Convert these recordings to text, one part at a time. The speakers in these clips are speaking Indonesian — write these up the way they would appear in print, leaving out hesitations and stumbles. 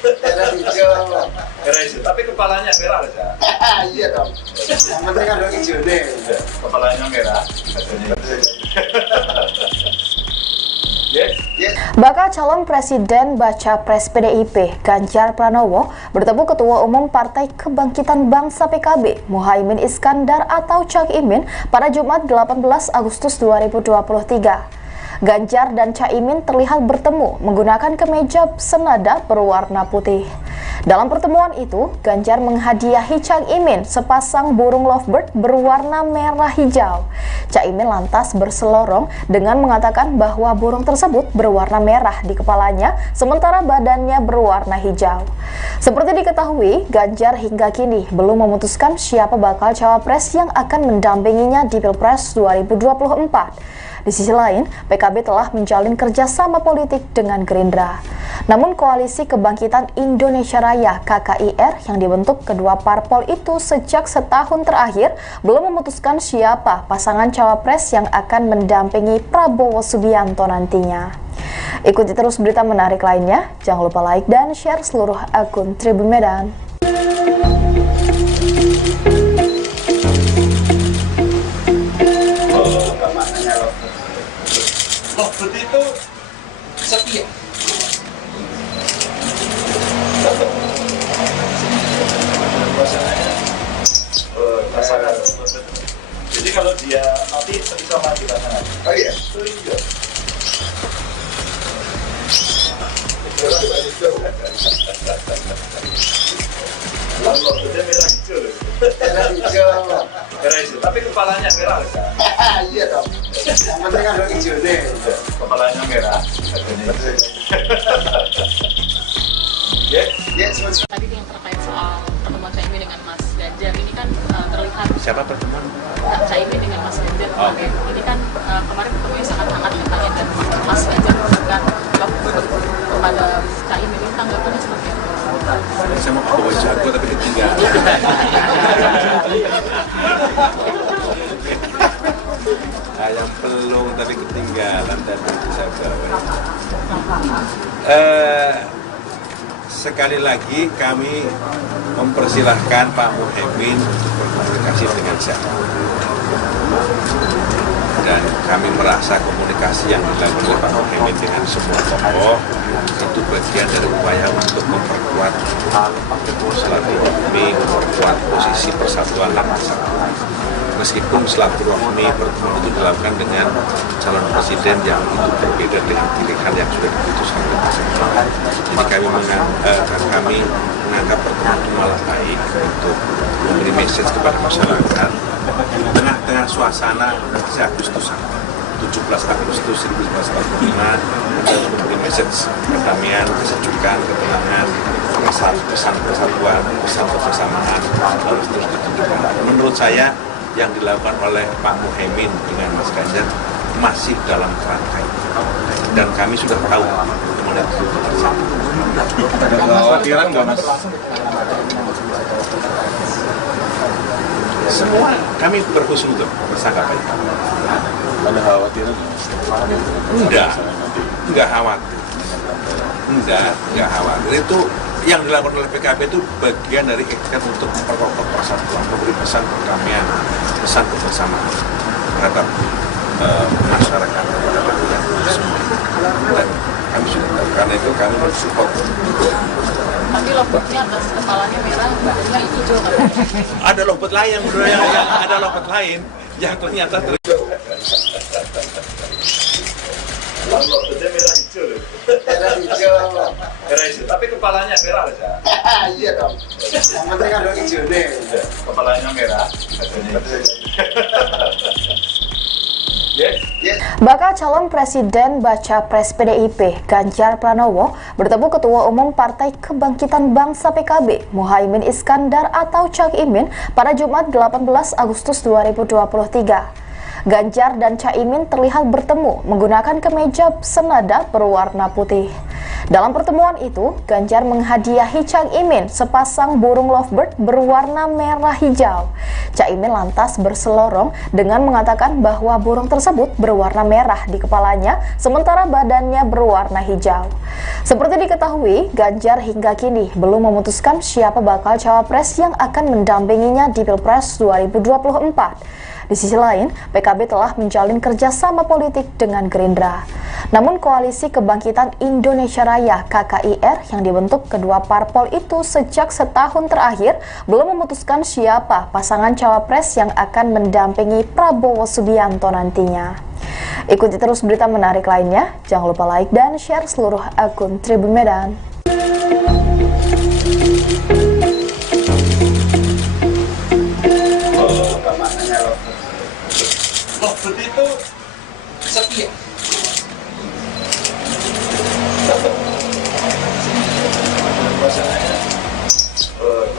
Merah hijau. Merah hijau, tapi kepalanya merah aja. Iya dong. Yang penting ada hijau deh. Kepalanya merah. Yes. Yes. Bakal calon presiden baca pres PDIP Ganjar Pranowo bertemu Ketua Umum Partai Kebangkitan Bangsa PKB Muhaimin Iskandar atau Cak Imin pada Jumat 18 Agustus 2023. Ganjar dan Caimin terlihat bertemu menggunakan kemeja senada berwarna putih. Dalam pertemuan itu, Ganjar menghadiahi Caimin sepasang burung lovebird berwarna merah hijau. Caimin lantas berselorong dengan mengatakan bahwa burung tersebut berwarna merah di kepalanya, sementara badannya berwarna hijau. Seperti diketahui, Ganjar hingga kini belum memutuskan siapa bakal cawapres yang akan mendampinginya di Pilpres 2024. Di sisi lain, PKB telah menjalin kerjasama politik dengan Gerindra. Namun Koalisi Kebangkitan Indonesia Raya (KKIR) yang dibentuk kedua parpol itu sejak setahun terakhir belum memutuskan siapa pasangan cawapres yang akan mendampingi Prabowo Subianto nantinya. Ikuti terus berita menarik lainnya, jangan lupa like dan share seluruh akun Tribun Medan. Lovebird itu setia. Pasangan. Jadi kalau dia mati bisa mati pasangan. Oh iya. Itu iya. Lovebird merah hijau. Merah hijau. Merah hijau, tapi kepalanya merah aja. Iya dong. Yang penting ada hijau deh. Kepalanya merah. Yes. Yes. Tadi yang terkait soal pertemuan Caimin dengan Mas Ganjar ini kan terlihat Siapa pertemuan? Caimin dengan Mas Ganjar Oh. kemarin. Ini kan kemarin pertemuannya sangat hangat katanya dan Mas Ganjar memberikan lovebird kepada Caimin. Ini tanggapannya seperti apa? Saya mau bawa jago tapi ketinggalan. Ayam pelung tapi ketinggalan dan bisa bawa. Sekali lagi kami mempersilahkan Pak Muhaimin untuk berkomunikasi dengan saya. Dan kami merasa komunikasi yang dilakukan oleh Pak Muhaimin dengan semua tokoh itu bagian dari upaya untuk memperkuat silaturahmi, memperkuat posisi persatuan dan kesatuan. Meskipun silaturahmi pertemuan itu dilakukan dengan calon presiden yang itu berbeda dengan pilihan yang sudah diputuskan oleh pasangan. Jadi kami menganggap pertemuan itu malah baik untuk memberi message kepada masyarakat di tengah-tengah suasana Agustusan 17 Agustus 1945 untuk memberi message kedamaian, kesejukan, ketenangan, pesan persatuan, pesan kebersamaan harus terus ditunjukkan. Menurut saya yang dilakukan oleh Pak Muhaimin dengan Mas Ganjar masih dalam kerangka itu. Dan kami sudah tahu kemudian itu terjadi. Ada kekhawatiran nggak Mas? Semua kami berhusnuzon bersangka baik. Ada kekhawatiran? Enggak khawatir. Enggak khawatir. Itu yang dilakukan oleh PKB itu bagian dari ikhtiar untuk memperkokoh persatuan, memberi pesan perdamaian, pesan kebersamaan terhadap masyarakat kepada rakyat semua. Dan kami sudah tahu, karena itu kami mensupport. Tapi logonya atas kepalanya merah, badannya hijau katanya. Ada lovebird lain yang ada lovebird lain yang ternyata Lovebird merah hijau. Merah hijau. Merah hijau, tapi kepalanya merah aja. Iya dong. Yang penting ada hijau deh. Kepalanya merah. Yes. Yes. Bakal calon presiden baca pres PDIP Ganjar Pranowo bertemu Ketua Umum Partai Kebangkitan Bangsa PKB Muhaimin Iskandar atau Cak Imin pada Jumat 18 Agustus 2023. Ganjar dan Caimin terlihat bertemu menggunakan kemeja senada berwarna putih. Dalam pertemuan itu, Ganjar menghadiahi Cak Imin sepasang burung lovebird berwarna merah hijau. Cak Imin lantas berselorong dengan mengatakan bahwa burung tersebut berwarna merah di kepalanya, sementara badannya berwarna hijau. Seperti diketahui, Ganjar hingga kini belum memutuskan siapa bakal cawapres yang akan mendampinginya di Pilpres 2024. Di sisi lain, PKB telah menjalin kerjasama politik dengan Gerindra. Namun Koalisi Kebangkitan Indonesia Raya (KKIR) yang dibentuk kedua parpol itu sejak setahun terakhir belum memutuskan siapa pasangan cawapres yang akan mendampingi Prabowo Subianto nantinya. Ikuti terus berita menarik lainnya, jangan lupa like dan share seluruh akun Tribun Medan. Lovebird itu setia.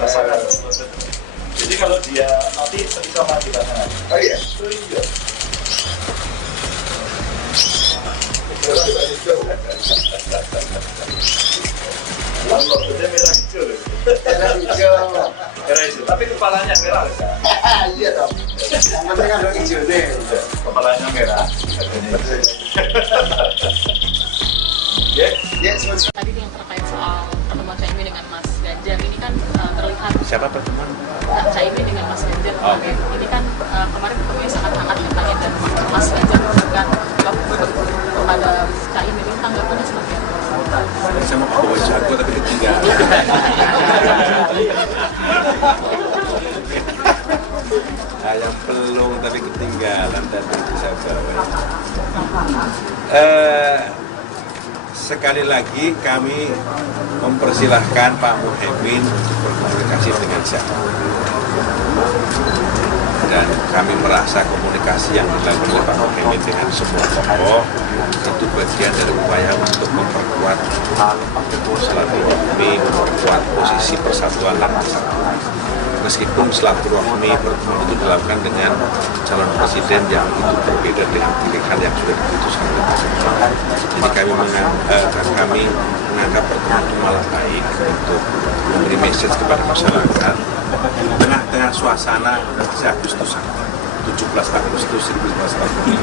Pasangan. Jadi kalau dia mati bisa mati pasangan. Oh iya. Oh iya. Lovebird merah hijau. Merah hijau. Merah hijau. Tapi kepalanya merah kan? Iya dong. Yang penting kan warna hijau nih. Kepalanya merah. Ya. Ya, semuanya. Tadi yang terkait soal pertemuan Cak Imin dengan Mas Ganjar ini kan terlihat Siapa pertemuan? Cak Imin dengan Mas Ganjar. Oke. Ini kan kemarin ketemunya sangat hangat katanya, dan Mas Ganjar memberikan lovebird kepada Cak Imin. Ini tanggapannya seperti apa? Saya mau bawa jago tapi ketinggalan. Ayam pelung tapi ketinggalan dan nanti saya bawa. Sekali lagi kami mempersilahkan Pak Muhaimin berkomunikasi dengan siapa. Dan kami merasa komunikasi yang dilakukan oleh Pak Muhaimin dengan semua tokoh itu bagian dari upaya untuk memperkuat silaturahmi, memperkuat posisi persatuan dan kesatuan. Meskipun silaturahmi pertemuan itu dilakukan dengan calon presiden yang itu berbeda dengan pilihan yang sudah diputuskan oleh pasangan. Jadi kami menganggap pertemuan itu malah baik untuk memberi message kepada masyarakat tengah-tengah suasana Agustusan 17 Agustus 1945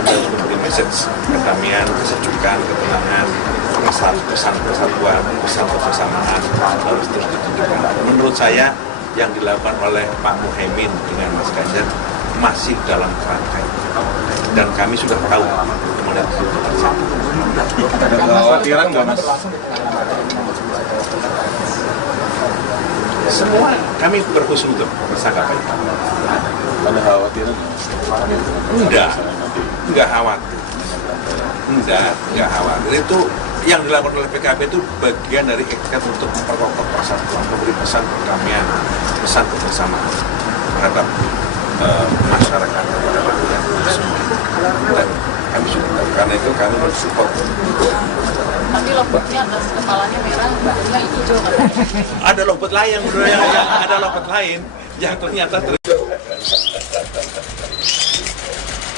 untuk memberi message kedamaian, kesejukan, ketenangan, pesan persatuan, pesan kebersamaan harus terus ditunjukkan. Menurut saya yang dilakukan oleh Pak Muhaimin dengan Mas Ganjar masih dalam kerangka itu. Dan kami sudah tahu kemudian itu terjadi. Ada kekhawatiran nggak Mas? Semua kami berhusnuzon bersangka baik. Ada kekhawatiran? Enggak khawatir. Enggak khawatir. Itu yang dilakukan oleh PKB itu bagian dari ikhtiar untuk memperkokoh persatuan, memberi pesan perdamaian, pesan kebersamaan terhadap masyarakat, kepada rakyat semua. Dan kami sudah tahu, karena itu kami mensupport. Tapi lovebird-nya atas kepalanya merah, badannya hijau katanya. Ada lovebird lain, ada lovebird lain yang ternyata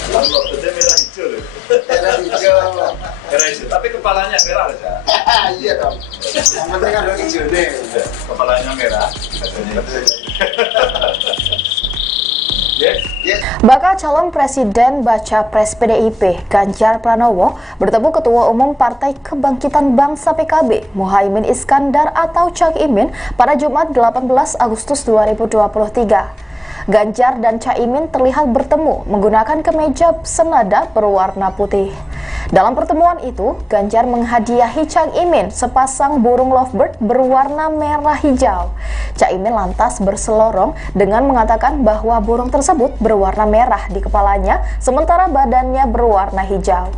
Lovebird merah hijau. Merah hijau. Merah hijau. Tapi kepalanya merah aja. Iya dong. Yang penting kan warna hijau nih. Kepalanya merah. Bakal calon presiden baca pres PDIP Ganjar Pranowo bertemu Ketua Umum Partai Kebangkitan Bangsa PKB Muhaimin Iskandar atau Cak Imin pada Jumat 18 Agustus 2023. Ganjar dan Cak Imin terlihat bertemu menggunakan kemeja senada berwarna putih. Dalam pertemuan itu, Ganjar menghadiahi Cak Imin sepasang burung lovebird berwarna merah hijau. Cak Imin lantas berselorong dengan mengatakan bahwa burung tersebut berwarna merah di kepalanya, sementara badannya berwarna hijau.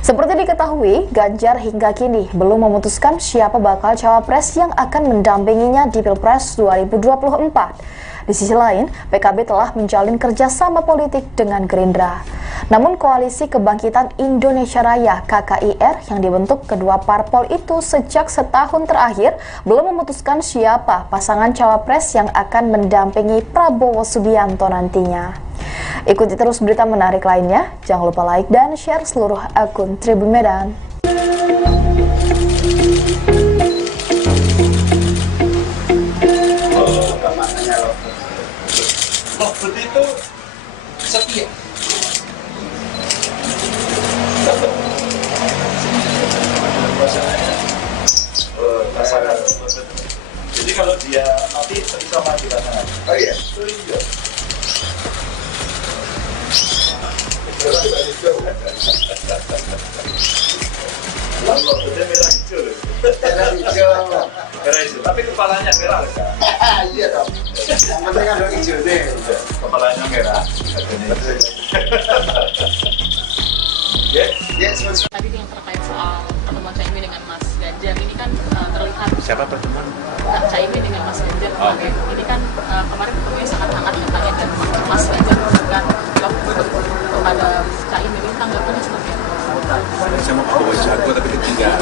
Seperti diketahui, Ganjar hingga kini belum memutuskan siapa bakal cawapres yang akan mendampinginya di Pilpres 2024. Di sisi lain, PKB telah menjalin kerjasama politik dengan Gerindra. Namun Koalisi Kebangkitan Indonesia Raya (KKIR) yang dibentuk kedua parpol itu sejak setahun terakhir belum memutuskan siapa pasangan cawapres yang akan mendampingi Prabowo Subianto nantinya. Ikuti terus berita menarik lainnya, jangan lupa like dan share seluruh akun Tribun Medan. Makanya Lovebird itu setia. Pasangan. Jadi kalau dia mati bisa mati pasangan. oh iya. Oh iya. Lovebird merah hijau loh. Merah hijau. Merah hijau. Tapi kepalanya merah kan? Iya dong. Yang penting kan hijau nih. Kepalanya merah. Ya. Ya, semua Tadi yang terkait soal pertemuan Caimin dengan Mas Ganjar ini kan terlihat Siapa pertemuan? Caimin dengan Mas Ganjar Oh. kemarin. Ini kan kemarin pertemuannya sangat hangat katanya dan Mas Ganjar memberikan Lovebird kepada Caimin. Ini tanggapannya seperti apa? Saya mau bawa jago tapi ketinggalan.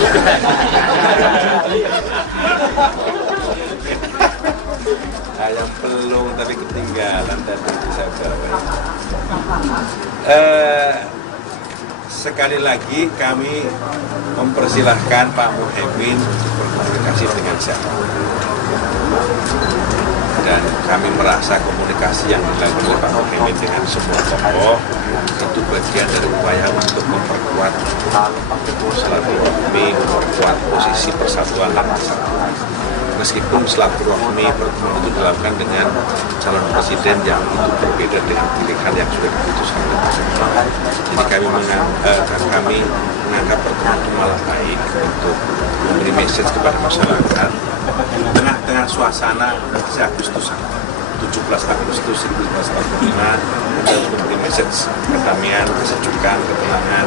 Ayam pelung tapi ketinggalan tadi saya jawab. Sekali lagi kami mempersilahkan Pak Muhaimin berkomunikasi dengan siapa. Dan kami merasa komunikasi yang dilakukan oleh Pak Muhaimin dengan semua tokoh itu bagian dari upaya untuk memperkuat silaturahmi, memperkuat posisi persatuan dan kesatuan. Meskipun silaturahmi pertemuan itu dilakukan dengan calon presiden yang itu berbeda dengan pilihan yang sudah diputuskan oleh Presiden. Jadi kami menganggap pertemuan itu malah baik untuk memberi message kepada masyarakat di tengah-tengah suasana Agustusan 17 Agustus 1945 untuk memberi message kedamaian, kesejukan, ketenangan,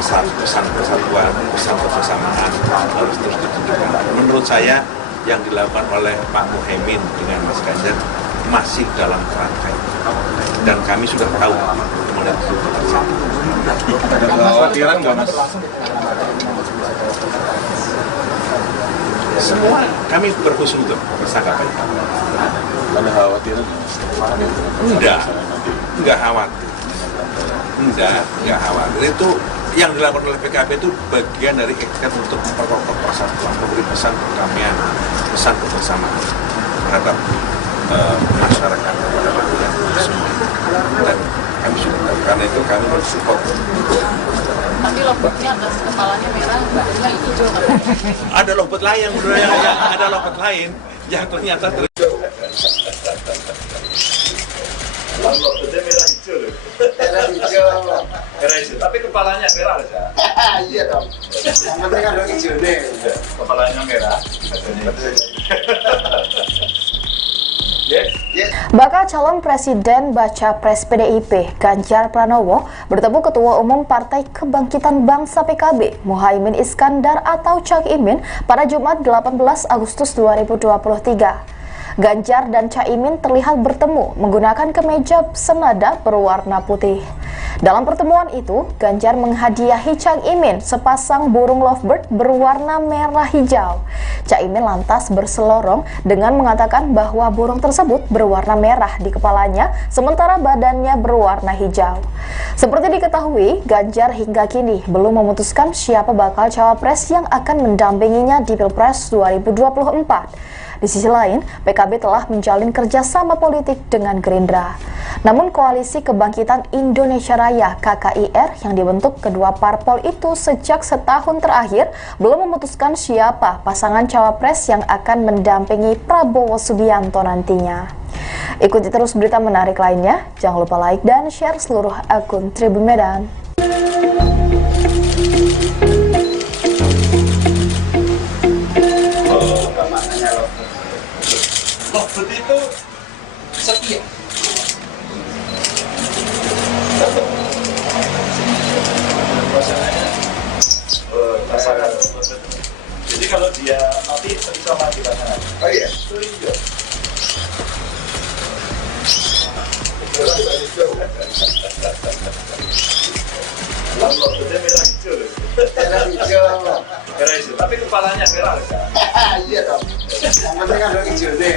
pesan persatuan, pesan kebersamaan harus terus ditunjukkan. Menurut saya yang dilakukan oleh Pak Muhaimin dengan Mas Ganjar masih dalam kerangka dan kami sudah tahu pertemuan itu terjadi. Ada kekhawatiran nggak Mas? Semua kami berhusnuzon beranggapan. Ada kekhawatiran? Enggak khawatir. Enggak khawatir. Itu yang dilakukan oleh PKB itu bagian dari ikhtiar untuk memperkokoh persatuan, memberi pesan perdamaian, pesan kebersamaan terhadap masyarakat kepada rakyat semua. Dan kami sudah tahu, karena itu kami mensupport. Tapi Lovebird-nya atas kepalanya merah, badannya hijau katanya. Ada Lovebird lain ada Lovebird lain yang ternyata Lovebird merah hijau loh. merah hijau. Merah hijau. Tapi kepalanya merah aja. Iya dong. Yang penting kan hijau nih. Kepalanya merah. Ya. Bakal calon presiden baca pres PDIP Ganjar Pranowo bertemu Ketua Umum Partai Kebangkitan Bangsa PKB Muhaimin Iskandar atau Cak Imin pada Jumat 18 Agustus 2023. Ganjar dan Caimin terlihat bertemu menggunakan kemeja senada berwarna putih. Dalam pertemuan itu, Ganjar menghadiahi Cak Imin sepasang burung lovebird berwarna merah hijau. Cak Imin lantas berselorong dengan mengatakan bahwa burung tersebut berwarna merah di kepalanya, sementara badannya berwarna hijau. Seperti diketahui, Ganjar hingga kini belum memutuskan siapa bakal cawapres yang akan mendampinginya di Pilpres 2024. Di sisi lain, PKB telah menjalin kerjasama politik dengan Gerindra. Namun Koalisi Kebangkitan Indonesia Raya (KKIR) yang dibentuk kedua parpol itu sejak setahun terakhir belum memutuskan siapa pasangan cawapres yang akan mendampingi Prabowo Subianto nantinya. Ikuti terus berita menarik lainnya, jangan lupa like dan share seluruh akun Tribun Medan. Lovebird itu setia. Pasangan. Jadi kalau dia mati bisa mati pasangan. Oh iya. Oh iya. Lovebird merah hijau loh. Merah hijau. Merah hijau. Tapi kepalanya merah kan? Iya dong. Yang penting kan hijau nih.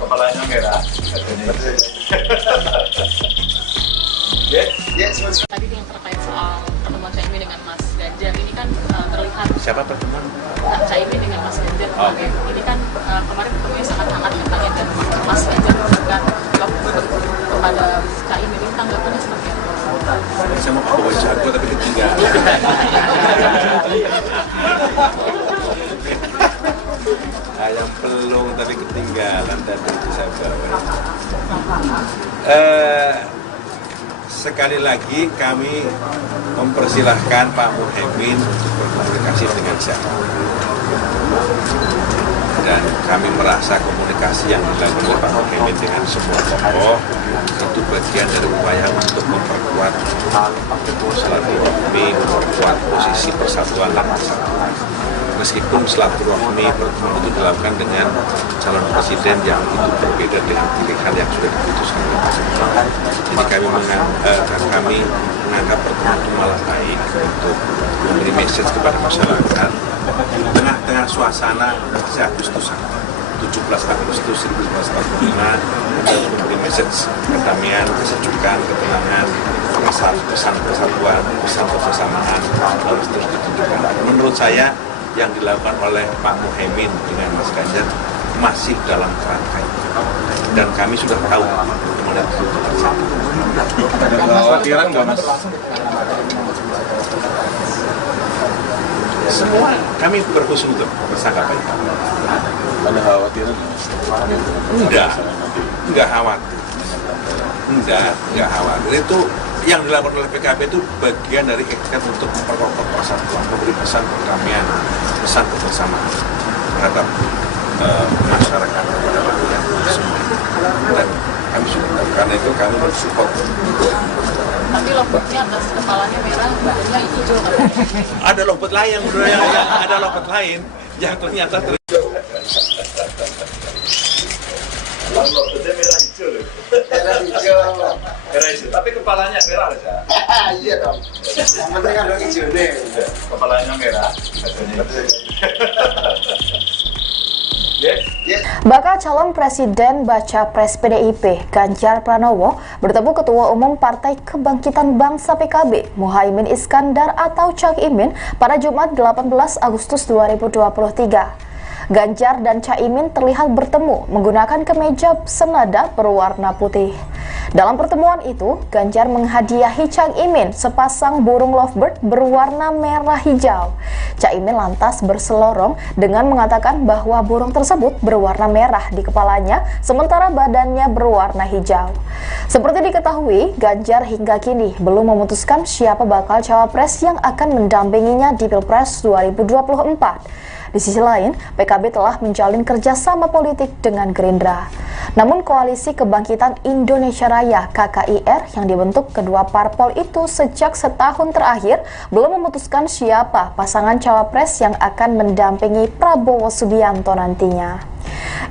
Kepalanya merah. Ya. Ya, semua Tadi yang terkait soal pertemuan pertemuan Caimin dengan Mas Ganjar ini kan terlihat Siapa pertemuan? Caimin dengan Mas Ganjar Oh. ini kan kemarin ketemunya sangat hangat katanya dan Mas Ganjar memberikan kepada Caimin ini tanggapannya seperti apa? Saya mau bawa jago tapi ketinggalan. Ayam pelung tapi ketinggalan dan itu saya bawa. Sekali lagi kami mempersilahkan Pak Muhaimin untuk berkomunikasi dengan siapa. Dan kami merasa komunikasi yang dilakukan oleh Pak Muhaimin dengan semua tokoh itu bagian dari upaya untuk memperkuat silaturahmi, memperkuat posisi persatuan dan kesatuan. Meskipun silaturahmi pertemuan itu dilakukan dengan calon presiden yang itu berbeda dengan pilihan yang sudah diputuskan oleh pasangan. Jadi kami menganggap pertemuan itu malah baik untuk memberi message kepada masyarakat di tengah-tengah suasana Agustusan 17 Agustus 1945 untuk memberi message kedamaian, kesejukan, ketenangan, pesan persatuan, pesan kebersamaan harus terus ditunjukkan. Menurut saya yang dilakukan oleh Pak Muhaimin dengan Mas Ganjar masih dalam kerangka itu. Dan kami sudah tahu kemudian itu terjadi. Ada kekhawatiran nggak Mas? Semua kami berhusnuzon bersangka baik. Ada kekhawatiran? Enggak khawatir. Enggak khawatir. Itu yang dilakukan oleh PKB itu bagian dari ikhtiar untuk memperkokoh persatuan, memberi pesan perdamaian, pesan kebersamaan terhadap masyarakat kepada rakyat semua. Dan kami sudah tahu, karena itu kami mensupport. Tapi lompatnya atas kepalanya merah, badannya hijau kan? Ada lompat lain, ada lompat lain yang ternyata Lompatnya merah hijau loh. Merah hijau. Merah hijau, tapi kepalanya merah aja. Iya dong. Yang penting kan ada hijau nih. Kepalanya merah. Yes. Bakal calon presiden baca pres PDIP Ganjar Pranowo bertemu Ketua Umum Partai Kebangkitan Bangsa PKB Muhaimin Iskandar atau Cak Imin pada Jumat 18 Agustus 2023. Ganjar dan Caimin terlihat bertemu menggunakan kemeja senada berwarna putih. Dalam pertemuan itu, Ganjar menghadiahi Cak Imin sepasang burung lovebird berwarna merah hijau. Cak Imin lantas berselorong dengan mengatakan bahwa burung tersebut berwarna merah di kepalanya, sementara badannya berwarna hijau. Seperti diketahui, Ganjar hingga kini belum memutuskan siapa bakal cawapres yang akan mendampinginya di Pilpres 2024. Di sisi lain, PKB telah menjalin kerjasama politik dengan Gerindra. Namun Koalisi Kebangkitan Indonesia Raya (KKIR) yang dibentuk kedua parpol itu sejak setahun terakhir belum memutuskan siapa pasangan cawapres yang akan mendampingi Prabowo Subianto nantinya.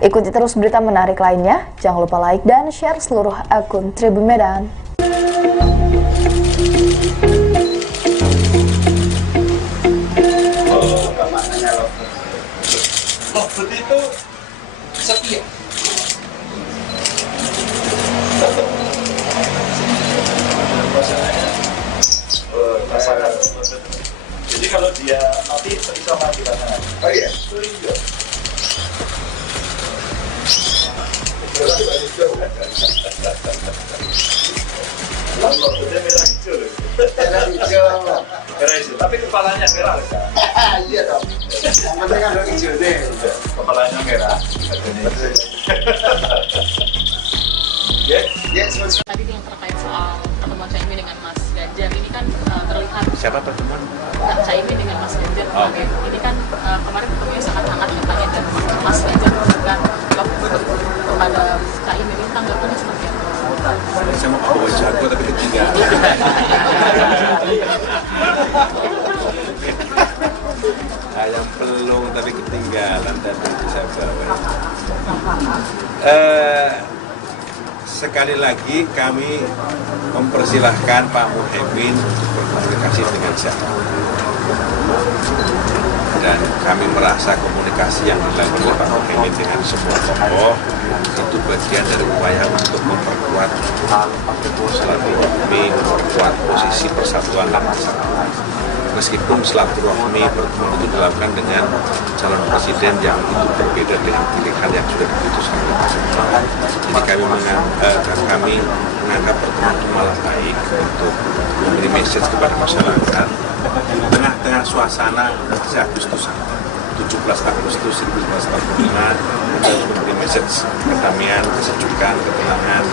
Ikuti terus berita menarik lainnya, jangan lupa like dan share seluruh akun Tribun Medan. Lompat itu setia. Pasangan. Jadi kalau dia mati bisa mati pasangan. Oh iya. Iya. Lompatnya merah hijau loh. Merah hijau. Merah hijau, tapi kepalanya merah aja. Iya dong. Yang penting kan ada hijau nih. Kepalanya merah. Yes. Tadi yang terkait soal pertemuan Caimin dengan Mas Ganjar ini kan terlihat siapa pertemuan? Caimin dengan Mas Ganjar Oh. ini kan kemarin ketemunya sangat hangat katanya dan Mas Ganjar memberikan kepada Caimin ini tanggapannya seperti apa? Saya mau bawa jago tapi ketinggalan. Ayam pelung tapi ketinggalan dan itu saya bawa. Sekali lagi kami mempersilahkan Pak Muhaimin untuk berkomunikasi dengan siapa. Dan kami merasa komunikasi yang dilakukan oleh Pak Muhaimin dengan semua tokoh itu bagian dari upaya untuk memperkuat silaturahmi, memperkuat memperkuat posisi persatuan dan kesatuan. Meskipun silaturahmi pertemuan itu dilakukan dengan calon presiden yang itu berbeda dengan pilihan yang sudah diputuskan oleh pasangan. Jadi kami menganggap pertemuan itu malah baik untuk memberi message kepada masyarakat di tengah-tengah suasana Agustusan 17 Agustus 1945 untuk memberi message kedamaian, kesejukan, ketenangan,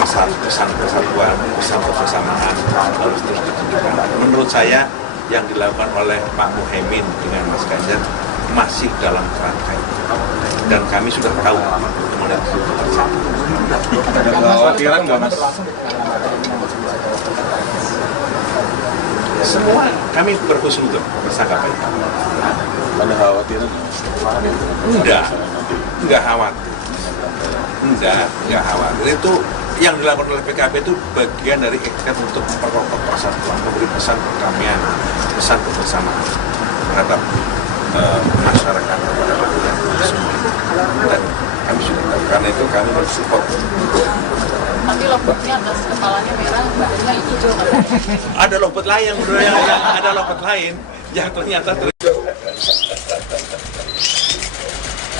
pesan persatuan, pesan kebersamaan harus terus ditunjukkan. Menurut saya yang dilakukan oleh Pak Muhaimin dengan Mas Ganjar masih dalam kerangka itu. Dan kami sudah tahu pertemuan itu terjadi. Ada kekhawatiran nggak, Mas? Semua kami berhusnuzon bersangka baik. Ada kekhawatiran nggak? Enggak khawatir. Enggak khawatir. Itu yang dilakukan oleh PKB itu bagian dari ikhtiar untuk memperkokoh persatuan, memberi pesan perdamaian, pesan kebersamaan terhadap masyarakat kepada rakyat semua. Dan kami sudah tahu, karena itu kami mensupport. Tapi lompatnya atas kepalanya merah, badannya hijau katanya. Ada lompat lain, ada lompat lain yang ternyata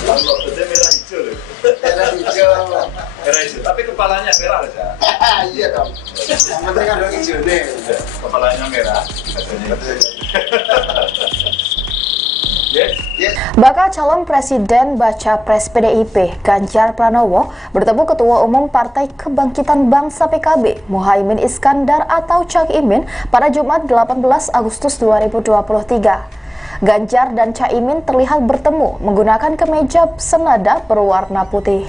Lompatnya merah hijau loh. Merah hijau. Merah hijau, tapi kepalanya merah aja. Iya dong. Yang penting kan orang hijau nih. Kepalanya merah. Yes. Yes. Bakal calon presiden baca pres PDIP Ganjar Pranowo bertemu Ketua Umum Partai Kebangkitan Bangsa PKB Muhaimin Iskandar atau Cak Imin pada Jumat 18 Agustus 2023. Ganjar dan Caimin terlihat bertemu menggunakan kemeja senada berwarna putih.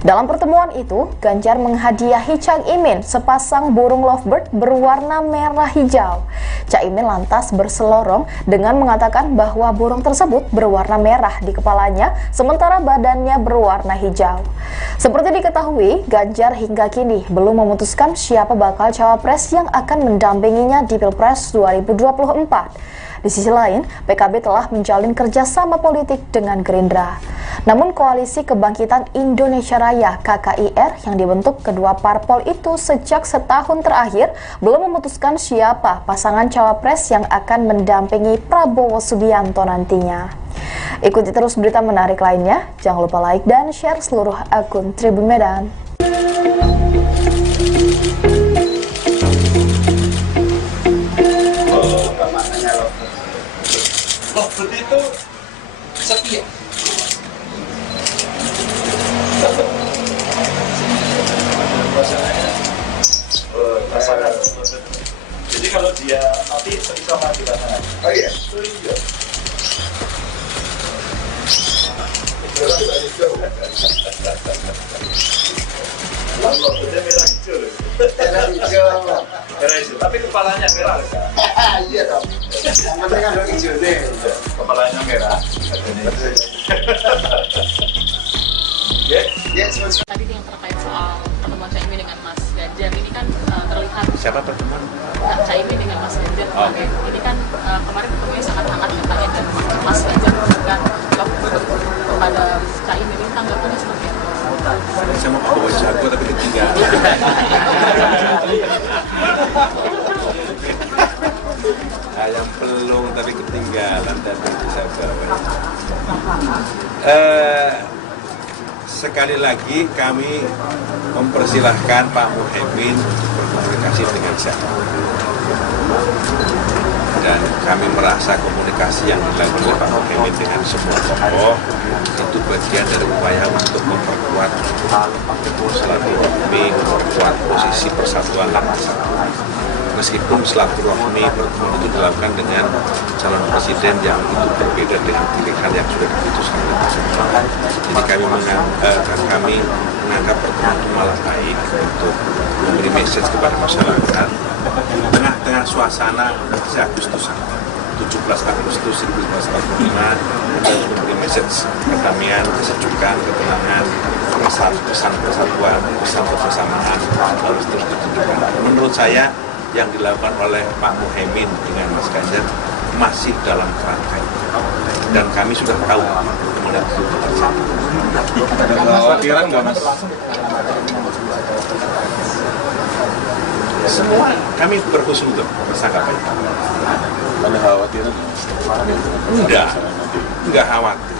Dalam pertemuan itu, Ganjar menghadiahi Cak Imin sepasang burung lovebird berwarna merah hijau. Cak Imin lantas berselorong dengan mengatakan bahwa burung tersebut berwarna merah di kepalanya, sementara badannya berwarna hijau. Seperti diketahui, Ganjar hingga kini belum memutuskan siapa bakal cawapres yang akan mendampinginya di Pilpres 2024. Di sisi lain, PKB telah menjalin kerjasama politik dengan Gerindra. Namun Koalisi Kebangkitan Indonesia Raya (KKIR) yang dibentuk kedua parpol itu sejak setahun terakhir belum memutuskan siapa pasangan cawapres yang akan mendampingi Prabowo Subianto nantinya. Ikuti terus berita menarik lainnya, jangan lupa like dan share seluruh akun Tribun Medan. Lovebird itu setia. Pasangan. Jadi kalau dia mati sama di pasangan. Oh iya. Lomboknya merah hijau loh. Merah hijau. Merah hijau, tapi kepalanya merah aja. Iya dong. Yang penting kan orang hijau nih. Kepalanya merah. Yes. Yes. Tadi yang terkait soal pertemuan Caimin dengan Mas Ganjar ini kan terlihat siapa pertemuan? Caimin dengan Mas Ganjar kemarin. Ini kan kemarin ketemunya sangat hangat katanya dan Mas Ganjar memberikan lovebird kepada Caimin. Ini tanggapannya seperti apa? Saya mau bawa jago tapi ketinggalan. Ayam pelung tapi ketinggalan dan bisa bawa. Sekali lagi kami mempersilahkan Pak Muhaimin untuk berkomunikasi dengan saya. Dan kami merasa komunikasi yang dilakukan oleh Pak Muhaimin dengan semua tokoh itu bagian dari upaya untuk memperkuat silaturahmi, memperkuat posisi persatuan dan kesatuan. Meskipun silaturahmi pertemuan itu dilakukan dengan calon presiden yang itu berbeda dengan pilihan yang sudah diputuskan oleh pasangan. Jadi kami menganggap pertemuan itu malah baik untuk memberi message kepada masyarakat di tengah-tengah suasana Agustusan 17 Agustus 1945 untuk memberi message kedamaian, kesejukan, ketenangan, pesan persatuan, pesan kebersamaan harus terus ditunjukkan. Menurut saya yang dilakukan oleh Pak Muhaimin dengan Mas Ganjar masih dalam kerangka itu. Dan kami sudah tahu pertemuan itu terjadi. Ada kekhawatiran nggak, Mas? Semua kami berhusnuzon bersangka baik. Ada khawatiran? Enggak khawatir.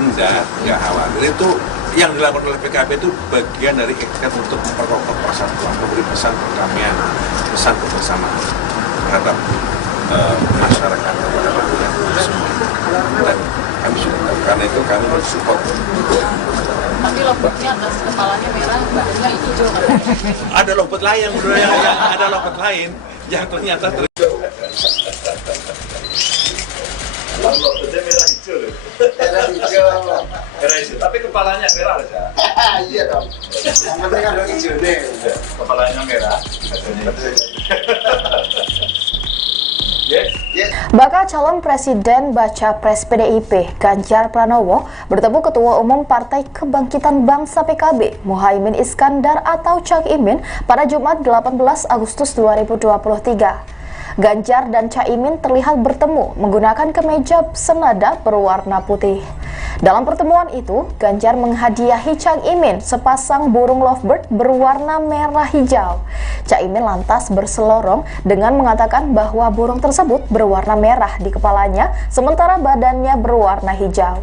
Enggak khawatir. Itu yang dilakukan oleh PKB itu bagian dari ikhtiar untuk memperkokoh persatuan, memberi pesan perdamaian, pesan kebersamaan terhadap masyarakat kepada rakyat semua. Dan kami sudah tahu, karena itu kami mensupport. Tapi lompatnya atas kepalanya merah, badannya hijau kan? Ada lompat lain, ada lompat lain yang ternyata Lompatnya merah hijau loh. Merah hijau. Merah hijau, tapi kepalanya merah loh ya. Iya dong. Yang penting kan lo hijau nih. Kepalanya merah. Yes. Yes. Bakal calon presiden baca pres PDIP Ganjar Pranowo bertemu Ketua Umum Partai Kebangkitan Bangsa PKB Muhaimin Iskandar atau Cak Imin pada Jumat 18 Agustus 2023. Ganjar dan Caimin terlihat bertemu menggunakan kemeja senada berwarna putih. Dalam pertemuan itu, Ganjar menghadiahi Cak Imin sepasang burung lovebird berwarna merah hijau. Cak Imin lantas berselorong dengan mengatakan bahwa burung tersebut berwarna merah di kepalanya, sementara badannya berwarna hijau.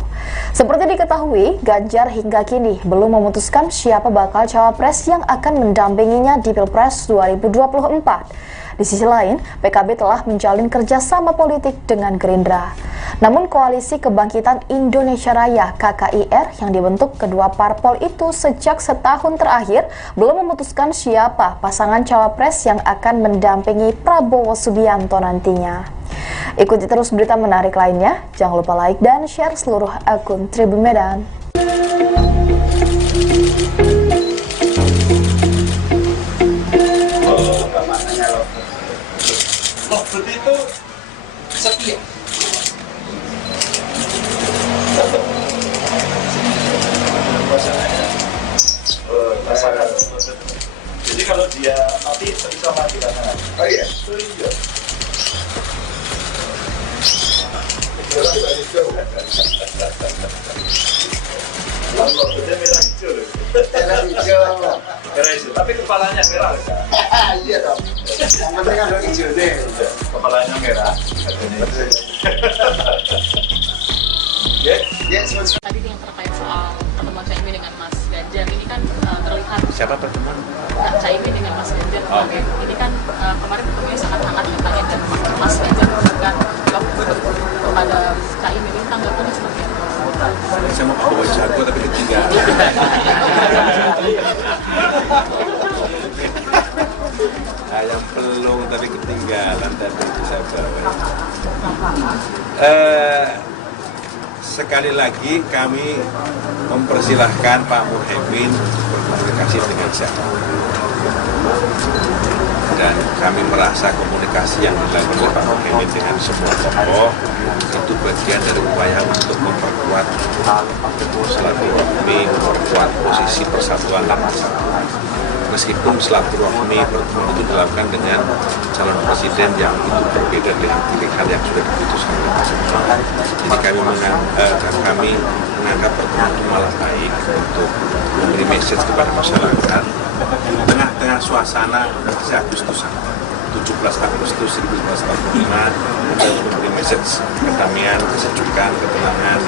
Seperti diketahui, Ganjar hingga kini belum memutuskan siapa bakal cawapres yang akan mendampinginya di Pilpres 2024. Di sisi lain, PKB telah menjalin kerjasama politik dengan Gerindra. Namun Koalisi Kebangkitan Indonesia Raya (KKIR) yang dibentuk kedua parpol itu sejak setahun terakhir belum memutuskan siapa pasangan cawapres yang akan mendampingi Prabowo Subianto nantinya. Ikuti terus berita menarik lainnya, jangan lupa like dan share seluruh akun Tribun Medan. Lompat itu setia. Pasangan. Jadi kalau dia mati bisa mati pasangan. Oh iya. Iya. Lompatnya merah hijau loh. Merah hijau. Merah hijau, tapi kepalanya merah loh ya. Iya dong. Yang penting kan lo hijau nih. Kepalanya merah. Yes. Yes. Tadi yang terkait soal pertemuan Caimin dengan Mas Ganjar ini kan terlihat siapa pertemuan? Caimin dengan Mas Ganjar kemarin. Ini kan kemarin ketemunya sangat hangat katanya dan Mas Ganjar memberikan lovebird kepada Caimin. Ini tanggapannya seperti apa? Saya mau bawa jago tapi ketinggalan. Ayam pelung tapi ketinggalan dan itu saya bawa. Sekali lagi kami mempersilahkan Pak Muhaimin berkomunikasi dengan siapa. Dan kami merasa komunikasi yang dilakukan oleh Pak Muhaimin dengan semua tokoh itu bagian dari upaya untuk memperkuat silaturahmi, memperkuat posisi persatuan dan persatuan. Meskipun silaturahmi pertemuan itu dilakukan dengan calon presiden yang itu berbeda dengan pilihan yang sudah diputuskan oleh masing-masing. Jadi kami menganggap pertemuan itu malah baik untuk memberi message kepada masyarakat tengah-tengah suasana Agustusan 17 Agustus 1945 untuk memberi message kedamaian, kesejukan, ketenangan,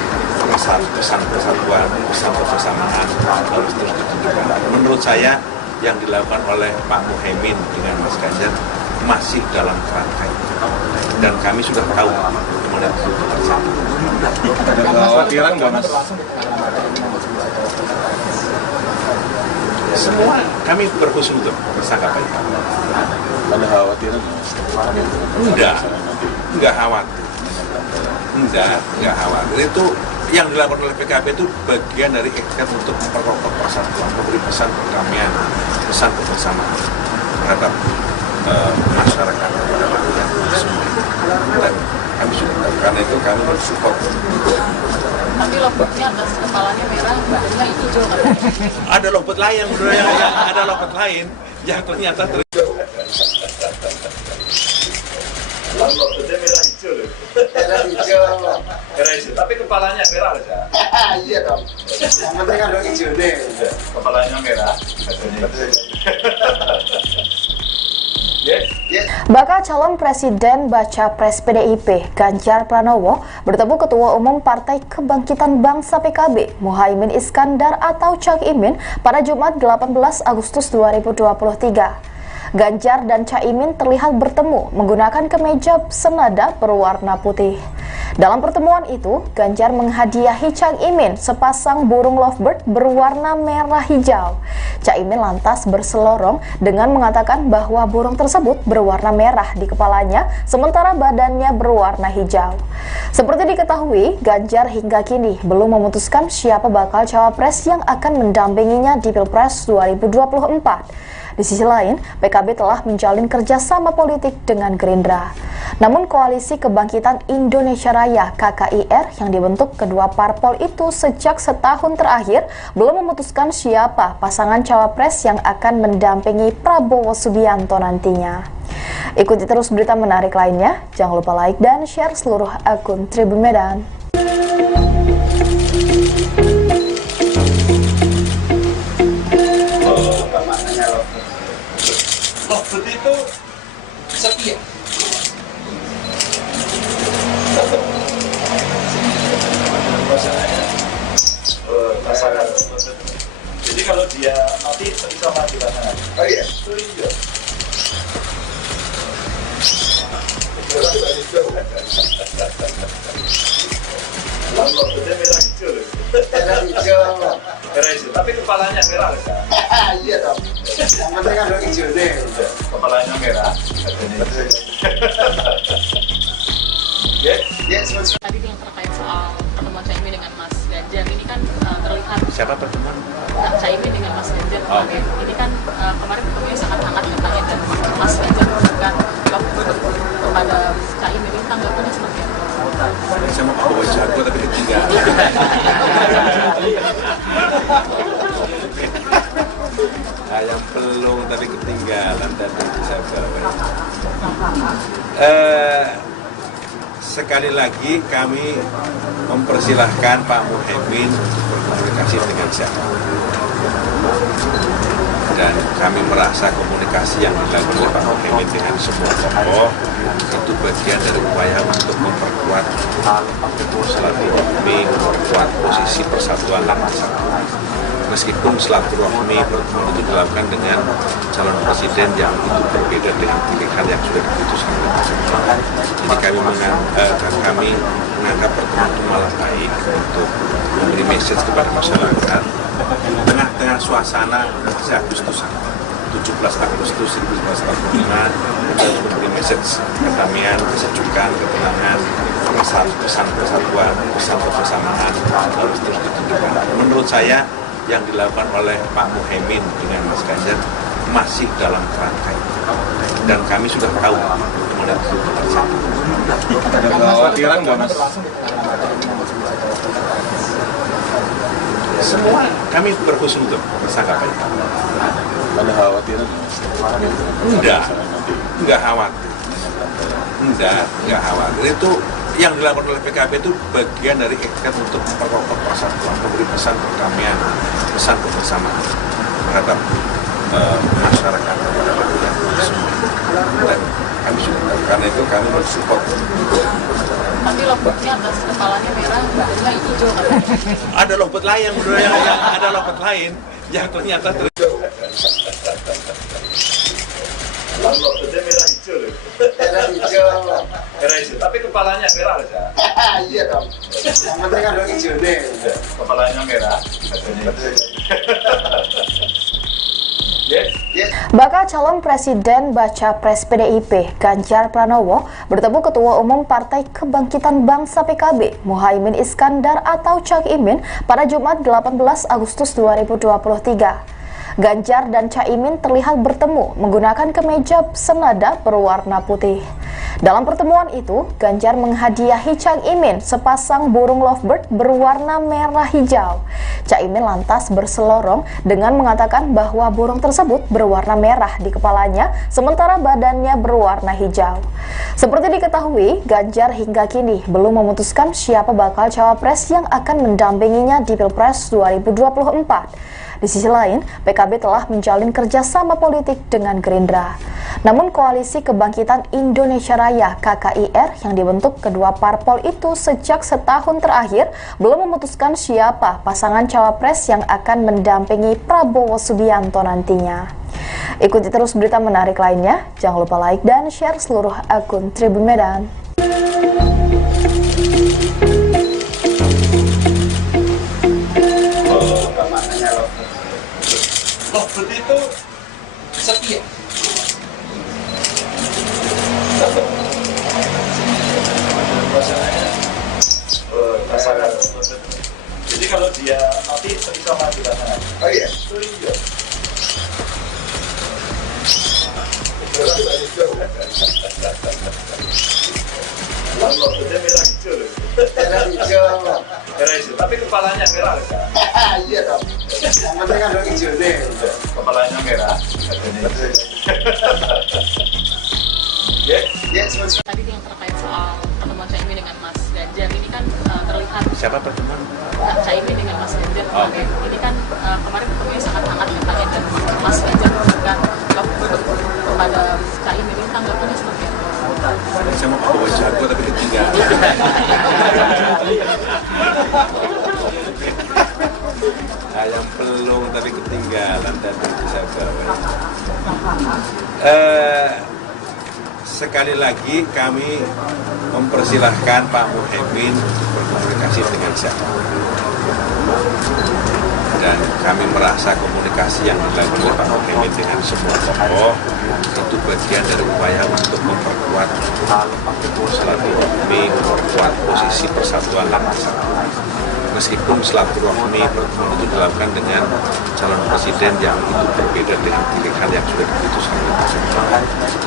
pesan persatuan, pesan kebersamaan harus terus ditunjukkan. Menurut saya yang dilakukan oleh Pak Muhaimin dengan Mas Ganjar masih dalam kerangka itu. Dan kami sudah tahu kemana itu terjadi. Ada kekhawatiran nggak Mas? Semua kami berhusnuzon bersangka baik. Ada khawatiran? Enggak khawatir. Enggak khawatir. Itu yang dilakukan oleh PKB itu bagian dari ikhtiar untuk memperkokoh persatuan, memberi pesan perdamaian, pesan kebersamaan terhadap masyarakat kepada rakyat semua. Dan kami sudah tahu, karena itu kami mensupport. Tapi lompatnya atas kepalanya merah, badannya hijau kan? Ada lompat lain, ada lompat lain yang ternyata Lompatnya merah hijau loh. Merah hijau. Merah hijau, tapi kepalanya merah loh ya. Iya dong. Yang penting kan lo hijau nih. Kepalanya merah. Bakal calon Presiden Baca Pres PDIP Ganjar Pranowo bertemu Ketua Umum Partai Kebangkitan Bangsa PKB Muhaimin Iskandar atau Cak Imin pada Jumat 18 Agustus 2023. Ganjar dan Caimin terlihat bertemu menggunakan kemeja senada berwarna putih. Dalam pertemuan itu, Ganjar menghadiahi Cak Imin sepasang burung lovebird berwarna merah hijau. Cak Imin lantas berselorong dengan mengatakan bahwa burung tersebut berwarna merah di kepalanya, sementara badannya berwarna hijau. Seperti diketahui, Ganjar hingga kini belum memutuskan siapa bakal cawapres yang akan mendampinginya di Pilpres 2024. Di sisi lain, PKB telah menjalin kerjasama politik dengan Gerindra. Namun Koalisi Kebangkitan Indonesia Raya (KKIR) yang dibentuk kedua parpol itu sejak setahun terakhir belum memutuskan siapa pasangan cawapres yang akan mendampingi Prabowo Subianto nantinya. Ikuti terus berita menarik lainnya, jangan lupa like dan share seluruh akun Tribun Medan. Begitu setia. Pasangan. Jadi kalau dia mati bisa mati pasangan. Oh iya. Itu iya. Kalau dia merah hijau loh. Merah hijau. Merah hijau. Tapi kepalanya merah loh. Iya dong. Yang penting kan hijau nih. Kepalanya merah. Tadi yang terkait soal pertemuan Caimin dengan Mas Ganjar ini kan terlihat Siapa pertemuan? Caimin dengan Mas Ganjar kemarin. Ini kan kemarin ketemunya sangat hangat katanya dan Mas Ganjar memberikan love kepada Caimin. Ini tanggapannya seperti apa? Saya mau bawa jago tapi ketinggalan. Ayam pelung tapi ketinggalan tadi saya bawa. Sekali lagi kami mempersilahkan Pak Muhaimin berkomunikasi dengan siapa. Dan kami merasa komunikasi yang dilakukan oleh Pak Muhaimin dengan semua tokoh itu bagian dari upaya untuk memperkuat silaturahmi, memperkuat posisi persatuan dan kesatuan. Meskipun silaturahmi pertemuan itu dilakukan dengan calon presiden yang itu berbeda dengan pilihan yang sudah diputuskan oleh Pak. Jadi kami menganggap pertemuan itu malah baik untuk memberi message kepada masyarakat tengah-tengah suasana Agustusan 17 Agustus 1945 kita harus memberi message kedamaian, kesejukan, ketenangan, pesan persatuan, pesan kebersamaan harus terus ditunjukkan. Menurut saya yang dilakukan oleh Pak Muhaimin dengan Mas Ganjar masih dalam kerangka itu. Dan kami sudah tahu kemudian itu terjadi. Ada kekhawatiran nggak Mas? Semua kami berhusnuzon bersangka baik. Ada kekhawatiran? Enggak khawatir. Enggak khawatir. Itu yang dilakukan oleh PKB itu bagian dari ikhtiar untuk memperkokoh persatuan, memberi pesan perdamaian, pesan kebersamaan terhadap masyarakat kepada rakyat semua. Dan kami sudah tahu, karena itu kami mensupport. Tapi lomboknya atas kepalanya merah, badannya hijau katanya. Ada lompet lain ada lompet lain yang ternyata Kalau dia merah hijau loh. Merah hijau. Merah hijau. Tapi kepalanya merah loh. Iya dong. Yang penting kan hijau nih. Kepalanya merah. Bakal calon Presiden Baca Pres PDIP Ganjar Pranowo bertemu Ketua Umum Partai Kebangkitan Bangsa PKB Muhaimin Iskandar atau Cak Imin pada Jumat 18 Agustus 2023. Ganjar dan Caimin terlihat bertemu menggunakan kemeja senada berwarna putih. Dalam pertemuan itu, Ganjar menghadiahi Cak Imin sepasang burung lovebird berwarna merah hijau. Cak Imin lantas berselorong dengan mengatakan bahwa burung tersebut berwarna merah di kepalanya, sementara badannya berwarna hijau. Seperti diketahui, Ganjar hingga kini belum memutuskan siapa bakal cawapres yang akan mendampinginya di Pilpres 2024. Di sisi lain, PKB telah menjalin kerjasama politik dengan Gerindra. Namun Koalisi Kebangkitan Indonesia Raya (KKIR) yang dibentuk kedua parpol itu sejak setahun terakhir belum memutuskan siapa pasangan cawapres yang akan mendampingi Prabowo Subianto nantinya. Ikuti terus berita menarik lainnya, jangan lupa like dan share seluruh akun Tribun Medan. Lovebird itu setia. Pasangan. Jadi kalau dia mati bisa mati pasangan. Oh iya. Oh iya. Lovebird merah hijau loh. Merah hijau. Merah hijau. Tapi kepalanya merah kan? Iya dong. Yang penting kan orang hijau nih. Kepalanya merah. Ya, semua. Tadi yang terkait soal pertemuan Caimin dengan Mas Ganjar ini kan terlihat Siapa pertemuan? Caimin dengan Mas Ganjar kemarin. Ini kan kemarin ketemunya sangat hangat katanya dan Mas Ganjar memberikan Lovebird kepada Caimin. Ini tanggapannya seperti apa? Saya mau bawa jago tapi ketinggalan. Ayam pelung tapi ketinggalan dan bisa bawa. Sekali lagi kami mempersilahkan Pak Muhaimin berkomunikasi dengan siapa. Dan kami merasa komunikasi yang dilakukan oleh Pak Muhaimin dengan semua tokoh itu bagian dari upaya untuk memperkuat silaturahmi, memperkuat posisi persatuan dan kesatuan. Meskipun silaturahmi pertemuan itu dilakukan dengan calon presiden yang itu berbeda dengan pilihan yang sudah diputuskan oleh pasangan.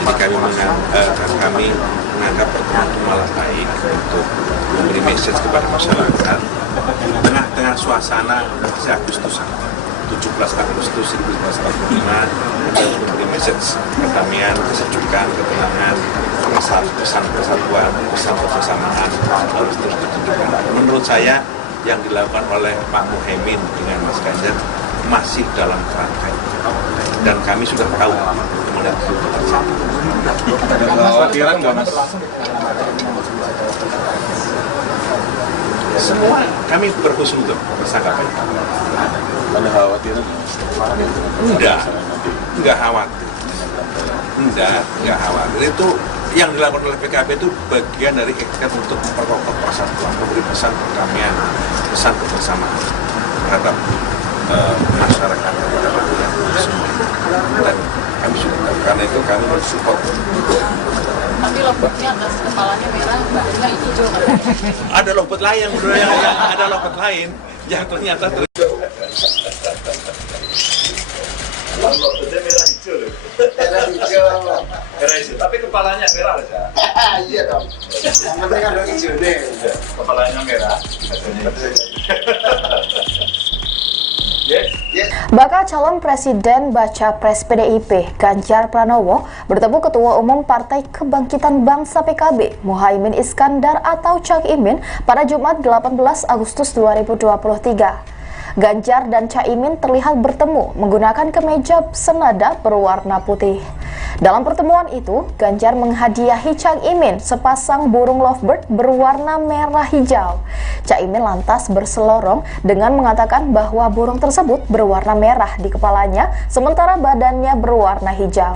Jadi kami menganggap pertemuan itu malah baik untuk memberi message kepada masyarakat di tengah-tengah suasana Agustusan 17 Agustus 1945 untuk memberi message kedamaian, kesejukan, ketenangan, pesan persatuan, pesan kebersamaan harus terus ditunjukkan. Menurut saya yang dilakukan oleh Pak Muhaimin dengan Mas Ganjar masih dalam kerangka itu. Dan kami sudah tahu kemudian itu terjadi. Ada kekhawatiran nggak Mas? Semua kami berhusnuzon bersangka baik. Ada kekhawatiran nggak Mas? Enggak khawatir. Enggak khawatir. Itu yang dilakukan oleh PKB itu bagian dari ikhtiar untuk memperkokoh persatuan, memberi pesan perdamaian, pesan kebersamaan terhadap masyarakat kepada rakyat semua. Dan kami sudah tahu, karena itu kami mensupport. Tapi Lovebird-nya atas kepalanya merah, badannya hijau kan? Ada Lovebird lain, ada Lovebird lain yang ternyata Lovebird merah hijau loh. Merah hijau. Merah hijau. Tapi kepalanya merah kan? Iya dong. Yang penting kan orang hijau nih. Kepalanya merah. Bakal calon presiden baca pres PDIP Ganjar Pranowo bertemu Ketua Umum Partai Kebangkitan Bangsa PKB Muhaimin Iskandar atau Cak Imin pada Jumat 18 Agustus 2023. Ganjar dan Caimin terlihat bertemu menggunakan kemeja senada berwarna putih. Dalam pertemuan itu, Ganjar menghadiahi Cak Imin sepasang burung lovebird berwarna merah hijau. Cak Imin lantas berselorong dengan mengatakan bahwa burung tersebut berwarna merah di kepalanya, sementara badannya berwarna hijau.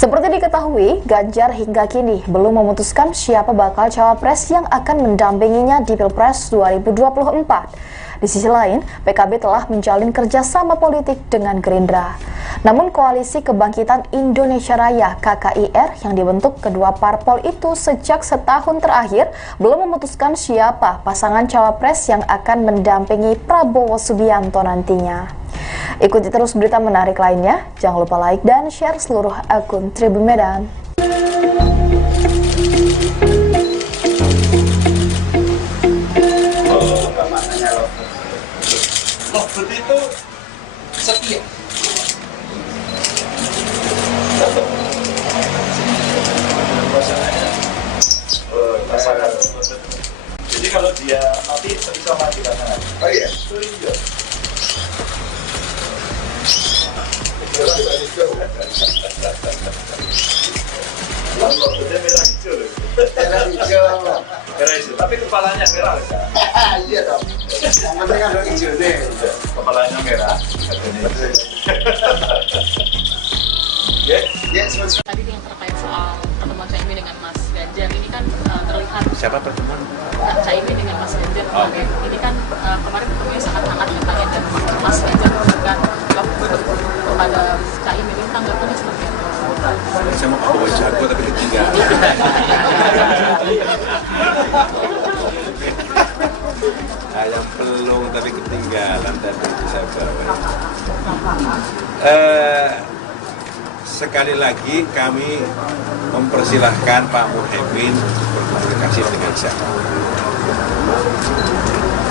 Seperti diketahui, Ganjar hingga kini belum memutuskan siapa bakal cawapres yang akan mendampinginya di Pilpres 2024. Di sisi lain, PKB telah menjalin kerjasama politik dengan Gerindra. Namun Koalisi Kebangkitan Indonesia Raya (KKIR) yang dibentuk kedua parpol itu sejak setahun terakhir belum memutuskan siapa pasangan cawapres yang akan mendampingi Prabowo Subianto nantinya. Ikuti terus berita menarik lainnya, jangan lupa like dan share seluruh akun Tribun Medan. Lovebird itu setia. Pasangan. Jadi kalau dia mati bisa mati pasangan. Oh iya. Oh iya. Logonya merah hijau loh. Merah hijau. Merah hijau, tapi kepalanya merah loh ya. Iya dong. Yang penting kan orang hijau nih. Kepalanya merah. Ya, Ya, semua. Tadi yang terkait soal pertemuan Caimin dengan Mas Ganjar ini kan terlihat Siapa pertemuan? Caimin dengan Mas Ganjar kemarin. Ini kan kemarin ketemunya sangat hangat katanya dan Mas Ganjar memberikan bertemu kepada Caimin ini tanggapannya seperti apa? Saya mau bawa jago tapi ketinggalan. Ayam pelung tapi ketinggalan tadi saya bawa. Sekali lagi kami mempersilahkan Pak Muhaimin berkomunikasi dengan siapa.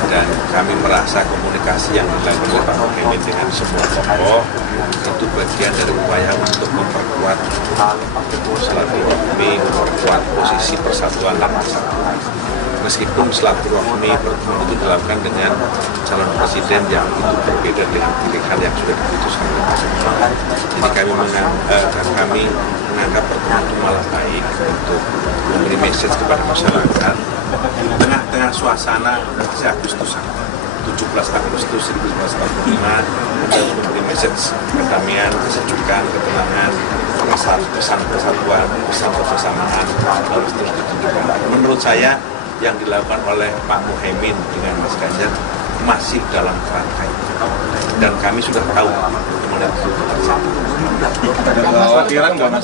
Dan kami merasa komunikasi yang dilakukan oleh Pak Muhaimin dengan semua tokoh itu bagian dari upaya untuk memperkuat silaturahmi, memperkuat posisi persatuan dan kesatuan. Meskipun silaturahmi pertemuan itu dilakukan dengan calon presiden yang itu berbeda dengan pilihan yang sudah diputuskan oleh Pak. Jadi kami menganggap pertemuan itu malah baik untuk memberi message kepada masyarakat di tengah-tengah suasana Agustusan 17 Agustus 1945 untuk memberi message kedamaian, kesejukan, ketenangan, pesan persatuan, pesan kebersamaan harus terus ditunjukkan. Menurut saya yang dilakukan oleh Pak Muhaimin dengan Mas Ganjar masih dalam kerangka itu. Dan kami sudah tahu kemudian itu terjadi. Ada kekhawatiran nggak Mas?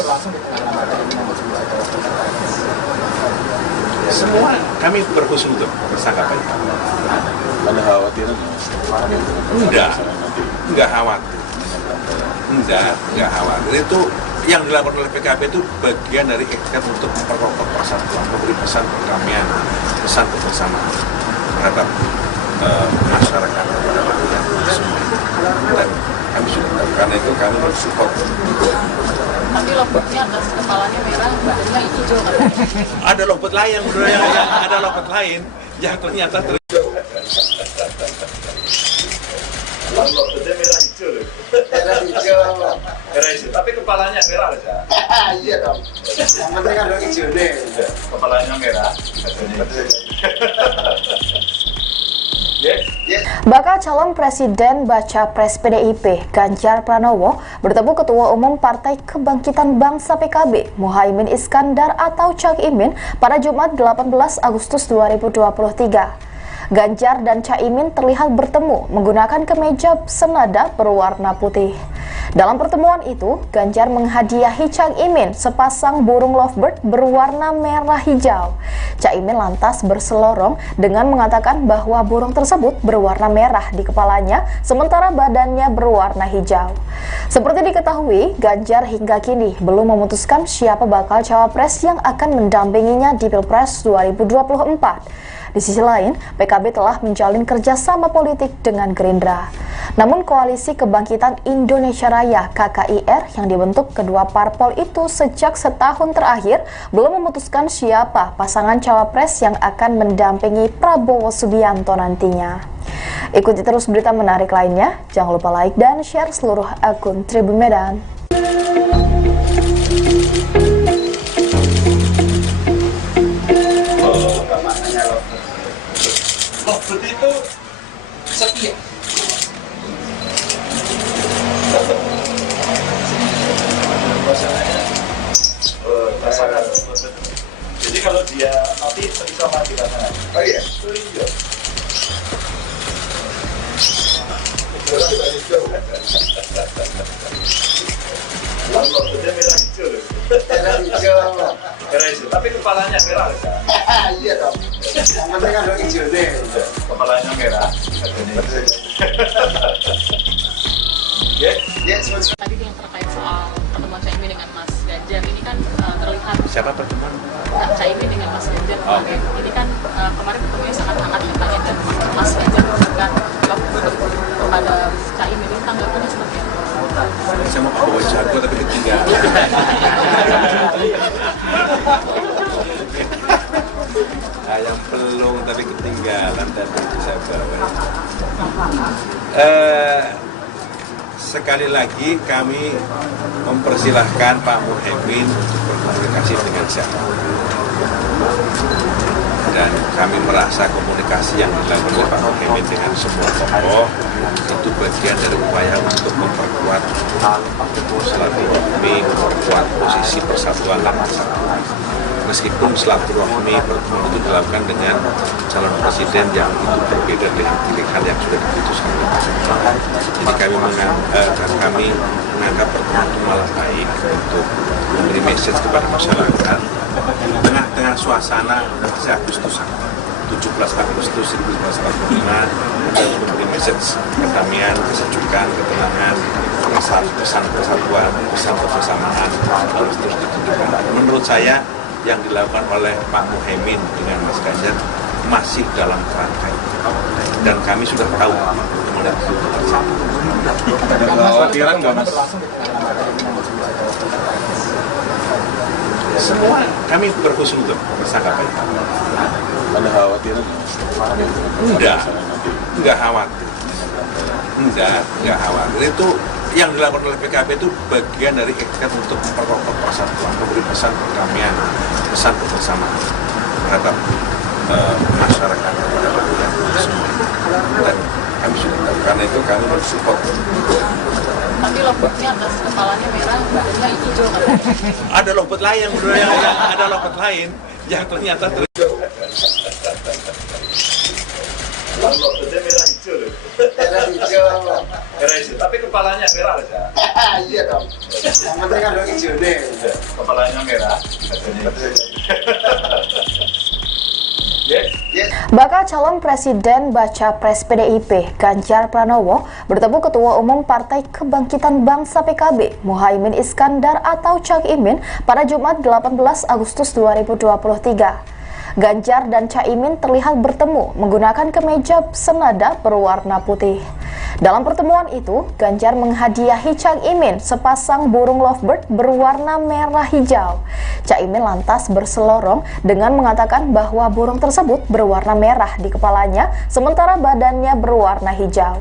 Semua kami berhusnuzon bersangka baik. Ada kekhawatiran nggak Mas? Enggak khawatir. Enggak khawatir. Itu yang dilakukan oleh PKB itu bagian dari ikhtiar untuk memperkokoh persatuan, memberi pesan perdamaian, pesan kebersamaan terhadap masyarakat kepada rakyat semua. Dan kami sudah tahu, karena itu kami mensupport. Tapi lobotnya atas kepalanya merah, badannya hijau katanya. Ada lobot lain, ada lobot lain yang ternyata logonya merah hijau loh. Merah hijau. Merah hijau, tapi kepalanya merah loh ya. Iya dong. Yang penting kan orang hijau nih. Kepalanya merah. Ya, Bakal calon presiden baca pres PDIP Ganjar Pranowo bertemu Ketua Umum Partai Kebangkitan Bangsa PKB Muhaimin Iskandar atau Cak Imin pada Jumat 18 Agustus 2023. Ganjar dan Caimin terlihat bertemu menggunakan kemeja senada berwarna putih. Dalam pertemuan itu, Ganjar menghadiahi Cak Imin sepasang burung lovebird berwarna merah hijau. Cak Imin lantas berselorong dengan mengatakan bahwa burung tersebut berwarna merah di kepalanya, sementara badannya berwarna hijau. Seperti diketahui, Ganjar hingga kini belum memutuskan siapa bakal cawapres yang akan mendampinginya di Pilpres 2024. Di sisi lain, PKB telah menjalin kerjasama politik dengan Gerindra. Namun Koalisi Kebangkitan Indonesia Raya (KKIR) yang dibentuk kedua parpol itu sejak setahun terakhir belum memutuskan siapa pasangan cawapres yang akan mendampingi Prabowo Subianto nantinya. Ikuti terus berita menarik lainnya, jangan lupa like dan share seluruh akun Tribun Medan. logonya itu setia. Pasangan. Jadi kalau dia nanti sama kita sangat. Oh iya. Iya. Logonya merah hijau loh. Merah hijau. Merah hijau, tapi kepalanya merah loh ya. Iya dong. Yang penting kan orang hijau nih. Kepalanya merah. Ya, semua. Tadi yang terkait soal pertemuan Caimin dengan Mas Ganjar ini kan terlihat siapa pertemuan? Caimin dengan Mas Ganjar kemarin. Ini kan kemarin ketemunya sangat hangat katanya dan Mas Ganjar memberikan bertemu kepada Caimin ini tanggapannya seperti apa? Saya mau bawa jago tapi ketinggalan. Ayam pelung tapi ketinggalan tadi saya bawa. Sekali lagi kami mempersilahkan Pak Muhaimin berkomunikasi dengan siapa. Dan kami merasa komunikasi yang dilakukan oleh Pak Muhaimin dengan semua tokoh itu bagian dari upaya untuk memperkuat silaturahmi, memperkuat posisi persatuan dan kesatuan. Meskipun silaturahmi pertemuan itu dilakukan dengan calon presiden yang itu berbeda dengan pilihan yang sudah diputuskan oleh Pak. Jadi kami menganggap pertemuan itu malah baik untuk memberi message kepada masyarakat di tengah-tengah suasana Agustusan 17 Agustus 1945 untuk memberi message kedamaian, kesejukan, ketenangan, pesan persatuan, pesan kebersamaan harus terus ditunjukkan. Menurut saya yang dilakukan oleh Pak Muhaimin dengan Mas Ganjar masih dalam kerangka itu. Dan kami sudah tahu kemudian itu terjadi. Ada kekhawatiran nggak Mas? Semua kami berhusnuzon bersangka baik. Ada kekhawatiran? Enggak khawatir. Enggak khawatir. Itu yang dilakukan oleh PKB itu bagian dari ikhtiar untuk memperkokoh persatuan, memberi pesan perdamaian, pesan kebersamaan terhadap masyarakat, kepada rakyat semua. Dan kami sudah tahu, karena itu kami mensupport. Tapi lompatnya atas kepalanya merah, badannya hijau katanya. Ada lompat lain, ada lompat lain yang ternyata Lompatnya merah hijau loh. Merah hijau. Merah hijau, tapi kepalanya merah aja. Iya dong. Yang penting kan lo hijau nih. Kepalanya merah. Yes. Bakal calon presiden baca pres PDIP Ganjar Pranowo bertemu Ketua Umum Partai Kebangkitan Bangsa PKB Muhaimin Iskandar atau Cak Imin pada Jumat 18 Agustus 2023. Ganjar dan Caimin terlihat bertemu menggunakan kemeja senada berwarna putih. Dalam pertemuan itu, Ganjar menghadiahi Cak Imin sepasang burung lovebird berwarna merah hijau. Cak Imin lantas berselorong dengan mengatakan bahwa burung tersebut berwarna merah di kepalanya, sementara badannya berwarna hijau.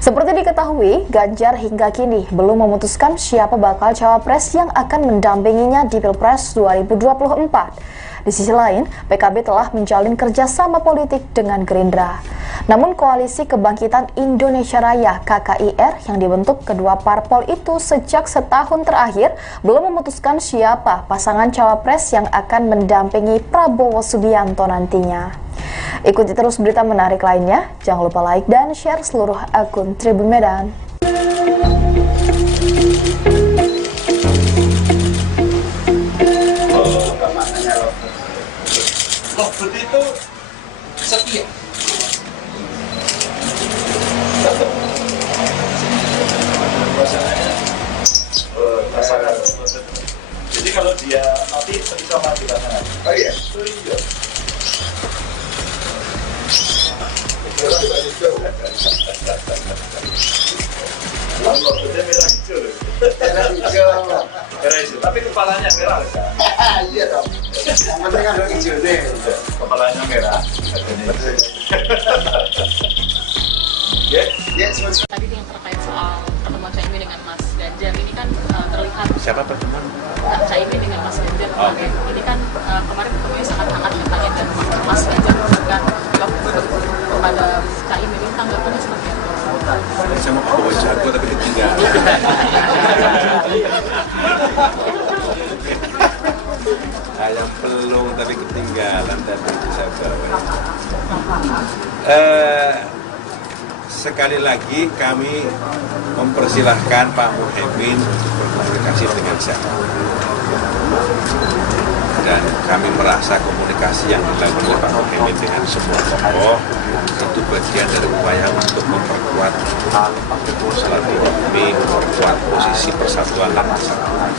Seperti diketahui, Ganjar hingga kini belum memutuskan siapa bakal cawapres yang akan mendampinginya di Pilpres 2024. Di sisi lain, PKB telah menjalin kerjasama politik dengan Gerindra. Namun Koalisi Kebangkitan Indonesia Raya (KKIR) yang dibentuk kedua parpol itu sejak setahun terakhir belum memutuskan siapa pasangan cawapres yang akan mendampingi Prabowo Subianto nantinya. Ikuti terus berita menarik lainnya, jangan lupa like dan share seluruh akun Tribun Medan. Lovebird itu setia. Pasangan. Jadi kalau dia nanti bisa mati pasangan. Oh iya. Oh iya. Lovebird merah hijau loh. Merah hijau. Merah hijau, tapi kepalanya merah aja. Iya dong. Yang penting kan lo hijau nih. Kepalanya merah. Yes. Tadi yang terkait soal pertemuan Caimin dengan Mas Ganjar ini kan terlihat siapa pertemuan? Caimin dengan Mas Ganjar Oke. ini kan kemarin ketemunya sangat hangat katanya dan Mas Ganjar memberikan lovebird kepada Caimin, ini tanggapannya seperti apa? Saya mau bawa jago tapi ketinggalan. Ayam pelung tapi ketinggalan dan nanti saya bawa. Sekali lagi kami mempersilahkan Pak Muhaimin untuk berkomunikasi dengan siapa. Dan kami merasa komunikasi yang dilakukan oleh Pak Muhaimin dengan semua tokoh itu bagian dari upaya untuk memperkuat silaturahmi, memperkuat posisi persatuan dan kesatuan.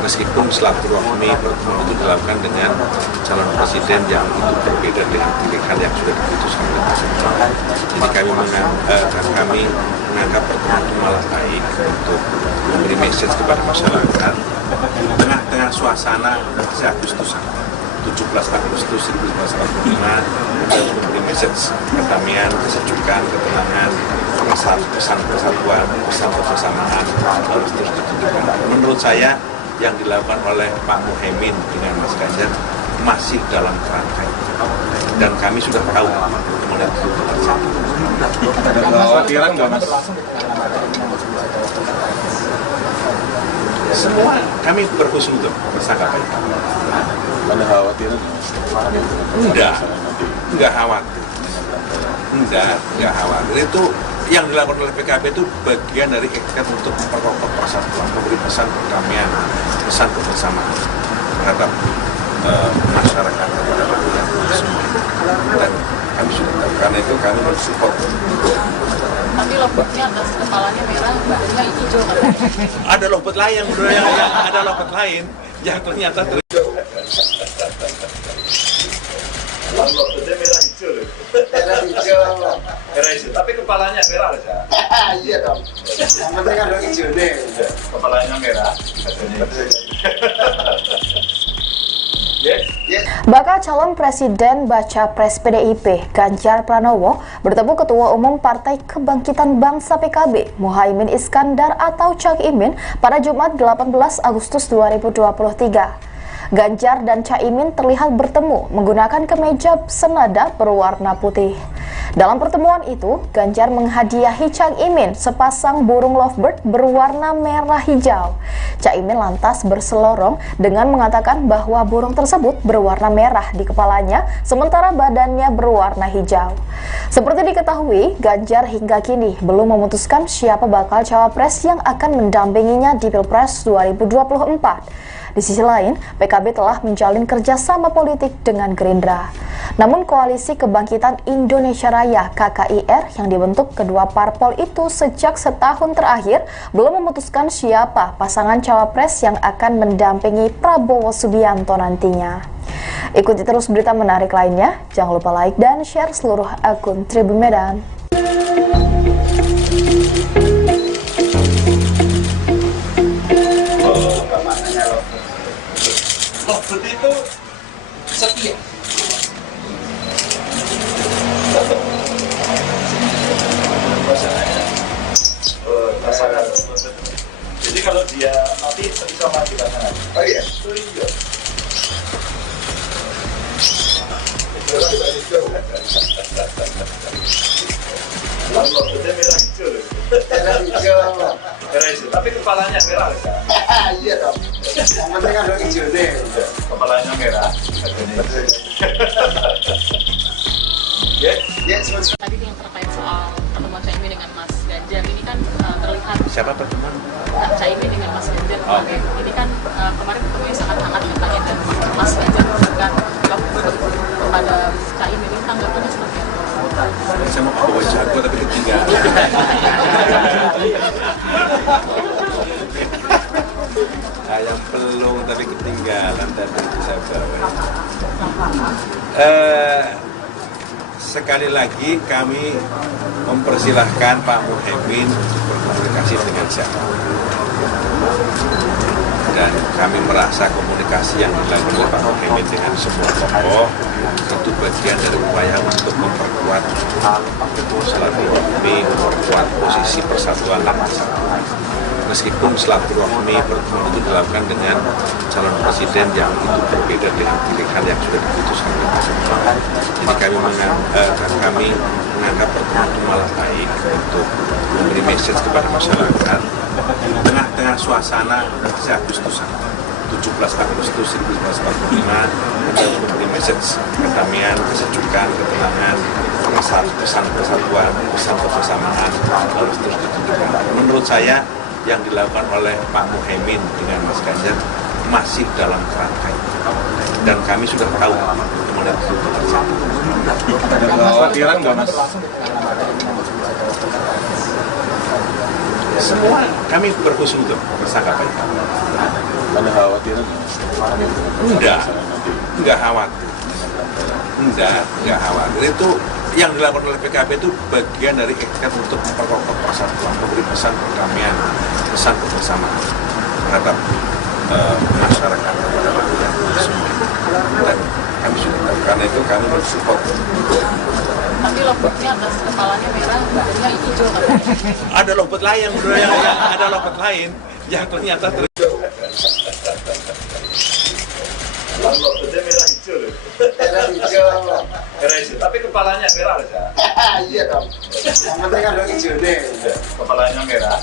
Meskipun silaturahmi pertemuan itu dilakukan dengan calon presiden yang itu berbeda dengan pilihan yang sudah diputuskan oleh Pak. Jadi kami menganggap pertemuan itu malah baik untuk memberi message kepada masyarakat di tengah-tengah suasana Agustusan 17 Agustus 1945 untuk memberi message kedamaian, kesejukan, ketenangan, pesan persatuan, pesan kebersamaan harus terus ditunjukkan. Menurut saya yang dilakukan oleh Pak Muhaimin dengan Mas Ganjar masih dalam kerangka itu. Dan kami sudah tahu mengenai itu terjadi. Ada kekhawatiran nggak Mas? Semua kami berhusnuzon bersangka baik. Ada kekhawatiran nggak Mas? Enggak khawatir. Enggak khawatir. Itu yang dilakukan oleh PKB itu bagian dari ikhtiar untuk memperkokoh persatuan, memberi pesan perdamaian, pesan kebersamaan terhadap masyarakat, kepada rakyat semua. Dan kami sudah tahu, karena itu kami mensupport. Tapi lompatnya atas kepalanya merah, badannya hijau katanya. Ada lompet lain, ada lompet lain yang ternyata Lompatnya merah hijau loh. Merah hijau. Merah hijau, tapi kepalanya merah aja. Iya dong. Yang penting kan orang hijau nih. Kepalanya merah. Yes. Yes. Bakal calon presiden baca pres PDIP Ganjar Pranowo bertemu Ketua Umum Partai Kebangkitan Bangsa PKB Muhaimin Iskandar atau Cak Imin pada Jumat 18 Agustus 2023. Ganjar dan Caimin terlihat bertemu menggunakan kemeja senada berwarna putih. Dalam pertemuan itu, Ganjar menghadiahi Cak Imin sepasang burung lovebird berwarna merah hijau. Cak Imin lantas berselorong dengan mengatakan bahwa burung tersebut berwarna merah di kepalanya, sementara badannya berwarna hijau. Seperti diketahui, Ganjar hingga kini belum memutuskan siapa bakal cawapres yang akan mendampinginya di Pilpres 2024. Di sisi lain, PKB telah menjalin kerjasama politik dengan Gerindra. Namun Koalisi Kebangkitan Indonesia Raya (KKIR) yang dibentuk kedua parpol itu sejak setahun terakhir belum memutuskan siapa pasangan cawapres yang akan mendampingi Prabowo Subianto nantinya. Ikuti terus berita menarik lainnya, jangan lupa like dan share seluruh akun Tribun Medan. Lompat itu setia. Pasangan. Jadi kalau dia nanti bisa maju pasangan. Oh iya. Itu hijau. Lompatnya merah hijau loh. Merah hijau. Merah hijau, tapi kepalanya merah aja. Iya dong. Yang penting kan orang hijau nih. Kepalanya merah. Yes. Yes. Tadi yang terkait soal pertemuan Caimin dengan Mas Ganjar ini kan terlihat siapa pertemuan? Caimin dengan Mas Ganjar kemarin. Ini kan kemarin ketemunya sangat hangat katanya dan Mas Ganjar memberikan lompet kepada Caimin. Ini tanggapannya seperti apa? Saya mau bawa jago tapi ketinggalan. Ayam pelung tapi ketinggalan tadi itu saya bawa. Sekali lagi kami mempersilahkan Pak Muhaimin berkomunikasi dengan siapa. Dan kami merasa komunikasi yang dilakukan oleh Pak Muhaimin dengan semua tokoh itu bagian dari upaya untuk memperkuat silaturahmi, memperkuat posisi persatuan dan kesatuan. Meskipun silaturahmi pertemuan itu dilakukan dengan calon presiden yang itu berbeda dengan pilihan yang sudah diputuskan oleh Pak. Jadi kami menganggap pertemuan itu malah baik untuk memberi message kepada masyarakat tengah-tengah suasana Agustusan 17 Agustus 1945 untuk memberi message kedamaian, kesejukan, ketenangan, pesan persatuan, pesan kebersamaan harus terus ditunjukkan. Menurut saya yang dilakukan oleh Pak Muhaimin dengan Mas Ganjar masih dalam kerangka itu. Dan kami sudah tahu mengenai itu terjadi. Ada kekhawatiran nggak Mas? Semua kami berhusnuzon bersangka baik. Ada kekhawatiran nggak Mas? Enggak khawatir. Enggak khawatir. Itu yang dilakukan oleh PKB itu bagian dari ikhtiar untuk memperkokoh persatuan, memberi pesan perdamaian, pesan kebersamaan terhadap masyarakat, kepada rakyat semua. Dan kami sudah tahu, karena itu kami mensupport. Tapi lompatnya atas kepalanya merah, badannya hijau katanya. Ada lompet lain yang ternyata Merah hijau. Merah hijau, tapi kepalanya merah aja. Iya dong. Yang penting kan hijau nih. Kepalanya merah.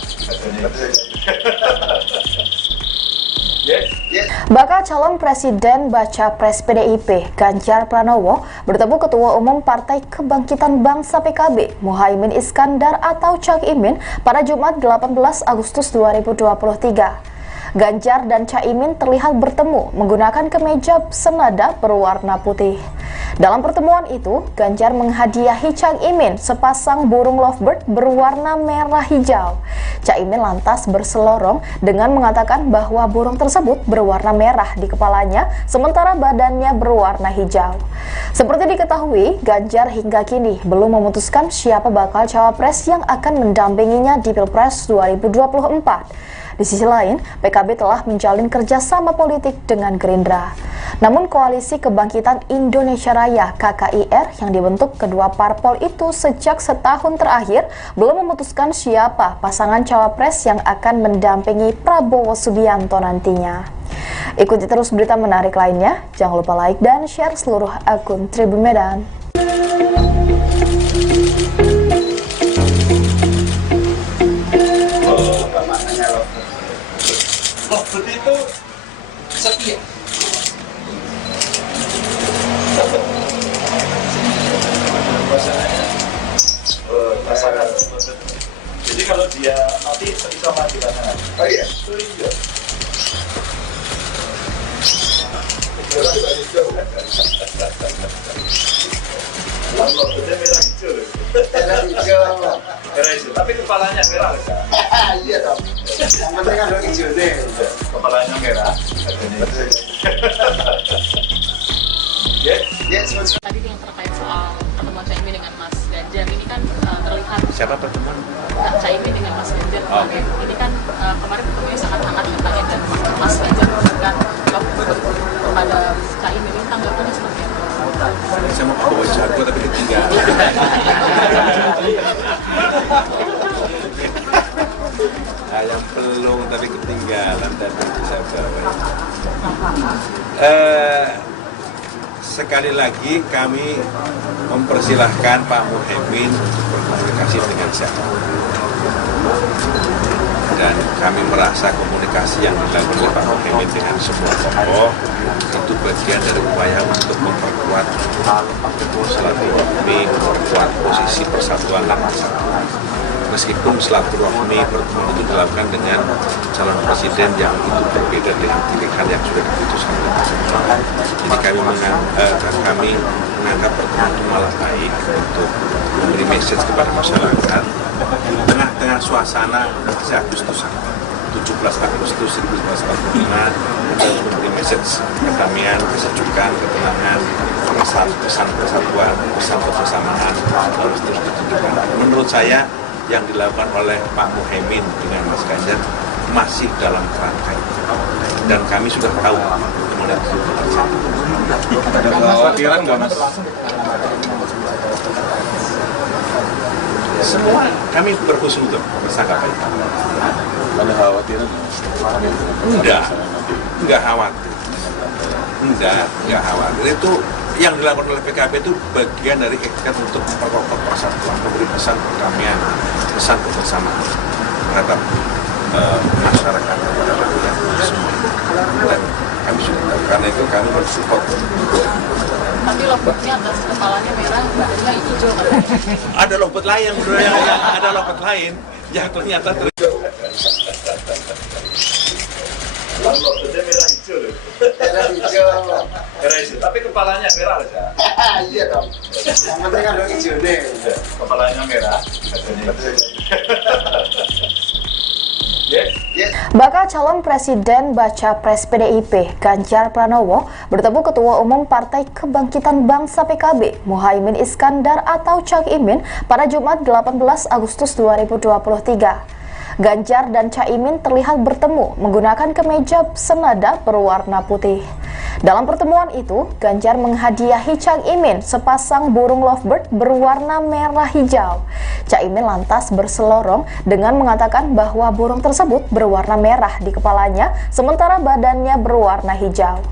Yes. Yes. Bakal calon presiden baca pres PDIP Ganjar Pranowo bertemu Ketua Umum Partai Kebangkitan Bangsa PKB Muhaimin Iskandar atau Cak Imin pada Jumat 18 Agustus 2023. Ganjar dan Caimin terlihat bertemu menggunakan kemeja senada berwarna putih. Dalam pertemuan itu, Ganjar menghadiahi Cak Imin sepasang burung lovebird berwarna merah hijau. Cak Imin lantas berselorong dengan mengatakan bahwa burung tersebut berwarna merah di kepalanya, sementara badannya berwarna hijau. Seperti diketahui, Ganjar hingga kini belum memutuskan siapa bakal cawapres yang akan mendampinginya di Pilpres 2024. Di sisi lain, PKB telah menjalin kerjasama politik dengan Gerindra. Namun Koalisi Kebangkitan Indonesia Raya (KKIR) yang dibentuk kedua parpol itu sejak setahun terakhir belum memutuskan siapa pasangan cawapres yang akan mendampingi Prabowo Subianto nantinya. Ikuti terus berita menarik lainnya, jangan lupa like dan share seluruh akun Tribun Medan. Lovebird itu setia. Pasangan. Jadi kalau dia mati bisa mati pasangan. Oh iya. Oh iya. Lovebird merah hijau. Merah hijau. Merah hijau, tapi kepalanya merah aja. Iya dong. Yang penting kan hijau nih. Kepalanya merah. Yes. Yes. Tadi yang terkait soal pertemuan Caimin dengan Mas Ganjar ini kan terlihat Siapa pertemuan? Caimin dengan Mas Ganjar Oh. ini kan kemarin ketemunya sangat hangat katanya dan Mas Ganjar memberikan lovebird kepada Caimin, ini tanggapannya seperti apa? Saya mau bawa jago tapi ketinggalan. Ayam pelung tapi ketinggalan dan nanti saya bawa. Sekali lagi kami mempersilahkan Pak Muhaimin berkomunikasi dengan siapa. Dan kami merasa komunikasi yang dilakukan oleh Pak Muhaimin dengan semua tokoh itu bagian dari upaya untuk memperkuat silaturahmi, memperkuat posisi persatuan dan kesatuan. Meskipun silaturahmi pertemuan itu dilakukan dengan calon presiden yang itu berbeda dengan pilihan yang sudah diputuskan oleh pasangan. Jadi kami menganggap pertemuan itu malah baik untuk memberi message kepada masyarakat tengah-tengah suasana Agustusan 17 Agustus 1945 untuk memberi message kedamaian, kesejukan, ketenangan, pesan persatuan, pesan kebersamaan harus terus ditunjukkan. Menurut saya yang dilakukan oleh Pak Muhaimin dengan Mas Ganjar masih dalam kerangka itu. Dan kami sudah tahu kemana itu terjadi. Ada kekhawatiran nggak Mas? Semua kami berhusnuzon bersangka itu. Ada kekhawatiran? Enggak khawatir. Enggak khawatir. Itu yang dilakukan oleh PKB itu bagian dari ikhtiar untuk memperkokoh persatuan, memberi pesan perdamaian, pesan kebersamaan terhadap masyarakat kepada rakyat semua. Dan kami sudah tahu, karena itu kami bersupport. Tapi lovebird-nya atas kepalanya merah, badannya hijau katanya. Ada lovebird lain, ada lovebird lain yang ternyata Lovebird merah hijau. Merah hijau. Merah hijau, tapi kepalanya merah aja. Iya dong. Yang penting kan hijau nih. Kepalanya merah. Yes. Yes. Bakal calon presiden baca pres PDIP Ganjar Pranowo bertemu Ketua Umum Partai Kebangkitan Bangsa PKB Muhaimin Iskandar atau Cak Imin pada Jumat 18 Agustus 2023. Ganjar dan Caimin terlihat bertemu menggunakan kemeja senada berwarna putih. Dalam pertemuan itu, Ganjar menghadiahi Cak Imin sepasang burung lovebird berwarna merah hijau. Caimin lantas berselorong dengan mengatakan bahwa burung tersebut berwarna merah di kepalanya, sementara badannya berwarna hijau.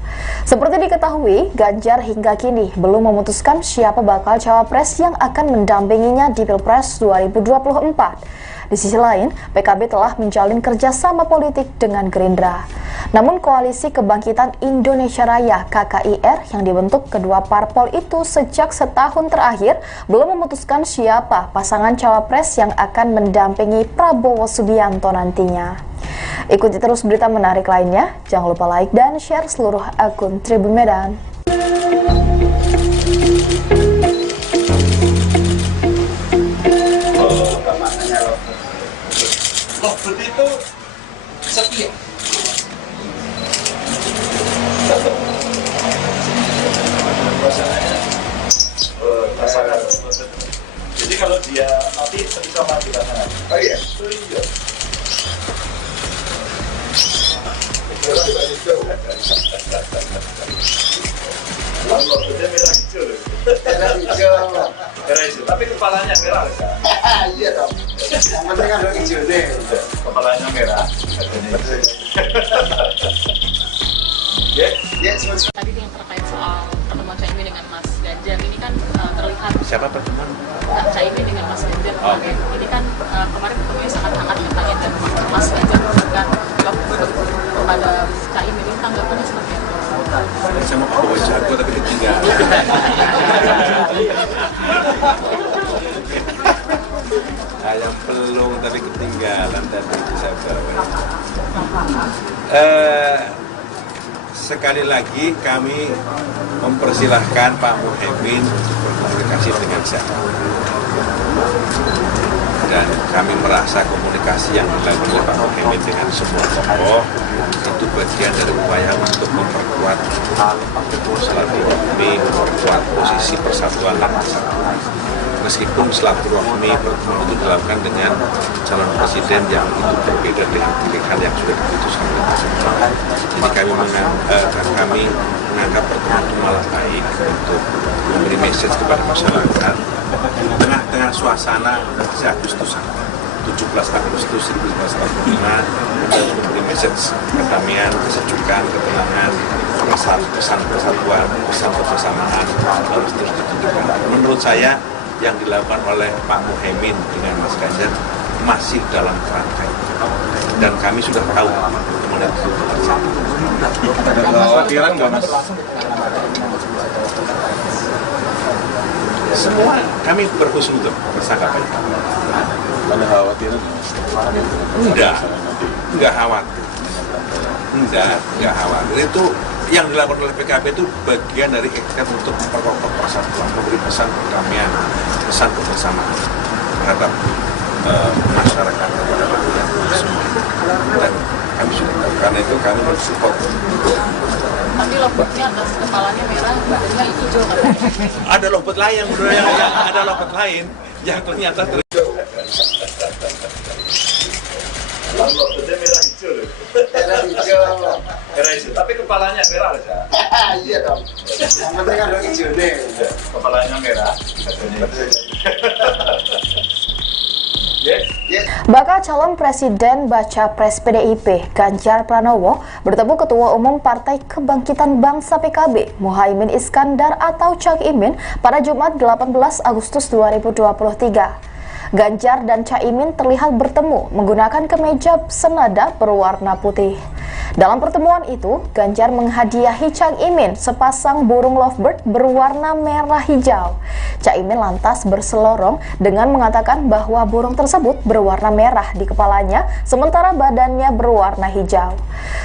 Seperti diketahui, Ganjar hingga kini belum memutuskan siapa bakal cawapres yang akan mendampinginya di Pilpres 2024. Di sisi lain, PKB telah menjalin kerjasama politik dengan Gerindra. Namun Koalisi Kebangkitan Indonesia Raya (KKIR) yang dibentuk kedua parpol itu sejak setahun terakhir belum memutuskan siapa pasangan cawapres yang akan mendampingi Prabowo Subianto nantinya. Ikuti terus berita menarik lainnya, jangan lupa like dan share seluruh akun Tribun Medan. Lovebird itu setia. Pasangan. Jadi kalau dia mati bisa mati pasangan. Oh iya. Itu iya. Lovebird merah hijau loh. Merah hijau. Merah hijau. Tapi kepalanya merah loh, Kak. Iya dong. Yang penting kan hijau nih. Kepalanya merah. Ya, Ya, semua. Tadi yang terkait soal pertemuan Caimin dengan Mas Ganjar ini kan terlihat Siapa pertemuan? Caimin dengan Mas Ganjar kemarin. Ini kan kemarin ketemunya sangat hangat katanya dan Mas Ganjar memberikan lovebird kepada Caimin. Ini tanggapannya seperti apa? Saya mau bawa jago tapi ketinggalan. Ayam pelung tapi ketinggalan tadi saya bawa. Sekali lagi kami mempersilahkan Pak Muhaimin berkomunikasi dengan saya. Dan kami merasa komunikasi yang dilakukan oleh Pak Muhaimin dengan semua tokoh itu bagian dari upaya untuk memperkuat silaturahmi, memperkuat posisi persatuan dan kesatuan. Meskipun silaturahmi pertemuan itu dilakukan dengan calon presiden yang itu berbeda dengan pilihan yang sudah diputuskan oleh presiden. Jadi kami menganggap pertemuan itu malah baik untuk memberi message kepada masyarakat di tengah-tengah suasana Agustusan 17 Agustus 1945 untuk memberi message kedamaian, kesejukan, ketenangan, pesan persatuan, pesan kebersamaan harus terus ditunjukkan. Menurut saya yang dilakukan oleh Pak Muhaimin dengan Mas Ganjar masih dalam kerangka itu. Dan kami sudah tahu pertemuan itu terjadi. Ada kekhawatiran nggak, Mas? Semua kami berhusnuzon bersangka baik. Ada kekhawatiran? Enggak khawatir. Enggak khawatir. Itu yang dilakukan oleh PKB itu bagian dari ikhtiar untuk memperkokoh persatuan, memberi pesan perdamaian, pesan kebersamaan terhadap masyarakat kepada rakyat semua. Dan kami sudah tahu, karena itu kami mensupport. Tapi logonya atas kepalanya merah, badannya hijau katanya. Ada lobet lain yang ada lobet lain yang ternyata Lovebird merah hijau loh. Merah hijau. Merah hijau. Tapi kepalanya merah loh, Kak. Iya dong. Yang penting kan hijau nih. Kepalanya merah. Ya. Bakal calon presiden baca pres PDIP Ganjar Pranowo bertemu Ketua Umum Partai Kebangkitan Bangsa PKB Muhaimin Iskandar atau Cak Imin pada Jumat 18 Agustus 2023. Ganjar dan Caimin terlihat bertemu menggunakan kemeja senada berwarna putih. Dalam pertemuan itu, Ganjar menghadiahi Cak Imin sepasang burung lovebird berwarna merah hijau. Cak Imin lantas berselorong dengan mengatakan bahwa burung tersebut berwarna merah di kepalanya, sementara badannya berwarna hijau.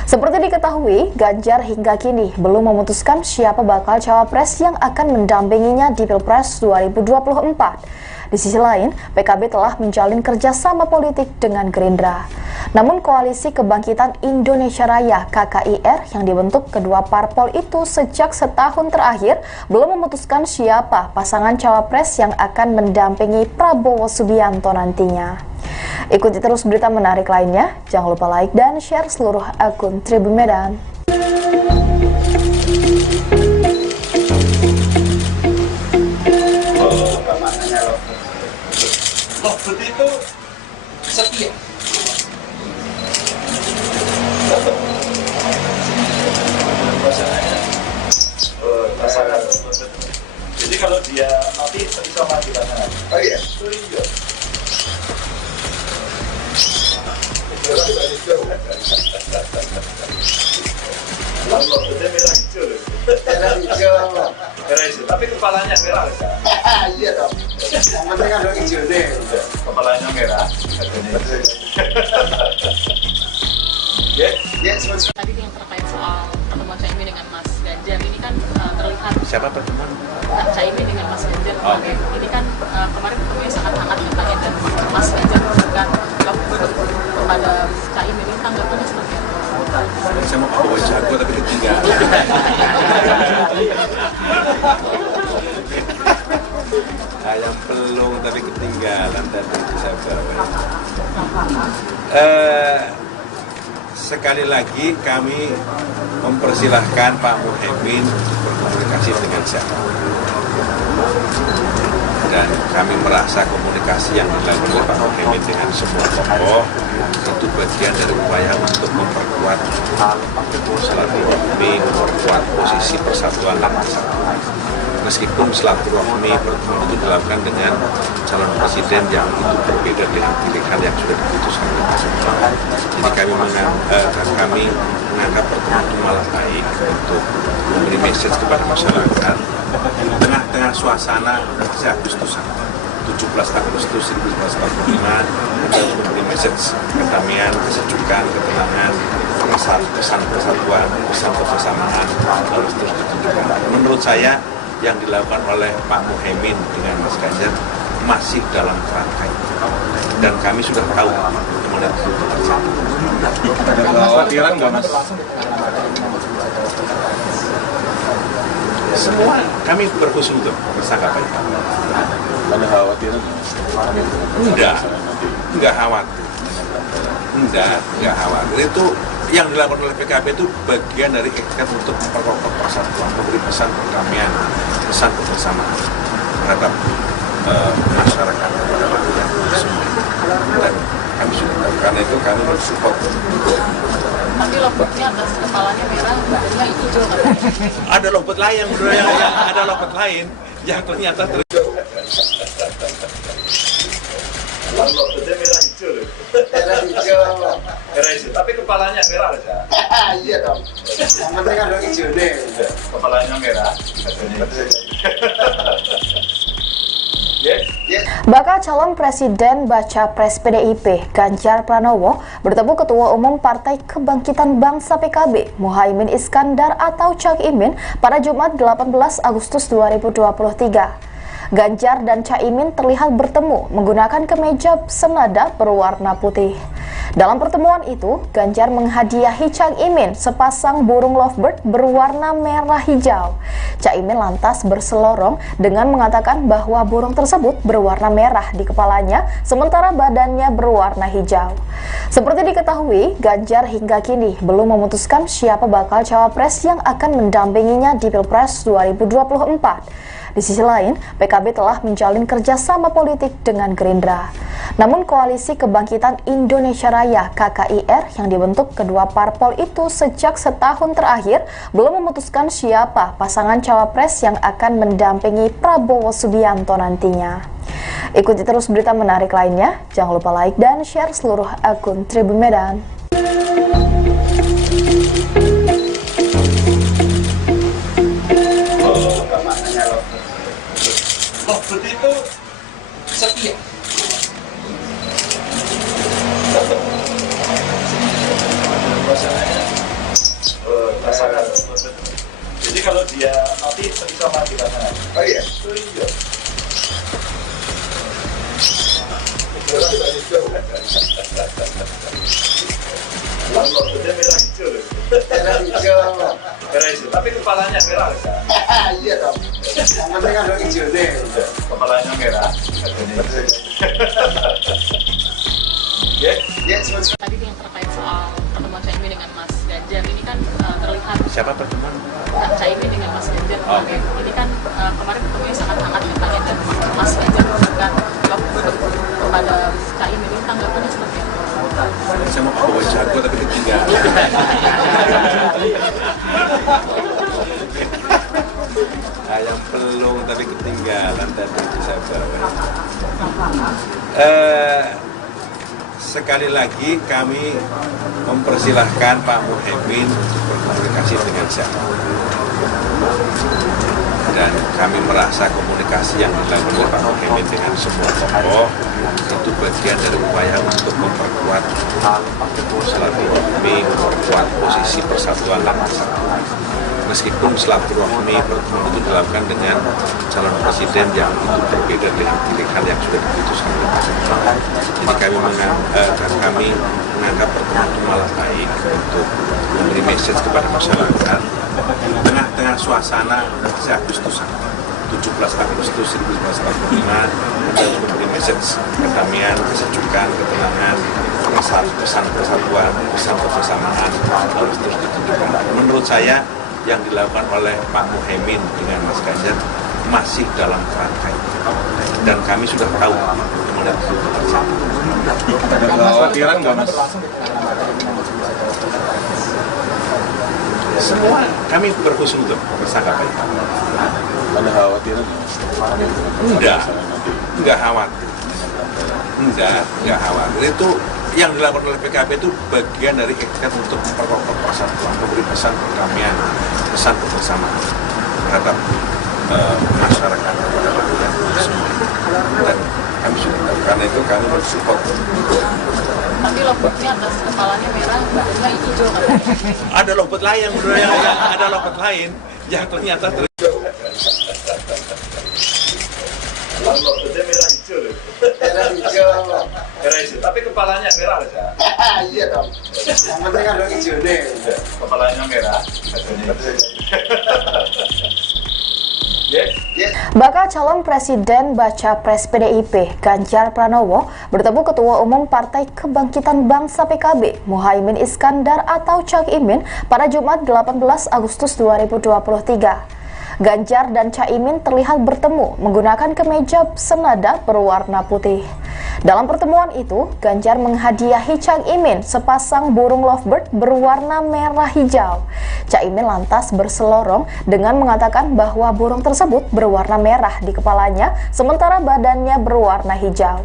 Seperti diketahui, Ganjar hingga kini belum memutuskan siapa bakal cawapres yang akan mendampinginya di Pilpres 2024. Di sisi lain, PKB telah menjalin kerjasama politik dengan Gerindra. Namun Koalisi Kebangkitan Indonesia Raya (KKIR) yang dibentuk kedua parpol itu sejak setahun terakhir belum memutuskan siapa pasangan cawapres yang akan mendampingi Prabowo Subianto nantinya. Ikuti terus berita menarik lainnya, jangan lupa like dan share seluruh akun Tribun Medan. dia nanti sama kita. Oh iya. Oh iya. Lalu dia merah hijau loh. Merah hijau. Merah hijau, tapi kepalanya merah aja. Iya dong. Yang penting kan lo hijau nih. Kepalanya merah. Ya, Ya, semua Tadi yang terkait soal pertemuan Caimin dengan Mas Ganjar ini kan terlihat Siapa pertemuan? Caimin dengan Mas Ganjar Oh. ini kan kemarin ketemunya sangat hangat katanya dan Mas Ganjar memberikan kepada Caimin ini tanggapannya seperti apa? Saya mau bawa jago tapi ketinggalan. Ayam pelung tapi ketinggalan tadi itu saya bawa. Sekali lagi kami mempersilahkan Pak Muhaimin berkomunikasi dengan siapa. Dan kami merasa komunikasi yang dilakukan oleh Pak Muhaimin dengan semua tokoh itu bagian dari upaya untuk memperkuat silaturahmi, memperkuat posisi persatuan dan kesatuan. Meskipun silaturahmi pertemuan itu dilakukan dengan calon presiden yang itu berbeda dengan pilihan yang sudah diputuskan oleh semua. Jadi kami menganggap pertemuan itu malah baik untuk memberi message kepada masyarakat tengah-tengah suasana Agustusan 17 Agustus 1945 untuk memberi message kedamaian, kesejukan, ketenangan, pesan persatuan, pesan kebersamaan harus terus ditunjukkan. Menurut saya yang dilakukan oleh Pak Muhaimin dengan Mas Ganjar masih dalam kerangka itu. Dan kami sudah tahu kemana itu terjadi. Ada kekhawatiran nggak Mas? Semua kami berhusnuzon bersahabat. Ada kekhawatiran? Enggak khawatir. Enggak khawatir. Itu yang dilakukan oleh PKB itu bagian dari ikhtiar untuk memperkokoh persatuan, memberi pesan perdamaian, pesan kebersamaan terhadap masyarakat kepada rakyat semua. Dan kami sudah tahu, karena itu kami mensupport. Tapi lomboknya atas kepalanya merah, badannya hijau katanya. Ada lompet lain, ada lompet lain yang ternyata lalu dia merah hijau loh. merah hijau. Merah hijau, tapi kepalanya merah aja. Iya dong. Yang penting kan lo hijau nih. Kepalanya merah. Ya, Ya. Bakal calon presiden baca pres PDIP Ganjar Pranowo bertemu Ketua Umum Partai Kebangkitan Bangsa PKB Muhaimin Iskandar atau Cak Imin pada Jumat 18 Agustus 2023. Ganjar dan Caimin terlihat bertemu menggunakan kemeja senada berwarna putih. Dalam pertemuan itu, Ganjar menghadiahi Cak Imin sepasang burung lovebird berwarna merah hijau. Cak Imin lantas berselorong dengan mengatakan bahwa burung tersebut berwarna merah di kepalanya, sementara badannya berwarna hijau. Seperti diketahui, Ganjar hingga kini belum memutuskan siapa bakal cawapres yang akan mendampinginya di Pilpres 2024. Di sisi lain, PKB telah menjalin kerjasama politik dengan Gerindra. Namun Koalisi Kebangkitan Indonesia Raya (KKIR) yang dibentuk kedua parpol itu sejak setahun terakhir belum memutuskan siapa pasangan cawapres yang akan mendampingi Prabowo Subianto nantinya. Ikuti terus berita menarik lainnya, jangan lupa like dan share seluruh akun Tribun Medan. lovebird itu setia. Pasangan. Jadi kalau dia nanti sama kita. Oh iya. Oh iya. Lalu dia merah hijau loh. Merah hijau. Merah hijau, tapi kepalanya merah aja. Iya dong. Yang penting kan lo hijau nih. Kepalanya merah. Ya, Ya, semua Tadi yang terkait soal pertemuan Caimin dengan Mas Ganjar ini kan terlihat siapa pertemuan? Caimin dengan Mas Ganjar Oh. ini kan kemarin ketemunya sangat hangat katanya dan Mas Ganjar memberikan kepada Caimin ini tanggapannya seperti apa? Saya mau bawa jago tapi ketinggalan. Ayam pelung tapi ketinggalan tadi saya bawa. Sekali lagi kami mempersilahkan Pak Muhaimin untuk berkomunikasi dengan siapa. Dan kami merasa komunikasi yang dilakukan oleh Pak Muhaimin dengan semua tokoh itu bagian dari upaya untuk memperkuat silaturahmi, memperkuat posisi persatuan dan kesatuan. Meskipun silaturahmi pertemuan itu dilakukan dengan calon presiden yang itu berbeda dengan pilihan yang sudah diputuskan oleh Pak. Jadi kami menganggap pertemuan itu malah baik untuk memberi message kepada masyarakat di tengah-tengah suasana Agustusan 17 Agustus 1945 untuk memberi message kedamaian, kesejukan, ketenangan, pesan persatuan, pesan kebersamaan harus terus ditunjukkan. Menurut saya yang dilakukan oleh Pak Muhaimin dengan Mas Ganjar masih dalam kerangka itu, dan kami sudah tahu kemudian itu terjadi. Ada kekhawatiran nggak Mas? Semua kami berhusnuzon bersangka baik. Ada kekhawatiran? Enggak khawatir. Enggak khawatir. Itu yang dilakukan oleh PKB itu bagian dari ikhtiar untuk memperkokoh persatuan, memberi pesan perdamaian, pesan kebersamaan terhadap masyarakat, kepada rakyat semua. Dan kami sudah tahu, karena itu kami mensupport. Tapi lompatnya atas kepalanya merah, badannya hijau katanya. Ada lompat lain, ada lompat lain yang ternyata Lompatnya merah hijau loh. Merah hijau. Merah hijau, tapi kepalanya merah aja. Iya dong. Yang penting ada hijau nih. Kepalanya merah. Yes. Yes. Bakal calon presiden baca pres PDIP Ganjar Pranowo bertemu Ketua Umum Partai Kebangkitan Bangsa PKB Muhaimin Iskandar atau Cak Imin pada Jumat 18 Agustus 2023. Ganjar dan Caimin terlihat bertemu menggunakan kemeja senada berwarna putih. Dalam pertemuan itu, Ganjar menghadiahi Cak Imin sepasang burung lovebird berwarna merah hijau. Cak Imin lantas berselorong dengan mengatakan bahwa burung tersebut berwarna merah di kepalanya, sementara badannya berwarna hijau.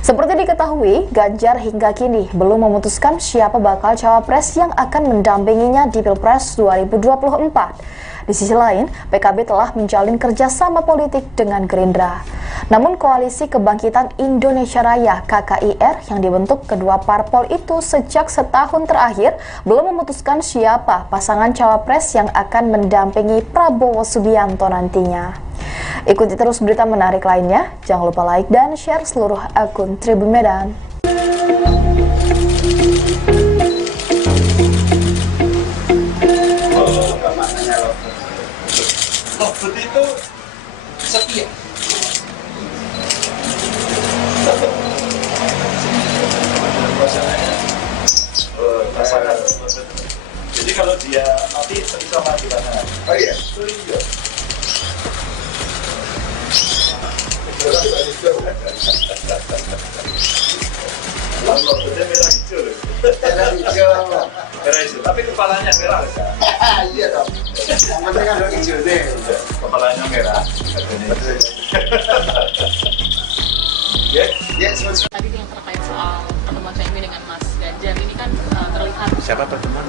Seperti diketahui, Ganjar hingga kini belum memutuskan siapa bakal cawapres yang akan mendampinginya di Pilpres 2024. Di sisi lain, PKB telah menjalin kerjasama politik dengan Gerindra. Namun Koalisi Kebangkitan Indonesia Raya (KKIR) yang dibentuk kedua parpol itu sejak setahun terakhir belum memutuskan siapa pasangan cawapres yang akan mendampingi Prabowo Subianto nantinya. Ikuti terus berita menarik lainnya, jangan lupa like dan share seluruh akun Tribun Medan. Lompat itu setia. Pasangan. Jadi kalau dia mati sama gimana? Oh iya. Iya. Lompatnya merah hijau loh. Merah hijau. Merah hijau, tapi kepalanya merah aja. Iya dong. Yang penting ada hijau nih. Kepalanya merah. Yes. Yes. Tadi yang terkait soal pertemuan Caimin dengan Mas Ganjar ini kan terlihat siapa pertemuan?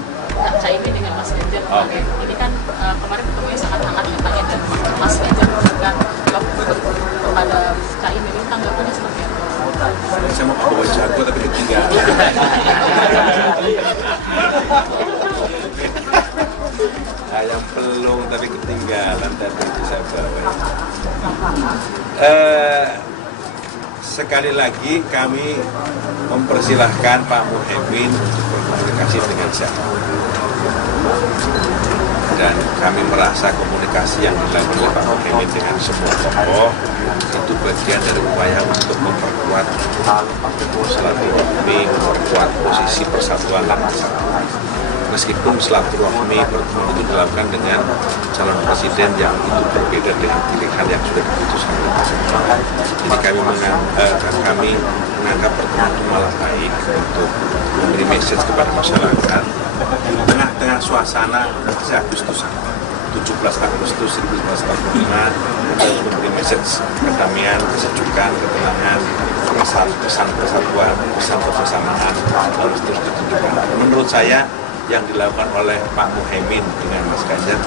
Caimin dengan Mas Ganjar Oh. kemarin. Ini kan kemarin ketemunya sangat hangat katanya dan Mas Ganjar memberikan love kepada Caimin. Ini tanggapannya seperti apa? Saya mau bawa jago tapi ketinggalan. Ayam pelung tapi ketinggalan tadi saya bawa. Sekali lagi kami mempersilahkan Pak Muhaimin untuk berkomunikasi dengan siapa. Dan kami merasa komunikasi yang dilakukan oleh Pak Muhaimin dengan semua tokoh itu bagian dari upaya untuk memperkuat silaturahmi, memperkuat posisi persatuan dan kesatuan. Meskipun silaturahmi pertemuan itu dilakukan dengan calon presiden yang itu berbeda dengan pilihan yang sudah diputuskan oleh Pak. Jadi kami menganggap pertemuan itu malah baik untuk memberi message kepada masyarakat di tengah-tengah suasana Agustusan 17 Agustus 1945 harus memberi message kedamaian, kesejukan, ketenangan, pesan persatuan, pesan kebersamaan harus terus ditunjukkan. Menurut saya yang dilakukan oleh Pak Muhaimin dengan Mas Ganjar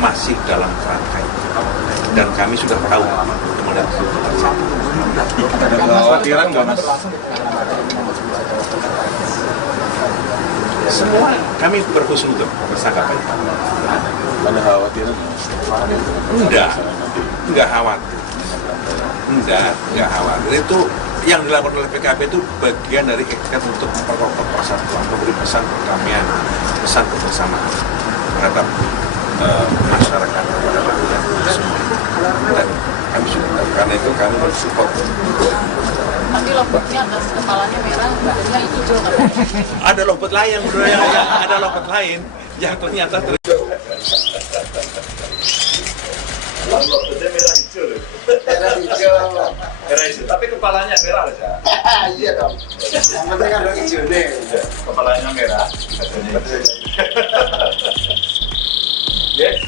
masih dalam kerangka itu. Dan kami sudah tahu kemana itu terjadi. Ada kekhawatiran nggak Mas? Semua kami berhusnuzon bersangka baik. Ada kekhawatiran? Enggak khawatir. Enggak khawatir. Itu yang dilakukan oleh PKB itu bagian dari ikhtiar untuk memperkokoh persatuan, memberi pesan perdamaian, pesan kebersamaan terhadap masyarakat kepada rakyat semua. Dan kami sudah tahu, karena itu kami mensupport. Tapi lompatnya atas kepalanya merah, badannya hijau katanya. Ada lompat lain, ada lompat lain yang ternyata Lompatnya merah hijau loh. Merah hijau. Merah hijau, tapi kepalanya merah aja. Iya dong. Yang penting kan lo hijau nih. Kepalanya merah. Yes.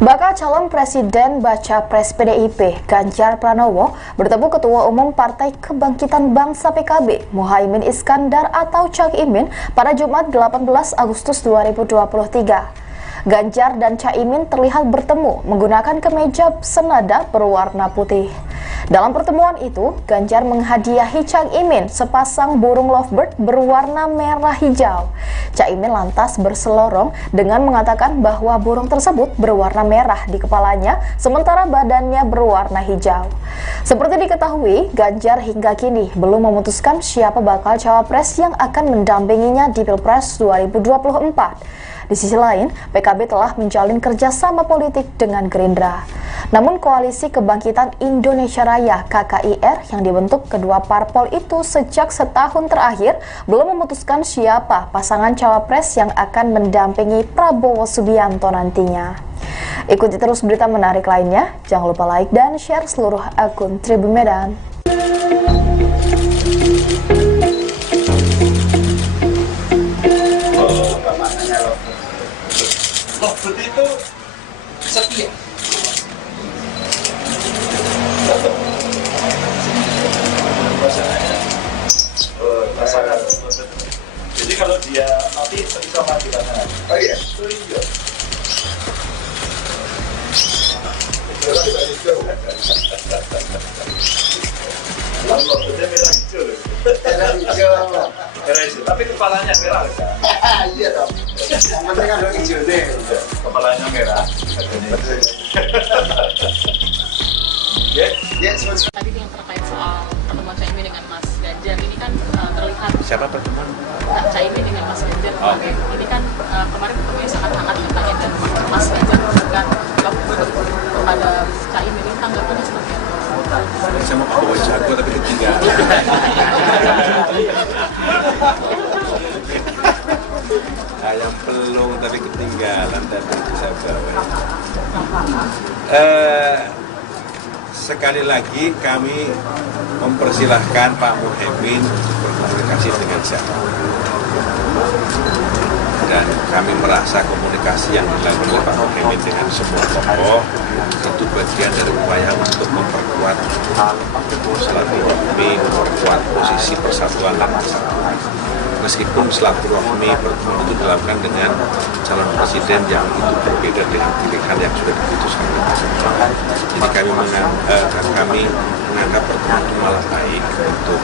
Bakal calon Presiden Baca Pres PDIP Ganjar Pranowo bertemu Ketua Umum Partai Kebangkitan Bangsa PKB Muhaimin Iskandar atau Cak Imin pada Jumat 18 Agustus 2023. Ganjar dan Caimin terlihat bertemu menggunakan kemeja senada berwarna putih. Dalam pertemuan itu, Ganjar menghadiahi Cak Imin sepasang burung lovebird berwarna merah hijau. Cak Imin lantas berselorong dengan mengatakan bahwa burung tersebut berwarna merah di kepalanya, sementara badannya berwarna hijau. Seperti diketahui, Ganjar hingga kini belum memutuskan siapa bakal cawapres yang akan mendampinginya di Pilpres 2024. Di sisi lain, PKB telah menjalin kerjasama politik dengan Gerindra. Namun Koalisi Kebangkitan Indonesia Raya (KKIR) yang dibentuk kedua parpol itu sejak setahun terakhir belum memutuskan siapa pasangan cawapres yang akan mendampingi Prabowo Subianto nantinya. Ikuti terus berita menarik lainnya, jangan lupa like dan share seluruh akun Tribun Medan. Lompat itu setia. Pasangan. Jadi kalau dia mati bisa mati pasangan. Oh iya. Itu iya. Lompatnya merah hijau loh. Merah hijau. Merah hijau, tapi kepalanya merah aja. Iya dong. Yang penting kan lo hijau nih. Kepalanya merah. Yes. Yes, Mas. Tadi yang terkait soal pertemuan Caimin dengan Mas Ganjar ini kan terlihat siapa pertemuan? Caimin dengan Mas Ganjar. Oke. Ini kan kemarin ketemunya sangat hangat katanya dan Mas Ganjar memberikan lovebird kepada Caimin, ini tanggapannya seperti apa? Saya mau bawa jago tapi ketinggalan. Ayam pelung tapi ketinggalan tadi saya bawa. Sekali lagi kami mempersilahkan Pak Muhaimin berkomunikasi dengan siapa. Dan kami merasa komunikasi yang dilakukan oleh Pak Muhaimin dengan semua tokoh itu bagian dari upaya untuk memperkuat silaturahmi, memperkuat posisi persatuan dan kesatuan. Meskipun silaturahmi pertemuan itu dilakukan dengan calon presiden yang itu berbeda dengan pilihan yang sudah diputuskan oleh pasangan. Jadi kami menganggap pertemuan itu malah baik untuk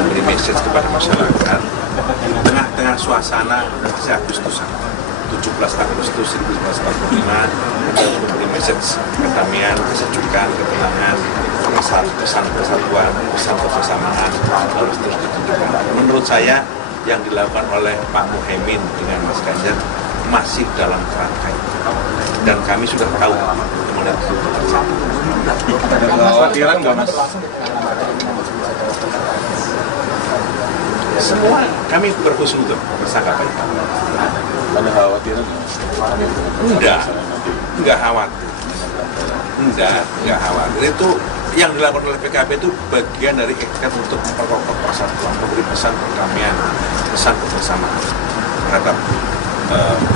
memberi message kepada masyarakat di tengah-tengah suasana Agustusan 17 Agustus 1945 harus memberi message kedamaian, kesejukan, ketenangan, pesan persatuan, pesan kebersamaan harus terus ditunjukkan. Menurut saya yang dilakukan oleh Pak Muhaimin dengan Mas Ganjar masih dalam kerangka itu. Dan kami sudah tahu kemana itu terjadi. Ada kekhawatiran nggak Mas? Semua kami berhusnuzon bersangka baik. Ada kekhawatiran? Enggak khawatir. Enggak khawatir. Itu yang dilakukan oleh PKB itu bagian dari ikhtiar untuk memperkokoh persatuan, memberi pesan perdamaian, pesan kebersamaan terhadap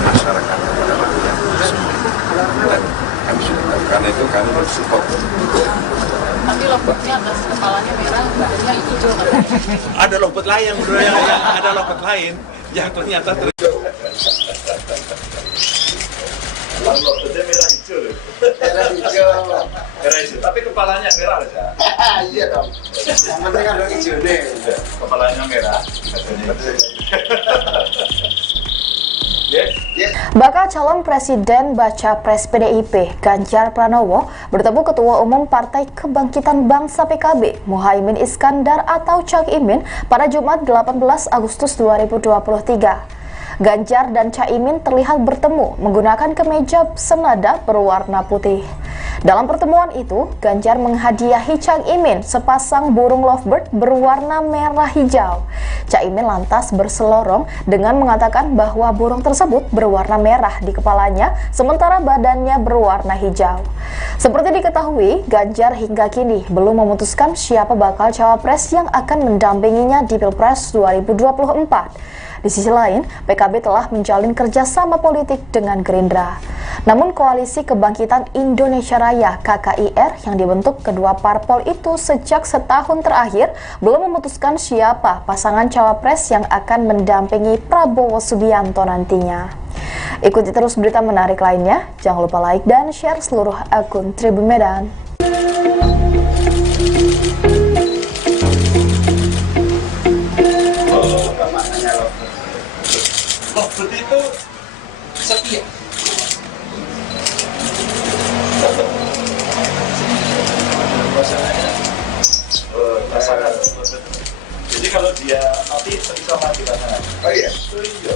masyarakat kepada rakyat semua. dan kami sudah tahu, karena itu kami mensupport. Tapi lompatnya atas kepalanya merah, badannya hijau katanya. Ada lompat lain, ada lompat lain yang ternyata Lompatnya merah hijau loh. Merah hijau. Merah hijau, tapi kepalanya merah aja. Iya dong. Yang penting kan lo hijau nih. Kepalanya merah. Yes. Bakal calon Presiden Baca Pres PDIP Ganjar Pranowo bertemu Ketua Umum Partai Kebangkitan Bangsa PKB Muhaimin Iskandar atau Cak Imin pada Jumat 18 Agustus 2023. Ganjar dan Caimin terlihat bertemu menggunakan kemeja senada berwarna putih. Dalam pertemuan itu, Ganjar menghadiahi Cak Imin sepasang burung lovebird berwarna merah hijau. Cak Imin lantas berselorong dengan mengatakan bahwa burung tersebut berwarna merah di kepalanya, sementara badannya berwarna hijau. Seperti diketahui, Ganjar hingga kini belum memutuskan siapa bakal cawapres yang akan mendampinginya di Pilpres 2024. Di sisi lain, PKB telah menjalin kerjasama politik dengan Gerindra. Namun Koalisi Kebangkitan Indonesia Raya (KKIR) yang dibentuk kedua parpol itu sejak setahun terakhir belum memutuskan siapa pasangan cawapres yang akan mendampingi Prabowo Subianto nantinya. Ikuti terus berita menarik lainnya, jangan lupa like dan share seluruh akun Tribun Medan. Lompat itu setia. Pasangan. Jadi kalau dia mati bisa mati pasangan. Oh iya. Iya.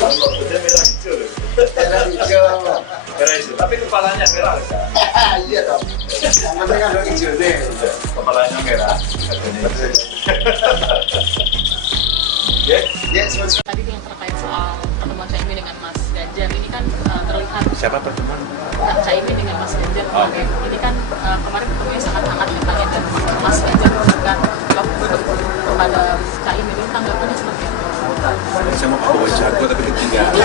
Lompatnya merah hijau loh. Merah hijau. Merah hijau, tapi kepalanya merah aja. Iya dong. Yang penting kan lo hijau nih. Kepalanya merah. Yes. Yes. Tadi yang terkait soal pertemuan Caimin dengan Mas Ganjar ini kan terlihat siapa pertemuan? Caimin dengan Mas Ganjar Oh. kemarin. Ini kan kemarin ketemunya sangat hangat katanya dan Mas Ganjar memberikan lompat kepada Caimin, ini tanggapannya seperti apa? Saya mau bawa jago tapi ketinggalan.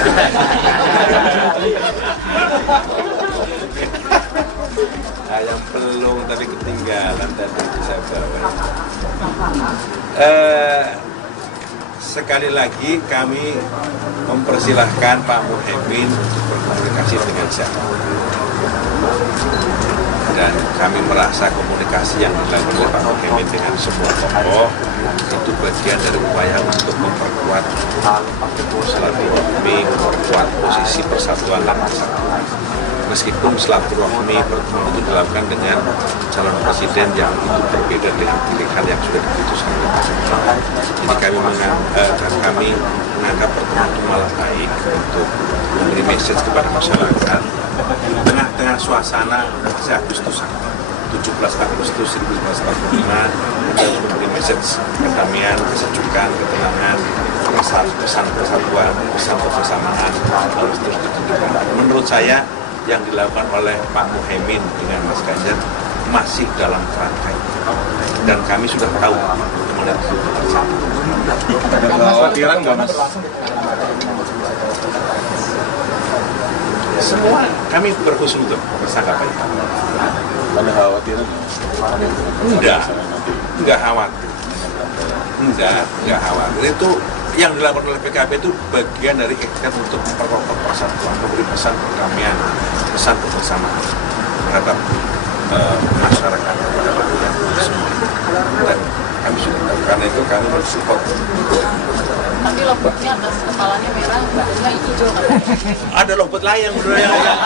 Ayam pelung tapi ketinggalan tadi saya bawa. Sekali lagi kami mempersilahkan Pak Muhaimin berkomunikasi dengan siapa. Dan kami merasa komunikasi yang dilakukan oleh Pak Muhaimin dengan semua tokoh itu bagian dari upaya untuk memperkuat silaturahmi, memperkuat posisi persatuan dan kesatuan. Meskipun silaturahmi pertemuan itu dilakukan dengan calon presiden yang itu berbeda dengan pilihan yang sudah diputuskan oleh pasangan. Jadi kami menganggap pertemuan itu malah baik untuk memberi message kepada masyarakat tengah-tengah suasana Agustusan 17 Agustus 1945 dan memberi message kedamaian, kesejukan, ketenangan, pesan persatuan, pesan kebersamaan harus terus ditunjukkan. Menurut saya yang dilakukan oleh Pak Muhaimin dengan Mas Ganjar masih dalam kerangka itu. Dan kami sudah tahu kemana itu terjadi. Ada kekhawatiran nggak Mas? Semua kami berhusnuzon bersangka itu. Ada kekhawatiran? Enggak khawatir. Enggak khawatir. Itu yang dilakukan oleh PKB itu bagian dari ikhtiar untuk memperkokoh persatuan, memberi pesan perdamaian, pesan kebersamaan terhadap masyarakat, kepada rakyat semua. Dan kami sudah tahu, karena itu kami mensupport. Tapi lompatnya atas kepalanya merah, badannya hijau katanya. Ada lompat lain,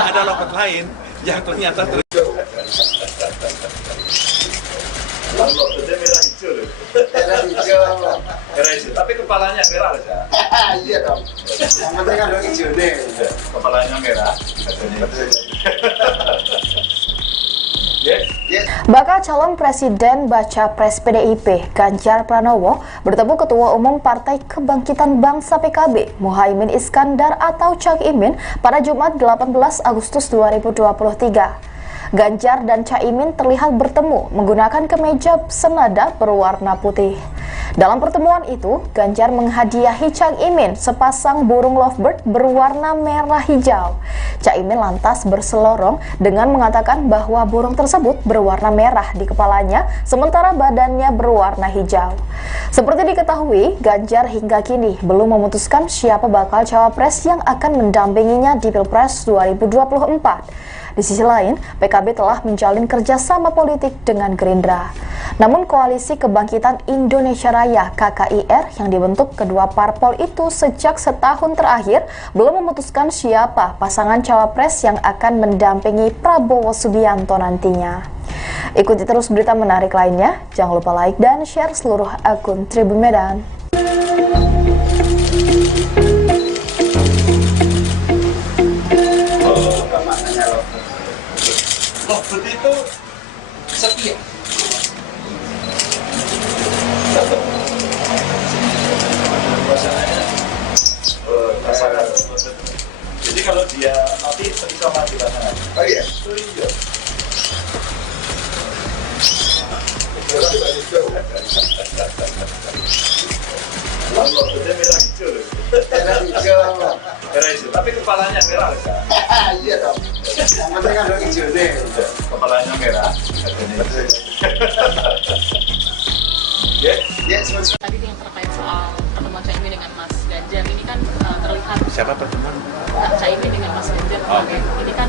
ada lompat lain yang ternyata Lompatnya merah hijau loh. Merah hijau. Merah hijau, tapi kepalanya merah aja. Iya dong. Yang penting kan lo hijau nih. Kepalanya merah. Yes. Bakal calon Presiden Baca Pres PDIP Ganjar Pranowo bertemu Ketua Umum Partai Kebangkitan Bangsa PKB Muhaimin Iskandar atau Cak Imin pada Jumat 18 Agustus 2023. Ganjar dan Caimin terlihat bertemu menggunakan kemeja senada berwarna putih. Dalam pertemuan itu, Ganjar menghadiahi Cak Imin sepasang burung lovebird berwarna merah hijau. Cak Imin lantas berselorong dengan mengatakan bahwa burung tersebut berwarna merah di kepalanya, sementara badannya berwarna hijau. Seperti diketahui, Ganjar hingga kini belum memutuskan siapa bakal cawapres yang akan mendampinginya di Pilpres 2024. Di sisi lain, PKB telah menjalin kerjasama politik dengan Gerindra. Namun Koalisi Kebangkitan Indonesia Raya (KKIR) yang dibentuk kedua parpol itu sejak setahun terakhir belum memutuskan siapa pasangan cawapres yang akan mendampingi Prabowo Subianto nantinya. Ikuti terus berita menarik lainnya, jangan lupa like dan share seluruh akun Tribun Medan. Lovebird itu setia. Pasangan. Jadi kalau dia mati bisa mati pasangan. Oh iya. Oh iya. Lovebird merah hijau loh. Merah hijau. Merah hijau. Tapi kepalanya merah kan? Iya dong. Yang penting kan hijau nih. Kepalanya merah. Ya. Ya, sebenarnya. Tadi yang terkait soal pertemuan Cak Imin dengan Mas Ganjar ini kan terlihat Siapa pertemuan? Cak Imin dengan Mas Ganjar Oke. ini kan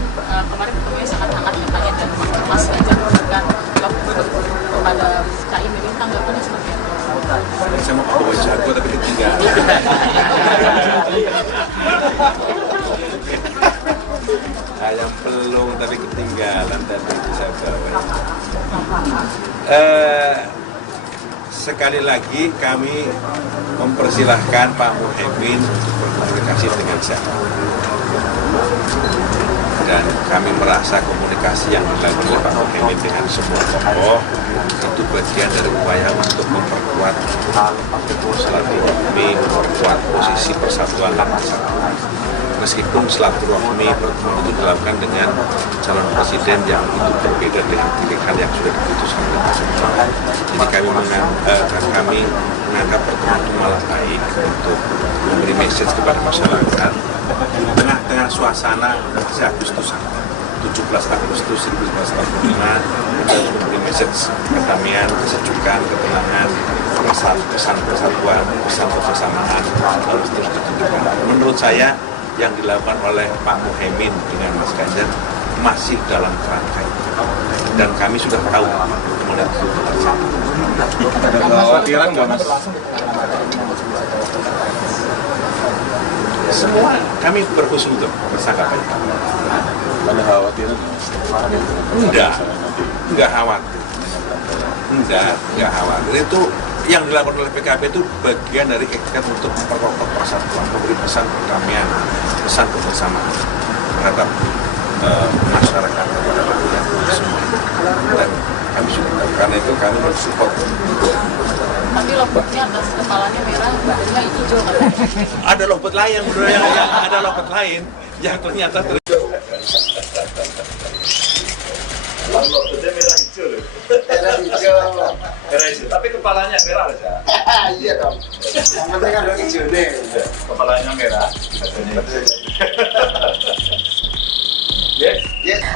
kemarin ketemunya sangat hangat katanya, dan Mas Ganjar memberikan lovebird kepada Cak Imin, ini tanggapannya seperti apa? Saya mau bawa jago tapi ketinggalan. Ayam pelung tapi ketinggalan tadi saya bawa. Sekali lagi kami mempersilahkan Pak Muhaimin untuk berkomunikasi dengan saya. Dan kami merasa komunikasi yang dilakukan oleh Pak Muhaimin dengan semua tokoh itu bagian dari upaya untuk memperkuat silaturahmi, memperkuat posisi persatuan dan kesatuan. Meskipun silaturahmi pertemuan itu dilakukan dengan calon presiden yang itu berbeda dengan pilihan yang sudah diputuskan oleh Presiden. Jadi kami menganggap pertemuan itu malah baik untuk memberi message kepada masyarakat di tengah-tengah suasana Agustusan 17 Agustus 1945 kita memberi message kedamaian, kesejukan, ketenangan, pesan persatuan, pesan kebersamaan harus terus ditunjukkan. Menurut saya yang dilakukan oleh Pak Muhaimin dengan Mas Ganjar masih dalam kerangka itu, dan kami sudah tahu kemudian itu terjadi. Ada kekhawatiran nggak Mas? Semua kami berhusnuzon bersangka baik. Ada kekhawatiran nggak Mas? Enggak khawatir. Enggak khawatir. Itu yang dilakukan oleh PKB itu bagian dari ikhtiar untuk memperkokoh persatuan, memberi pesan perdamaian, pesan kebersamaan terhadap masyarakat, kepada rakyat semua. Dan kami sudah tahu, karena itu kami mensupport. Tapi lovebird-nya atas kepalanya merah, badannya hijau katanya. Ada lovebird lain, ada lovebird lain yang ternyata Lovebird merah hijau loh. Merah hijau. Merah hijau. Tapi kepalanya merah aja. Iya dong. Yang penting kan hijau nih. Kepalanya merah. Badannya hijau. Ya.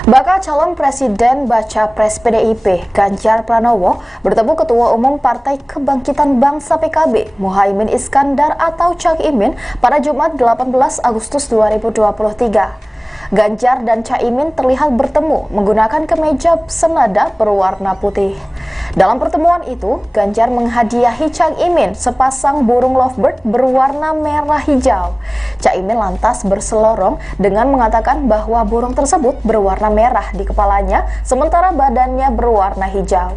Bakal calon Presiden Baca Pres PDIP Ganjar Pranowo bertemu Ketua Umum Partai Kebangkitan Bangsa PKB Muhaimin Iskandar atau Cak Imin pada Jumat 18 Agustus 2023. Ganjar dan Cak Imin terlihat bertemu menggunakan kemeja senada berwarna putih. Dalam pertemuan itu, Ganjar menghadiahi Cak Imin sepasang burung lovebird berwarna merah hijau. Cak Imin lantas berselorong dengan mengatakan bahwa burung tersebut berwarna merah di kepalanya, sementara badannya berwarna hijau.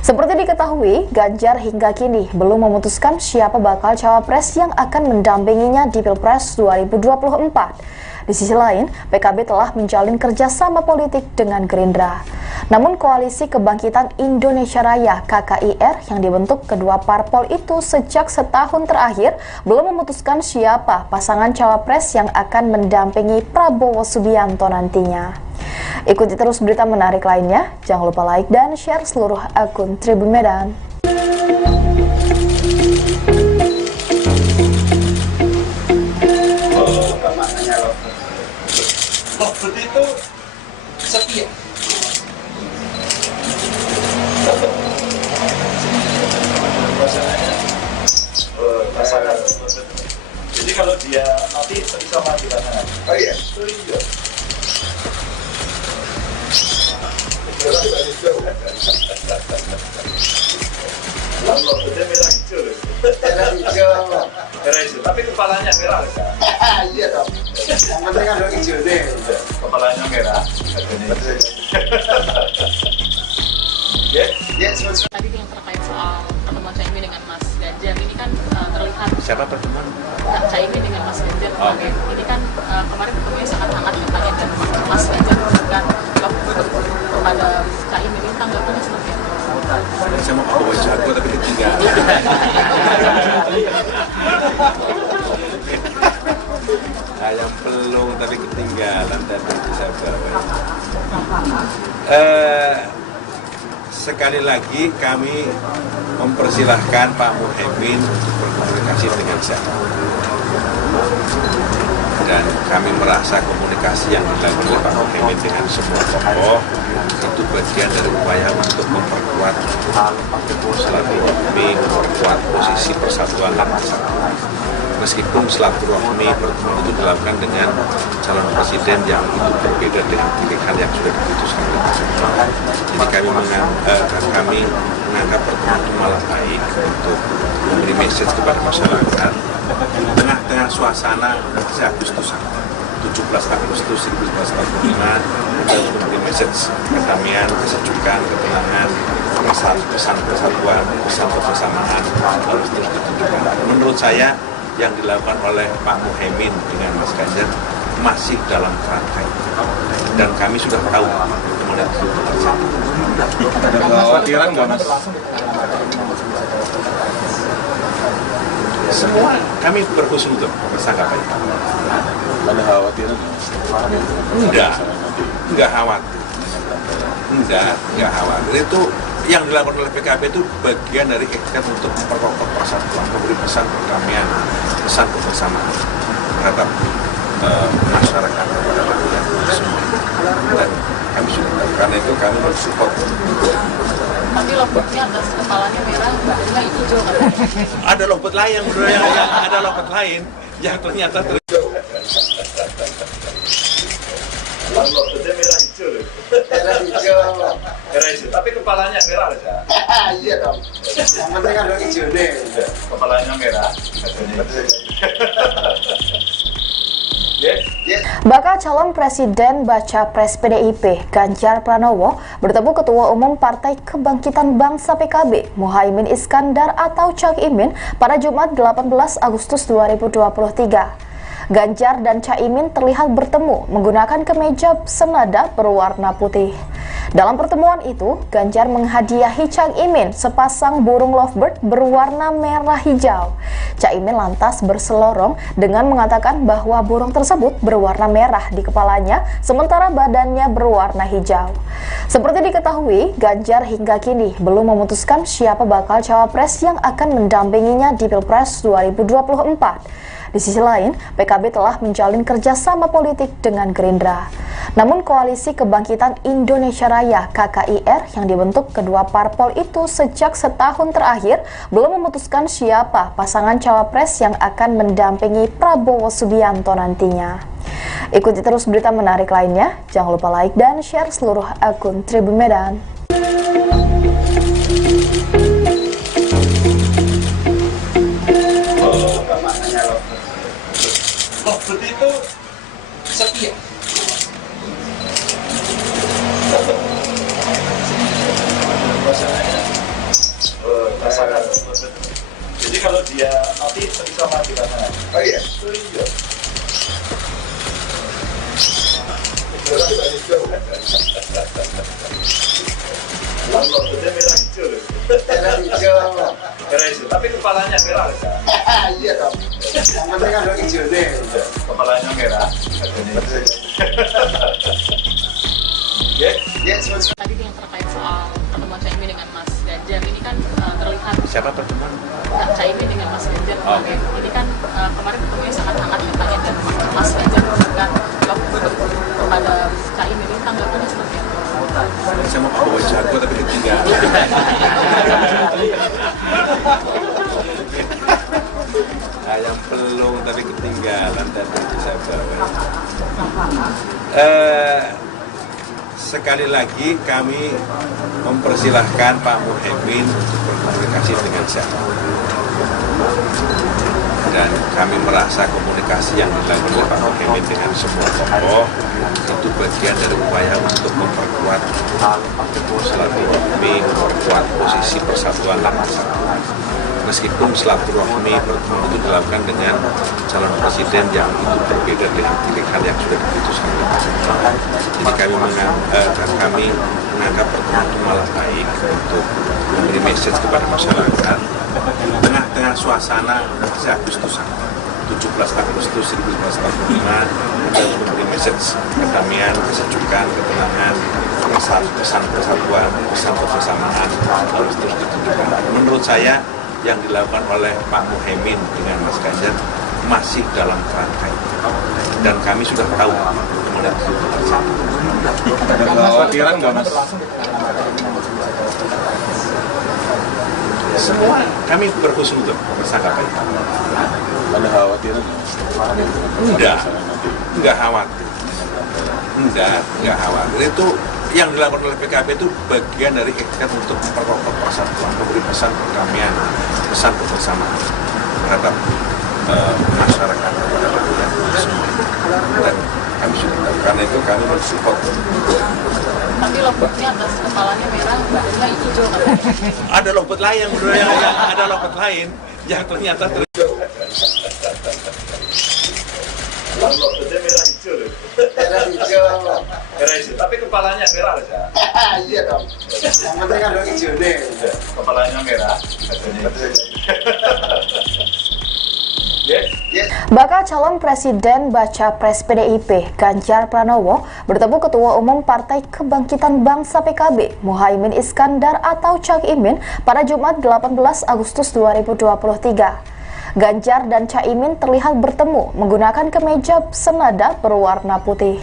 Seperti diketahui, Ganjar hingga kini belum memutuskan siapa bakal cawapres yang akan mendampinginya di Pilpres 2024. Di sisi lain, PKB telah menjalin kerjasama politik dengan Gerindra. Namun Koalisi Kebangkitan Indonesia Raya (KKIR) yang dibentuk kedua parpol itu sejak setahun terakhir belum memutuskan siapa pasangan cawapres yang akan mendampingi Prabowo Subianto nantinya. Ikuti terus berita menarik lainnya, jangan lupa like dan share seluruh akun Tribun Medan. Mahfud itu setia. Pasangan. Jadi kalau dia mati bisa mati pasangan. Oh iya. Oh iya. Allah, dia merah hijau loh. Merah hijau. Merah hijau, tapi kepalanya merah loh. Iya dong. Yang penting kan lo hijau nih. Kepalanya merah. Ya, Ya, semua Tadi yang terkait soal pertemuan Caimin dengan Mas Ganjar ini kan terlihat Siapa pertemuan? Caimin dengan Mas Ganjar Oh. ini kan kemarin ketemunya sangat hangat katanya dan Mas Ganjar memberikan kepada Caimin ini tanggapannya seperti apa? Saya mau bawa jago tapi ketinggalan. Ayam pelung tapi ketinggalan dan nanti saya bawa. Sekali lagi kami mempersilahkan Pak Muhaimin berkomunikasi dengan saya. Dan kami merasa komunikasi yang dilakukan oleh Pak Muhaimin dengan semua tokoh itu bagian dari upaya untuk memperkuat silaturahmi, memperkuat posisi persatuan dan kesatuan. Meskipun silaturahmi pertemuan itu dilakukan dengan calon presiden yang itu berbeda dengan pilihan yang sudah diputuskan oleh Presiden. Jadi kami menganggap pertemuan itu malah baik untuk memberi message kepada masyarakat di tengah-tengah suasana Agustusan 17 Agustus 1945 untuk memberi message kedamaian, kesejukan, ketenangan, pesan persatuan, pesan kebersamaan harus terus ditunjukkan. Menurut saya yang dilakukan oleh Pak Muhaimin dengan Mas Ganjar masih dalam kerangka itu. Dan kami sudah tahu kemana itu terjadi. Ada kekhawatiran nggak Mas? Semua kami berhusnuzon bersangka itu. Ada kekhawatiran? Enggak khawatir. Enggak khawatir. Itu yang dilakukan oleh PKB itu bagian dari ikhtiar untuk memperkokoh persatuan, memberi pesan perdamaian, pesan kebersamaan terhadap masyarakat, kepada rakyat semua. Dan kami sudah tahu, karena itu kami mensupport. Tapi lomboknya atas kepalanya merah, badannya hijau katanya. Ada lompet lain, ada lompet lain yang ternyata Allah, dia merah hijau loh. merah hijau. Merah hijau, tapi kepalanya merah loh. Iya dong. Yang penting kan lo hijau nih. Kepalanya merah. Ya, Ya. Bakal calon presiden baca pres PDIP Ganjar Pranowo bertemu Ketua Umum Partai Kebangkitan Bangsa PKB Muhaimin Iskandar atau Cak Imin pada Jumat 18 Agustus 2023. Ganjar dan Caimin terlihat bertemu menggunakan kemeja senada berwarna putih. Dalam pertemuan itu, Ganjar menghadiahi Cak Imin sepasang burung lovebird berwarna merah hijau. Cak Imin lantas berselorong dengan mengatakan bahwa burung tersebut berwarna merah di kepalanya, sementara badannya berwarna hijau. Seperti diketahui, Ganjar hingga kini belum memutuskan siapa bakal cawapres yang akan mendampinginya di Pilpres 2024. Di sisi lain, PKB telah menjalin kerjasama politik dengan Gerindra. Namun Koalisi Kebangkitan Indonesia Raya (KKIR) yang dibentuk kedua parpol itu sejak setahun terakhir belum memutuskan siapa pasangan cawapres yang akan mendampingi Prabowo Subianto nantinya. Ikuti terus berita menarik lainnya, jangan lupa like dan share seluruh akun Tribun Medan. Mahfud itu setia. Pasangan. Jadi kalau dia mati bisa mati pasangan. Oh iya. Oh iya. Allah, dia merah hijau loh. Merah hijau. Merah hijau, tapi kepalanya merah loh. Iya dong. Yang penting kan lo hijau nih. Kepalanya merah. Ya, Ya, semua Tadi yang terkait soal pertemuan Caimin dengan Mas Ganjar ini kan terlihat siapa pertemuan? Caimin dengan Mas Ganjar Oh. ini kan kemarin ketemunya sangat hangat katanya dan Mas Ganjar memberikan kepada Caimin ini tanggapannya seperti apa? Saya mau bawa jago tapi ketinggalan. Ayam pelung tapi ketinggalan tadi saya bawa. Sekali lagi kami mempersilahkan Pak Muhaimin untuk berkomunikasi dengan siapa. Dan kami merasa komunikasi yang dilakukan oleh Pak Muhaimin dengan semua tokoh itu bagian dari upaya untuk memperkuat silaturahmi, memperkuat posisi persatuan dan masyarakat. Meskipun silaturahmi pertemuan itu dilakukan dengan calon presiden yang itu berbeda dengan pilihan yang sudah diputuskan oleh masyarakat. Jadi kami menganggap pertemuan itu malah baik untuk memberi message kepada masyarakat tengah-tengah suasana Agustusan 17 Agustus 1945 kita memberi message kedamaian, kesejukan, ketenangan, pesan persatuan, pesan kebersamaan harus terus ditunjukkan. Menurut saya yang dilakukan oleh Pak Muhaimin dengan Mas Ganjar masih dalam kerangka itu. Dan kami sudah tahu kemudian itu terjadi. Ada kekhawatiran nggak Mas? Semua kami berhusnuzon bersangka baik. Ada kekhawatiran nggak? Enggak khawatir. Enggak khawatir. Itu yang dilakukan oleh PKB itu bagian dari ikhtiar untuk memperkokoh persatuan, memberi pesan perdamaian, pesan kebersamaan terhadap masyarakat, kepada rakyat semua. Dan kami sudah tahu, karena itu kami mensupport. Tapi lompatnya atas kepalanya merah, badannya hijau katanya. Ada lompat lain, ada lompat lain yang ternyata Lompatnya merah hijau loh. Merah hijau. Merah hijau, tapi kepalanya merah aja. Iya dong. Yang penting kan orang hijau nih. Kepalanya merah. Yes. Bakal calon presiden baca pres PDIP Ganjar Pranowo bertemu Ketua Umum Partai Kebangkitan Bangsa PKB Muhaimin Iskandar atau Cak Imin pada Jumat 18 Agustus 2023. Ganjar dan Caimin terlihat bertemu menggunakan kemeja senada berwarna putih.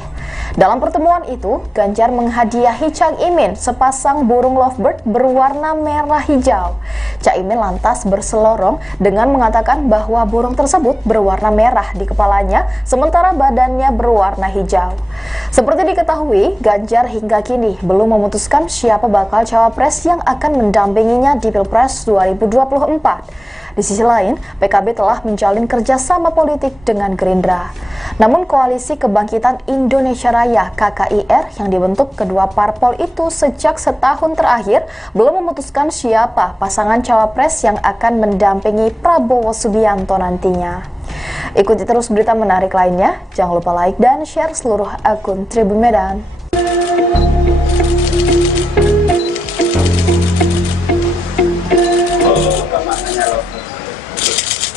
Dalam pertemuan itu, Ganjar menghadiahi Cak Imin sepasang burung lovebird berwarna merah hijau. Cak Imin lantas berselorong dengan mengatakan bahwa burung tersebut berwarna merah di kepalanya, sementara badannya berwarna hijau. Seperti diketahui, Ganjar hingga kini belum memutuskan siapa bakal cawapres yang akan mendampinginya di Pilpres 2024. Di sisi lain, PKB telah menjalin kerjasama politik dengan Gerindra. Namun Koalisi Kebangkitan Indonesia Raya (KKIR) yang dibentuk kedua parpol itu sejak setahun terakhir belum memutuskan siapa pasangan cawapres yang akan mendampingi Prabowo Subianto nantinya. Ikuti terus berita menarik lainnya, jangan lupa like dan share seluruh akun Tribun Medan.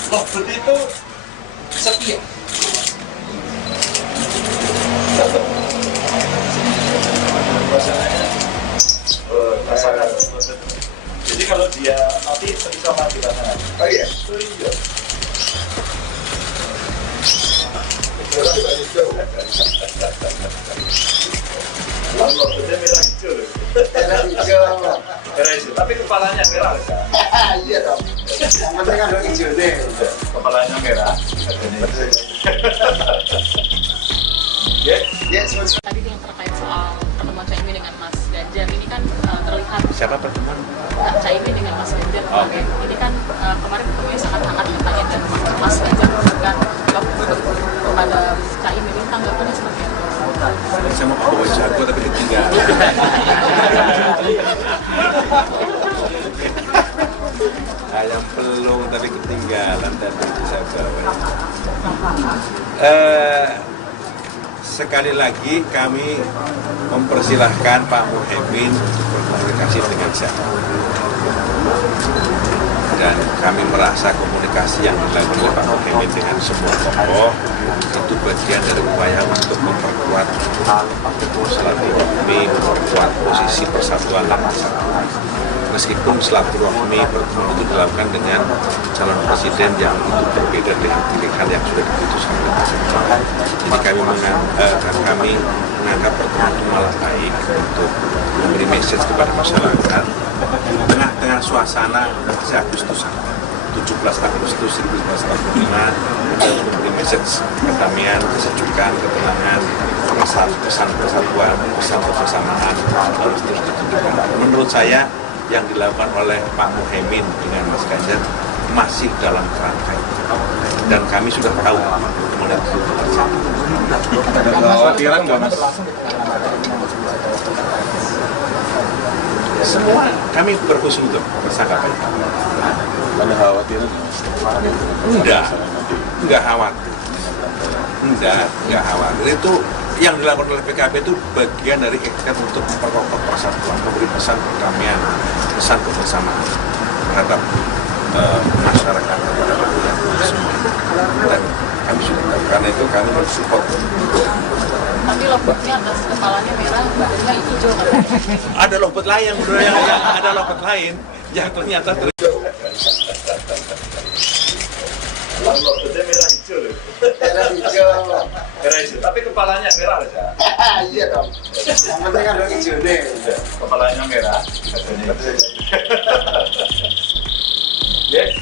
Lovebird itu setia. Pasangan. Jadi kalau dia mati sama di pasangan. Oh iya. Iya. Lomboknya merah hijau loh. Merah hijau. Merah hijau, tapi kepalanya merah aja. Iya dong. Yang penting kan orang hijau nih. Kepalanya merah. Yes. Tadi yang terkait soal pertemuan Caimin dengan Mas Ganjar ini kan terlihat siapa pertemuan? Caimin dengan Mas Ganjar kemarin. Ini kan kemarin ketemunya sangat hangat katanya dan Mas Ganjar memberikan lombok kepada Caimin ini tanggapannya seperti apa? Saya mau bawa jago tapi ketinggalan. Ayam pelung tapi ketinggalan tadi saya bawa. Sekali lagi kami mempersilahkan Pak Muhaimin untuk berkomunikasi dengan siapa. Dan kami merasa komunikasi yang dilakukan oleh Pak Muhaimin dengan semua tokoh itu bagian dari upaya untuk memperkuat silaturahmi, memperkuat posisi persatuan dan masyarakat. Meskipun silaturahmi pertemuan itu dilakukan dengan calon presiden yang itu berbeda dengan pilihan yang sudah diputuskan oleh masyarakat. Jadi kami menganggap pertemuan itu malah baik untuk memberi message kepada masyarakat di tengah-tengah suasana Agustusan 17 Agustus 1945 untuk memberi message kedamaian, kesejukan, ketenangan, pesan persatuan, pesan kebersamaan harus terus ditunjukkan. Menurut saya yang dilakukan oleh Pak Muhaimin dengan Mas Ganjar masih dalam kerangka itu. Dan kami sudah tahu kemudian itu terjadi. Ada kekhawatiran nggak Mas? Semua kami berhusnuzon bersangka baik. Ada kekhawatiran? Enggak khawatir. Enggak khawatir. Itu yang dilakukan oleh PKB itu bagian dari ikhtiar untuk memperkokoh persatuan, memberi pesan perdamaian, pesan kebersamaan terhadap masyarakat kepada rakyat semua. Dan kami sudah tahu, karena itu kami mensupport. Tapi lompatnya atas kepalanya merah, badannya hijau katanya. Ada lompat lain, ada lompat lain yang ternyata Lompatnya merah hijau loh. Merah hijau. Merah hijau, tapi kepalanya merah aja. Iya dong. Yang penting kan lo hijau nih. Kepalanya merah. Yes.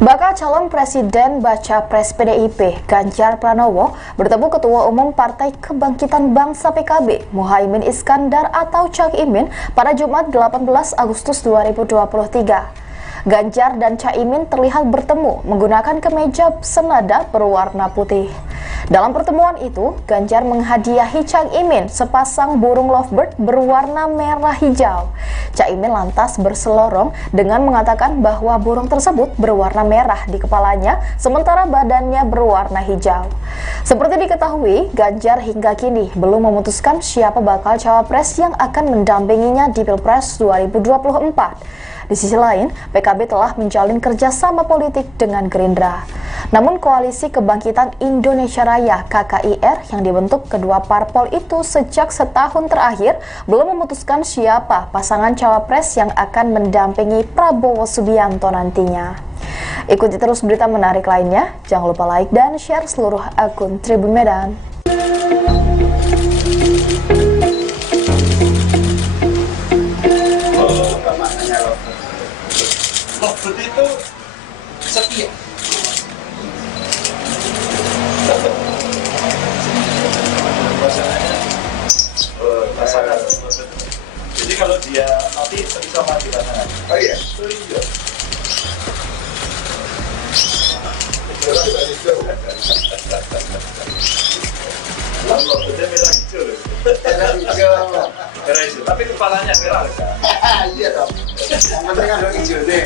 Bakal calon Presiden Baca Pres PDIP Ganjar Pranowo bertemu Ketua Umum Partai Kebangkitan Bangsa PKB Muhaimin Iskandar atau Cak Imin pada Jumat 18 Agustus 2023. Ganjar dan Caimin terlihat bertemu menggunakan kemeja senada berwarna putih. Dalam pertemuan itu, Ganjar menghadiahi Cak Imin sepasang burung lovebird berwarna merah hijau. Cak Imin lantas berselorong dengan mengatakan bahwa burung tersebut berwarna merah di kepalanya, sementara badannya berwarna hijau. Seperti diketahui, Ganjar hingga kini belum memutuskan siapa bakal cawapres yang akan mendampinginya di Pilpres 2024. Di sisi lain, PKB telah menjalin kerjasama politik dengan Gerindra. Namun Koalisi Kebangkitan Indonesia Raya (KKIR) yang dibentuk kedua parpol itu sejak setahun terakhir belum memutuskan siapa pasangan cawapres yang akan mendampingi Prabowo Subianto nantinya. Ikuti terus berita menarik lainnya, jangan lupa like dan share seluruh akun Tribun Medan. Lompat itu setia. Pasangan. Jadi kalau dia nanti bisa maju pasangan. Oh iya. Oh iya. Lompatnya merah hijau loh. Merah hijau. Merah hijau, tapi kepalanya merah aja. Iya dong. Yang penting kan lo hijau nih.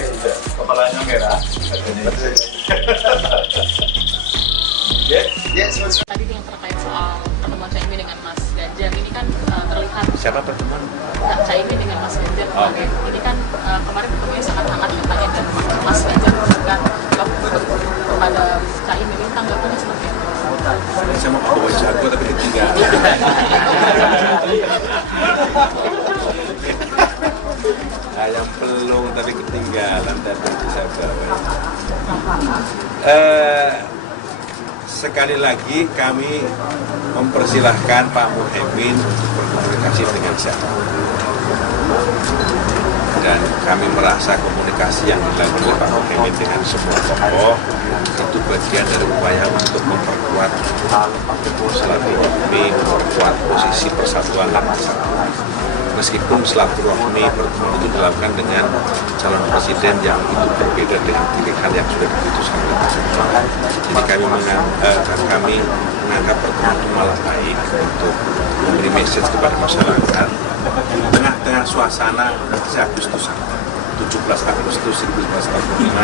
Kepalanya merah. Yes. Tadi yang terkait soal pertemuan Caimin dengan Mas Ganjar ini kan terlihat siapa pertemuan? Caimin dengan Mas Ganjar kemarin. Ini kan kemarin ketemunya sangat hangat katanya dan Mas Ganjar memberikan lompat kepada Caimin, ini tanggapannya seperti apa? Saya mau bawa jago tapi ketinggalan. Ayam pelung tapi ketinggalan dan bisa bawa. Sekali lagi kami mempersilahkan Pak Muhaimin untuk berkomunikasi dengan siapa. Dan kami merasa komunikasi yang dilakukan oleh Pak Muhaimin dengan semua tokoh itu bagian dari upaya untuk memperkuat silaturahmi, memperkuat posisi persatuan dan kesatuan. Meskipun silaturahmi pertemuan itu dilakukan dengan calon presiden yang itu berbeda dengan pilihan yang sudah diputuskan oleh masyarakat. Jadi kami menganggap pertemuan itu malah baik untuk memberi message kepada masyarakat di tengah-tengah suasana Agustusan 17 Agustus 1945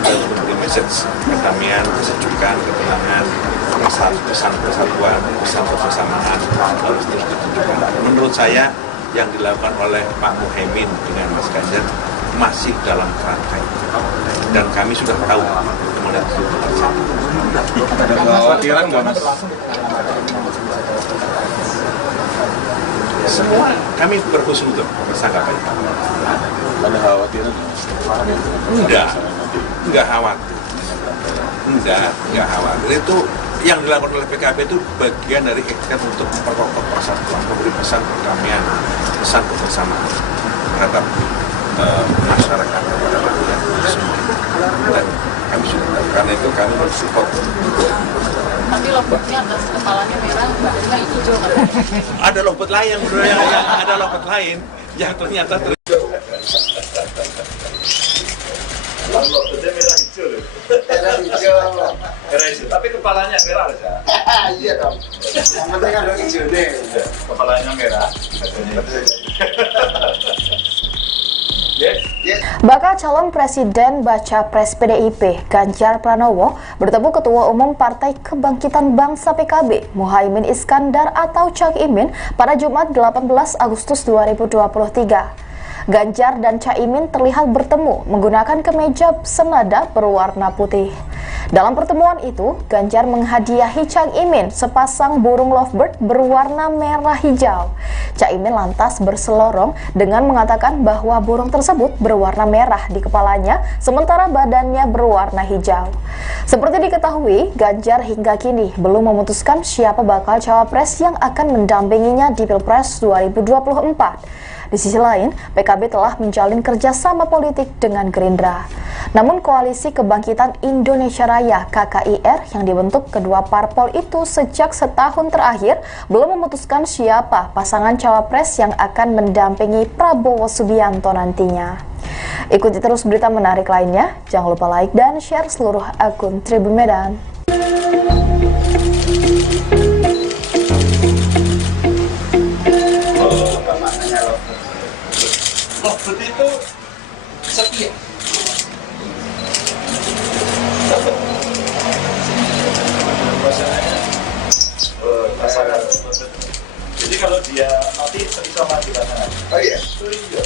untuk memberi message kedamaian, kesejukan, ketenangan, pesan persatuan, pesan kebersamaan harus terus ditunjukkan. Menurut saya yang dilakukan oleh Pak Muhaimin dengan Mas Ganjar masih dalam kerangka itu. Dan kami sudah tahu kemudian itu terjadi. Ada kekhawatiran nggak Mas? Semua kami berhusnuzon bersangka baik. Ada kekhawatiran? Enggak khawatir. Enggak khawatir. Itu yang dilakukan oleh PKB itu bagian dari ikhtiar untuk memperkokoh persatuan, memberi pesan perdamaian, pesan kebersamaan terhadap masyarakat kepada rakyat semua. Dan kami sudah tahu, karena itu kami mensupport. Tapi lompatnya atas kepalanya merah, badannya hijau katanya. Ada lompat lain, ada lompat lain yang ternyata Lompatnya merah hijau loh. Merah hijau. Merah hijau, tapi kepalanya merah aja. Iya dong. Yang penting kan orang hijau nih. Kepalanya merah. Yes. Yes. Bakal calon presiden baca pres PDIP Ganjar Pranowo bertemu Ketua Umum Partai Kebangkitan Bangsa PKB Muhaimin Iskandar atau Cak Imin pada Jumat 18 Agustus 2023. Ganjar dan Caimin terlihat bertemu menggunakan kemeja senada berwarna putih. Dalam pertemuan itu, Ganjar menghadiahi Cak Imin sepasang burung lovebird berwarna merah hijau. Cak Imin lantas berselorong dengan mengatakan bahwa burung tersebut berwarna merah di kepalanya, sementara badannya berwarna hijau. Seperti diketahui, Ganjar hingga kini belum memutuskan siapa bakal cawapres yang akan mendampinginya di Pilpres 2024. Di sisi lain, PKB telah menjalin kerjasama politik dengan Gerindra. Namun Koalisi Kebangkitan Indonesia Raya (KKIR) yang dibentuk kedua parpol itu sejak setahun terakhir belum memutuskan siapa pasangan cawapres yang akan mendampingi Prabowo Subianto nantinya. Ikuti terus berita menarik lainnya, jangan lupa like dan share seluruh akun Tribun Medan. Lompat itu setia. Pasangan. Jadi kalau dia mati bisa mati pasangan. Oh iya. Iya.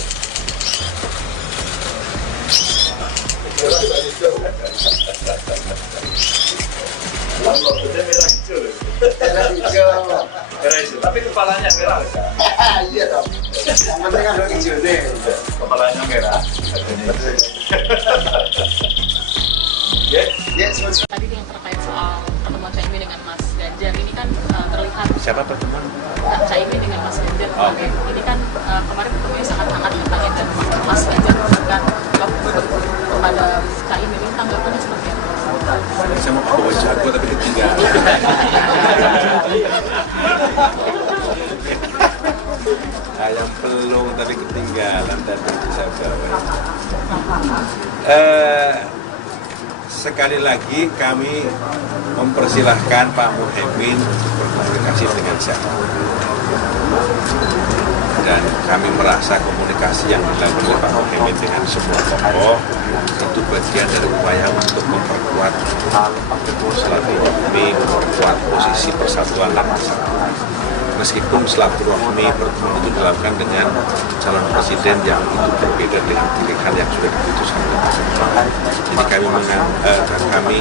Lompatnya merah hijau loh. Merah hijau. Merah hijau, tapi kepalanya merah aja. Iya dong. Yang penting kan orang hijau nih. Kepalanya merah. Yes. Yes. Tadi yang terkait soal pertemuan Caimin dengan Mas Ganjar ini kan terlihat siapa pertemuan? Caimin dengan Mas Ganjar kemarin. Ini kan kemarin pertemuannya sangat hangat katanya dan Mas Ganjar memberikan lovebird kepada Caimin. Ini tanggapannya seperti apa? Saya mau bawa jago tapi ketinggalan. Ayam pelung tapi ketinggalan dan bisa bawa. Sekali lagi kami mempersilahkan Pak Muhaimin berkomunikasi dengan siapa. Dan kami merasa komunikasi yang dilakukan oleh Pak Muhaimin dengan semua tokoh itu bagian dari upaya untuk memperkuat silaturahmi, memperkuat posisi persatuan dan kesatuan. Meskipun silaturahmi pertemuan itu dilakukan dengan calon presiden yang itu berbeda dengan pilihan yang sudah diputuskan oleh pasangan. Jadi kami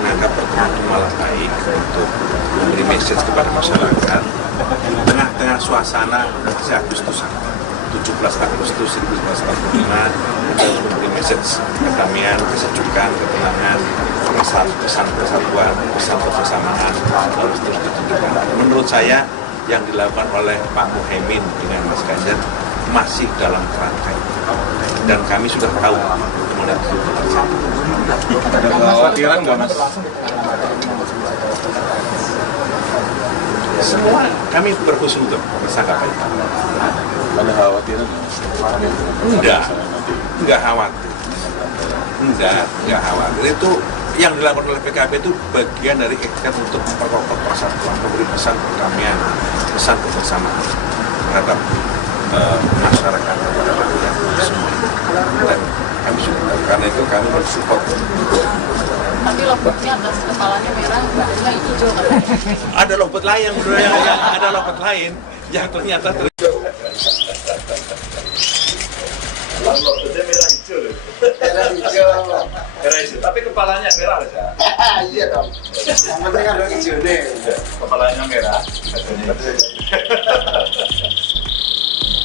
menganggap pertemuan itu malah baik untuk memberi message kepada masyarakat di tengah-tengah suasana Agustusan 17 Agustus 1945 untuk memberi message kedamaian, kesejukan, ketenangan, pesan persatuan, pesan kebersamaan harus terus ditunjukkan. Menurut saya yang dilakukan oleh Pak Muhaimin dengan Mas Ganjar masih dalam kerangka itu. Dan kami sudah tahu kemudian itu terjadi. Ada kekhawatiran nggak Mas? Semua kami berhusnuzon bersangka baik. Ada kekhawatiran nggak Mas? Enggak khawatir. Enggak khawatir. Itu yang dilakukan oleh PKB itu bagian dari ikhtiar untuk memperkokoh persatuan, memberi pesan perdamaian, pesan kebersamaan terhadap masyarakat kepada rakyat semua. Dan kami sudah tahu, karena itu kami mensupport. Tapi lompatnya atas kepalanya merah, badannya hijau katanya. Ada lompat lain, ada lompat lain yang ternyata Lompatnya merah hijau loh. Merah hijau. Merah hijau, tapi kepalanya merah aja. Iya dong. Yang penting kan orang hijau nih. Kepalanya merah.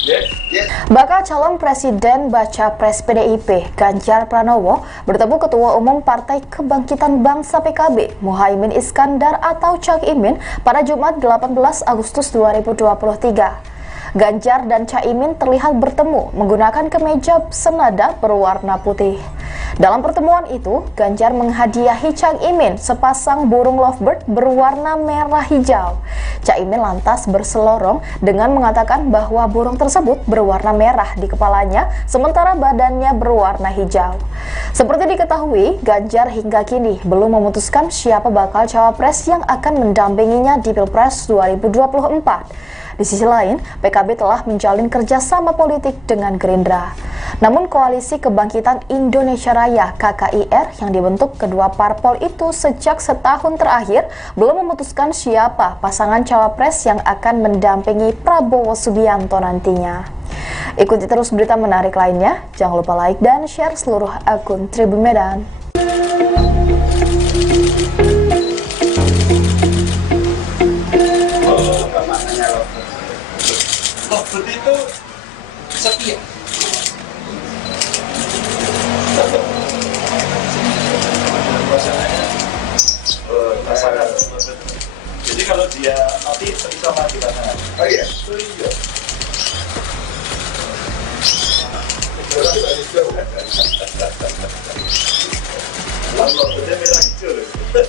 Yes. Yes. Bakal calon Presiden Baca Pres PDIP Ganjar Pranowo bertemu Ketua Umum Partai Kebangkitan Bangsa PKB Muhaimin Iskandar atau Cak Imin pada Jumat 18 Agustus 2023. Ganjar dan Caimin terlihat bertemu menggunakan kemeja senada berwarna putih. Dalam pertemuan itu, Ganjar menghadiahi Cak Imin sepasang burung lovebird berwarna merah hijau. Cak Imin lantas berselorong dengan mengatakan bahwa burung tersebut berwarna merah di kepalanya, sementara badannya berwarna hijau. Seperti diketahui, Ganjar hingga kini belum memutuskan siapa bakal cawapres yang akan mendampinginya di Pilpres 2024. Di sisi lain, PKB telah menjalin kerjasama politik dengan Gerindra. Namun Koalisi Kebangkitan Indonesia Raya (KKIR) yang dibentuk kedua parpol itu sejak setahun terakhir belum memutuskan siapa pasangan cawapres yang akan mendampingi Prabowo Subianto nantinya. Ikuti terus berita menarik lainnya, jangan lupa like dan share seluruh akun Tribun Medan. Lovebird itu setia. Pasangan. Jadi kalau dia mati bisa mati pasangan. Oh iya. Iya. Lovebird merah hijau.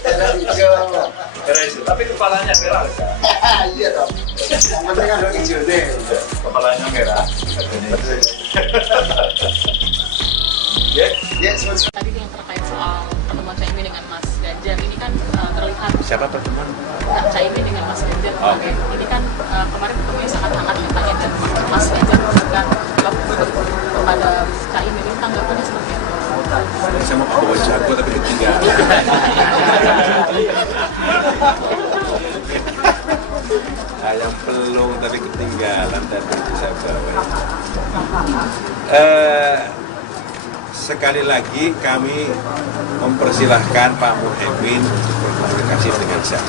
Merah hijau. Merah hijau. Tapi kepalanya merah. Iya dong. Yang penting kan lo hijau nih. Kepalanya merah. Ya, semua. Tadi yang terkait soal pertemuan Caimin dengan Mas Ganjar ini kan terlihat Siapa pertemuan? Caimin dengan Mas Ganjar kemarin. Ini kan kemarin ketemunya sangat hangat katanya dan Mas Ganjar memberikan lovebird kepada Caimin. Ini tanggapannya seperti apa? Saya mau bawa jago tapi ketinggalan. Ayam pelung tapi ketinggalan dan saya bawa. Sekali lagi kami mempersilahkan Pak Muhaimin untuk berkomunikasi dengan siapa.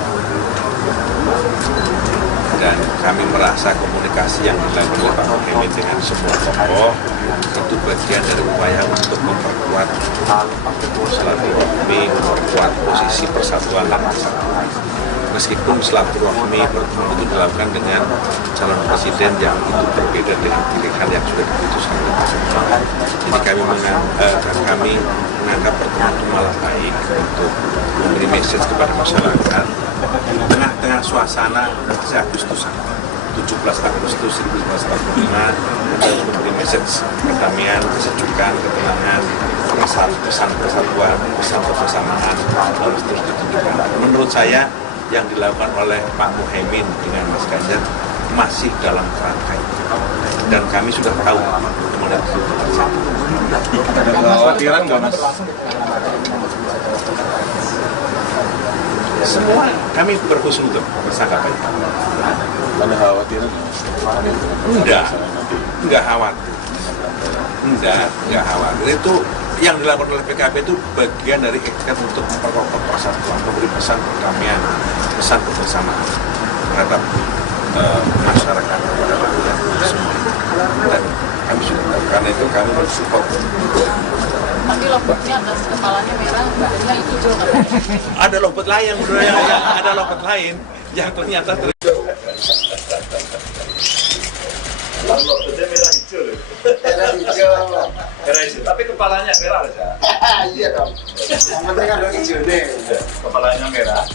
Dan kami merasa komunikasi yang dilakukan oleh Pak Muhaimin dengan semua tokoh itu bagian dari upaya untuk memperkuat silaturahmi, memperkuat posisi persatuan dan kesatuan. Meskipun silaturahmi pertemuan itu dilakukan dengan calon presiden yang itu berbeda dengan pilihan yang sudah diputuskan oleh pasangan. Jadi kami menganggap pertemuan itu malah baik untuk memberi message kepada masyarakat di tengah-tengah suasana Agustusan 17 Agustus 1945 untuk memberi message kedamaian, kesejukan, ketenangan, pesan persatuan, pesan kebersamaan harus terus ditunjukkan. Menurut saya yang dilakukan oleh Pak Muhaimin dengan Mas Ganjar masih dalam kerangka itu. Dan kami sudah tahu kemana itu terjadi. Ada kekhawatiran nggak, Mas? Semua kami berhusnuzon bersangka baik. Ada kekhawatiran? Enggak khawatir. Enggak khawatir. Itu yang dilakukan oleh PKB itu bagian dari ikhtiar untuk memperkokoh persatuan, memberi pesan perdamaian, pesan kebersamaan terhadap masyarakat kepada rakyat semua. Dan kami sudah tahu, karena itu kami mensupport. Tapi lovebird-nya atas kepalanya merah, badannya hijau katanya. Ada lovebird lain, ada lovebird lain yang ternyata Lovebird merah hijau. Merah hijau. Merah hijau. Tapi kepalanya merah. Iya dong. Yang penting kan lo hijau nih. Kepalanya merah.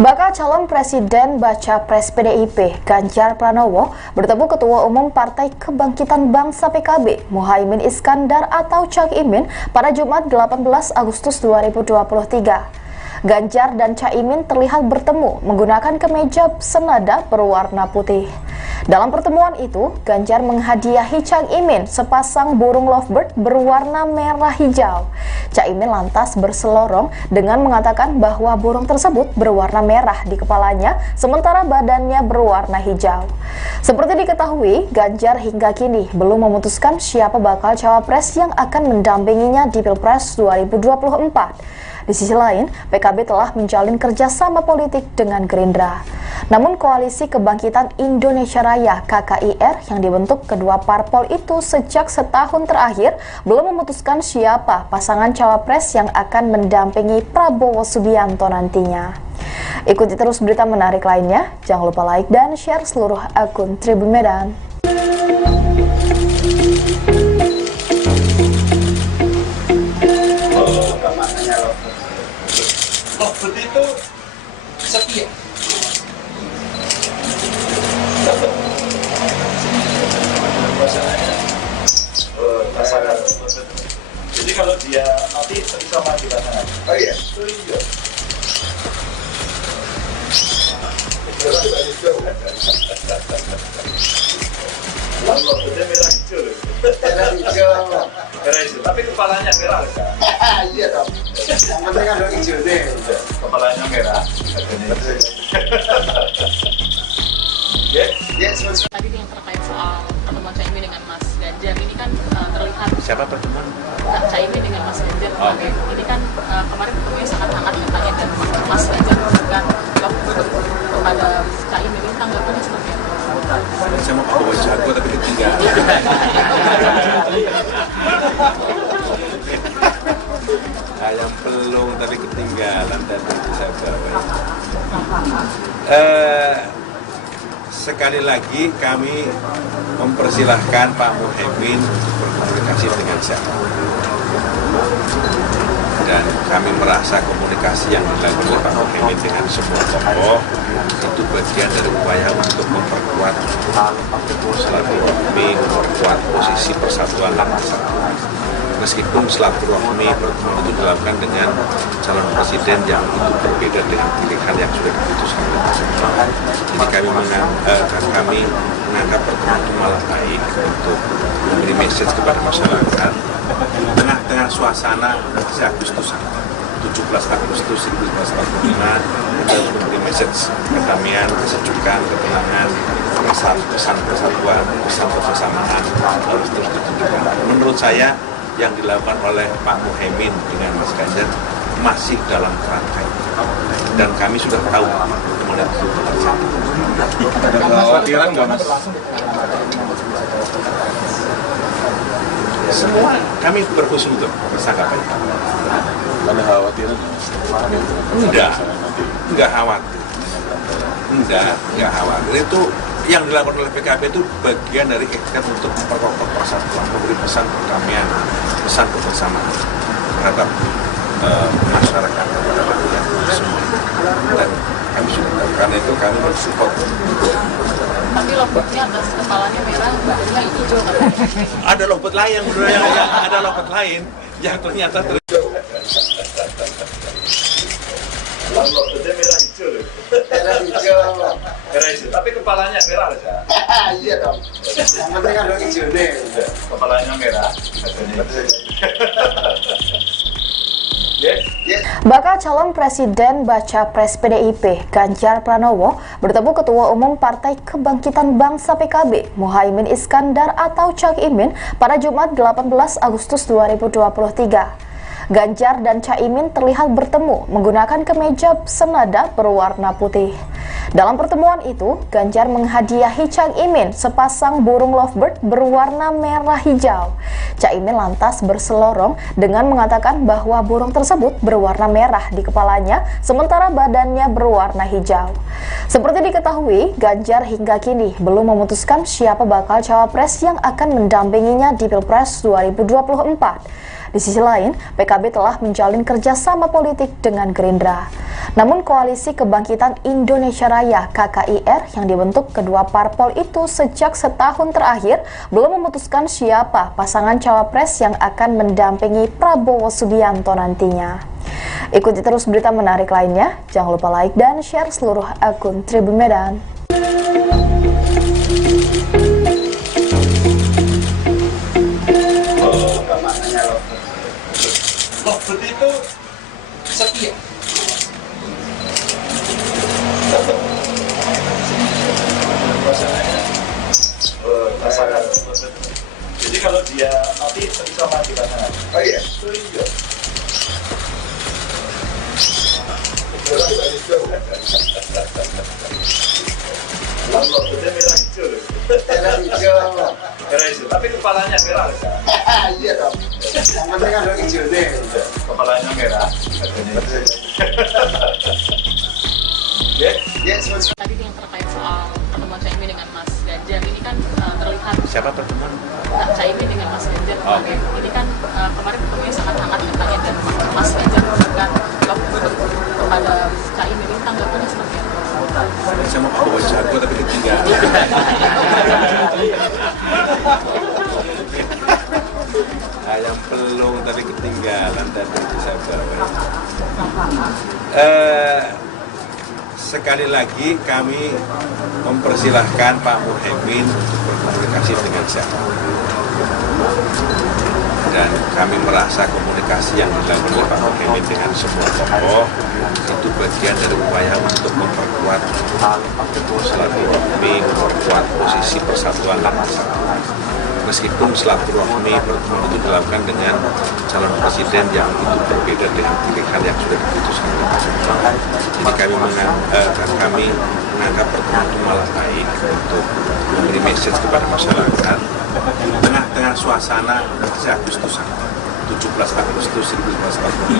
Bakal calon Presiden Baca Pres PDIP Ganjar Pranowo bertemu Ketua Umum Partai Kebangkitan Bangsa PKB Muhaimin Iskandar atau Cak Imin pada Jumat 18 Agustus 2023. Ganjar dan Caimin terlihat bertemu menggunakan kemeja senada berwarna putih. Dalam pertemuan itu, Ganjar menghadiahi Cak Imin sepasang burung lovebird berwarna merah hijau. Cak Imin lantas berselorong dengan mengatakan bahwa burung tersebut berwarna merah di kepalanya, sementara badannya berwarna hijau. Seperti diketahui, Ganjar hingga kini belum memutuskan siapa bakal cawapres yang akan mendampinginya di Pilpres 2024. Di Di sisi lain, PKB telah menjalin kerjasama politik dengan Gerindra. Namun Koalisi Kebangkitan Indonesia Raya (KKIR) yang dibentuk kedua parpol itu sejak setahun terakhir belum memutuskan siapa pasangan cawapres yang akan mendampingi Prabowo Subianto nantinya. Ikuti terus berita menarik lainnya, jangan lupa like dan share seluruh akun Tribun Medan. Lovebird itu setia. Pasangan. Jadi kalau dia mati sama di pasangan. Oh iya. Oh iya. Lovebird merah hijau loh. Merah hijau. Merah hijau. Tapi kepalanya merah kan? Iya dong. Yang penting kan dong hijau nih. Kepalanya merah. Ya, sebenarnya. Tadi yang terkait soal pertemuan Caimin dengan Mas Ganjar ini kan terlihat Siapa pertemuan? Caimin dengan Mas Ganjar kemarin. Ini kan kemarin ketemunya sangat hangat katanya, dan Mas Ganjar memberikan Lovebird kepada Caimin. Ini tanggapannya seperti apa? Saya mau bawa jago tapi ketinggalan. Ayam pelung tapi ketinggalan dan itu saya bawa. Sekali lagi kami mempersilahkan Pak Muhaimin berkomunikasi dengan siapa. Dan kami merasa komunikasi yang dilakukan oleh Pak Muhaimin dengan semua tokoh itu bagian dari upaya untuk memperkuat silaturahmi, memperkuat posisi persatuan dan kesatuan. Meskipun silaturahmi pertemuan itu dilakukan dengan calon presiden yang itu berbeda dengan pilihan yang sudah diputuskan oleh pasangan. Jadi kami menganggap pertemuan itu malah baik untuk memberi message kepada masyarakat tengah-tengah suasana Agustusan 17 Agustus 1945 kita memberi message kedamaian, kesejukan, ketenangan, pesan persatuan, pesan kebersamaan harus terus ditunjukkan. Menurut saya yang dilakukan oleh Pak Muhaimin dengan Mas Ganjar masih dalam kerangka itu. Dan kami sudah tahu kemudian itu terjadi. Ada kekhawatiran nggak Mas? Semua kami berhusnuzon bersangka-sangka. Ada kekhawatiran nggak Mas? Enggak khawatir. Enggak khawatir. Itu yang dilakukan oleh PKB itu bagian dari ikhtiar untuk memperkokoh persatuan, memberi pesan perdamaian, pesan kebersamaan terhadap masyarakat, kepada rakyat semua. Dan kami sudah tahu, karena itu kami mensupport. Tapi Lovebird-nya atas kepalanya merah, badannya hijau katanya. Ada Lovebird lain ada Lovebird lain yang ternyata Lovebird merah hijau loh. Merah hijau. Merah hijau. Tapi kepalanya merah kan? Iya dong. Yang penting kan dong hijau nih. Kepalanya merah. Bakal calon presiden baca pres PDIP Ganjar Pranowo bertemu Ketua Umum Partai Kebangkitan Bangsa PKB Muhaimin Iskandar atau Cak Imin pada Jumat 18 Agustus 2023. Ganjar dan Caimin terlihat bertemu menggunakan kemeja senada berwarna putih. Dalam pertemuan itu, Ganjar menghadiahi Cak Imin sepasang burung lovebird berwarna merah hijau. Cak Imin lantas berselorong dengan mengatakan bahwa burung tersebut berwarna merah di kepalanya, sementara badannya berwarna hijau. Seperti diketahui, Ganjar hingga kini belum memutuskan siapa bakal cawapres yang akan mendampinginya di Pilpres 2024. Di sisi lain, PKB telah menjalin kerjasama politik dengan Gerindra. Namun Koalisi Kebangkitan Indonesia Raya (KKIR) yang dibentuk kedua parpol itu sejak setahun terakhir belum memutuskan siapa pasangan cawapres yang akan mendampingi Prabowo Subianto nantinya. Ikuti terus berita menarik lainnya, jangan lupa like dan share seluruh akun Tribun Medan. Lovebird itu setia. Pasangan. Jadi kalau dia mati sama di pasangan. Oh iya. Oh iya. Lambangnya merah hijau loh. Merah hijau. Merah hijau, tapi kepalanya merah loh. Iya dong. Yang penting kan hijau nih. Kepalanya merah. Ya, Ya, semua Tadi yang terkait soal pertemuan Caimin dengan Mas Ganjar ini kan terlihat Siapa pertemuan? Caimin dengan Mas Ganjar Oh. kemarin. Ini kan kemarin ketemunya sangat hangat katanya dan Mas Ganjar memberikan kepada Caimin ini tanggapannya seperti apa? Saya mau bawa jago tapi ketinggalan. Ayam pelung tapi ketinggalan tadi saya bawa. Sekali lagi kami mempersilahkan Pak Muhaimin untuk berkomunikasi dengan siapa. Dan kami merasa komunikasi yang dilakukan oleh Pak Muhaimin dengan semua tokoh itu bagian dari upaya untuk memperkuat silaturahmi, memperkuat posisi persatuan dan kesatuan. Meskipun silaturahmi pertemuan itu dilakukan dengan calon presiden yang itu berbeda dengan pilihan yang sudah diputuskan oleh Pak. Jadi kami menganggap pertemuan itu malah baik untuk memberi message kepada masyarakat di tengah-tengah suasana Agustusan 17 Agustus 1945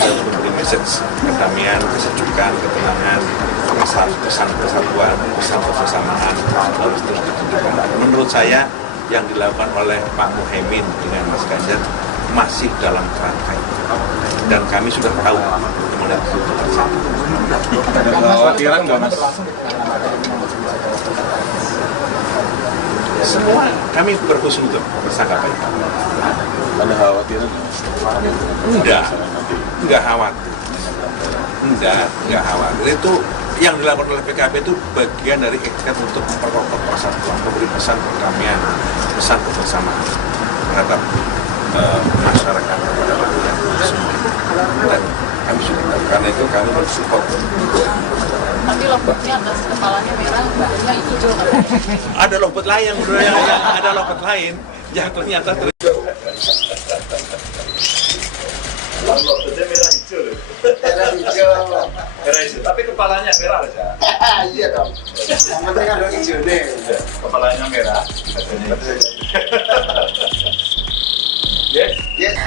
untuk memberi message kedamaian, kesejukan, ketenangan, pesan persatuan, pesan kebersamaan harus terus ditunjukkan. Menurut saya yang dilakukan oleh Pak Muhaimin dengan Mas Ganjar masih dalam kerangka itu. Dan kami sudah tahu kemana itu terjadi. Ada kekhawatiran nggak Mas? Semua kami berhusnuzon bersangka baik. Ada kekhawatiran nggak Mas? Enggak khawatir. Enggak khawatir. Itu yang dilakukan oleh PKB itu bagian dari ikhtiar untuk memperkokoh persatuan, memberi pesan perdamaian, pesan kebersamaan terhadap masyarakat kepada rakyat semua. Dan kami sudah tahu, karena itu kami mensupport. Tapi lompatnya atas kepalanya merah, badannya hijau katanya. Ada lompat lain, ada lompat lain yang ternyata lambangnya merah hijau loh. merah hijau. Merah hijau, tapi kepalanya merah loh. Iya dong. Yang penting kan hijau nih. Kepalanya merah. Ya.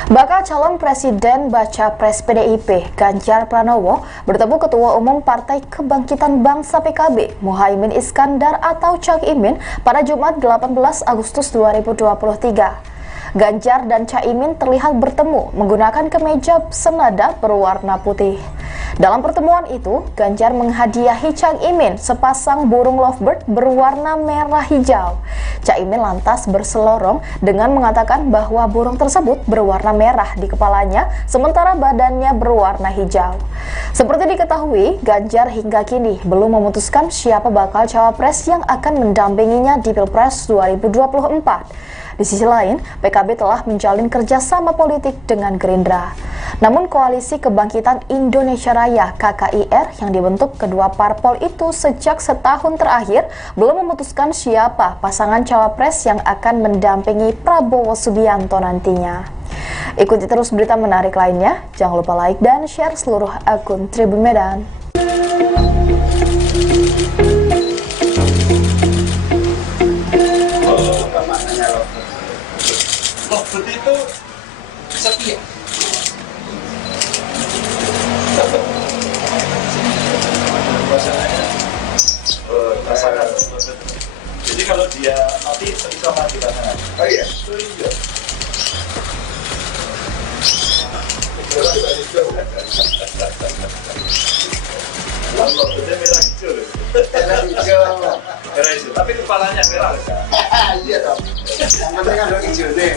Bakal calon presiden baca pres PDIP Ganjar Pranowo bertemu Ketua Umum Partai Kebangkitan Bangsa PKB Muhaimin Iskandar atau Cak Imin pada Jumat 18 Agustus 2023. Ganjar dan Caimin terlihat bertemu menggunakan kemeja senada berwarna putih. Dalam pertemuan itu, Ganjar menghadiahi Cak Imin sepasang burung lovebird berwarna merah hijau. Cak Imin lantas berselorong dengan mengatakan bahwa burung tersebut berwarna merah di kepalanya, sementara badannya berwarna hijau. Seperti diketahui, Ganjar hingga kini belum memutuskan siapa bakal cawapres yang akan mendampinginya di Pilpres 2024. Di sisi lain, PKB telah menjalin kerjasama politik dengan Gerindra. Namun Koalisi Kebangkitan Indonesia Raya (KKIR) yang dibentuk kedua parpol itu sejak setahun terakhir belum memutuskan siapa pasangan cawapres yang akan mendampingi Prabowo Subianto nantinya. Ikuti terus berita menarik lainnya, jangan lupa like dan share seluruh akun Tribun Medan. Lovebird itu setia. Bahasanya pasangan. Jadi kalau dia mati bisa mati pasangan. Oh iya. Iya. Lambangnya merah hijau loh. Merah hijau. Merah hijau, tapi kepalanya merah loh. Iya dong. Yang penting kan hijau nih.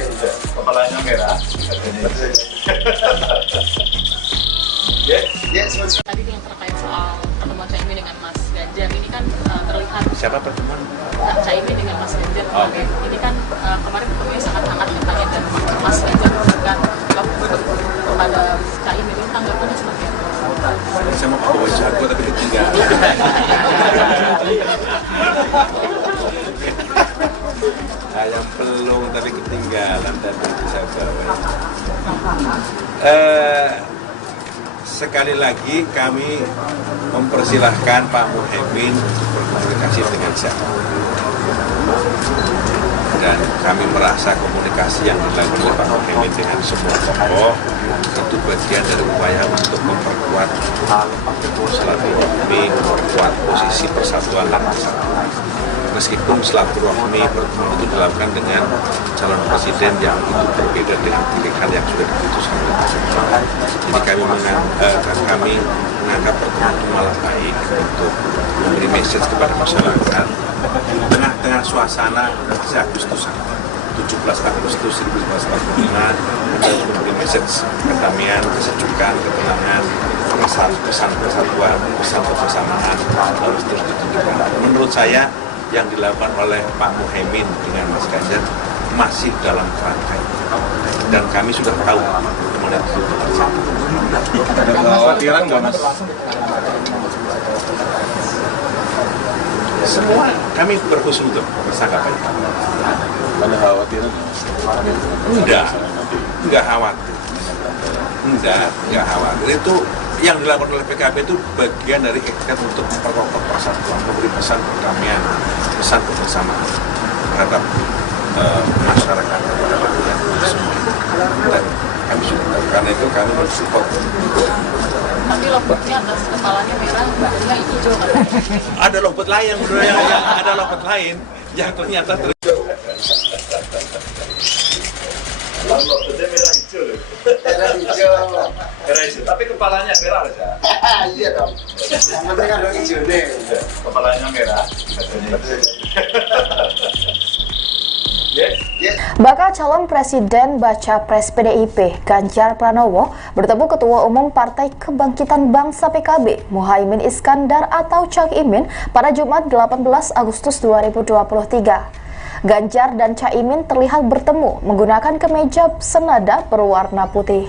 Kepalanya merah. Ya. Ya, semua Tadi yang terkait soal pertemuan Caimin dengan Mas Ganjar ini kan terlihat siapa pertemuan? Caimin dengan Mas Ganjar Oh. kemarin. Ini kan kemarin ketemunya sangat hangat katanya dan Mas Ganjar memberikan kepada Caimin ini tanggapannya seperti apa? Saya mau bawa jago tapi ketinggalan. Ayam pelung tapi ketinggalan tadi saya bawa. sekali lagi kami mempersilahkan Pak Muhaimin berkomunikasi dengan siapa. Dan kami merasa komunikasi yang dilakukan oleh Pak Muhaimin dengan semua tokoh itu bagian dari upaya untuk memperkuat silaturahmi, memperkuat posisi persatuan dan kesatuan. Meskipun silaturahmi pertemuan itu dilakukan dengan calon presiden yang itu berbeda dengan pilihan yang sudah diputuskan oleh Presiden. Jadi kami menganggap pertemuan itu malah baik untuk memberi message kepada masyarakat di tengah-tengah suasana Agustusan 17 Agustus 1945 untuk memberi message kedamaian, kesejukan, ketenangan, pesan persatuan, pesan kebersamaan harus terus ditunjukkan. Menurut saya yang dilakukan oleh Pak Muhaimin dengan Mas Ganjar masih dalam kerangka itu. Dan kami sudah tahu pertemuan itu terjadi. Ada kekhawatiran nggak, Mas? Semua kami berhusnuzon bersangka baik. Ada kekhawatiran? Enggak khawatir. Enggak khawatir. Itu yang dilakukan oleh PKB itu bagian dari ikhtiar untuk memperkokoh persatuan, memberi pesan perdamaian, pesan kebersamaan terhadap masyarakat kepada rakyat semua. Dan kami sudah tahu, karena itu kami mensupport. Tapi lomboknya atas kepalanya merah, bunga hijau kan? Ada lompet lain, ada lompet lain yang ternyata Lalu betul merah hijau loh. Merah hijau. Merah hijau, tapi kepalanya merah loh ya. Iya dong. Yang penting kan dong hijau nih. Kepalanya merah. Yes. Bakal calon presiden baca pres PDIP Ganjar Pranowo bertemu Ketua Umum Partai Kebangkitan Bangsa PKB Muhaimin Iskandar atau Cak Imin pada Jumat 18 Agustus 2023. Ganjar dan Caimin terlihat bertemu menggunakan kemeja senada berwarna putih.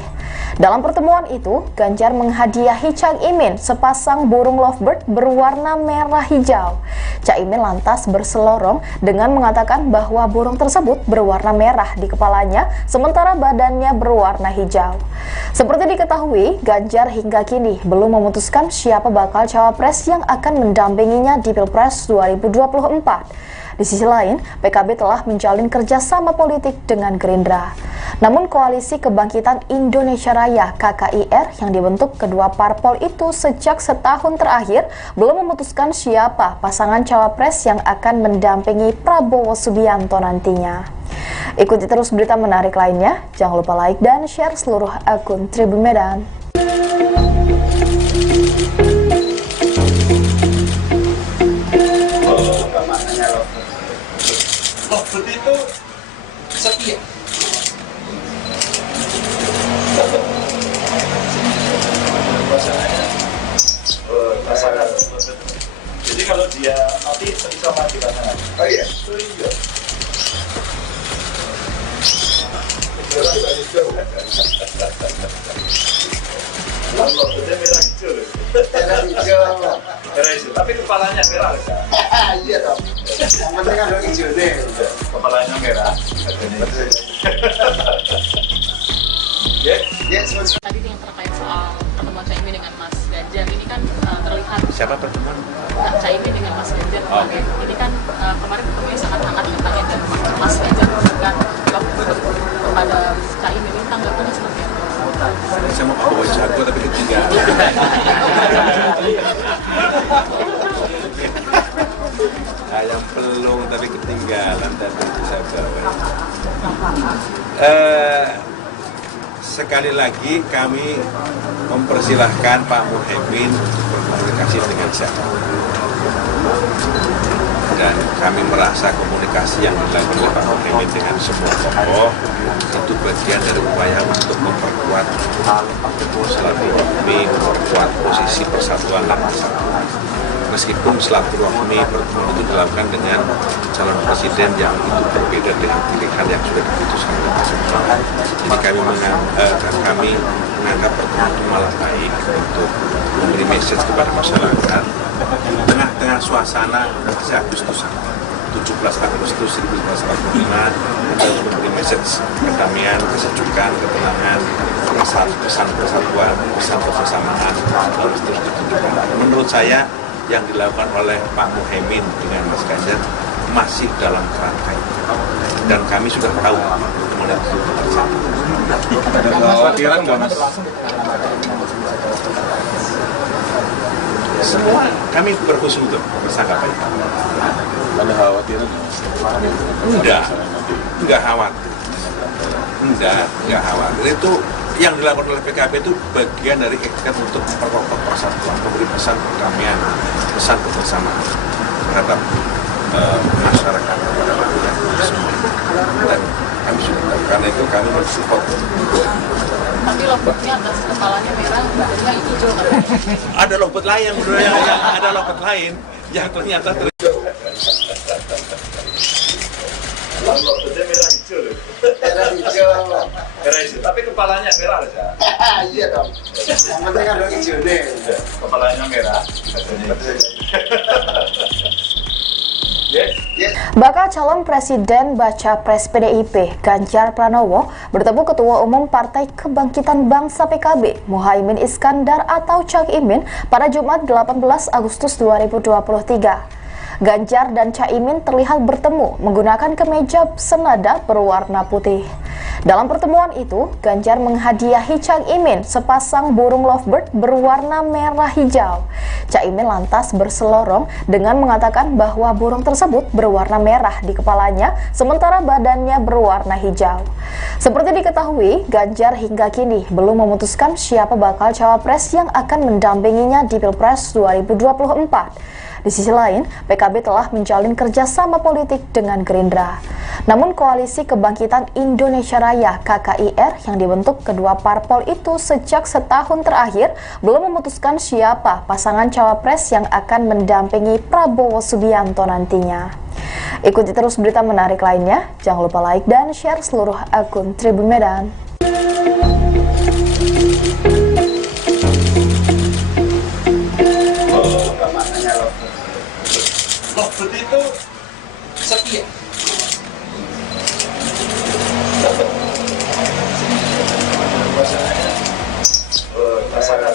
Dalam pertemuan itu, Ganjar menghadiahi Cak Imin sepasang burung lovebird berwarna merah hijau. Cak Imin lantas berselorong dengan mengatakan bahwa burung tersebut berwarna merah di kepalanya, sementara badannya berwarna hijau. Seperti diketahui, Ganjar hingga kini belum memutuskan siapa bakal cawapres yang akan mendampinginya di Pilpres 2024. Di sisi lain, PKB telah menjalin kerjasama politik dengan Gerindra. Namun Koalisi Kebangkitan Indonesia Raya (KKIR) yang dibentuk kedua parpol itu sejak setahun terakhir belum memutuskan siapa pasangan cawapres yang akan mendampingi Prabowo Subianto nantinya. Ikuti terus berita menarik lainnya, jangan lupa like dan share seluruh akun Tribun Medan. Lovebird itu setia. Pasangan. Jadi kalau dia mati bisa mati pasangan. Oh iya. Iya. Lovebird merah hijau loh. Merah hijau. Merah hijau, tapi kepalanya merah loh ya. Iya dong. Yang penting kan dong hijau nih. Kepalanya merah. Yes. Tadi yang terkait soal pertemuan Caimin dengan Mas Ganjar ini kan terlihat siapa pertemuan? Caimin dengan Mas Ganjar kemarin. Ini kan kemarin ketemunya sangat hangat dengan Pak Ganjar. Mas Ganjar memberikan lovebird kepada Caimin, ini tanggapannya seperti apa? Saya mau bawa jago tapi ketinggalan. Ayam pelung tapi ketinggalan tadi saya bawa. Sekali lagi kami mempersilahkan Pak Muhaimin berkomunikasi dengan siapa. Dan kami merasa komunikasi yang dilakukan oleh Pak Muhaimin dengan semua tokoh itu bagian dari upaya untuk memperkuat silaturahmi, memperkuat posisi persatuan dan kesatuan. Meskipun silaturahmi pertemuan itu dilakukan dengan calon presiden yang itu berbeda dengan pilihan yang sudah diputuskan oleh Presiden. Jadi kami menganggap pertemuan itu malah baik untuk memberi message kepada masyarakat di tengah-tengah suasana Agustusan 17 Agustus 1945 untuk memberi message kedamaian, kesejukan, ketenangan, pesan persatuan, pesan kebersamaan harus terus ditunjukkan. Menurut saya yang dilakukan oleh Pak Muhaimin dengan Mas Ganjar masih dalam kerangka itu. Dan kami sudah tahu kemudian itu terjadi. Ada kekhawatiran nggak Mas? Semua kami berhusnuzon bersangka baik. Ada kekhawatiran nggak Mas? Enggak khawatir. Enggak khawatir. Itu yang dilakukan oleh PKB itu bagian dari ikhtiar untuk memperkokoh persatuan, memberi pesan perdamaian, pesan kebersamaan terhadap masyarakat kepada rakyat semua. Dan kami sudah tahu, karena itu kami mensupport. Tapi lomboknya atas kepalanya merah, badannya hijau katanya. Ada lompet lain yang ada lompet lain yang ternyata Lomboknya merah hijau loh. Merah hijau. Merah hijau, tapi kepalanya merah aja. Iya dong. Yang penting kan hijau nih. Kepalanya merah. Yes. Bakal calon presiden baca pres PDIP Ganjar Pranowo bertemu Ketua Umum Partai Kebangkitan Bangsa PKB Muhaimin Iskandar atau Cak Imin pada Jumat 18 Agustus 2023. Ganjar dan Caimin terlihat bertemu menggunakan kemeja senada berwarna putih. Dalam pertemuan itu, Ganjar menghadiahi Cak Imin sepasang burung lovebird berwarna merah hijau. Cak Imin lantas berselorong dengan mengatakan bahwa burung tersebut berwarna merah di kepalanya, sementara badannya berwarna hijau. Seperti diketahui, Ganjar hingga kini belum memutuskan siapa bakal cawapres yang akan mendampinginya di Pilpres 2024. Di sisi lain, PKB telah menjalin kerjasama politik dengan Gerindra. Namun Koalisi Kebangkitan Indonesia Raya (KKIR) yang dibentuk kedua parpol itu sejak setahun terakhir belum memutuskan siapa pasangan cawapres yang akan mendampingi Prabowo Subianto nantinya. Ikuti terus berita menarik lainnya, jangan lupa like dan share seluruh akun Tribun Medan. Lovebird itu setia. Pasangan.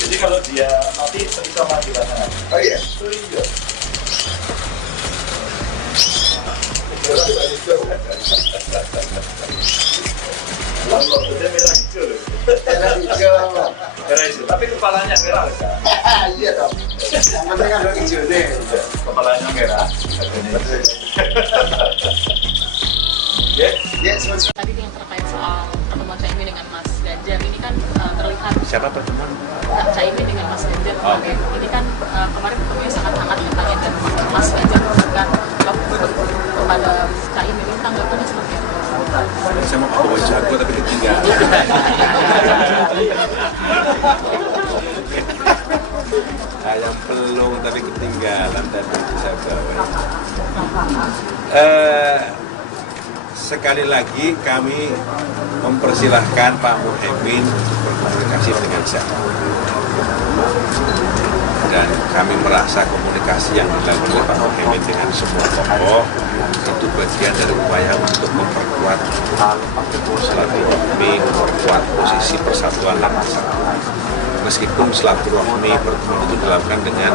Jadi kalau dia mati bisa mati pasangan. Oh iya. Iya. Lomboknya merah hijau loh. Merah hijau. Merah hijau, tapi kepalanya merah aja. Iya dong. Yang penting kan hijau nih. Kepalanya merah. Yes. Tadi yang terkait soal pertemuan Caimin dengan Mas Ganjar ini kan terlihat siapa pertemuan? Caimin dengan Mas Ganjar kemarin. Ini kan kemarin ketemunya sangat hangat katanya dan Mas Ganjar memberikan lombok kepada Caimin, ini tanggapannya seperti apa? Saya mau bawa jago tapi ketinggalan. Ayam pelung tapi ketinggalan dan saya bawa. Sekali lagi kami mempersilahkan Pak Muhaimin berkomunikasi dengan siapa. Dan kami merasa komunikasi yang dilakukan oleh Pak Muhaimin dengan semua tokoh itu bagian dari upaya untuk memperkuat silaturahmi, memperkuat posisi persatuan dan kesatuan. Meskipun silaturahmi pertemuan itu dilakukan dengan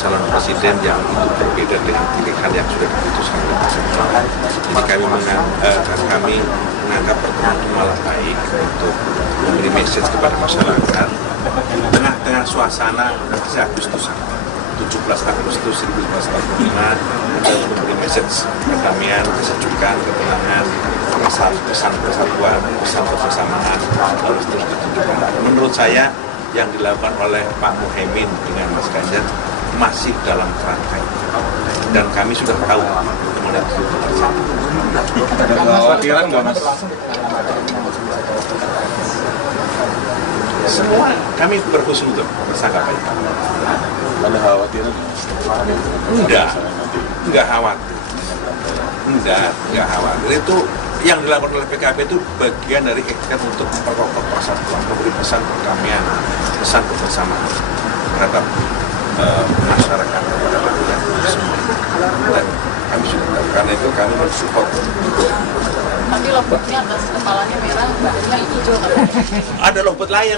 calon presiden yang itu berbeda dengan pilihan yang sudah diputuskan oleh masyarakat. Jadi kami menganggap pertemuan itu malah baik untuk memberi message kepada masyarakat tengah-tengah suasana Agustusan 17 Agustus 1945 untuk memberi message perdamaian, kesejukan, ketenangan, pesan persatuan, pesan kebersamaan harus terus ditunjukkan. Menurut saya yang dilakukan oleh Pak Muhaimin dengan Mas Ganjar masih dalam kerangka itu. Dan kami sudah tahu kemudian itu terjadi. Ada kekhawatiran nggak Mas? Semua kami berhusnuzon bersangka baik. Ada kekhawatiran nggak Mas? Enggak khawatir. Enggak khawatir. Itu yang dilakukan oleh PKB itu bagian dari ikhtiar untuk memperkokoh persatuan, memberi pesan perdamaian, pesan kebersamaan terhadap masyarakat kepada rakyat semua. Dan kami sudah tahu, karena itu kami mensupport. Tapi logonya atas kepalanya merah, badannya hijau kan? Ada logot lain,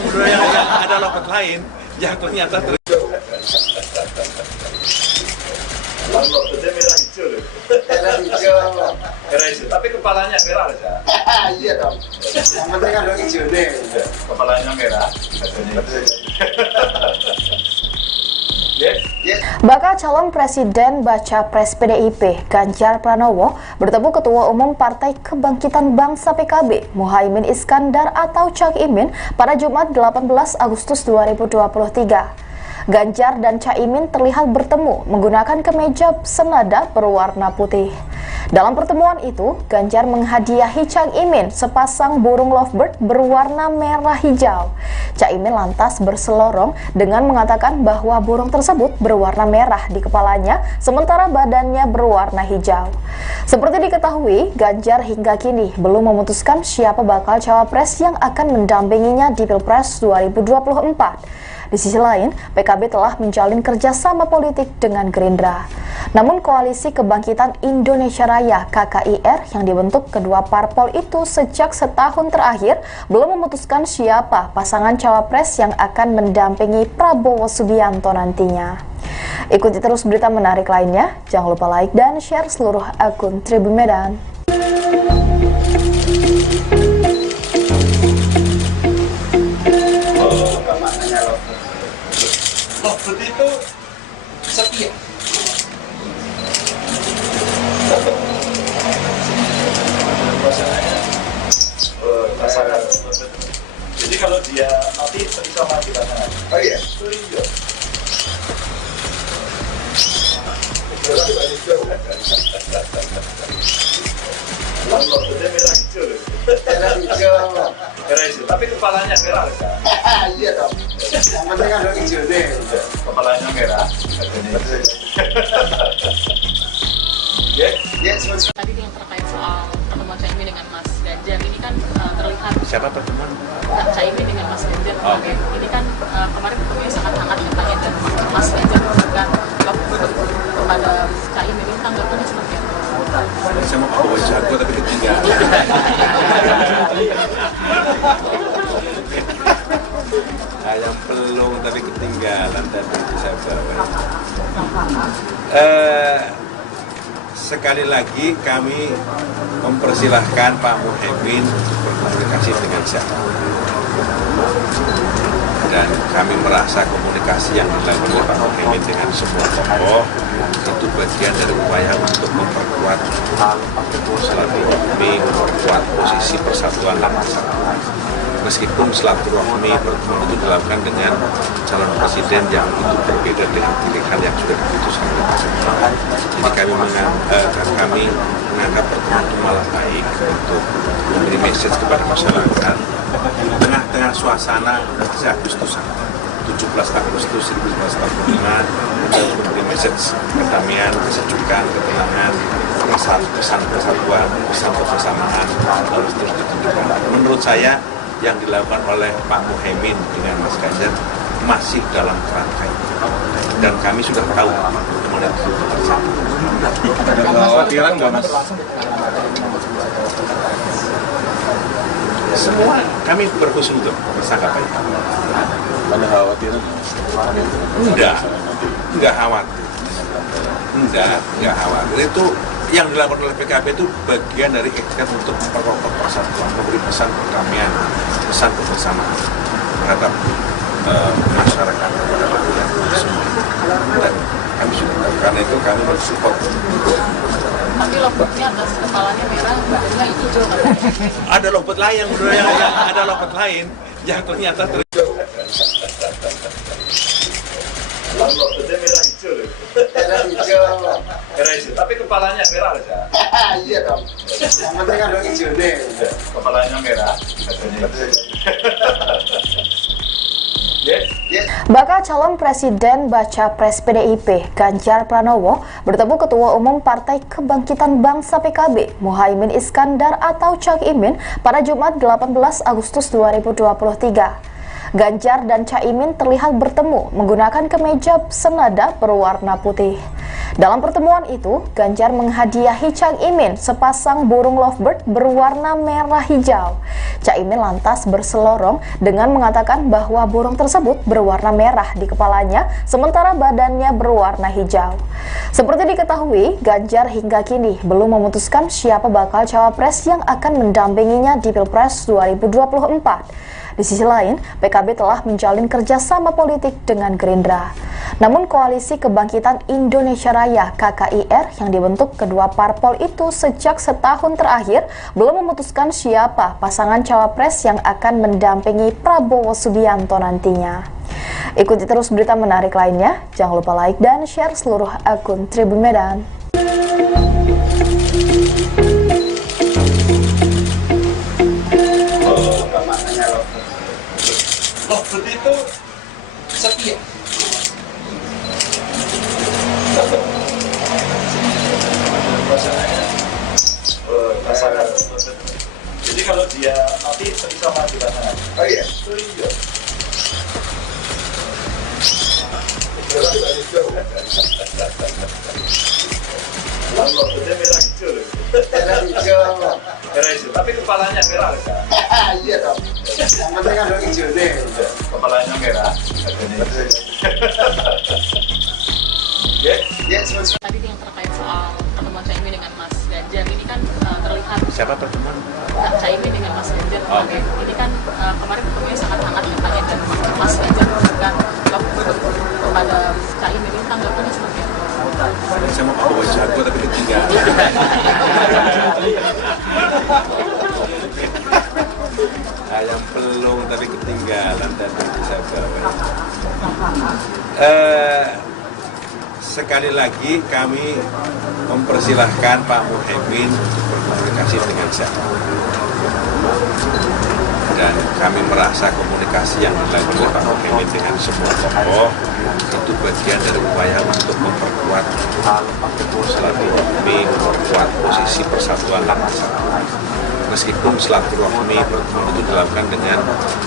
ada logot lain yang ternyata Logotnya merah hijau loh. Merah hijau. Merah hijau, tapi kepalanya merah aja. Iya dong. Yang penting kan lo hijau nih. Kepalanya merah, badannya hijau. Yes. Yes. Bakal calon Presiden Baca Pres PDIP Ganjar Pranowo bertemu Ketua Umum Partai Kebangkitan Bangsa PKB Muhaimin Iskandar atau Cak Imin pada Jumat 18 Agustus 2023. Ganjar dan Caimin terlihat bertemu menggunakan kemeja senada berwarna putih. Dalam pertemuan itu, Ganjar menghadiahi Cak Imin sepasang burung lovebird berwarna merah hijau. Cak Imin lantas berselorong dengan mengatakan bahwa burung tersebut berwarna merah di kepalanya, sementara badannya berwarna hijau. Seperti diketahui, Ganjar hingga kini belum memutuskan siapa bakal cawapres yang akan mendampinginya di Pilpres 2024. Di sisi lain, PKB telah menjalin kerjasama politik dengan Gerindra. Namun Koalisi Kebangkitan Indonesia Raya (KKIR) yang dibentuk kedua parpol itu sejak setahun terakhir belum memutuskan siapa pasangan cawapres yang akan mendampingi Prabowo Subianto nantinya. Ikuti terus berita menarik lainnya, jangan lupa like dan share seluruh akun Tribun Medan. Logot itu setia. Pasangan. Jadi kalau dia mati bisa mati pasangan. Oh iya. Iya. Logotnya merah hijau loh. Merah hijau. Merah hijau, tapi kepalanya merah aja. Iya dong. Yang penting kan lo hijau nih. Kepalanya merah, badannya hijau. Yes. Yes. Tadi yang terkait soal pertemuan Caimin dengan Mas Ganjar ini kan terlihat siapa pertemuan? Caimin dengan Mas Ganjar. Oh. Oke. Ini kan kemarin ketemunya sangat hangat katanya dan Mas Ganjar memberikan logo kepada Caimin, ini tanggapannya seperti apa? Saya mau bawa jago tapi ketinggalan. Ayam pelung tapi ketinggalan dan itu saya bawa. Sekali lagi kami mempersilahkan Pak Muhaimin untuk berkomunikasi dengan siapa. Dan kami merasa komunikasi yang dilakukan oleh Pak Muhaimin dengan semua tokoh itu bagian dari upaya untuk memperkuat silaturahmi, memperkuat posisi persatuan dan kesatuan. Meskipun silaturahmi pertemuan itu dilakukan dengan calon presiden yang itu berbeda dengan pilihan yang sudah diputuskan oleh pasangan. Jadi kami menganggap pertemuan itu malah baik untuk memberi message kepada masyarakat tengah-tengah suasana Agustusan 17 Agustus 1945 untuk memberi message kedamaian, kesejukan, ketenangan, pesan persatuan, pesan kebersamaan harus terus ditunjukkan. Menurut saya yang dilakukan oleh Pak Muhaimin dengan Mas Ganjar masih dalam kerangka itu. Dan kami sudah tahu pertemuan itu terjadi. Ada kekhawatiran nggak, Mas? Semua kami berhusnuzon bersangka baik. Ada kekhawatiran? Enggak khawatir. Enggak khawatir. Itu yang dilakukan oleh PKB itu bagian dari ikhtiar untuk memperkokoh persatuan, memberi pesan perdamaian, pesan kebersamaan terhadap masyarakat, kepada rakyat semua. Dan kami sudah tahu, karena itu kami mensupport. Tapi logonya atas kepalanya merah, badannya hijau kan? Ada logot lain, ada logot lain yang ternyata Logotnya merah hijau loh. Merah hijau. Merah hijau, tapi kepalanya merah aja. Iya dong. Yang penting kan lo hijau nih. Kepalanya merah, badannya hijau. Yes. Yes. Bakal calon Presiden Baca Pres PDIP Ganjar Pranowo bertemu Ketua Umum Partai Kebangkitan Bangsa PKB Muhaimin Iskandar atau Cak Imin pada Jumat 18 Agustus 2023. Ganjar dan Caimin terlihat bertemu menggunakan kemeja senada berwarna putih. Dalam pertemuan itu, Ganjar menghadiahi Cak Imin sepasang burung lovebird berwarna merah hijau. Cak Imin lantas berselorong dengan mengatakan bahwa burung tersebut berwarna merah di kepalanya, sementara badannya berwarna hijau. Seperti diketahui, Ganjar hingga kini belum memutuskan siapa bakal cawapres yang akan mendampinginya di Pilpres 2024. Di sisi lain, PKB telah menjalin kerjasama politik dengan Gerindra. Namun Koalisi Kebangkitan Indonesia Raya (KKIR) yang dibentuk kedua parpol itu sejak setahun terakhir belum memutuskan siapa pasangan cawapres yang akan mendampingi Prabowo Subianto nantinya. Ikuti terus berita menarik lainnya, jangan lupa like dan share seluruh akun Tribun Medan. Lovebird itu setia. Pasangan. Jadi kalau dia mati bisa mati pasangan. Oh iya. Oh iya. Lovebird merah hijau loh. Merah hijau. Merah hijau. Tapi kepalanya merah kan? Iya dong. Yang penting kan hijau nih. Kepalanya merah. Tadi yang terkait soal pertemuan Cak Imin dengan Mas Ganjar ini kan terlihat Siapa pertemuan? Cak Imin dengan Mas Ganjar kemarin. Ini kan kemarin ketemunya sangat hangat ya Pak, dan Mas Ganjar memberikan lovebird kepada Cak Imin. Ini tanggapannya seperti apa? Saya mau bawa jago tapi ketinggalan. Ayam pelung tapi ketinggalan dan bisa bawa. Sekali lagi kami mempersilahkan Pak Muhaimin untuk berkomunikasi dengan saya. Dan kami merasa komunikasi yang dilakukan oleh Pak Muhaimin dengan semua tokoh itu bagian dari upaya untuk memperkuat silaturahmi, memperkuat posisi persatuan bangsa. Meskipun silaturahmi pertemuan itu dilakukan dengan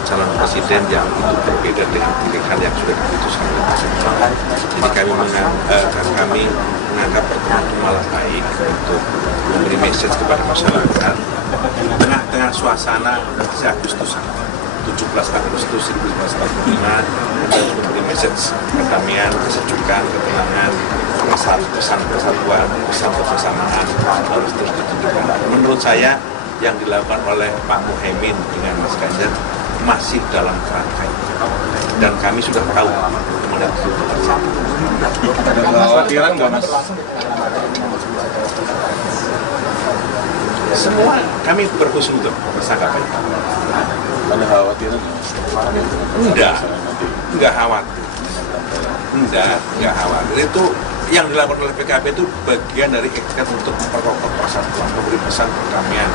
calon presiden yang itu berbeda dengan pilihan yang sudah diputuskan oleh presiden. Jadi kami menganggap pertemuan itu malah baik untuk memberi message kepada masyarakat tengah-tengah suasana Agustusan 17 Agustus 1945 untuk memberi message kedamaian, kesejukan, ketenangan, pesan persatuan, pesan kebersamaan harus terus ditunjukkan. Menurut saya yang dilakukan oleh Pak Muhaimin dengan Mas Ganjar masih dalam kerangka itu. Dan kami sudah tahu kemudian itu terjadi. Ada kekhawatiran nggak Mas? Semua kami berhusnuzon bersangka itu. Ada kekhawatiran? Enggak khawatir. Enggak khawatir. Itu yang dilakukan oleh PKB itu bagian dari ikhtiar untuk memperkokoh persatuan, memberi pesan perdamaian,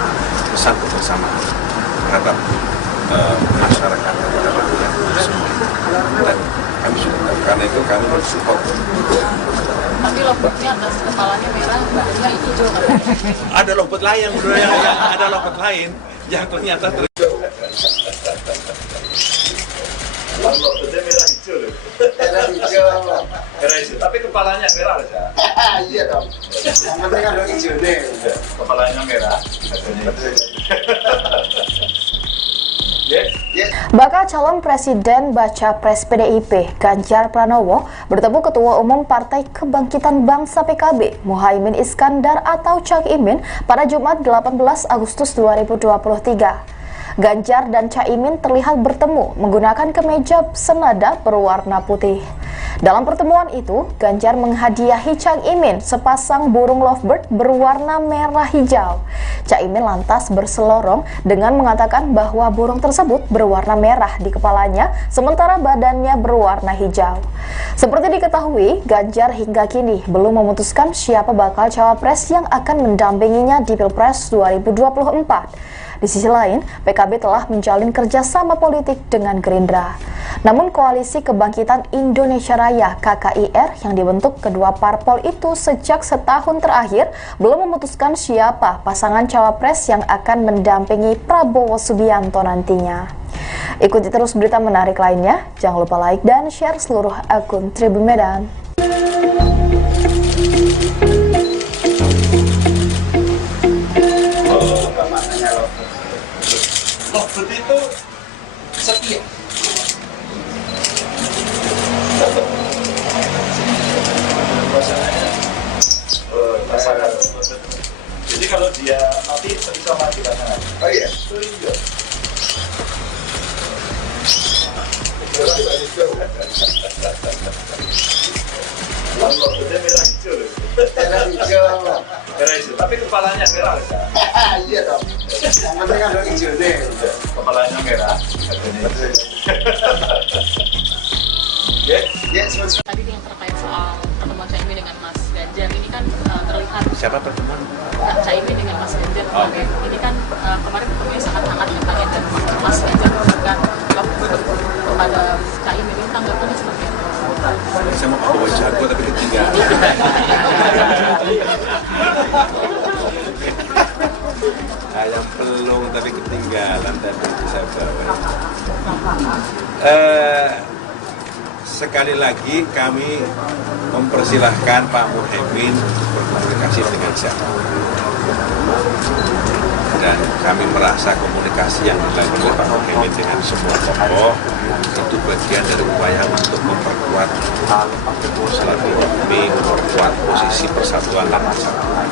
pesan kebersamaan terhadap masyarakat, terhadap rakyat semua. Dan kami sudah tahu, karena itu kami mensupport. Tapi lovebird-nya atas kepalanya merah, badannya hijau katanya. Ada lovebird lain, ada lovebird lain yang ternyata Lovebird merah hijau loh. Merah hijau. Merah hijau. Tapi kepalanya merah kan? Iya dong. Yang penting kan hijau nih. Kepalanya merah. Bakal calon presiden baca pres PDIP Ganjar Pranowo bertemu Ketua Umum Partai Kebangkitan Bangsa PKB Muhaimin Iskandar atau Cak Imin pada Jumat 18 Agustus 2023. Ganjar dan Cak Imin terlihat bertemu menggunakan kemeja senada berwarna putih. Dalam pertemuan itu, Ganjar menghadiahi Cak Imin sepasang burung lovebird berwarna merah hijau. Cak Imin lantas berselorong dengan mengatakan bahwa burung tersebut berwarna merah di kepalanya, sementara badannya berwarna hijau. Seperti diketahui, Ganjar hingga kini belum memutuskan siapa bakal cawapres yang akan mendampinginya di Pilpres 2024. Di sisi lain, PKB telah menjalin kerjasama politik dengan Gerindra. Namun Koalisi Kebangkitan Indonesia Raya (KKIR) yang dibentuk kedua parpol itu sejak setahun terakhir belum memutuskan siapa pasangan cawapres yang akan mendampingi Prabowo Subianto nantinya. Ikuti terus berita menarik lainnya, jangan lupa like dan share seluruh akun Tribun Medan. Oh, nggak maknanya loh. Lovebird itu setia. Pasangan. Jadi kalau dia mati bisa mati pasangan. Oh iya. Oh iya. Lovebird merah hijau loh. Merah hijau. Merah hijau, tapi kepalanya merah ya. Iya dong. Yang penting kan ada hijaunya. Kepalanya merah. Ya, Ya, sebenarnya. Tadi yang terkait soal pertemuan Caimin dengan Mas Ganjar ini kan terlihat Siapa pertemuan? Caimin dengan Mas Ganjar Oh. ini kan kemarin ketemunya sangat hangat katanya dan Mas Ganjar memberikan Lovebird kepada Caimin ini tanggapannya seperti apa? Saya mau bawa jago tapi ketinggalan. Ayam pelung tapi ketinggalan tadi itu saya bawa. Sekali lagi kami mempersilahkan Pak Muhaimin berkomunikasi dengan siapa. Dan kami merasa komunikasi yang dilakukan oleh Pak Muhaimin dengan semua tokoh itu bagian dari upaya untuk memperkuat silaturahmi, memperkuat posisi persatuan dan kesatuan.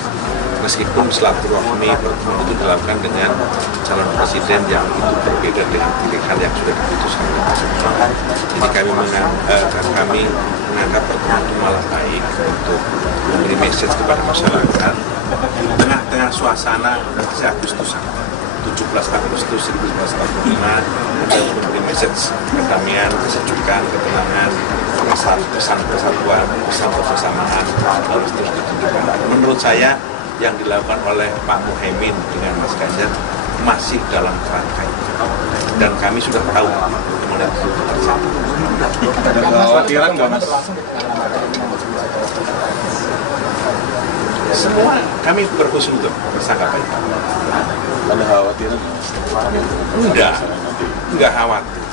Meskipun silaturahmi pertemuan itu dilakukan dengan calon presiden yang itu berbeda dengan pilihan yang sudah diputuskan. Jadi kami menganggap pertemuan itu malah baik untuk memberi message kepada masyarakat tengah-tengah suasana Agustusan 17 Agustus 1945 untuk memberi message kedamaian, kesejukan, ketenangan, pesan persatuan, pesan kebersamaan harus terus ditunjukkan. Menurut saya yang dilakukan oleh Pak Muhaimin dengan Mas Ganjar masih dalam kerangka itu. Dan kami sudah tahu kemudian itu terjadi. Ada kekhawatiran nggak, Mas? Semua kami berhusnuzon bersangka baik. Ada kekhawatiran nggak, Mas? Enggak khawatir.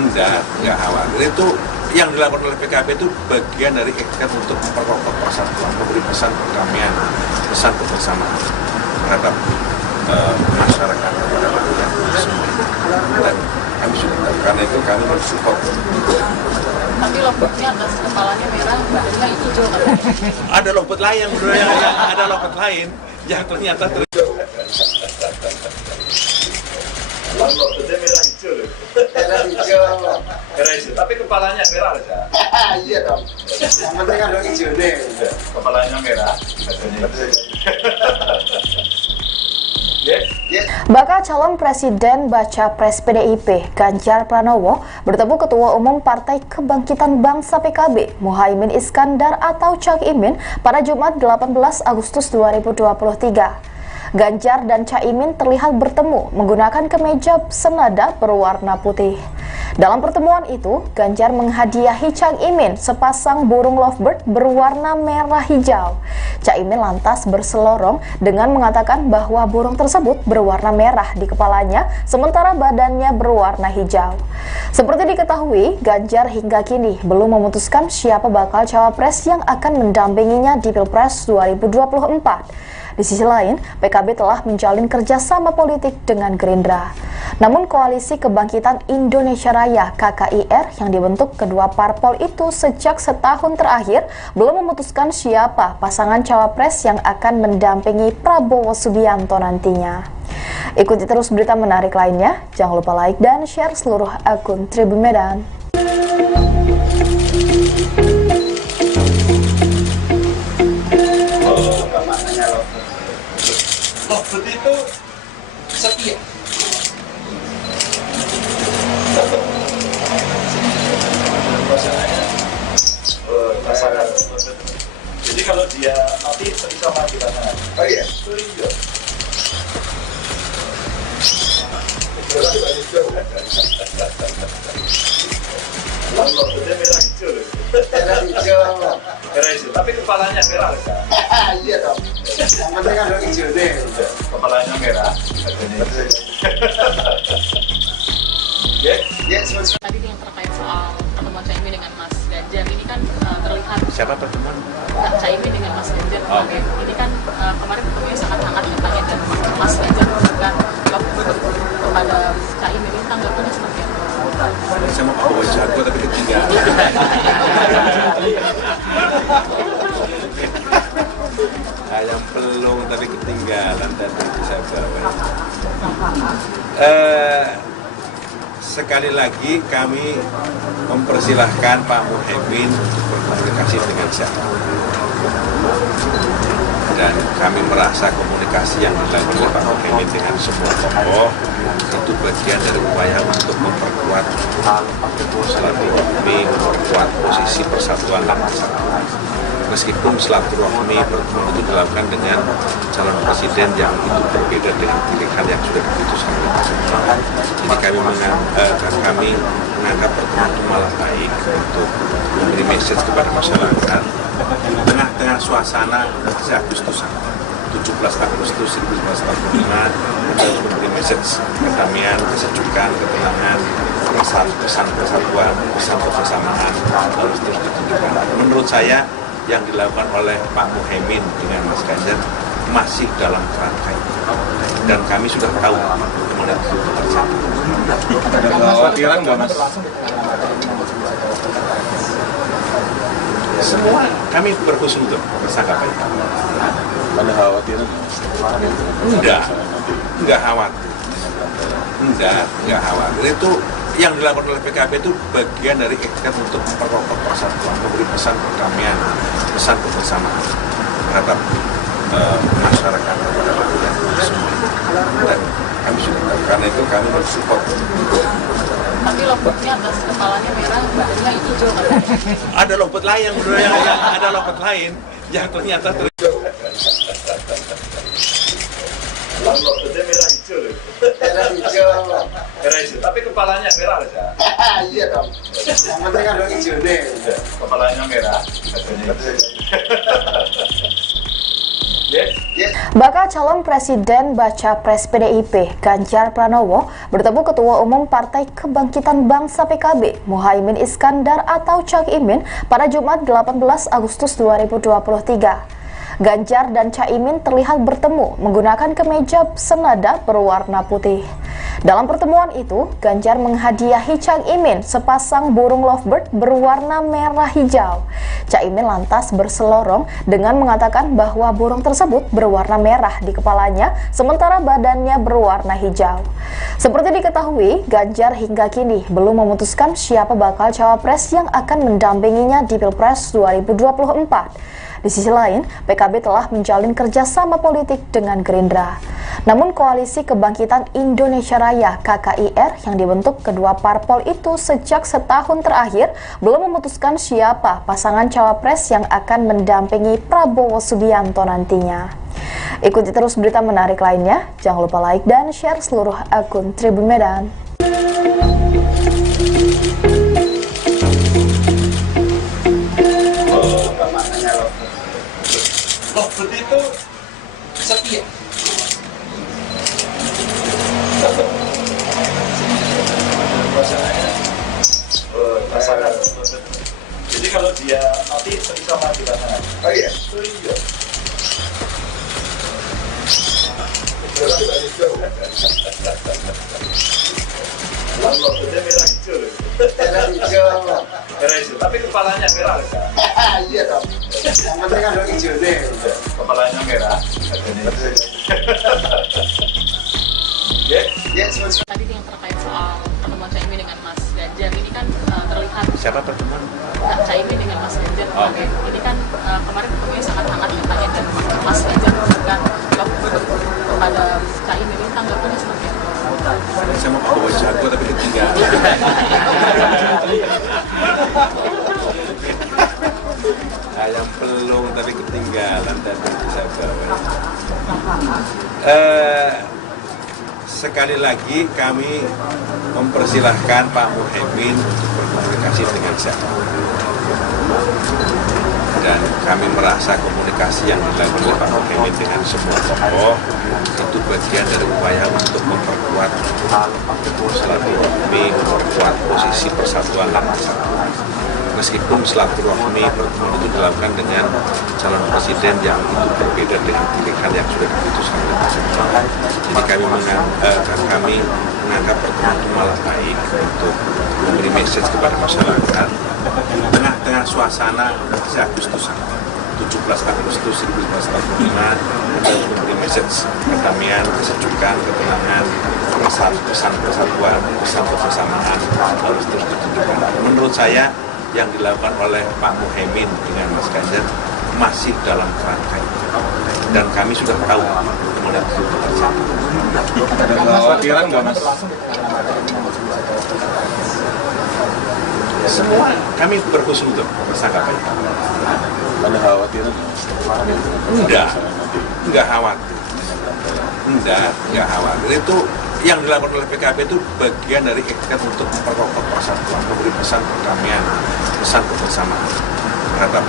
Enggak khawatir. Itu yang dilakukan oleh PKB itu bagian dari ikhtiar untuk memperkokoh persatuan, memberi pesan perdamaian, pesan kebersamaan terhadap masyarakat, kepada rakyat semua. Dan kami sudah tahu, karena itu kami mensupport. Tapi Lovebird-nya atas kepalanya merah, badannya hijau katanya. Ada Lovebird lain, ada Lovebird lain yang ternyata Lovebird merah hijau loh. Merah hijau. Merah hijau, tapi kepalanya merah ya. Iya dong. Yang penting kan ada hijaunya. Kepalanya merah. Ya. Bakal calon presiden baca pres PDIP Ganjar Pranowo bertemu Ketua Umum Partai Kebangkitan Bangsa PKB Muhaimin Iskandar atau Cak Imin pada Jumat 18 Agustus 2023. Ganjar dan Caimin terlihat bertemu menggunakan kemeja senada berwarna putih. Dalam pertemuan itu, Ganjar menghadiahi Cak Imin sepasang burung lovebird berwarna merah hijau. Cak Imin lantas berselorong dengan mengatakan bahwa burung tersebut berwarna merah di kepalanya, sementara badannya berwarna hijau. Seperti diketahui, Ganjar hingga kini belum memutuskan siapa bakal cawapres yang akan mendampinginya di Pilpres 2024. Di sisi lain, PKB telah menjalin kerjasama politik dengan Gerindra. Namun Koalisi Kebangkitan Indonesia Raya (KKIR) yang dibentuk kedua parpol itu sejak setahun terakhir belum memutuskan siapa pasangan cawapres yang akan mendampingi Prabowo Subianto nantinya. Ikuti terus berita menarik lainnya, jangan lupa like dan share seluruh akun Tribun Medan. Lovebird itu setia. Pasangan. Jadi kalau dia mati bisa mati pasangan. Oh iya. Oh iya. Lovebird merah hijau loh. Merah hijau. Merah hijau, tapi kepalanya merah ya. Iya dong. Yang penting kan ada hijaunya. Kepalanya merah. Ya, sebenarnya. Tadi yang terkait soal pertemuan Caimin dengan Mas Ganjar ini kan terlihat Siapa pertemuan? Caimin dengan Mas Ganjar Oh. kemarin. Ini kan kemarin ketemunya sangat hangat katanya, dan Mas Ganjar memberikan kepada Caimin, ini tanggapannya seperti apa? Saya mau bawa jago tapi ketinggalan. Ayam pelung tapi ketinggalan tadi saya bawa. Sekali lagi kami mempersilahkan Pak Muhaimin untuk berkomunikasi dengan siapa. Dan kami merasa komunikasi yang dilakukan oleh Pak Muhaimin dengan semua tokoh itu bagian dari upaya untuk memperkuat silaturahmi, memperkuat posisi persatuan dan kesatuan. Meskipun silaturahmi pertemuan itu dilakukan dengan calon presiden yang itu berbeda dengan pilihan yang sudah diputuskan oleh presiden. Jadi kami menganggap pertemuan itu malah baik untuk memberi message kepada masyarakat di tengah-tengah suasana Agustusan 17 Agustus 1945 kita harus memberi message kedamaian, kesejukan, ketenangan, pesan persatuan, pesan kebersamaan harus terus ditunjukkan. Menurut saya yang dilakukan oleh Pak Muhaimin dengan Mas Ganjar masih dalam kerangka itu. Dan kami sudah tahu kemana itu terjadi. Ada kekhawatiran nggak Mas? Semua kami berhusnuzon bersangka itu. Ada kekhawatiran? Enggak khawatir. Enggak khawatir. Itu yang dilakukan oleh PKB itu bagian dari ikhtiar untuk memperkokoh persatuan, memberi pesan perdamaian, pesan kebersamaan terhadap masyarakat, kepada rakyat semua. Dan kami sudah tahu, karena itu kami mensupport. Tapi lompatnya atas kepalanya merah, badannya hijau katanya. Ada lompat lain, ada lompat lain yang ternyata Lompatnya merah hijau loh. Merah hijau. Merah hijau, tapi kepalanya merah aja. Iya dong. Yang penting kan ada hijau nih. Kepalanya merah. Yes. Bakal calon presiden baca pres PDIP Ganjar Pranowo bertemu Ketua Umum Partai Kebangkitan Bangsa PKB Muhaimin Iskandar atau Cak Imin pada Jumat 18 Agustus 2023. Ganjar dan Caimin terlihat bertemu menggunakan kemeja senada berwarna putih. Dalam pertemuan itu, Ganjar menghadiahi Cak Imin sepasang burung lovebird berwarna merah hijau. Cak Imin lantas berselorong dengan mengatakan bahwa burung tersebut berwarna merah di kepalanya, sementara badannya berwarna hijau. Seperti diketahui, Ganjar hingga kini belum memutuskan siapa bakal cawapres yang akan mendampinginya di Pilpres 2024. Di sisi lain, PKB telah menjalin kerjasama politik dengan Gerindra. Namun Koalisi Kebangkitan Indonesia Raya (KKIR) yang dibentuk kedua parpol itu sejak setahun terakhir belum memutuskan siapa pasangan cawapres yang akan mendampingi Prabowo Subianto nantinya. Ikuti terus berita menarik lainnya, jangan lupa like dan share seluruh akun Tribun Medan. Lompat itu setia. Pasangan. Jadi kalau dia nanti bisa maju pasangan. Oh iya. Oh iya. Lompatnya merah hijau loh. Merah hijau. Merah hijau, tapi kepalanya merah aja. Iya dong. Yang penting kan ada hijau nih. Kepalanya merah. Yes. Tadi yang terkait soal pertemuan Caimin dengan Mas Ganjar, ini kan terlihat siapa pertemuan? Caimin dengan Mas Ganjar Oh. kemarin. Ini kan kemarin ketemunya sangat hangat katanya, dan Mas Ganjar memberikan kepada Caimin, ini tanggapannya seperti apa? Saya mau bawa jago tapi ketinggalan. Ayam pelung tapi ketinggalan tadi saya bawa. Sekali lagi kami mempersilahkan Pak Muhaimin untuk berkomunikasi dengan siapa. Dan kami merasa komunikasi yang dilakukan oleh Pak Muhaimin dengan semua tokoh itu bagian dari upaya untuk memperkuat silaturahmi, memperkuat posisi persatuan dan kesatuan. meskipun silaturahmi pertemuan itu dilakukan dengan calon presiden yang itu berbeda dengan pilihan yang sudah diputuskan oleh pasangan. Jadi kami menganggap pertemuan itu malah baik untuk memberi message kepada masyarakat tengah-tengah suasana Agustusan 17 Agustus 1945 untuk memberi message kedamaian, kesejukan, ketenangan, pesan persatuan, pesan kebersamaan harus terus ditunjukkan. Menurut saya yang dilakukan oleh Pak Muhaimin dengan Mas Ganjar masih dalam kerangka itu. Dan kami sudah tahu kemudian itu terjadi. Ada kekhawatiran nggak, Mas? Semua kami berhusnuzon bersangka baik. Ada kekhawatiran? Enggak khawatir. Enggak khawatir. Itu yang dilakukan oleh PKB itu bagian dari ikhtiar untuk memperkokoh persatuan, memberi pesan perdamaian, pesan kebersamaan terhadap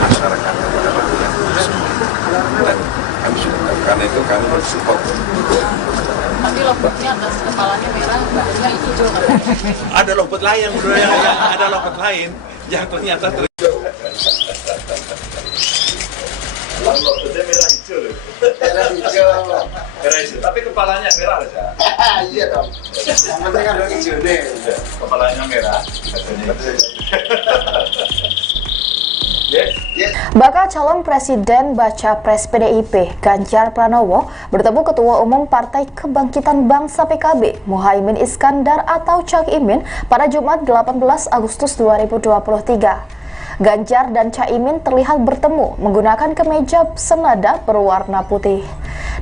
masyarakat, terhadap rakyat semua. Dan kami sudah karena itu kami mensupport. Tapi lomboknya atas kepalanya merah, bajunya hijau kan? Ada lompet lain, ada lompet lain yang ternyata Lomboknya merah hijau loh. Merah hijau. Merah hijau, tapi kepalanya merah aja. Iya dong. Yang penting kan ada hijau nih. Kepalanya merah. Yes. Bakal calon presiden baca pres PDIP Ganjar Pranowo bertemu Ketua Umum Partai Kebangkitan Bangsa PKB Muhaimin Iskandar atau Cak Imin pada Jumat 18 Agustus 2023. Ganjar dan Caimin terlihat bertemu menggunakan kemeja senada berwarna putih.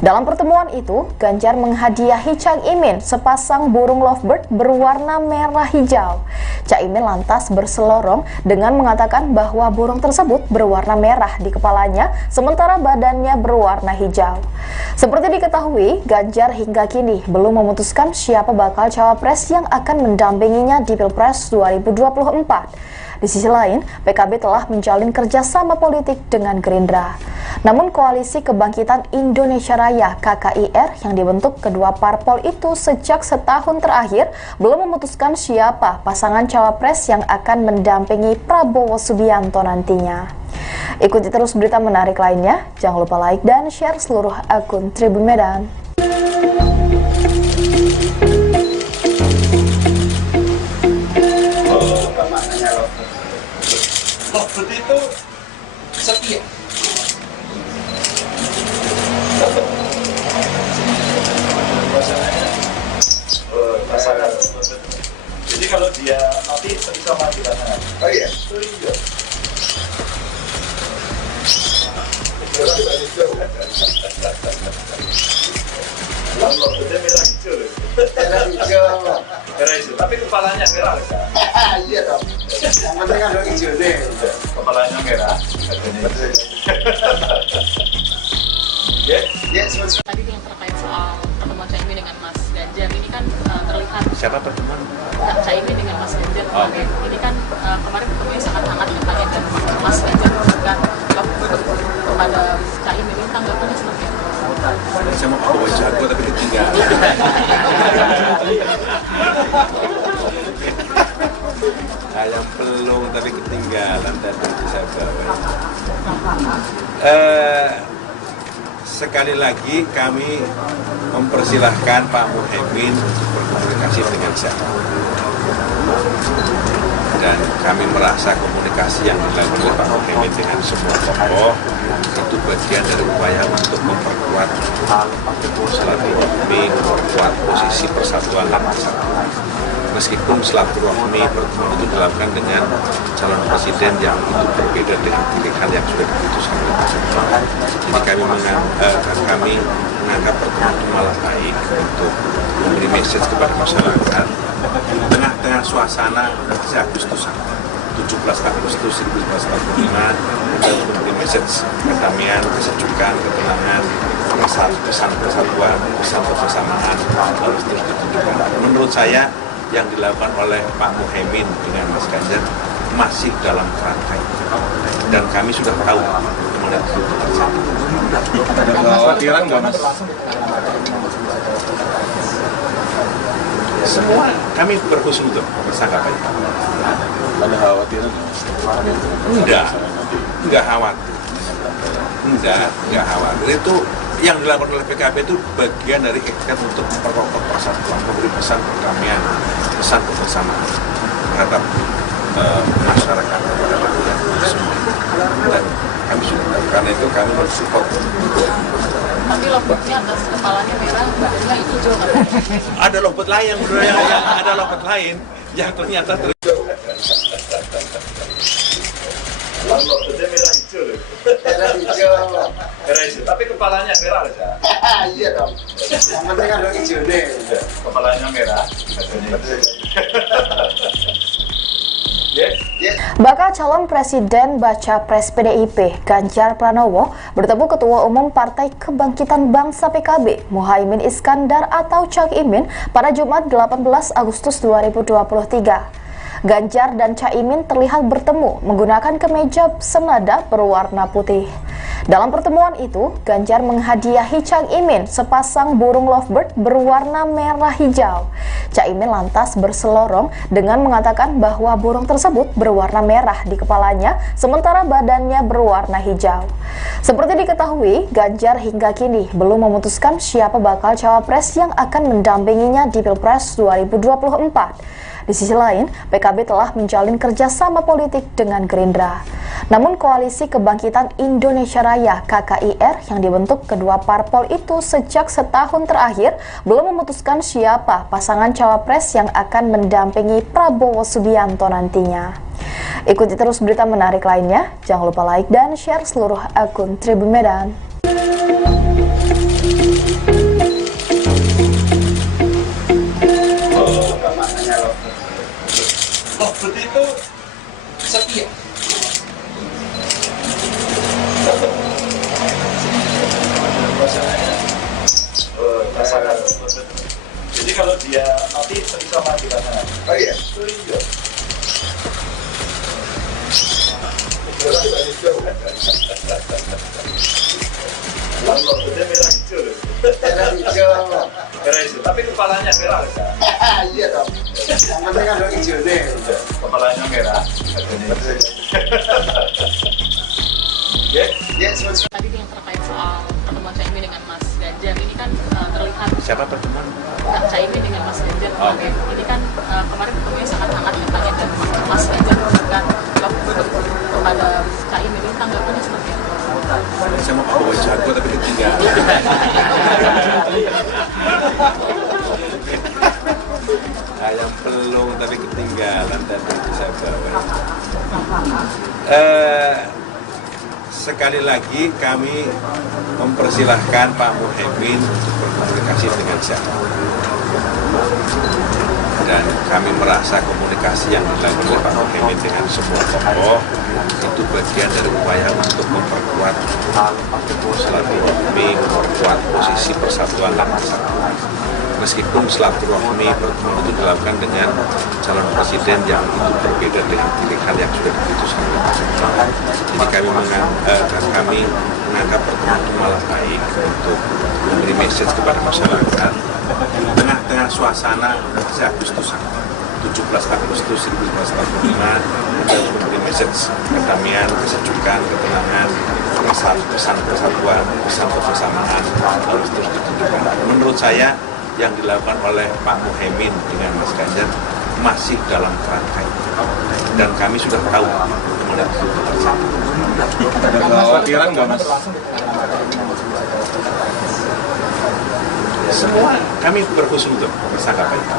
Dalam pertemuan itu, Ganjar menghadiahi Cak Imin sepasang burung lovebird berwarna merah hijau. Cak Imin lantas berselorong dengan mengatakan bahwa burung tersebut berwarna merah di kepalanya, sementara badannya berwarna hijau. Seperti diketahui, Ganjar hingga kini belum memutuskan siapa bakal cawapres yang akan mendampinginya di Pilpres 2024. Di sisi lain, PKB telah menjalin kerjasama politik dengan Gerindra. Namun Koalisi Kebangkitan Indonesia Raya (KKIR) yang dibentuk kedua parpol itu sejak setahun terakhir belum memutuskan siapa pasangan cawapres yang akan mendampingi Prabowo Subianto nantinya. Ikuti terus berita menarik lainnya, jangan lupa like dan share seluruh akun Tribun Medan. Lovebird itu setia. Pasangan. Jadi kalau dia mati bisa mati pasangan. Oh iya. Oh iya. Lomboknya merah hijau loh. Merah hijau. Merah hijau, tapi kepalanya merah aja. Iya dong. Yang penting kan ada hijau nih. Kepalanya merah. Yes, mas. Tadi yang terkait soal pertemuan Caimin dengan Mas Ganjar ini kan terlihat siapa pertemuan? Caimin dengan Mas Ganjar kemarin. Ini kan kemarin ketemunya sangat hangat katanya dan Mas Ganjar memberikan lovebird kepada Caimin, ini tanggapannya seperti apa? Saya mau bawa jago tapi ketinggalan. Ayam pelung tapi ketinggalan dan nanti saya bawa. Sekali lagi kami mempersilahkan Pak Muhaimin untuk berkomunikasi dengan siapa. Dan kami merasa komunikasi yang dilakukan oleh Pak Muhaimin dengan semua tokoh itu bagian dari upaya untuk memperkuat silaturahmi, memperkuat posisi persatuan dan kesatuan. Meskipun silaturahmi pertemuan itu dilakukan dengan calon presiden yang itu berbeda dengan pilihan yang sudah diputuskan oleh pasangan. Jadi kami menganggap pertemuan itu malah baik untuk memberi message kepada masyarakat tengah-tengah suasana Agustusan 17 Agustus 1945 untuk memberi message kedamaian, kesejukan, ketenangan, pesan persatuan, pesan kebersamaan harus terus ditunjukkan. Menurut saya yang dilakukan oleh Pak Muhaimin dengan Mas Ganjar masih dalam kerangka itu. Dan kami sudah tahu kemudian itu terjadi. Ada kekhawatiran nggak, Mas? Semua kami berhusnuzon bersangka baik. Ada khawatiran nggak mas? Enggak khawatir. Enggak khawatir. Itu yang dilakukan oleh PKB itu bagian dari ikhtiar untuk memperkokoh persatuan, memberi pesan perdamaian, pesan kebersamaan terhadap masyarakat kepada rakyat semua. Dan kami sudah tahu, karena itu kami mensupport. Tapi lompatnya atas kepalanya merah, badannya hijau katanya. Ada lompat lain, ada lompat lain yang ternyata Lalu dia merah hijau loh. Merah hijau. Merah hijau, tapi kepalanya merah aja. Iya dong. Yang penting ada hijau nih. Kepalanya merah. Yes. Yes. Bakal calon presiden baca pres PDIP Ganjar Pranowo bertemu Ketua Umum Partai Kebangkitan Bangsa PKB Muhaimin Iskandar atau Cak Imin pada Jumat 18 Agustus 2023. Ganjar dan Caimin terlihat bertemu menggunakan kemeja senada berwarna putih. Dalam pertemuan itu, Ganjar menghadiahi Cak Imin sepasang burung lovebird berwarna merah hijau. Cak Imin lantas berselorong dengan mengatakan bahwa burung tersebut berwarna merah di kepalanya, sementara badannya berwarna hijau. Seperti diketahui, Ganjar hingga kini belum memutuskan siapa bakal cawapres yang akan mendampinginya di Pilpres 2024. Di sisi lain, PKB telah menjalin kerjasama politik dengan Gerindra. Namun Koalisi Kebangkitan Indonesia Raya (KKIR) yang dibentuk kedua parpol itu sejak setahun terakhir belum memutuskan siapa pasangan cawapres yang akan mendampingi Prabowo Subianto nantinya. Ikuti terus berita menarik lainnya, jangan lupa like dan share seluruh akun Tribun Medan. Lovebird itu setia. Pasangan. Jadi kalau dia mati bisa mati pasangan. Oh iya. Iya. Lalu dia merah hijau loh. Merah hijau. Merah hijau, tapi kepalanya merah aja. Iya dong. Yang penting ada hijau nih. Kepalanya merah. Yes. Yes. Tadi yang terkait soal pertemuan Caimin dengan Mas Ganjar ini kan terlihat siapa pertemuan? Caimin dengan Mas Ganjar kemarin. Ini kan kemarin ketemunya sangat hangat katanya dan Mas Ganjar memberikan lovebird kepada Caimin. Ini tanggapannya seperti apa? Saya mau bawa jago tapi ketinggalan. Ayam pelung tapi ketinggalan tadi saya bawa. Sekali lagi kami mempersilahkan Pak Muhaimin untuk berkomunikasi dengan siapa. Dan kami merasa komunikasi yang dilakukan oleh Pak Muhaimin dengan semua tokoh itu bagian dari upaya untuk memperkuat silaturahmi, memperkuat posisi persatuan dan kesatuan. Meskipun silaturahmi pertemuan itu dilakukan dengan calon presiden yang itu berbeda dengan pilihan yang sudah diputuskan oleh Pak. Jadi kami menganggap pertemuan itu malah baik untuk memberi message kepada masyarakat tengah-tengah suasana Agustusan 17 Agustus 1945 untuk memberi message perdamaian, kesejukan, ketenangan, pesan persatuan, pesan kebersamaan harus terus ditunjukkan. Menurut saya yang dilakukan oleh Pak Muhaimin dengan Mas Ganjar masih dalam kerangka itu. Dan kami sudah tahu kemana itu terjadi. Ada kekhawatiran nggak mas? Semua kami berhusnuzon beranggapan itu.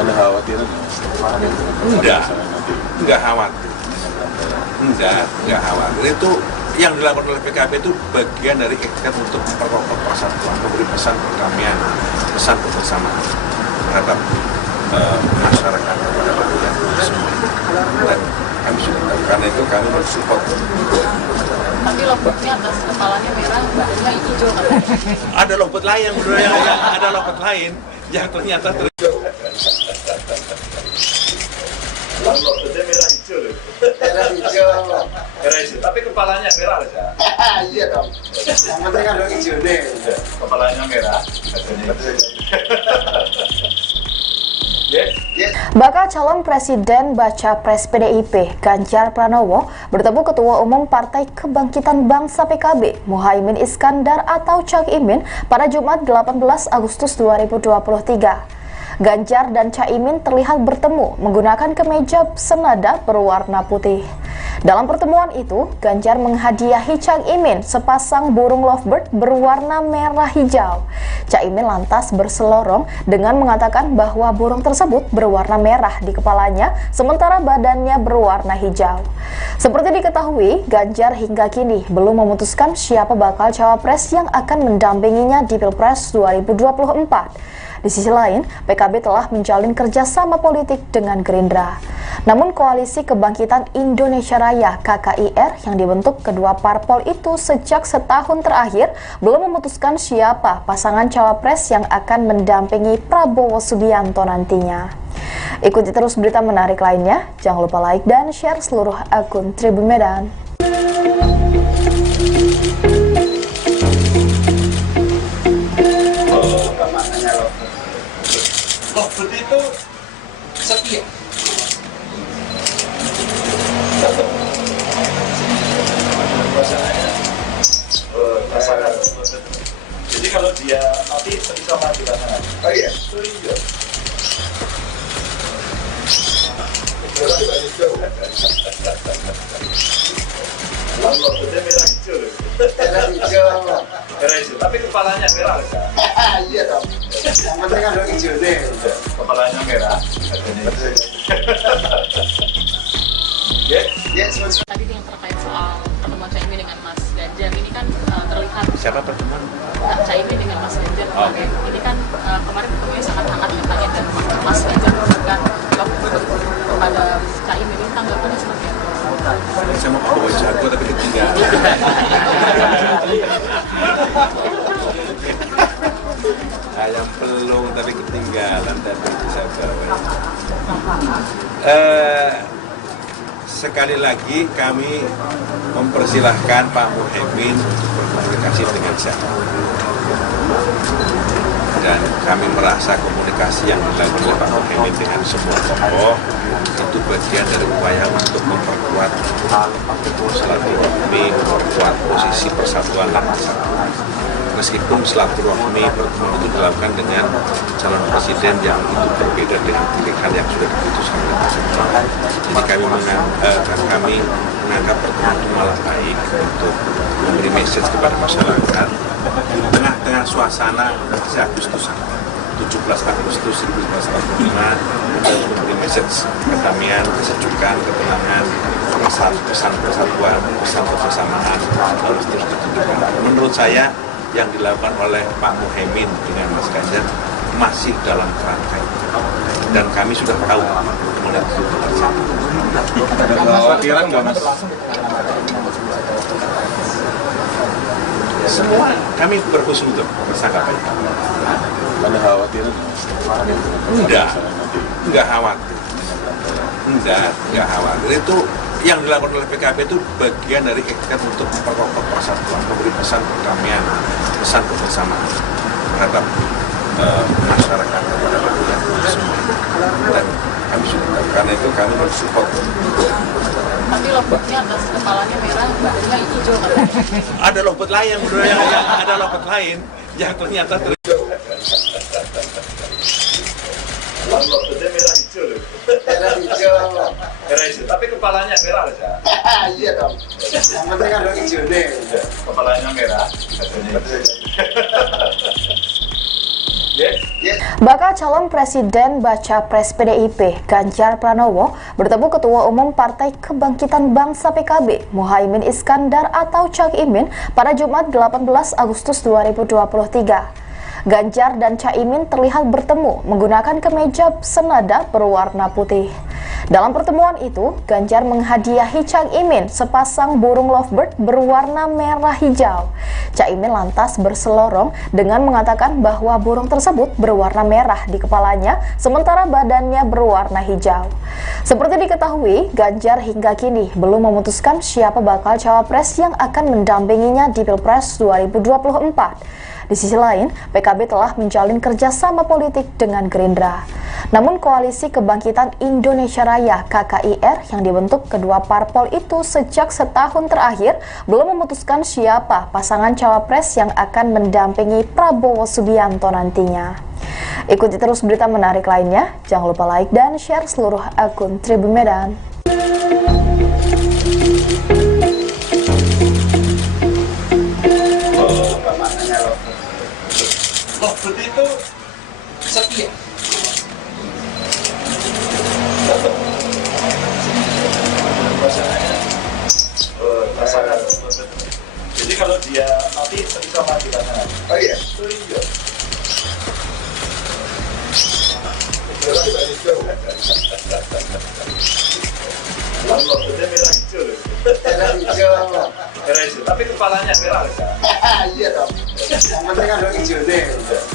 Ada khawatiran nggak mas? Enggak khawatir. Enggak khawatir. Itu yang dilakukan oleh PKB itu bagian dari ikhtiar untuk memperkokoh persatuan, memberi pesan perdamaian, pesan kebersamaan terhadap masyarakat kepada rakyat semua. Dan kami sudah tahu, karena itu kami mensupport. Tapi lompatnya atas kepalanya merah, badannya hijau katanya. Ada lompat lain, ada lompat lain yang ternyata Lalu dia merah hijau loh. Merah hijau. Merah hijau, tapi kepalanya merah aja. Iya dong. Yang penting ada hijau nih. Kepalanya merah. Bakal calon Presiden Baca Pres PDIP Ganjar Pranowo bertemu Ketua Umum Partai Kebangkitan Bangsa PKB Muhaimin Iskandar atau Cak Imin pada Jumat 18 Agustus 2023. Ganjar dan Caimin terlihat bertemu menggunakan kemeja senada berwarna putih. Dalam pertemuan itu, Ganjar menghadiahi Cak Imin sepasang burung lovebird berwarna merah hijau. Cak Imin lantas berselorong dengan mengatakan bahwa burung tersebut berwarna merah di kepalanya, sementara badannya berwarna hijau. Seperti diketahui, Ganjar hingga kini belum memutuskan siapa bakal cawapres yang akan mendampinginya di Pilpres 2024. Di sisi lain, PKB telah menjalin kerjasama politik dengan Gerindra. Namun Koalisi Kebangkitan Indonesia Raya (KKIR) yang dibentuk kedua parpol itu sejak setahun terakhir belum memutuskan siapa pasangan cawapres yang akan mendampingi Prabowo Subianto nantinya. Ikuti terus berita menarik lainnya, jangan lupa like dan share seluruh akun Tribun Medan. Lovebird itu setia. Pasangan. Jadi kalau dia nanti bisa maju pasangan. Oh iya. Oh iya. Lovebird merah hijau. Merah hijau. Merah hijau. Tapi kepalanya merah. Iya dong. Yang penting kan dong hijau nih. Kepalanya merah. Ya, sebenarnya. Tadi yang terkait soal pertemuan Caimin dengan Mas Ganjar ini kan terlihat Siapa pertemuan? Caimin dengan Mas Ganjar kemarin. Ini kan kemarin ketemunya sangat hangat katanya dan Mas Ganjar memberikan lovebird kepada Caimin. Ini tanggapannya seperti apa? Saya mau bawa jago tapi ketinggalan. Ayam pelung tapi ketinggalan dan saya bawa. Sekali lagi kami mempersilahkan Pak Muhaimin berkomunikasi dengan saya. Dan kami merasa komunikasi yang dilakukan oleh Pak Muhaimin dengan semua tokoh itu bagian dari upaya untuk memperkuat silaturahmi, memperkuat posisi persatuan dan kesatuan. Meskipun silaturahmi pertemuan itu dilakukan dengan calon presiden yang itu berbeda dengan pilihan yang sudah diputuskan oleh pasangan. Jadi kami menganggap pertemuan itu malah baik untuk memberi message kepada masyarakat di tengah-tengah suasana Agustusan 17 Agustus 1945 untuk memberi message kedamaian, kesejukan, ketenangan, pesan persatuan, pesan kebersamaan harus terus ditunjukkan. Menurut saya yang dilakukan oleh Pak Muhaimin dengan Mas Ganjar masih dalam kerangka itu. Dan kami sudah tahu mengenai itu terjadi. Ada kekhawatiran nggak Mas? Semua kami berhusnuzon bersangka baik. Ada kekhawatiran? Enggak khawatir. Enggak khawatir. Itu yang dilakukan oleh PKB itu bagian dari ikhtiar untuk memperkokoh persatuan, memberi pesan perdamaian, pesan kebersamaan terhadap masyarakat, kepada rakyat semua. Dan kami sudah karena itu kami mensupport. Tapi lovebird-nya atas kepalanya merah, badannya hijau kan? Ada lovebird lain, ada lovebird lain yang ternyata Lovebird merah hijau. Merah hijau. Merah hijau. Tapi kepalanya merah. Iya dong. Yang penting kan dong hijau nih. Kepalanya merah. Bakal calon Presiden Baca Pres PDIP Ganjar Pranowo bertemu Ketua Umum Partai Kebangkitan Bangsa PKB Muhaimin Iskandar atau Cak Imin pada Jumat 18 Agustus 2023. Ganjar dan Caimin terlihat bertemu menggunakan kemeja senada berwarna putih. Dalam pertemuan itu, Ganjar menghadiahi Cak Imin sepasang burung lovebird berwarna merah hijau. Cak Imin lantas berselorong dengan mengatakan bahwa burung tersebut berwarna merah di kepalanya, sementara badannya berwarna hijau. Seperti diketahui, Ganjar hingga kini belum memutuskan siapa bakal cawapres yang akan mendampinginya di Pilpres 2024. Di sisi lain, PKB telah menjalin kerjasama politik dengan Gerindra. Namun Koalisi Kebangkitan Indonesia Raya (KKIR) yang dibentuk kedua parpol itu sejak setahun terakhir belum memutuskan siapa pasangan cawapres yang akan mendampingi Prabowo Subianto nantinya. Ikuti terus berita menarik lainnya, jangan lupa like dan share seluruh akun Tribun Medan. Lovebird itu setia. Pasangan. Jadi kalau dia mati sama kita. Oh iya. Oh iya. Lovebird merah hijau. Merah hijau. Merah hijau. Tapi kepalanya merah kan? Iya dong. Yang penting kan dong hijau nih.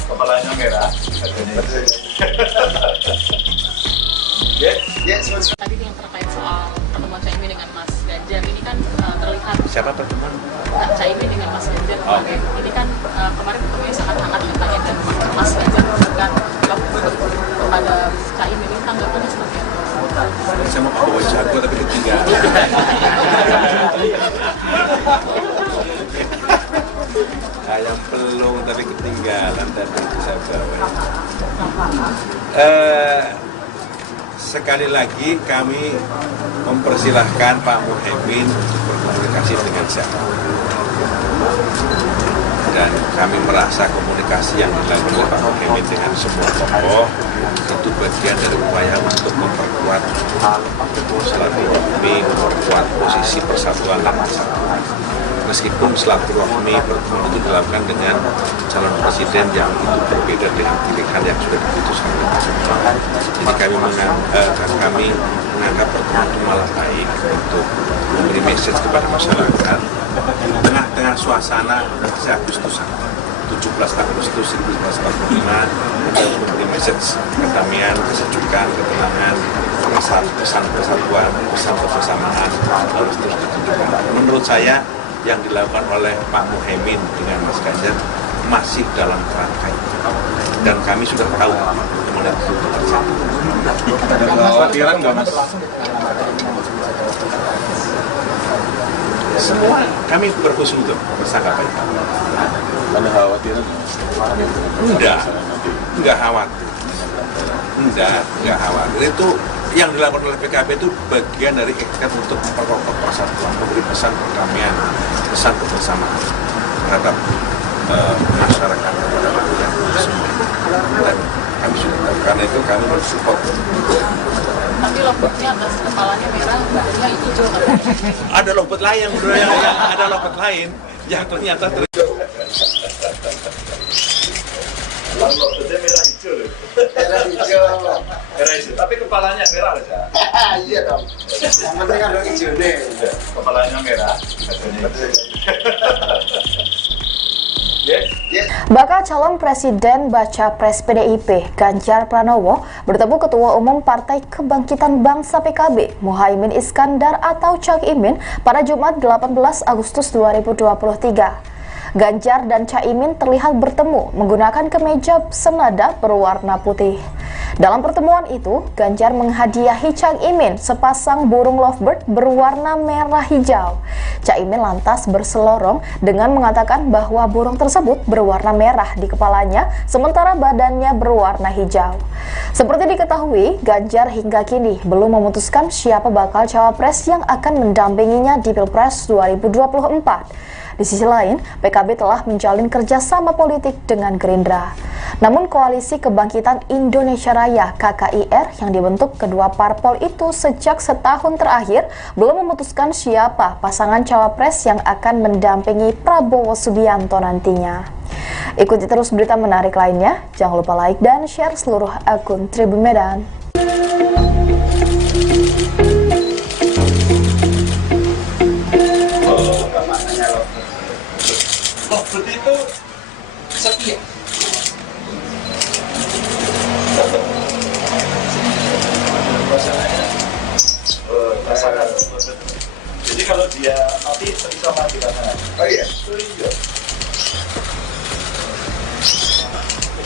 Kepalanya merah. Yes, Tadi yang terkait soal pertemuan Cak Imin dengan Mas Ganjar ini kan terlihat Siapa pertemuan? Cak Imin dengan Mas Ganjar kemarin. Ini kan kemarin ketemunya sangat hangat katanya, dan Mas Ganjar memberikan lovebird kepada Cak Imin. Ini tanggapannya seperti apa? Saya mau bawa jago tapi ketinggalan. Ayam pelung tapi ketinggalan tadi itu saya bawa. Sekali lagi kami mempersilahkan Pak Muhaimin untuk berkomunikasi dengan siapa. Dan kami merasa komunikasi yang dilakukan oleh Pak Muhaimin dengan semua tokoh itu bagian dari upaya untuk memperkuat silaturahmi, memperkuat posisi persatuan dan kesatuan. Meskipun silaturahmi pertemuan itu dilakukan dengan calon presiden yang itu berbeda dengan pilihan yang sudah diputuskan oleh Pak. Jadi kami menganggap pertemuan itu malah baik untuk memberi message kepada masyarakat tengah-tengah suasana Agustusan 17 Agustus 1945 untuk memberi message kedamaian, kesejukan, ketenangan, pesan persatuan, pesan kebersamaan harus terus ditunjukkan. Menurut saya yang dilakukan oleh Pak Muhaimin dengan Mas Ganjar masih dalam kerangka itu, dan kami sudah tahu kemudian itu terjadi. Ada kekhawatiran nggak Mas? Semua kami berhusnuzon bersangka baik. Ada kekhawatiran? Enggak khawatir. Enggak khawatir. Itu yang dilakukan oleh PKB itu bagian dari ikhtiar untuk memperkokoh persatuan, memberi pesan perdamaian, pesan kebersamaan terhadap masyarakat, kepada rakyat semua. Dan kami sudah tahu, karena itu kami mensupport. Tapi lovebird-nya atas kepalanya merah, badannya hijau katanya. Ada lovebird lain ada lovebird lain yang ternyata Lovebird merah hijau. merah hijau. Merah hijau. Tapi kepalanya merah kan? Iya dong. Yang penting kan dong hijau nih. Kepalanya merah. Bakal calon presiden baca pres PDIP Ganjar Pranowo bertemu Ketua Umum Partai Kebangkitan Bangsa PKB Muhaimin Iskandar atau Cak Imin pada Jumat 18 Agustus 2023. Ganjar dan Cak Imin terlihat bertemu menggunakan kemeja senada berwarna putih. Dalam pertemuan itu, Ganjar menghadiahi Cak Imin sepasang burung lovebird berwarna merah hijau. Cak Imin lantas berselorong dengan mengatakan bahwa burung tersebut berwarna merah di kepalanya, sementara badannya berwarna hijau. Seperti diketahui, Ganjar hingga kini belum memutuskan siapa bakal cawapres yang akan mendampinginya di Pilpres 2024. Di sisi lain, PKB telah menjalin kerjasama politik dengan Gerindra. Namun Koalisi Kebangkitan Indonesia Raya (KKIR) yang dibentuk kedua parpol itu sejak setahun terakhir belum memutuskan siapa pasangan cawapres yang akan mendampingi Prabowo Subianto nantinya. Ikuti terus berita menarik lainnya, jangan lupa like dan share seluruh akun Tribun Medan. kalau dia nanti sama di mana? Oh iya. Oh iya.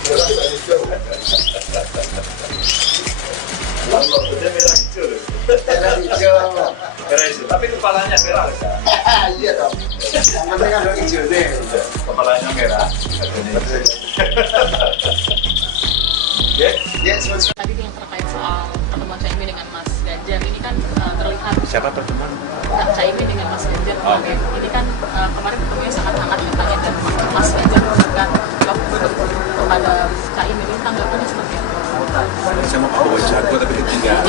Lalu dia merah hijau loh. Merah hijau. Merah hijau, tapi kepalanya merah kan? Iya dong. Yang penting kan lo hijau nih. Kepalanya merah. Ya, Ya, sebenarnya. Tadi yang terkait soal pertemuan Caimin dengan Mas Ganjar ini kan terlihat Siapa pertemuan? Caimin dengan Mas Ganjar Oh. ini kan kemarin ketemunya sangat hangat katanya dan Mas Ganjar memberikan love kepada Caimin ini tanggapannya seperti apa? Saya mau bawa jago tapi ketinggalan.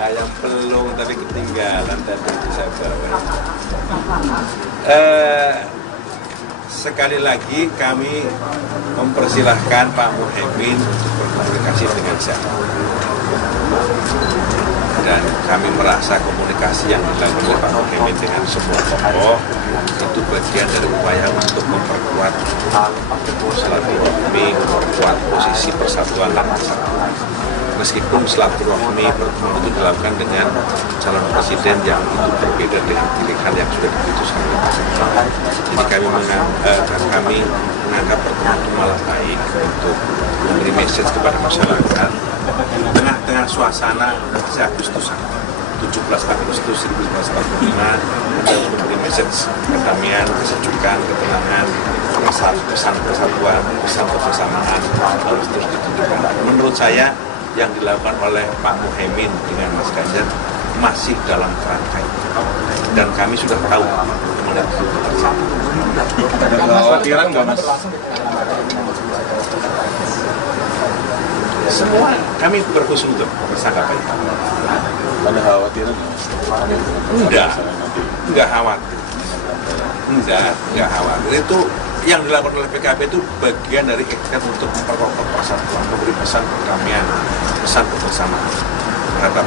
Ayam pelung tapi ketinggalan dan itu saya bawa. Sekali lagi kami mempersilahkan Pak Muhaimin untuk berkomunikasi dengan siapa. Dan kami merasa komunikasi yang dilakukan oleh Pak Muhaimin dengan semua tokoh itu bagian dari upaya untuk memperkuat silaturahmi, memperkuat posisi persatuan dan kesatuan. Meskipun silaturahmi pertemuan itu dilakukan dengan calon presiden yang itu berbeda dengan pilihan yang sudah diputuskan oleh pasangan. Jadi kami menganggap pertemuan itu malah baik untuk memberi message kepada masyarakat tengah-tengah suasana Agustusan 17 Agustus 1945 untuk memberi message kedamaian, kesejukan, ketenangan, pesan persatuan, pesan kebersamaan harus terus ditunjukkan. Menurut saya yang dilakukan oleh Pak Muhaimin dengan Mas Ganjar masih dalam kerangka itu. Dan kami sudah tahu mengenai itu terjadi. Ada kekhawatiran nggak Mas? Semua kami berhusnuzon bersangka baik. Ada kekhawatiran nggak Mas? Enggak khawatir. Enggak khawatir. Itu yang dilakukan oleh PKB itu bagian dari ikhtiar untuk memperkokoh persatuan, memberi pesan perdamaian, pesan kebersamaan terhadap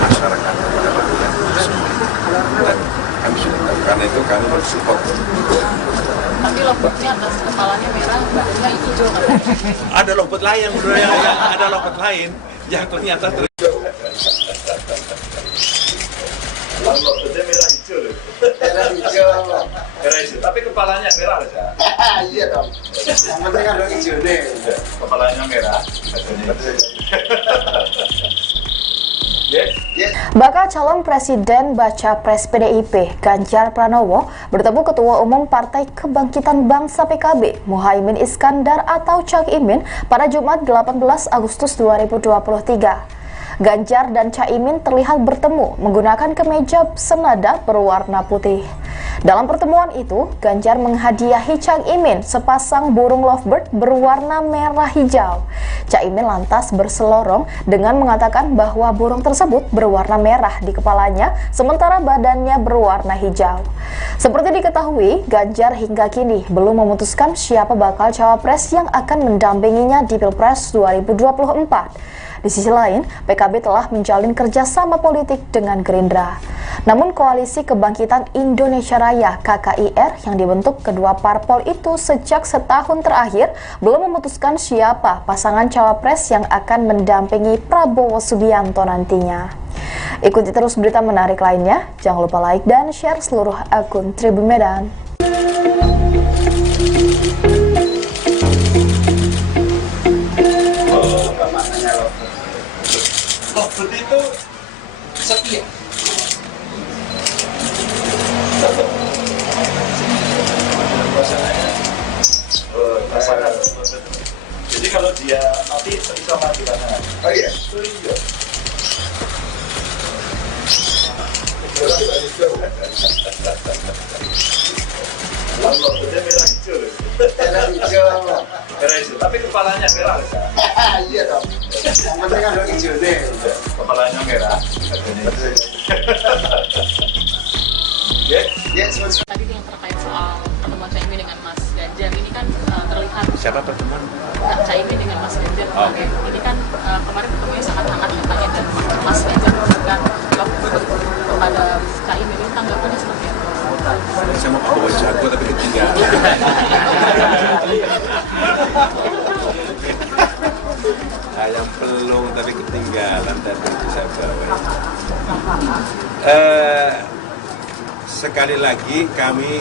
masyarakat, kepada rakyat semua. Dan kami sudah tahu, karena itu kami mensupport. Tapi lomboknya atas kepalanya merah, badannya hijau kan? Ada lompet lain, ada lompet lain yang ternyata lalu dia merah hijau loh. Merah hijau. Merah hijau, tapi kepalanya merah kan? Iya dong. Yang penting kan lo hijau nih. Kepalanya merah. Ya. Bakal calon presiden baca pres PDIP Ganjar Pranowo bertemu Ketua Umum Partai Kebangkitan Bangsa PKB Muhaimin Iskandar atau Cak Imin pada Jumat 18 Agustus 2023. Ganjar dan Caimin terlihat bertemu menggunakan kemeja senada berwarna putih. Dalam pertemuan itu, Ganjar menghadiahi Cak Imin sepasang burung lovebird berwarna merah hijau. Cak Imin lantas berselorong dengan mengatakan bahwa burung tersebut berwarna merah di kepalanya, sementara badannya berwarna hijau. Seperti diketahui, Ganjar hingga kini belum memutuskan siapa bakal cawapres yang akan mendampinginya di Pilpres 2024. Di sisi lain, PKB telah menjalin kerjasama politik dengan Gerindra. Namun Koalisi Kebangkitan Indonesia Raya (KKIR) yang dibentuk kedua parpol itu sejak setahun terakhir belum memutuskan siapa pasangan cawapres yang akan mendampingi Prabowo Subianto nantinya. Ikuti terus berita menarik lainnya, jangan lupa like dan share seluruh akun Tribun Medan. Lovebird itu setia. Pasangan. Jadi kalau dia nanti sama di mana? Oh iya. Oh iya. Lalu dia merah hijau loh. Merah hijau. Merah hijau, tapi kepalanya merah kan? Iya dong. Yang penting kan lo hijau nih. Kepalanya merah. Ya, sebenarnya. Tadi yang terkait soal pertemuan Caimin dengan Mas Ganjar ini kan terlihat siapa pertemuan? Caimin dengan Mas Ganjar. Oh. Ini kan kemarin ketemunya sangat hangat katanya dan Mas Ganjar memberikan love kepada Caimin ini tanggapannya seperti apa? Saya mau bawa jago tapi ketinggalan. Ayam pelung tapi ketinggalan tadi itu saya bawa. Sekali lagi kami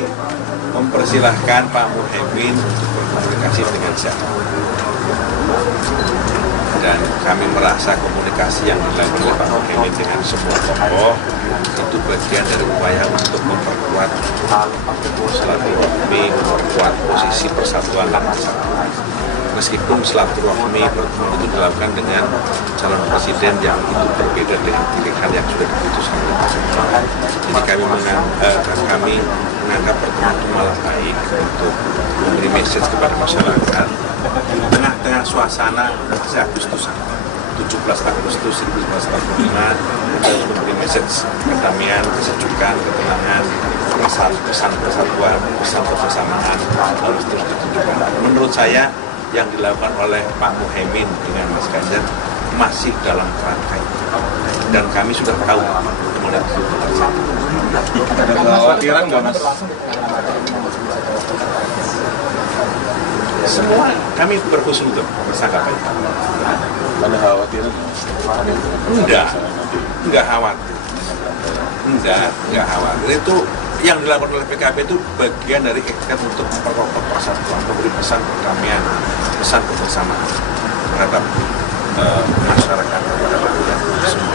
mempersilahkan Pak Muhaimin untuk berkomunikasi dengan siapa. Dan kami merasa komunikasi yang dilakukan oleh Pak Muhaimin dengan semua tokoh itu bagian dari upaya untuk memperkuat silaturahmi, memperkuat posisi persatuan dan kesatuan. Meskipun silaturahmi pertemuan itu dilakukan dengan calon presiden yang itu berbeda dengan pilihan yang sudah diputuskan oleh pasangan. Jadi kami menganggap pertemuan itu malah baik untuk memberi message kepada masyarakat di tengah-tengah suasana Agustusan 17 Agustus 1945 kita memberi message kedamaian, kesejukan, ketenangan, pesan persatuan, pesan kebersamaan harus terus ditunjukkan. Menurut saya yang dilakukan oleh Pak Muhaimin dengan Mas Ganjar masih dalam kerangka itu. Dan kami sudah tahu kemudian itu terjadi. Ada kekhawatiran nggak, Mas? Semua kami berhusnuzon bersangka baik. Ada kekhawatiran nggak, Mas? Enggak khawatir. Enggak khawatir. Itu yang dilakukan oleh PKB itu bagian dari ikhtiar untuk memperkokoh persatuan, memberi pesan perdamaian, pesan kebersamaan terhadap masyarakat, kepada rakyat semua.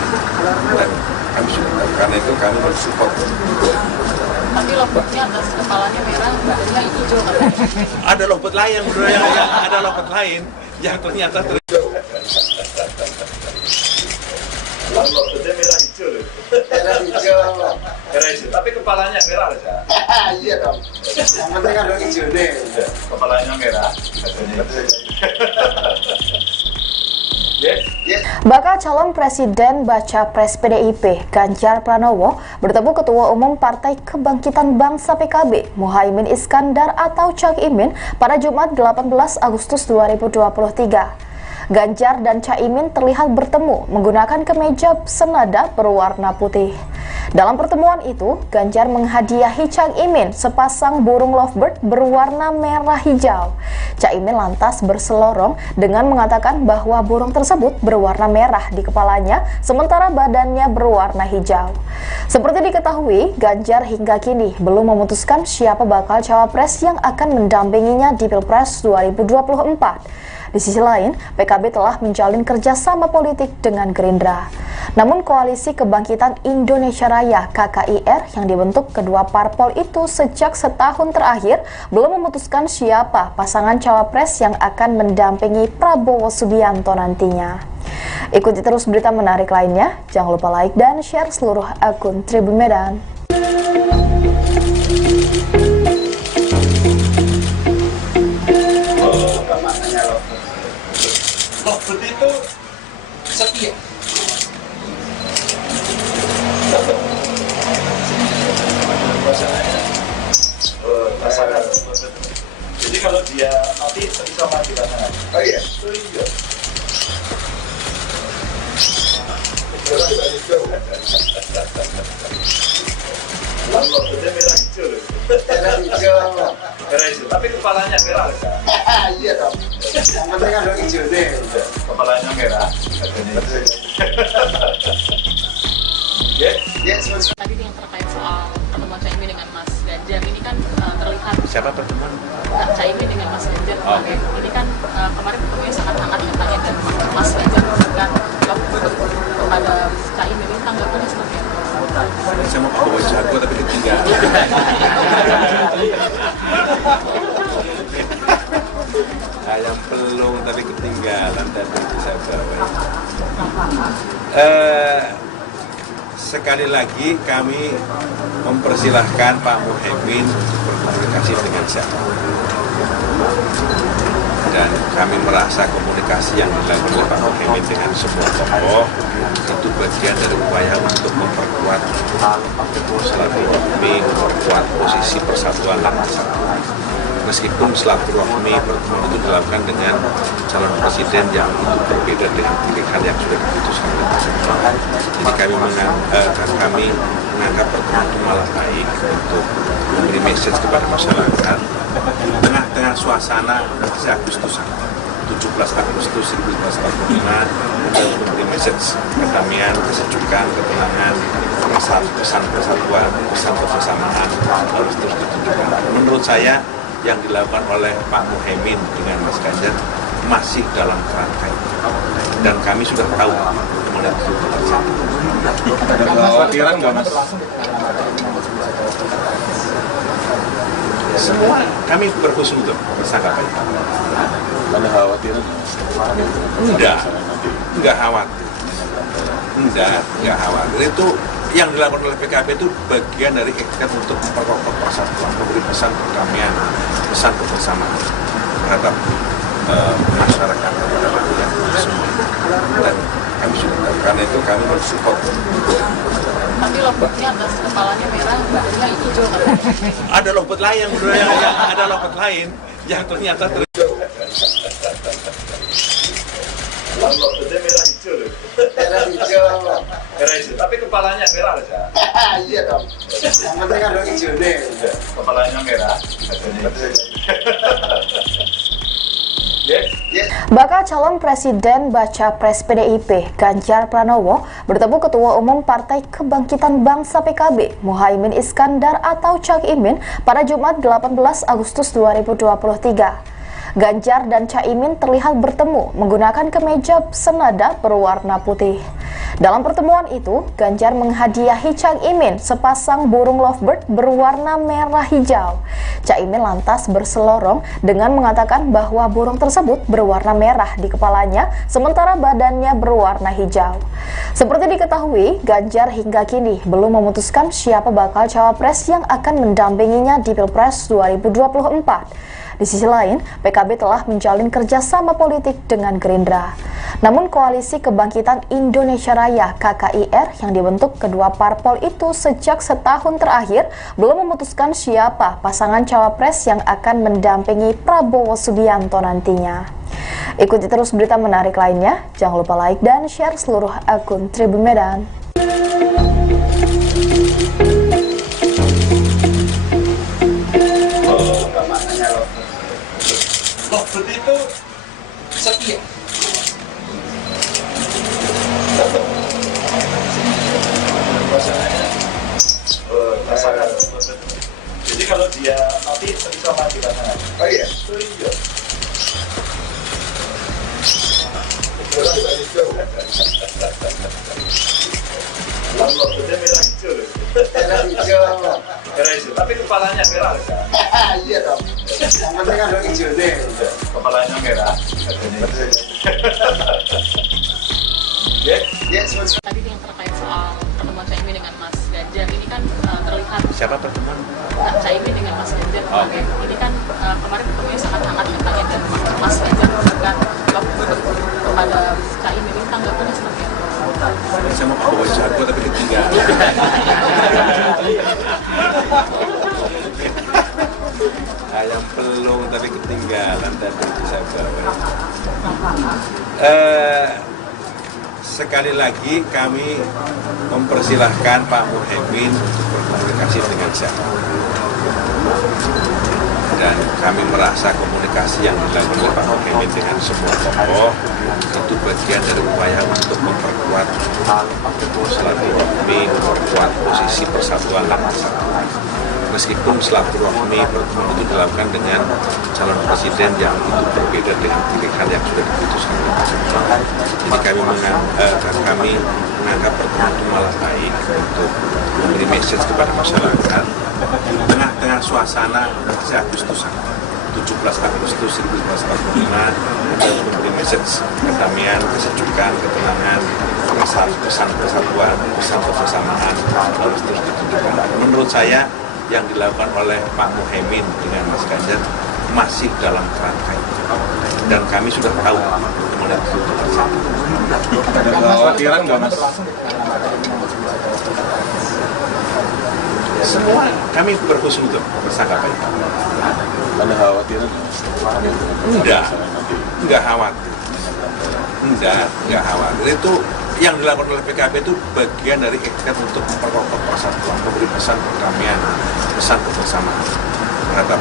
Dan kami sudah tahu, karena itu kami mensupport. Tapi lobotnya atas kepalanya merah, badannya hijau katanya. Ada lobot lain, ada lobot lain yang ternyata Lobotnya merah hijau loh. Merah hijau. Merah hijau, tapi kepalanya merah aja. Iya dong. Yang penting ada hijau nih. Kepalanya merah. Yes. Bakal calon presiden baca pres PDIP Ganjar Pranowo bertemu Ketua Umum Partai Kebangkitan Bangsa PKB Muhaimin Iskandar atau Cak Imin pada Jumat 18 Agustus 2023. Ganjar dan Caimin terlihat bertemu menggunakan kemeja senada berwarna putih. Dalam pertemuan itu, Ganjar menghadiahi Cak Imin sepasang burung lovebird berwarna merah hijau. Cak Imin lantas berselorong dengan mengatakan bahwa burung tersebut berwarna merah di kepalanya, sementara badannya berwarna hijau. Seperti diketahui, Ganjar hingga kini belum memutuskan siapa bakal cawapres yang akan mendampinginya di Pilpres 2024. Di sisi lain, PKB telah menjalin kerjasama politik dengan Gerindra. Namun Koalisi Kebangkitan Indonesia Raya (KKIR) yang dibentuk kedua parpol itu sejak setahun terakhir belum memutuskan siapa pasangan cawapres yang akan mendampingi Prabowo Subianto nantinya. Ikuti terus berita menarik lainnya, jangan lupa like dan share seluruh akun Tribun Medan. Lobot itu setia. Pasangan. Jadi kalau dia mati bisa mati pasangan. Oh iya. Oh iya. Lobotnya merah hijau loh. Merah hijau. Merah hijau, tapi kepalanya merah aja. Iya dong. Yang penting ada hijau nih. Kepalanya merah. Yes. Tadi yang terkait soal pertemuan Caimin dengan Mas Ganjar ini kan terlihat siapa pertemuan? Caimin dengan Mas Ganjar kemarin. Ini kan kemarin pertemuannya sangat hangat katanya dan Mas Ganjar memberikan lobet kepada Caimin. Ini tanggapannya seperti apa? Saya mau bawa jago tapi ketinggalan. Ayam pelung tapi ketinggalan tadi itu saya bawa. Sekali lagi kami mempersilahkan Pak Muhaimin untuk berkomunikasi dengan siapa. Dan kami merasa komunikasi yang dilakukan oleh Pak Muhaimin dengan semua tokoh itu bagian dari upaya untuk memperkuat silaturahmi, memperkuat posisi persatuan dan kesatuan. Meskipun silaturahmi pertemuan itu dilakukan dengan calon presiden yang itu berbeda dengan pilihan yang sudah diputuskan oleh pasangan. Jadi kami menganggap pertemuan itu malah baik untuk memberi message kepada masyarakat di tengah-tengah suasana Agustusan 17 Agustus 1945 untuk memberi message kedamaian, kesejukan, ketenangan, pesan persatuan, pesan kebersamaan harus terus ditunjukkan. Menurut saya yang dilakukan oleh Pak Muhaimin dengan Mas Ganjar masih dalam kerangka itu. Dan kami sudah tahu mengenai itu terjadi. Ada kekhawatiran nggak Mas? Semua kami berhusnuzon bersangka itu. Ada kekhawatiran? Enggak khawatir. Enggak khawatir. Itu yang dilakukan oleh PKB itu bagian dari ikhtiar untuk memperkokoh persatuan, memberi pesan perdamaian, pesan kebersamaan terhadap masyarakat, kepada rakyat semua. Dan kami sudah tahu, karena itu kami mensupport. Tapi lompatnya atas kepalanya merah, badannya hijau katanya. Ada lompat lain, ada lompat lain yang ternyata Lompatnya merah hijau loh. Merah hijau. Merah hijau, tapi kepalanya merah aja. Iya dong. Yang penting ada hijau nih. Kepalanya merah. Yes. Bakal calon Presiden Baca Pres PDIP Ganjar Pranowo bertemu Ketua Umum Partai Kebangkitan Bangsa PKB Muhaimin Iskandar atau Cak Imin pada Jumat 18 Agustus 2023. Ganjar dan Caimin terlihat bertemu menggunakan kemeja senada berwarna putih. Dalam pertemuan itu, Ganjar menghadiahi Cak Imin sepasang burung lovebird berwarna merah hijau. Cak Imin lantas berselorong dengan mengatakan bahwa burung tersebut berwarna merah di kepalanya, sementara badannya berwarna hijau. Seperti diketahui, Ganjar hingga kini belum memutuskan siapa bakal cawapres yang akan mendampinginya di Pilpres 2024. Di sisi lain, PKB telah menjalin kerjasama politik dengan Gerindra. Namun Koalisi Kebangkitan Indonesia Raya (KKIR) yang dibentuk kedua parpol itu sejak setahun terakhir belum memutuskan siapa pasangan cawapres yang akan mendampingi Prabowo Subianto nantinya. Ikuti terus berita menarik lainnya, jangan lupa like dan share seluruh akun Tribun Medan. Lovebird itu setia. Pasangan. Jadi kalau dia mati bisa mati pasangan. Oh iya. Oh iya. Lomboknya merah hijau loh. Merah hijau. Merah hijau, tapi kepalanya merah aja. Iya dong. Yang penting ada hijau nih. Kepalanya merah. Yes. Tadi yang terkait soal pertemuan Caimin dengan Mas Ganjar ini kan terlihat siapa pertemuan? Caimin dengan Mas Ganjar kemarin. Ini kan kemarin ketemunya sangat hangat katanya dan Mas Ganjar memberikan lovebird kepada Caimin. Ini tanggapannya seperti apa? Saya mau bawa jago tapi ketinggalan. Ayam pelung tapi ketinggalan dan itu saya bawa. Sekali lagi kami mempersilahkan Pak Muhaimin untuk berkomunikasi dengan saya. Dan kami merasa komunikasi yang dilakukan oleh Pak Muhaimin dengan semua tokoh itu bagian dari upaya untuk memperkuat silaturahmi, memperkuat posisi persatuan dan kesatuan. Meskipun silaturahmi pertemuan itu dilakukan dengan calon presiden yang itu berbeda dengan pilihan yang sudah diputuskan oleh Pak Jokowi. Jadi kami menganggap pertemuan itu malah baik untuk memberi message kepada masyarakat tengah-tengah suasana Agustusan 17 Agustus 1945 untuk memberi message kedamaian, kesejukan, ketenangan, pesan persatuan, pesan kebersamaan harus terus ditunjukkan. Menurut saya yang dilakukan oleh Pak Muhaimin dengan Mas Ganjar masih dalam kerangka itu. Dan kami sudah tahu mengenai itu terjadi. Ada kekhawatiran nggak Mas? Semua kami berhusnuzon bersangka itu. Ada kekhawatiran? Enggak khawatir. Enggak khawatir. Itu yang dilakukan oleh PKB itu bagian dari ikhtiar untuk memperkokoh persatuan, memberi pesan perdamaian, pesan kebersamaan terhadap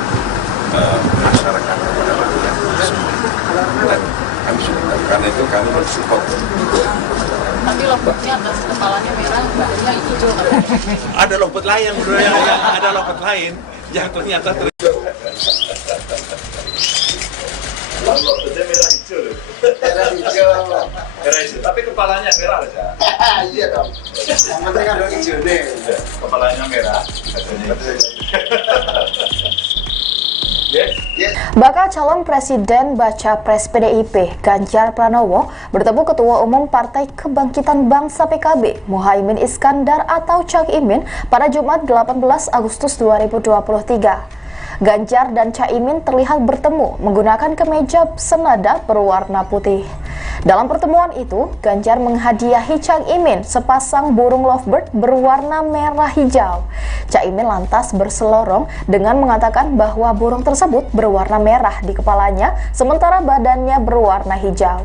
masyarakat, kepada rakyat semua. Dan kami sudah tahu. Karena itu kami mensupport. Tapi lompatnya atas kepalanya merah, badannya hijau katanya. Ada lompet lain, ada lompet lain yang ternyata Lalu lompatnya merah hijau loh. Merah hijau. Merah hijau, tapi kepalanya merah aja. Iya dong. Yang penting ada hijau nih. Kepalanya merah. Yes. Yes. Bakal calon Presiden Baca Pres PDIP Ganjar Pranowo bertemu Ketua Umum Partai Kebangkitan Bangsa PKB Muhaimin Iskandar atau Cak Imin pada Jumat 18 Agustus 2023. Ganjar dan Caimin terlihat bertemu menggunakan kemeja senada berwarna putih. Dalam pertemuan itu, Ganjar menghadiahi Cak Imin sepasang burung lovebird berwarna merah hijau. Cak Imin lantas berselorong dengan mengatakan bahwa burung tersebut berwarna merah di kepalanya, sementara badannya berwarna hijau.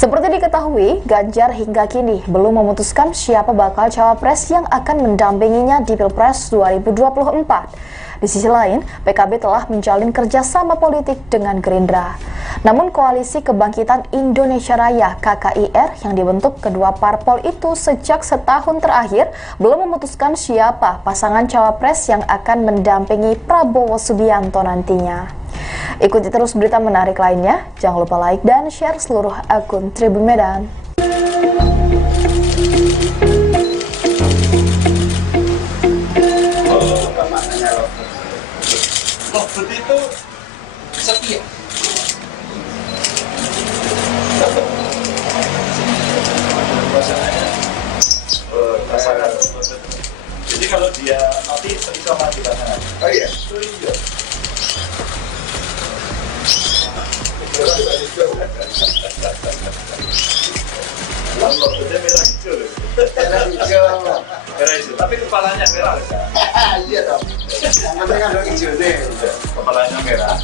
Seperti diketahui, Ganjar hingga kini belum memutuskan siapa bakal cawapres yang akan mendampinginya di Pilpres 2024. Di sisi lain, PKB telah menjalin kerjasama politik dengan Gerindra. Namun Koalisi Kebangkitan Indonesia Raya (KKIR) yang dibentuk kedua parpol itu sejak setahun terakhir belum memutuskan siapa pasangan cawapres yang akan mendampingi Prabowo Subianto nantinya. Ikuti terus berita menarik lainnya, jangan lupa like dan share seluruh akun Tribun Medan. Lompet itu setia. Pasangan. Jadi kalau dia mati bisa mati pasangan. Oh iya. Oh iya. Lalu lompatnya merah hijau loh. Merah hijau. Merah hijau, tapi kepalanya merah aja. Iya dong. Yang penting ada hijau nih. Kepalanya merah.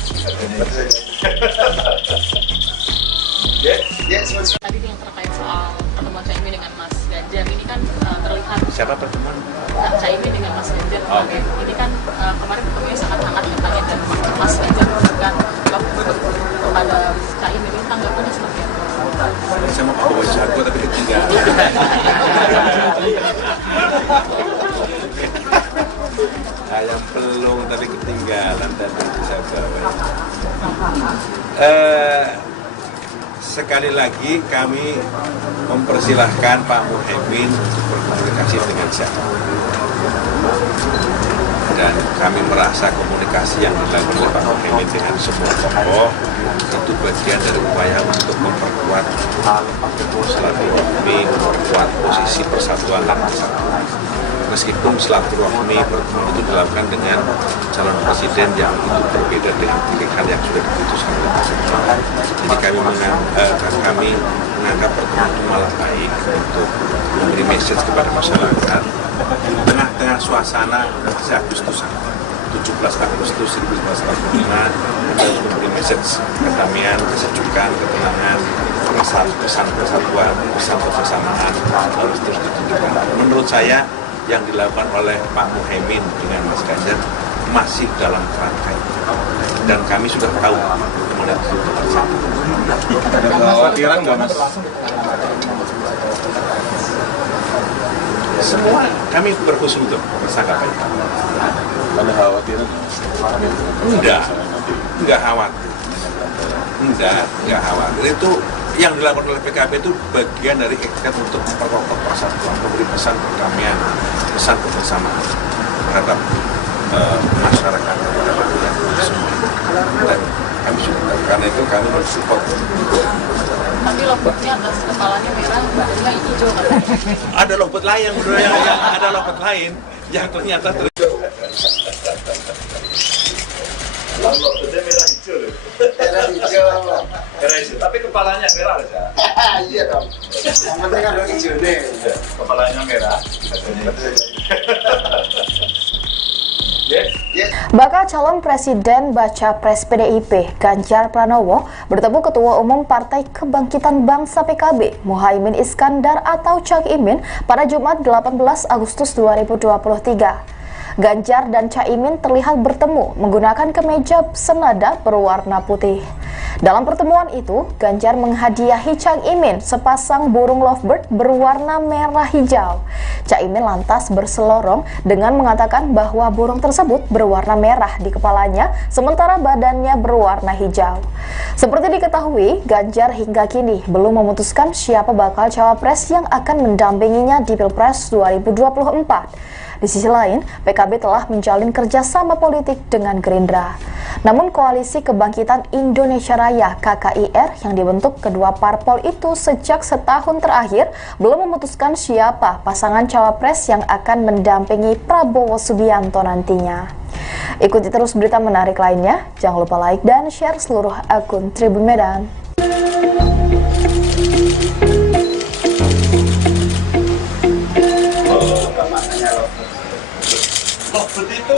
Yes. Yes. Tadi yang terkait soal pertemuan Caimin dengan Mas Ganjar ini kan terlihat siapa pertemuan? Caimin dengan Mas Ganjar kemarin. Ini kan kemarin ketemunya sangat hangat katanya dan Mas Ganjar memberikan lovebird kepada Caimin. Ini tanggapannya seperti apa? Saya mau bawa jago tapi ketinggalan. Ayam pelung tapi ketinggalan dan bisa bawa. Sekali lagi kami mempersilahkan Pak Muhaimin berkomunikasi dengan siapa. Dan kami merasa komunikasi yang dilakukan oleh Pak Muhaimin dengan semua tokoh itu bagian dari upaya untuk memperkuat silaturahmi, memperkuat posisi persatuan dan kesatuan. Meskipun silaturahmi pertemuan itu dilakukan dengan calon presiden yang itu berbeda dengan pilihan yang sudah diputuskan oleh Presiden. Jadi kami menganggap pertemuan itu malah baik untuk memberi message kepada masyarakat di tengah-tengah suasana Agustusan 17 Agustus 1945 untuk memberi message kedamaian, kesejukan, ketenangan, pesan persatuan, pesan kebersamaan harus terus ditunjukkan. Menurut saya yang dilakukan oleh Pak Muhaimin dengan Mas Ganjar masih dalam kerangka itu. Dan kami sudah tahu kemudian itu terjadi. Ada kekhawatiran nggak Mas? Semua kami berkhusus untuk bersangka baik. Ada kekhawatiran? Enggak khawatir. Enggak khawatir. Itu yang dilakukan oleh PKB itu bagian dari ikhtiar untuk memperkokoh persatuan, memberi pesan perdamaian, pesan kebersamaan terhadap masyarakat kepada rakyat semua. Dan kami sudah tahu, karena itu kami mensupport. Tapi lompatnya atas kepalanya merah, badannya hijau katanya. Ada lompet lain, ada lompet lain yang ternyata Lalu lompatnya merah hijau loh. Merah hijau. Merah hijau, tapi kepalanya merah aja. Iya dong. Yang penting ada hijau nih. Kepalanya merah. Yes. Yes. Bakal calon Presiden Baca Pres PDIP Ganjar Pranowo bertemu Ketua Umum Partai Kebangkitan Bangsa PKB Muhaimin Iskandar atau Cak Imin pada Jumat 18 Agustus 2023. Ganjar dan Caimin terlihat bertemu menggunakan kemeja senada berwarna putih. Dalam pertemuan itu, Ganjar menghadiahi Cak Imin sepasang burung lovebird berwarna merah hijau. Cak Imin lantas berselorong dengan mengatakan bahwa burung tersebut berwarna merah di kepalanya, sementara badannya berwarna hijau. Seperti diketahui, Ganjar hingga kini belum memutuskan siapa bakal cawapres yang akan mendampinginya di Pilpres 2024. Di sisi lain, PKB telah menjalin kerjasama politik dengan Gerindra. Namun Koalisi Kebangkitan Indonesia Raya (KKIR) yang dibentuk kedua parpol itu sejak setahun terakhir belum memutuskan siapa pasangan cawapres yang akan mendampingi Prabowo Subianto nantinya. Ikuti terus berita menarik lainnya, jangan lupa like dan share seluruh akun Tribun Medan. Lovebird itu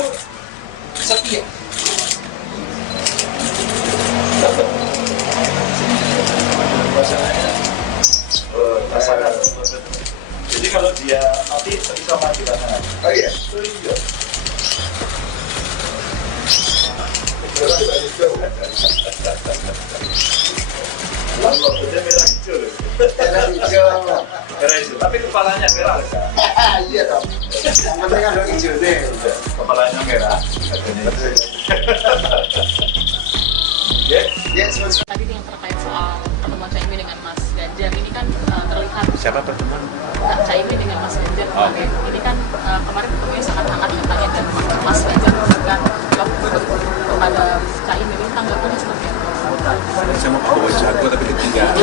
setia. Pasangan. Jadi kalau dia nanti bisa mati pasangan. Oh iya. Iya. Lovebird merah hijau. Merah hijau. Merah hijau. Tapi kepalanya merah. Iya dong. Yang penting kan hijau nih. Kepalanya merah. Yes, Tadi yang terkait soal pertemuan Cak Imin dengan Mas Ganjar ini kan terlihat Siapa pertemuan? Cak Imin dengan Mas Ganjar Oh. ini kan kemarin ketemunya sangat hangat katanya, dan Mas Ganjar memberikan lovebird kepada Cak Imin. Ini tanggapannya seperti apa? Saya mau bawa jago tapi ketinggalan.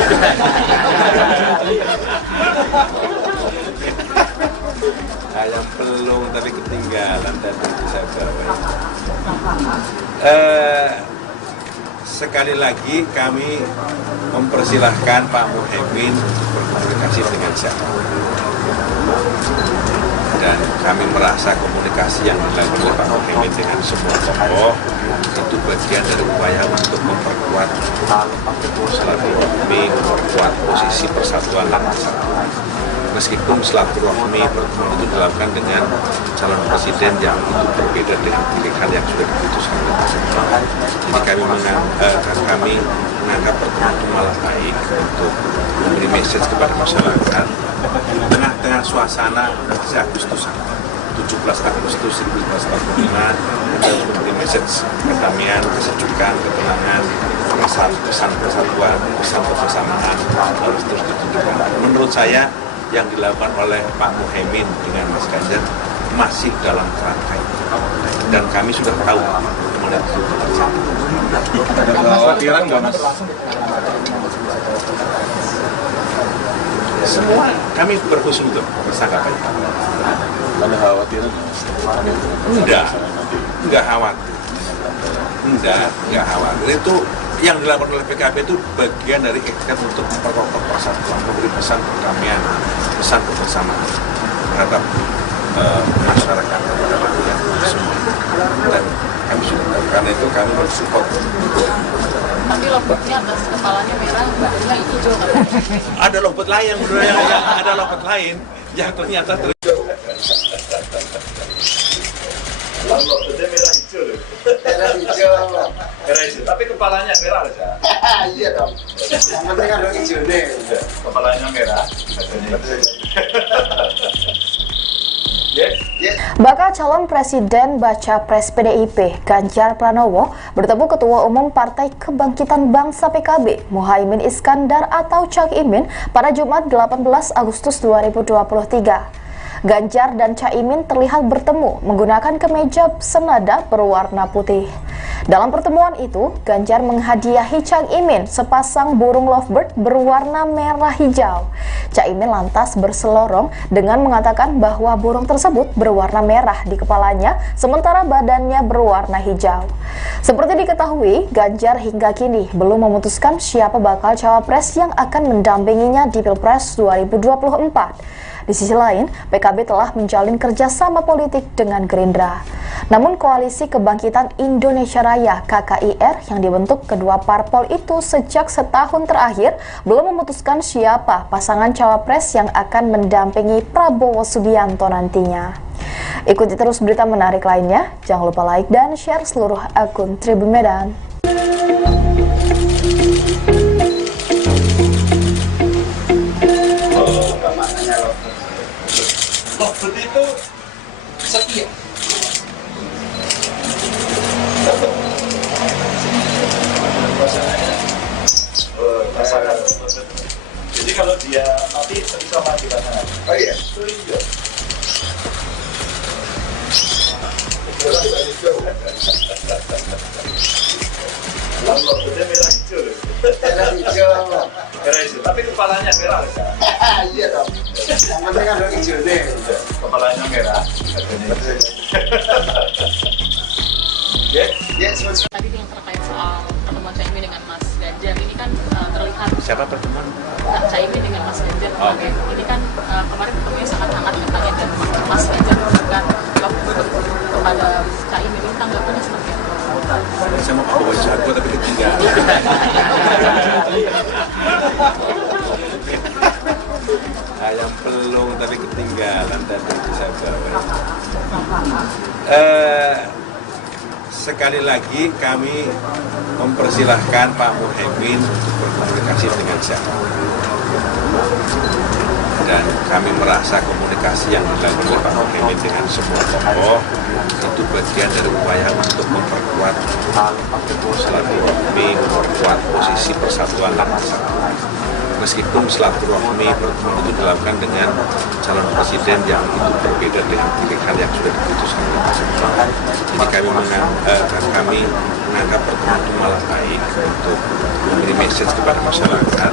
Ayam pelung tapi ketinggalan dan itu saya bawa. Sekali lagi kami mempersilahkan Pak Muhaimin berkomunikasi dengan siapa. Dan kami merasa komunikasi yang dilakukan oleh Pak Muhaimin dengan semua tokoh itu bagian dari upaya untuk memperkuat silaturahmi, memperkuat posisi persatuan dan kesatuan. Meskipun silaturahmi pertemuan itu dilakukan dengan calon presiden yang itu berbeda dengan pilihan yang sudah diputuskan oleh pasangan. Jadi kami menganggap pertemuan itu malah baik untuk memberi message kepada masyarakat tengah-tengah suasana Agustusan 17 Agustus 1945 untuk memberi message kedamaian, kesejukan, ketenangan, pesan persatuan, pesan kebersamaan harus terus ditunjukkan. Menurut saya yang dilakukan oleh Pak Muhaimin dengan Mas Ganjar masih dalam kerangka itu, dan kami sudah tahu kemudian itu terjadi. Ada kekhawatiran nggak, Mas? Semua kami berhusnuzon bersangka baik. Ada kekhawatiran nggak, Mas? Enggak khawatir. Enggak khawatir. Itu yang dilakukan oleh PKB itu bagian dari ikhtiar untuk memperkokoh persatuan, memberi pesan perdamaian, pesan kebersamaan terhadap masyarakat, kepada rakyat semua. Dan kami sudah tahu, karena itu kami mensupport. Tapi lovebird-nya atas kepalanya merah, badannya hijau katanya. Ada lovebird lain, ada lovebird lain yang ternyata Lovebird merah hijau. Merah hijau. Merah hijau. Tapi kepalanya merah. Iya dong. Yang penting kan hijau nih. Kepalanya merah. Yes. Bakal calon presiden baca pres PDIP Ganjar Pranowo bertemu Ketua Umum Partai Kebangkitan Bangsa PKB Muhaimin Iskandar atau Cak Imin pada Jumat 18 Agustus 2023. Ganjar dan Cak Imin terlihat bertemu menggunakan kemeja senada berwarna putih. Dalam pertemuan itu, Ganjar menghadiahi Cak Imin sepasang burung lovebird berwarna merah hijau. Cak Imin lantas berselorong dengan mengatakan bahwa burung tersebut berwarna merah di kepalanya, sementara badannya berwarna hijau. Seperti diketahui, Ganjar hingga kini belum memutuskan siapa bakal cawapres yang akan mendampinginya di Pilpres 2024. Di sisi lain, PKB telah menjalin kerjasama politik dengan Gerindra. Namun Koalisi Kebangkitan Indonesia Raya (KKIR) yang dibentuk kedua parpol itu sejak setahun terakhir belum memutuskan siapa pasangan cawapres yang akan mendampingi Prabowo Subianto nantinya. Ikuti terus berita menarik lainnya, jangan lupa like dan share seluruh akun Tribun Medan. Mahfud itu setia. Pasangan. Jadi kalau dia mati bisa mati pasangan. Oh iya. Itu iya. Mahfudnya merah hijau loh. Merah hijau. Merah hijau. Tapi kepalanya merah loh. Iya dong. Yang penting kan hijau nih. Kepalanya merah. Ya, Ya, semua. Tadi yang terkait soal pertemuan Caimin dengan Mas Ganjar ini kan terlihat Siapa pertemuan? Caimin dengan Mas Ganjar kemarin. Ini kan kemarin ketemunya sangat hangat katanya dan Mas Ganjar memberikan kepada Caimin ini tanggapannya seperti apa? Saya mau bawa jago tapi ketinggalan. Ayam pelung tapi ketinggalan tadi saya bawa. Sekali lagi kami mempersilahkan Pak Muhaimin untuk berkomunikasi dengan siapa. Dan kami merasa komunikasi yang dilakukan oleh Pak Muhaimin dengan semua tokoh itu bagian dari upaya untuk memperkuat silaturahmi, memperkuat posisi persatuan dan kesatuan. Meskipun silaturahmi pertemuan itu dilakukan dengan calon presiden yang itu berbeda dengan pilihan yang sudah diputuskan oleh pasangan. Jadi kami menganggap pertemuan itu malah baik untuk memberi message kepada masyarakat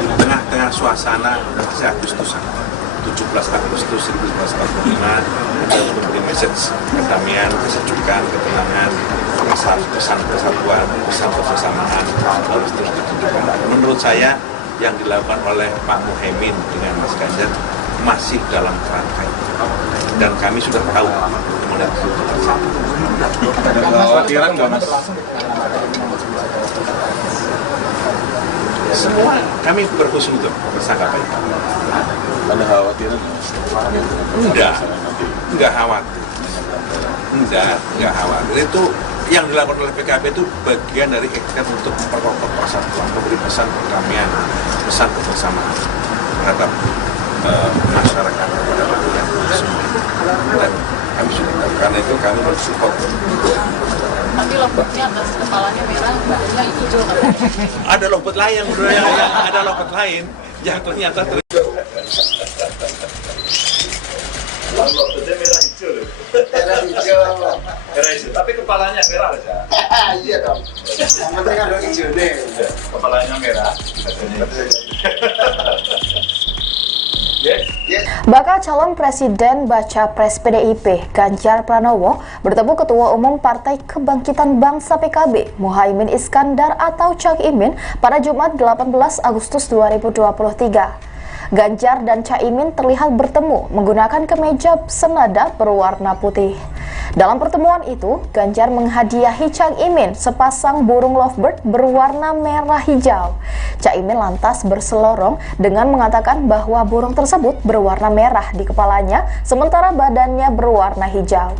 di tengah-tengah suasana Agustusan 17 Agustus 1945 kita memberi message kedamaian, kesejukan, ketenangan, pesan persatuan, pesan kebersamaan harus terus ditunjukkan. Menurut saya yang dilakukan oleh Pak Muhaimin dengan Mas Ganjar masih dalam kerangka itu. Dan kami sudah tahu kemudian itu terjadi. Ada kekhawatiran nggak Mas? Semua kami berhusnuzon bersangka baik. Ada kekhawatiran nggak Mas? Enggak khawatir. Enggak khawatir. Itu yang dilakukan oleh PKB itu bagian dari ikhtiar untuk memperkokoh persatuan, memberi pesan perdamaian, pesan kebersamaan terhadap masyarakat kepada rakyat semua. Dan kami sudah tahu, karena itu kami mensupport. Tapi lompatnya atas kepalanya merah, badannya hijau katanya. Ada lompat lain ada lompat lain yang ternyata Mahfudnya merah hijau loh. Merah hijau. Merah hijau. Tapi kepalanya merah loh. Iya dong. Yang penting kan hijau nih. Kepalanya merah. Ya. Bakal calon presiden baca pres PDIP Ganjar Pranowo bertemu Ketua Umum Partai Kebangkitan Bangsa PKB Muhaimin Iskandar atau Cak Imin pada Jumat 18 Agustus 2023. Ganjar dan Caimin terlihat bertemu menggunakan kemeja senada berwarna putih. Dalam pertemuan itu, Ganjar menghadiahi Cak Imin sepasang burung lovebird berwarna merah hijau. Cak Imin lantas berselorong dengan mengatakan bahwa burung tersebut berwarna merah di kepalanya, sementara badannya berwarna hijau.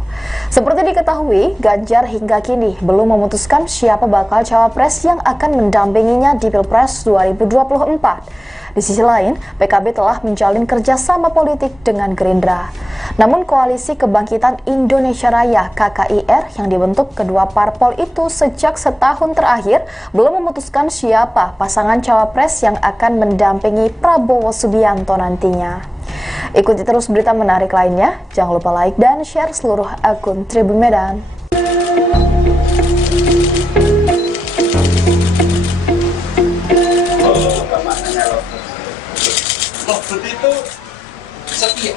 Seperti diketahui, Ganjar hingga kini belum memutuskan siapa bakal cawapres yang akan mendampinginya di Pilpres 2024. Di sisi lain, PKB telah menjalin kerjasama politik dengan Gerindra. Namun Koalisi Kebangkitan Indonesia Raya (KKIR) yang dibentuk kedua parpol itu sejak setahun terakhir belum memutuskan siapa pasangan cawapres yang akan mendampingi Prabowo Subianto nantinya. Ikuti terus berita menarik lainnya, jangan lupa like dan share seluruh akun Tribun Medan. Mahfud itu setia.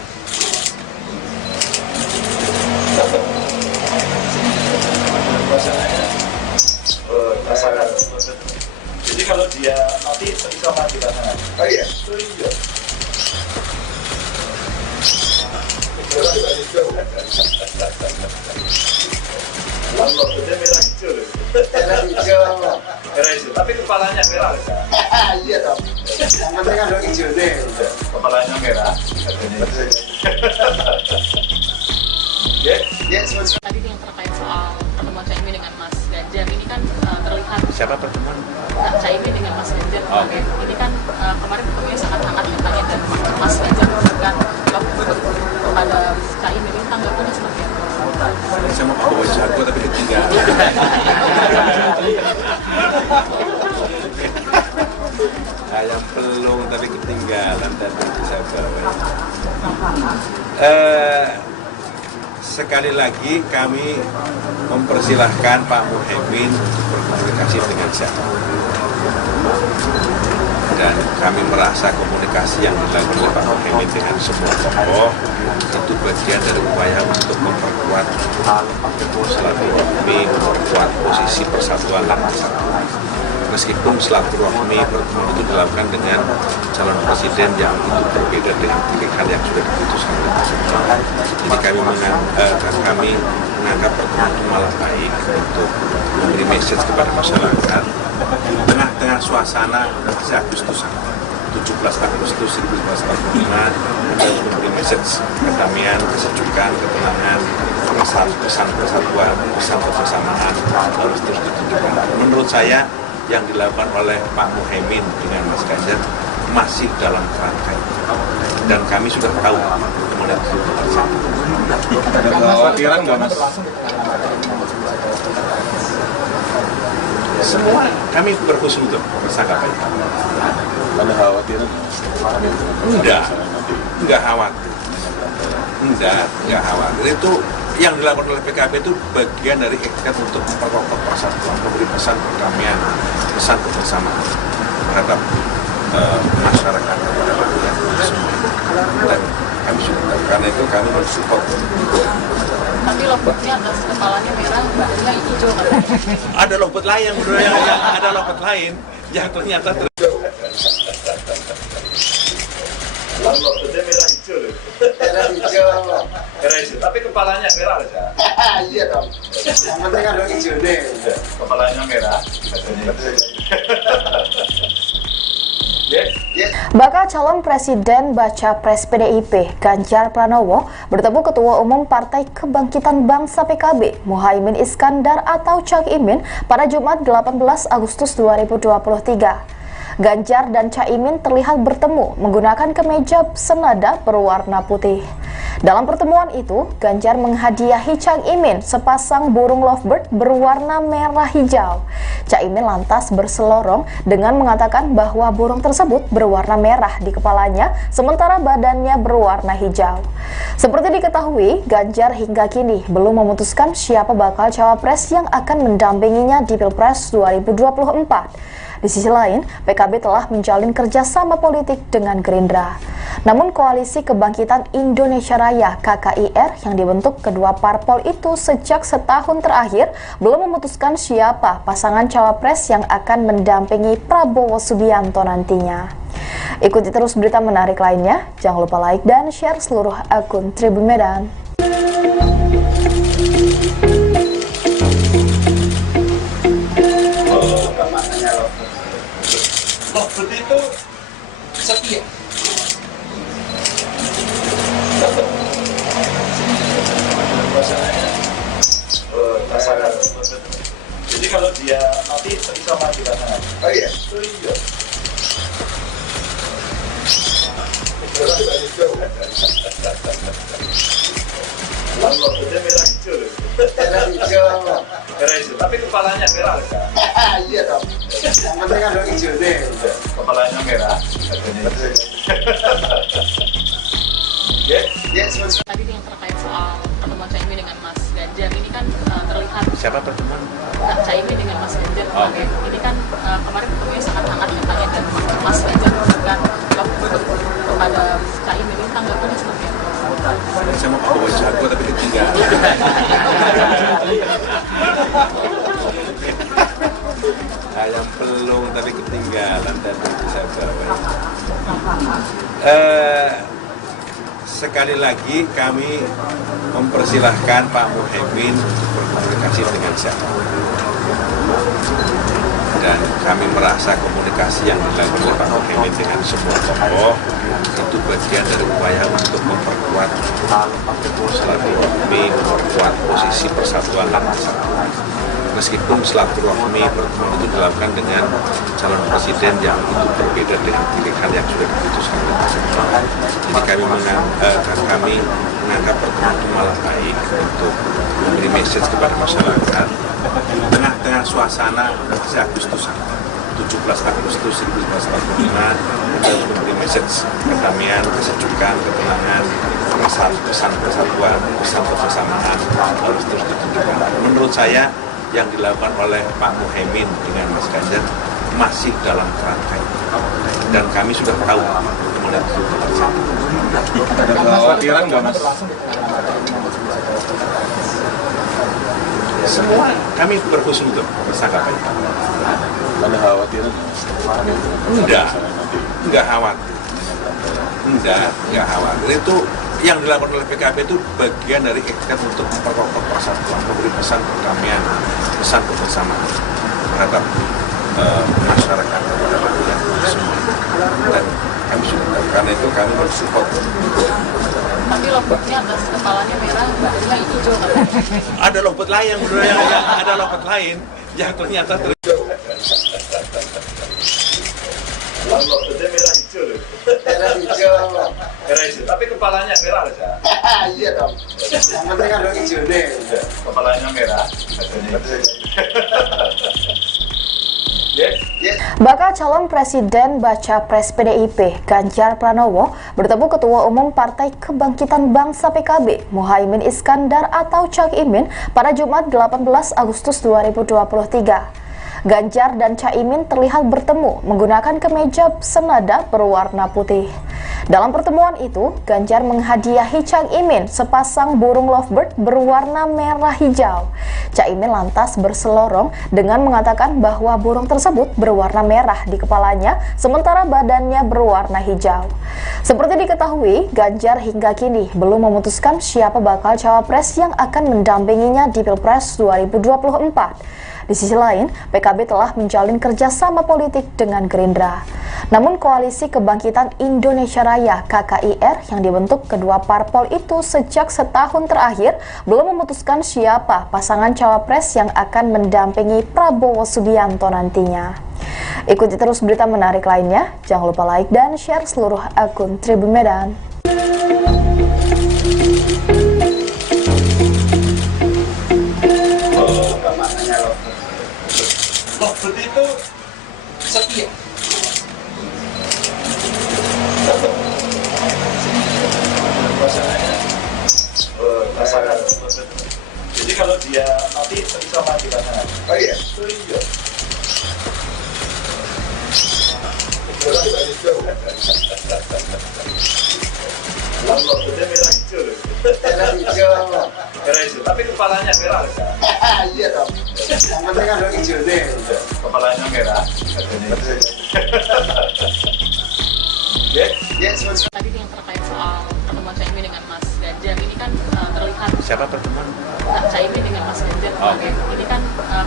Pasangan. Jadi kalau dia mati bisa mati pasangan. Oh iya. Itu iya. Merah hijau. Mahfudnya merah hijau loh. Merah hijau. Merah hijau. Tapi kepalanya merah loh. Iya dong. Yang penting kan hijau nih. Kepalanya merah. Ya, semua. Tadi yang terkait soal pertemuan Caimin dengan Mas Ganjar ini kan terlihat siapa pertemuan? Caimin dengan Mas Ganjar kemarin. Ini kan kemarin ketemunya sangat hangat katanya dan Mas Ganjar memberikan Ayam pelung tapi ketinggalan dan nanti saya bawa. Sekali lagi kami mempersilahkan Pak Muhaimin berkomunikasi dengan siapa. Dan kami merasa komunikasi yang dilakukan oleh Pak Muhaimin dengan semua tokoh itu bagian dari upaya untuk memperkuat silaturahmi, memperkuat posisi persatuan dan kesatuan. Meskipun silaturahmi pertemuan itu dilakukan dengan calon presiden yang itu berbeda dengan pilihan yang sudah diputuskan oleh presiden. Jadi kami menganggap pertemuan itu malah baik untuk memberi message kepada masyarakat di tengah-tengah suasana Agustusan 17 Agustus 1945 untuk memberi message kedamaian, kesejukan, ketenangan, pesan persatuan, pesan kebersamaan harus terus ditunjukkan. Menurut saya yang dilakukan oleh Pak Muhaimin dengan Mas Ganjar masih dalam kerangka itu. Dan kami sudah tahu kemana itu terjadi. Ada kekhawatiran nggak Mas? Semua kami berhusnuzon bersangka baik. Ada kekhawatiran? Enggak khawatir. Enggak khawatir. Itu yang dilakukan oleh PKB itu bagian dari ikhtiar untuk memperkokoh persatuan, memberi pesan perdamaian, pesan kebersamaan terhadap masyarakat kepada rakyat semua. Dan kami sudah tahu, karena itu kami mensupport. Tapi lomboknya atas kepalanya merah, badannya hijau kan? Ada lompet lain, ada lompet lain yang ternyata Lalu lompatnya merah hijau loh. Merah hijau. Merah hijau, tapi kepalanya merah aja. Iya dong. Yang penting ada hijau nih. Kepalanya merah. Yes. Bakal calon presiden baca pres PDIP Ganjar Pranowo bertemu Ketua Umum Partai Kebangkitan Bangsa PKB Muhaimin Iskandar atau Cak Imin pada Jumat 18 Agustus 2023. Ganjar dan Caimin terlihat bertemu menggunakan kemeja senada berwarna putih. Dalam pertemuan itu, Ganjar menghadiahi Cak Imin sepasang burung lovebird berwarna merah hijau. Cak Imin lantas berselorong dengan mengatakan bahwa burung tersebut berwarna merah di kepalanya, sementara badannya berwarna hijau. Seperti diketahui, Ganjar hingga kini belum memutuskan siapa bakal cawapres yang akan mendampinginya di Pilpres 2024. Di sisi lain, PKB telah menjalin kerjasama politik dengan Gerindra. Namun Koalisi Kebangkitan Indonesia Raya (KKIR) yang dibentuk kedua parpol itu sejak setahun terakhir belum memutuskan siapa pasangan cawapres yang akan mendampingi Prabowo Subianto nantinya. Ikuti terus berita menarik lainnya, jangan lupa like dan share seluruh akun Tribun Medan. Lovebird itu setia. Pasangan. Jadi kalau dia mati bisa mati pasangan. Oh iya. Oh iya. Lalu logonya merah hijau loh. Merah hijau. Merah hijau, tapi kepalanya merah aja. Iya dong. Yang penting ada hijau nih. Kepalanya merah, badannya hijau. Yes. Tadi yang terkait soal pertemuan Caimin dengan Mas Ganjar ini kan terlihat siapa pertemuan? Caimin dengan Mas Ganjar kemarin. Ini kan kemarin ketemunya sangat hangat katanya dan Mas Ganjar memberikan lovebird kepada Caimin. Ini tanggapannya seperti apa? Saya mau bawa jago tapi ketinggalan. Ayam pelung tapi ketinggalan dan nanti saya bawa. Sekali lagi kami mempersilahkan Pak Muhaimin berkomunikasi dengan siapa. Dan kami merasa komunikasi yang dilakukan oleh Pak Muhaimin dengan semua tokoh itu bagian dari upaya untuk memperkuat silaturahmi, memperkuat posisi persatuan dan kesatuan. Meskipun silaturahmi pertemuan itu dilakukan dengan calon presiden yang itu berbeda dengan pilihan yang sudah diputuskan oleh presiden. Jadi kami menganggap pertemuan itu malah baik untuk memberi message kepada masyarakat tengah-tengah suasana Agustusan 17 Agustus 1945 kita memberi message kedamaian, kesejukan, ketenangan, pesan persatuan, pesan kebersamaan harus terus ditunjukkan. Menurut saya yang dilakukan oleh Pak Muhaimin dengan Mas Ganjar masih dalam kerangka itu. Dan kami sudah tahu kemudian itu terjadi. Ada kekhawatiran nggak Mas? Semua kami berhusnuzon bersangka itu. Ada kekhawatiran? Enggak khawatir. Enggak khawatir. Itu yang dilakukan oleh PKB itu bagian dari ikhtiar untuk memperkokoh persatuan, memberi pesan perdamaian, pesan kebersamaan terhadap masyarakat kepada rakyat semua. Dan kami sudah tahu, karena itu kami mensupport. Tapi lompatnya atas kepalanya merah, badannya hijau katanya. Ada lompat lain ada lompat lain yang ternyata Lompatnya merah hijau loh. Merah hijau. Merah hijau, tapi kepalanya merah aja. Iya dong. Yang penting kan hijau nih. Kepalanya merah, badannya hijau. Yes. Bakal calon Presiden Baca Pres PDIP Ganjar Pranowo bertemu Ketua Umum Partai Kebangkitan Bangsa PKB Muhaimin Iskandar atau Cak Imin pada Jumat 18 Agustus 2023. Ganjar dan Caimin terlihat bertemu menggunakan kemeja senada berwarna putih. Dalam pertemuan itu, Ganjar menghadiahi Cak Imin sepasang burung lovebird berwarna merah hijau. Cak Imin lantas berselorong dengan mengatakan bahwa burung tersebut berwarna merah di kepalanya, sementara badannya berwarna hijau. Seperti diketahui, Ganjar hingga kini belum memutuskan siapa bakal cawapres yang akan mendampinginya di Pilpres 2024. Di sisi lain, PKB telah menjalin kerjasama politik dengan Gerindra. Namun Koalisi Kebangkitan Indonesia Raya (KKIR) yang dibentuk kedua parpol itu sejak setahun terakhir belum memutuskan siapa pasangan cawapres yang akan mendampingi Prabowo Subianto nantinya. Ikuti terus berita menarik lainnya, jangan lupa like dan share seluruh akun Tribun Medan. Lovebird itu setia. Pasangan. Jadi kalau dia mati bisa mati pasangan. Oh iya. Iya. Lomboknya merah hijau loh. Merah hijau. Merah hijau, tapi kepalanya merah aja. Iya dong. Yang penting kan hijau nih. Kepalanya merah, badannya hijau. Yes. Tadi yang terkait soal pertemuan Caimin dengan Mas Ganjar ini kan terlihat siapa pertemuan? Caimin dengan Mas Ganjar kemarin. Ini kan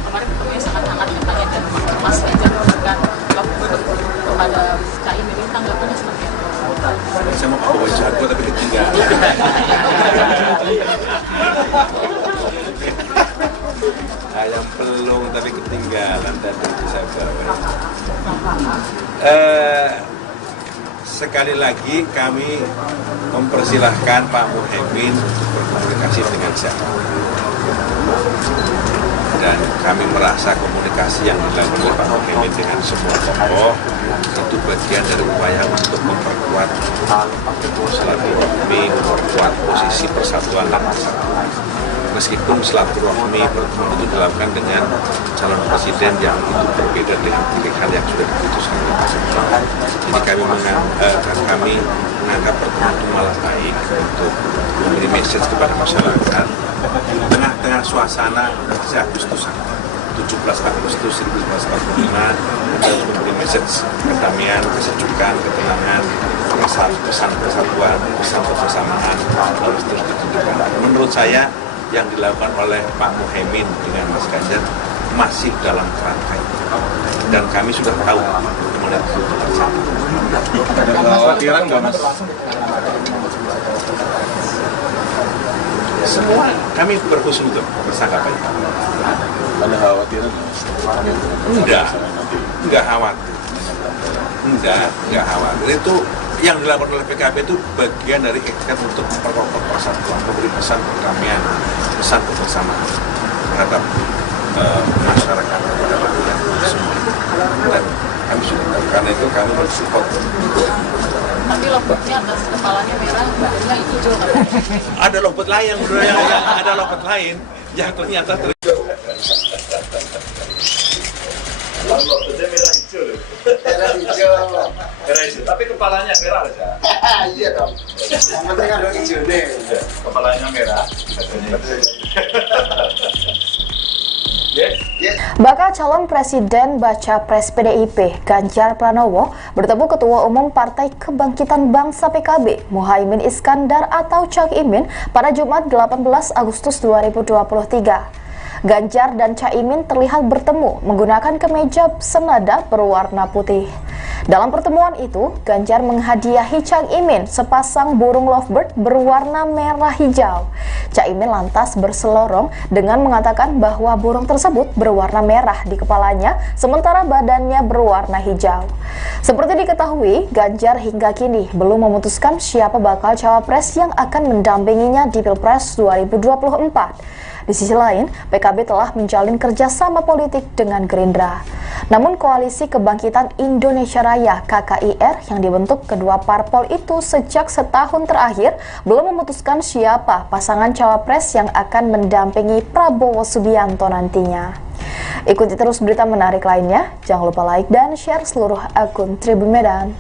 kemarin ketemunya sangat hangat katanya dan Mas Ganjar memberikan lovebird kepada Caimin, ini tanggapannya seperti apa? Saya mau bawa jago tapi ketinggalan. Ayam pelung tapi ketinggalan dan saya bawa. Sekali lagi kami mempersilahkan Pak Muhaimin untuk berkomunikasi dengan siapa. Dan kami merasa komunikasi yang dilakukan oleh Pak Muhaimin dengan semua tokoh itu bagian dari upaya untuk memperkuat silaturahmi, memperkuat posisi persatuan dan kesatuan. Meskipun silaturahmi pertemuan itu dilakukan dengan calon presiden yang itu berbeda dengan pilihan yang sudah diputuskan oleh pasangan. Jadi kami menganggap pertemuan itu malah baik untuk memberi message kepada masyarakat. Tengah-tengah suasana Agustusan 17 Agustus 1945 kita memberi message kedamaian, kesejukan, ketenangan, pesan persatuan, pesan kebersamaan harus terus ditunjukkan. Menurut saya yang dilakukan oleh Pak Muhaimin dengan Mas Ganjar masih dalam kerangka itu. Dan kami sudah tahu kemudian itu terjadi. Ada kekhawatiran nggak Mas? Semua kami berhusnuzon bersangka itu. Ada kekhawatiran? Enggak khawatir. Enggak khawatir. Itu yang dilakukan oleh PKB itu bagian dari ikhtiar untuk memperkokoh persatuan, memberi pesan perdamaian, pesan kebersamaan terhadap masyarakat kepada rakyat semua. Dan kami sudah tahu, karena itu kami mensupport. Tapi logbotnya atas kepalanya merah, badannya hijau katanya. Ada logbot lain yang ada logbot lain yang ternyata Logbotnya merah hijau loh. Merah hijau. Merah hijau, tapi kepalanya merah aja. Iya dong. Yang penting kan ada hijau nih. Kepalanya merah. Yes. Bakal calon Presiden Baca Pres PDIP Ganjar Pranowo bertemu Ketua Umum Partai Kebangkitan Bangsa PKB Muhaimin Iskandar atau Cak Imin pada Jumat 18 Agustus 2023. Ganjar dan Caimin terlihat bertemu menggunakan kemeja senada berwarna putih. Dalam pertemuan itu, Ganjar menghadiahi Cak Imin sepasang burung lovebird berwarna merah hijau. Cak Imin lantas berselorong dengan mengatakan bahwa burung tersebut berwarna merah di kepalanya, sementara badannya berwarna hijau. Seperti diketahui, Ganjar hingga kini belum memutuskan siapa bakal cawapres yang akan mendampinginya di Pilpres 2024. Di sisi lain, PKB telah menjalin kerjasama politik dengan Gerindra. Namun Koalisi Kebangkitan Indonesia Raya (KKIR) yang dibentuk kedua parpol itu sejak setahun terakhir belum memutuskan siapa pasangan cawapres yang akan mendampingi Prabowo Subianto nantinya. Ikuti terus berita menarik lainnya, jangan lupa like dan share seluruh akun Tribun Medan.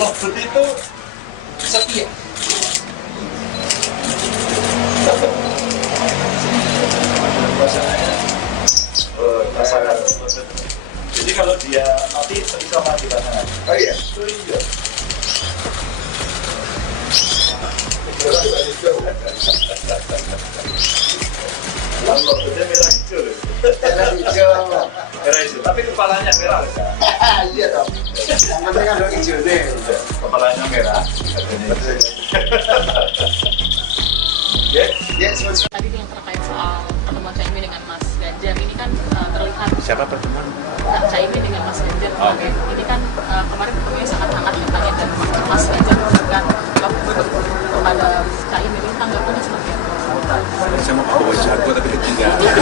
Logbot itu setia. Pasangan. Jadi kalau dia mati bisa mati pasangan. Oh iya. Oh iya. Logbotnya merah hijau loh. Merah hijau. Merah hijau, tapi kepalanya merah aja. Iya dong. Yang penting kan ada hijau nih. Kepalanya merah. Yes. Tadi yang terkait soal pertemuan Caimin dengan Mas Ganjar ini kan terlihat siapa pertemuan? Caimin dengan Mas Ganjar kemarin. Ini kan kemarin ketemunya sangat hangat katanya, dan Mas Ganjar memberikan logbot kepada Caimin. Ini tanggapannya seperti apa? Saya mau bawa jago tapi ketinggalan.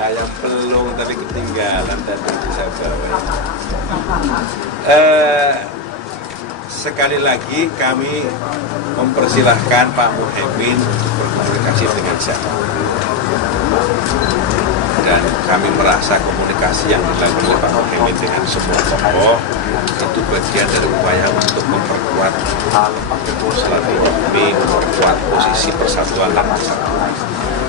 Ayam pelung tapi ketinggalan dan bisa bawa. Sekali lagi kami mempersilahkan Pak Muhaimin untuk berkomunikasi dengan siapa. Dan kami merasa komunikasi yang dilakukan oleh Pak Muhaimin dengan semua tokoh itu bagian dari upaya untuk memperkuat silaturahmi, memperkuat posisi persatuan dan kesatuan.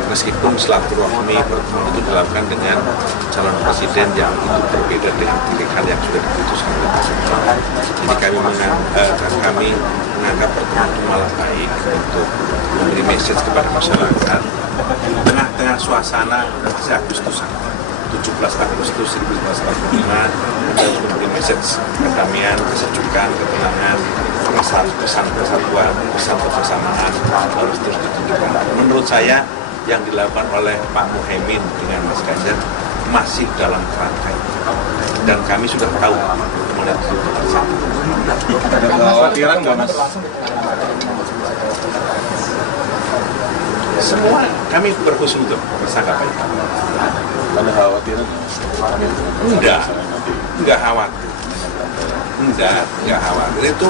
Meskipun silaturahmi pertemuan itu dilakukan dengan calon presiden yang itu berbeda dengan pilihan yang sudah diputuskan oleh Pak Jokowi. Jadi kami menganggap pertemuan itu malah baik untuk memberi message kepada masyarakat tengah-tengah suasana Agustusan 17 Agustus 1945 kita harus memberi message kedamaian, kesejukan, ketenangan, pesan persatuan, pesan kebersamaan harus terus ditunjukkan. Menurut saya yang dilakukan oleh Pak Muhaimin dengan Mas Ganjar masih dalam kerangka itu. Dan kami sudah tahu pertemuan itu terjadi. Ada kekhawatiran nggak, Mas? Semua kami berhusnuzon bersangka baik. Ada kekhawatiran? Enggak khawatir. Enggak khawatir. Itu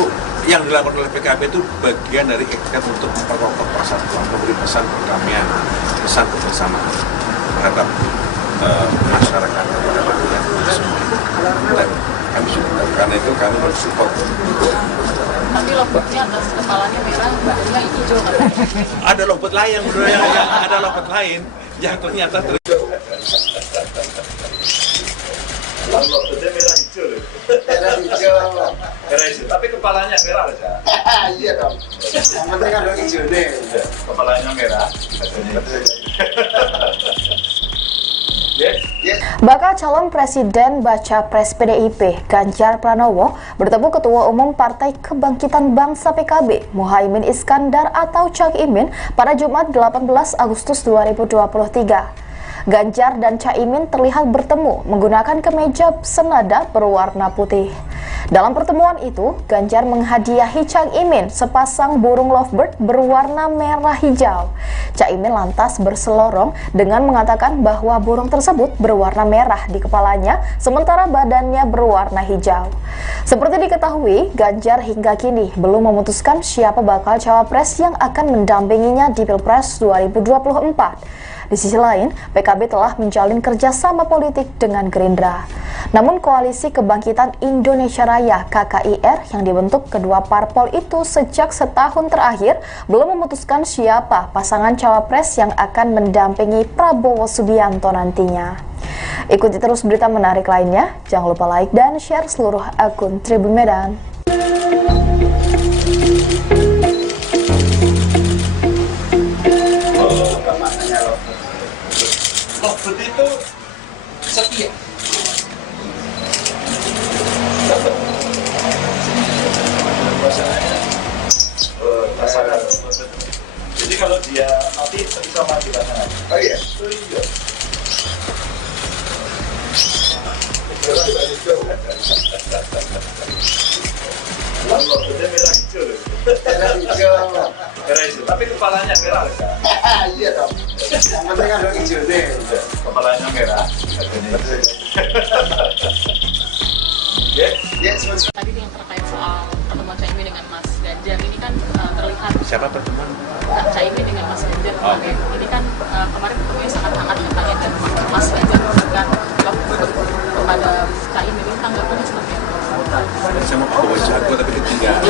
yang dilakukan oleh PKB itu bagian dari ikhtiar untuk memperkokoh persatuan, memberi pesan perdamaian, pesan kebersamaan terhadap masyarakat kepada rakyat semua. Dan kami sudah tahu, karena itu kami mensupport. Tapi logbotnya atas kepalanya merah, badannya hijau katanya. Ada logbot lain yang ternyata Logbotnya merah hijau loh. Merah hijau. Merah hijau, tapi kepalanya merah aja. Iya dong. Yang penting kan ada hijau nih. Kepalanya merah. Yes. Bakal calon Presiden Baca Pres PDIP Ganjar Pranowo bertemu Ketua Umum Partai Kebangkitan Bangsa PKB Muhaimin Iskandar atau Cak Imin pada Jumat 18 Agustus 2023. Ganjar dan Caimin terlihat bertemu menggunakan kemeja senada berwarna putih. Dalam pertemuan itu, Ganjar menghadiahi Caimin sepasang burung lovebird berwarna merah hijau. Caimin lantas berselorong dengan mengatakan bahwa burung tersebut berwarna merah di kepalanya, sementara badannya berwarna hijau. Seperti diketahui, Ganjar hingga kini belum memutuskan siapa bakal cawapres yang akan mendampinginya di Pilpres 2024. Di sisi lain, PKB telah menjalin kerjasama politik dengan Gerindra. Namun Koalisi Kebangkitan Indonesia Raya (KKIR) yang dibentuk kedua parpol itu sejak setahun terakhir belum memutuskan siapa pasangan cawapres yang akan mendampingi Prabowo Subianto nantinya. Ikuti terus berita menarik lainnya, jangan lupa like dan share seluruh akun Tribun Medan. Lovebird itu setia. Pasangan. Jadi kalau dia mati bisa mati pasangan. Oh iya. Oh iya. Lovebird merah hijau. Merah hijau. Merah hijau. Tapi kepalanya merah kan? Iya dong. Yang penting kan lo hijau nih. Kepalanya merah. Yes. Tadi yang terkait soal pertemuan Caimin dengan Mas Ganjar ini kan terlihat Siapa pertemuan? Caimin dengan Mas Ganjar Oh. ini kan kemarin ketemunya sangat hangat katanya, dan Mas Ganjar memberikan lovebird kepada Caimin, ini tanggapannya seperti apa? Saya mau bawa jago tapi ketinggalan.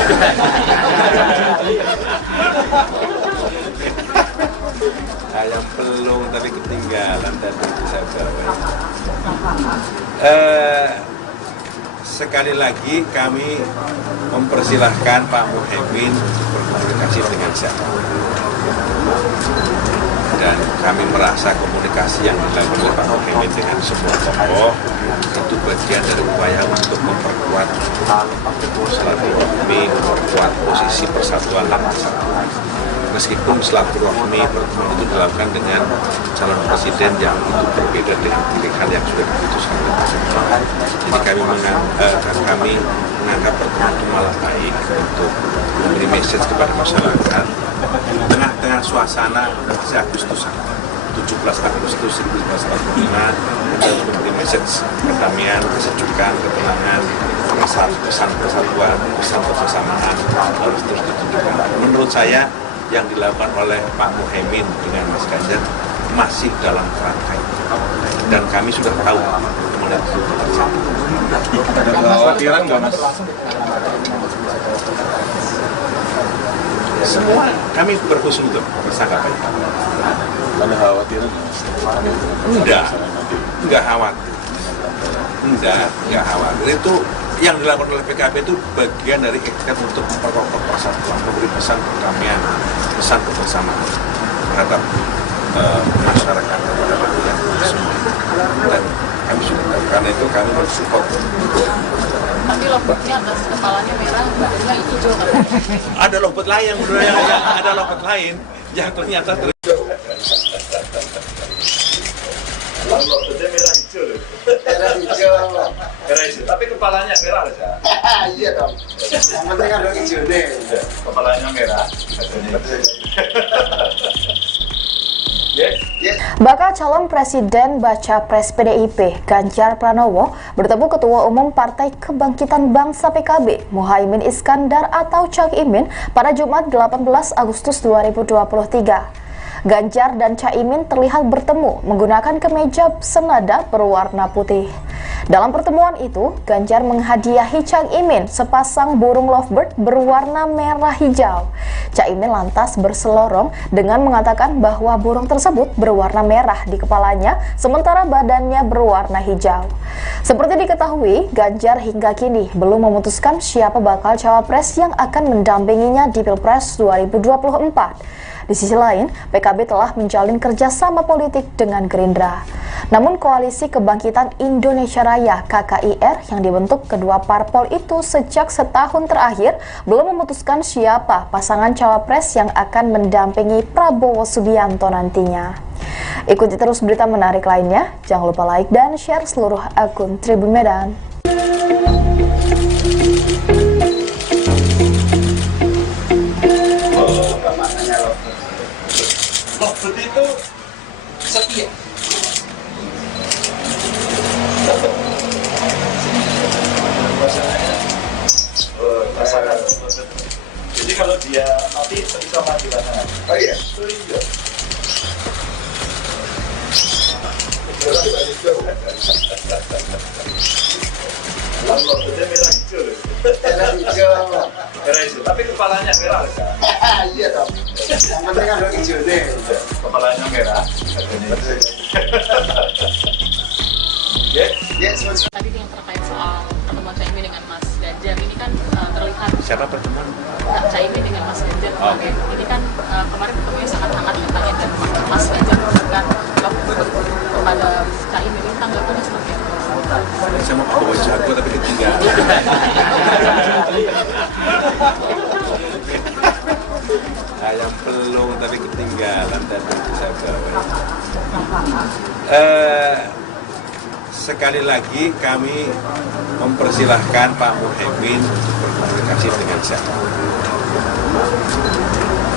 Ayam pelung tapi ketinggalan dan saya jawab. Sekali lagi kami mempersilahkan Pak Muhaimin berkomunikasi dengan siapa. Dan kami merasa komunikasi yang dilakukan oleh Pak Muhaimin dengan semua tokoh itu bagian dari upaya untuk memperkuat silaturahmi, memperkuat posisi persatuan dan kesatuan. Meskipun silaturahmi pertemuan itu dilakukan dengan calon presiden yang itu berbeda dengan pilihan yang sudah diputuskan oleh Presiden. Jadi kami menganggap pertemuan itu malah baik untuk memberi message kepada masyarakat tengah-tengah suasana Agustusan 17 Agustus 1945 kita memberi message perdamaian, kesejukan, ketenangan, pesan persatuan, pesan kebersamaan harus terus ditunjukkan. Menurut saya yang dilakukan oleh Pak Muhaimin dengan Mas Ganjar masih dalam kerangka itu. Dan kami sudah tahu kemana itu terjadi. Ada kekhawatiran nggak Mas? Semua kami berhusnuzon bersangka. Ada kekhawatiran? Enggak khawatir. Enggak khawatir. Itu yang dilakukan oleh PKB itu bagian dari ikhtiar untuk memperkokoh persatuan, memberi pesan perdamaian, pesan kebersamaan terhadap masyarakat, kepada rakyat semua. Dan kami sudah tahu, karena itu kami mensupport. Tapi lovebird-nya atas kepalanya merah, badannya hijau katanya. Ada lovebird lain, ada lovebird lain yang ternyata Lovebird merah hijau. Merah hijau. Merah hijau. Tapi kepalanya merah aja. Iya dong. Yang penting kan lo hijau nih. Kepalanya merah. Yes. Bakal calon presiden baca pres PDIP Ganjar Pranowo bertemu Ketua Umum Partai Kebangkitan Bangsa PKB Muhaimin Iskandar atau Cak Imin pada Jumat 18 Agustus 2023. Ganjar dan Caimin terlihat bertemu menggunakan kemeja senada berwarna putih. Dalam pertemuan itu, Ganjar menghadiahi Caimin sepasang burung lovebird berwarna merah hijau. Caimin lantas berselorong dengan mengatakan bahwa burung tersebut berwarna merah di kepalanya, sementara badannya berwarna hijau. Seperti diketahui, Ganjar hingga kini belum memutuskan siapa bakal cawapres yang akan mendampinginya di Pilpres 2024. Di sisi lain, PKB telah menjalin kerjasama politik dengan Gerindra. Namun Koalisi Kebangkitan Indonesia Raya (KKIR) yang dibentuk kedua parpol itu sejak setahun terakhir belum memutuskan siapa pasangan cawapres yang akan mendampingi Prabowo Subianto nantinya. Ikuti terus berita menarik lainnya. Jangan lupa like dan share seluruh akun Tribun Medan. Lovebird itu setia. Pasangan. Jadi kalau dia mati bisa mati pasangan. Oh iya. Oh iya. Lovebird merah hijau. Merah hijau. Merah hijau. Tapi kepalanya merah kan? Iya dong. Yang penting kan warna hijau nih. Kepalanya merah. Yes, Tadi yang terkait soal pertemuan Caimin dengan Mas Ganjar ini kan terlihat Siapa pertemuan? Caimin dengan Mas Ganjar kemarin. Ini kan kemarin ketemunya sangat hangat katanya dan Mas Ganjar memberikan Lovebird kepada Caimin. Ini tanggapannya seperti apa? Saya mau bawa jago tapi ketinggalan. Ayam pelung tapi ketinggalan dan nanti saya bawa. Sekali lagi kami mempersilahkan Pak Muhaimin berkomunikasi dengan saya.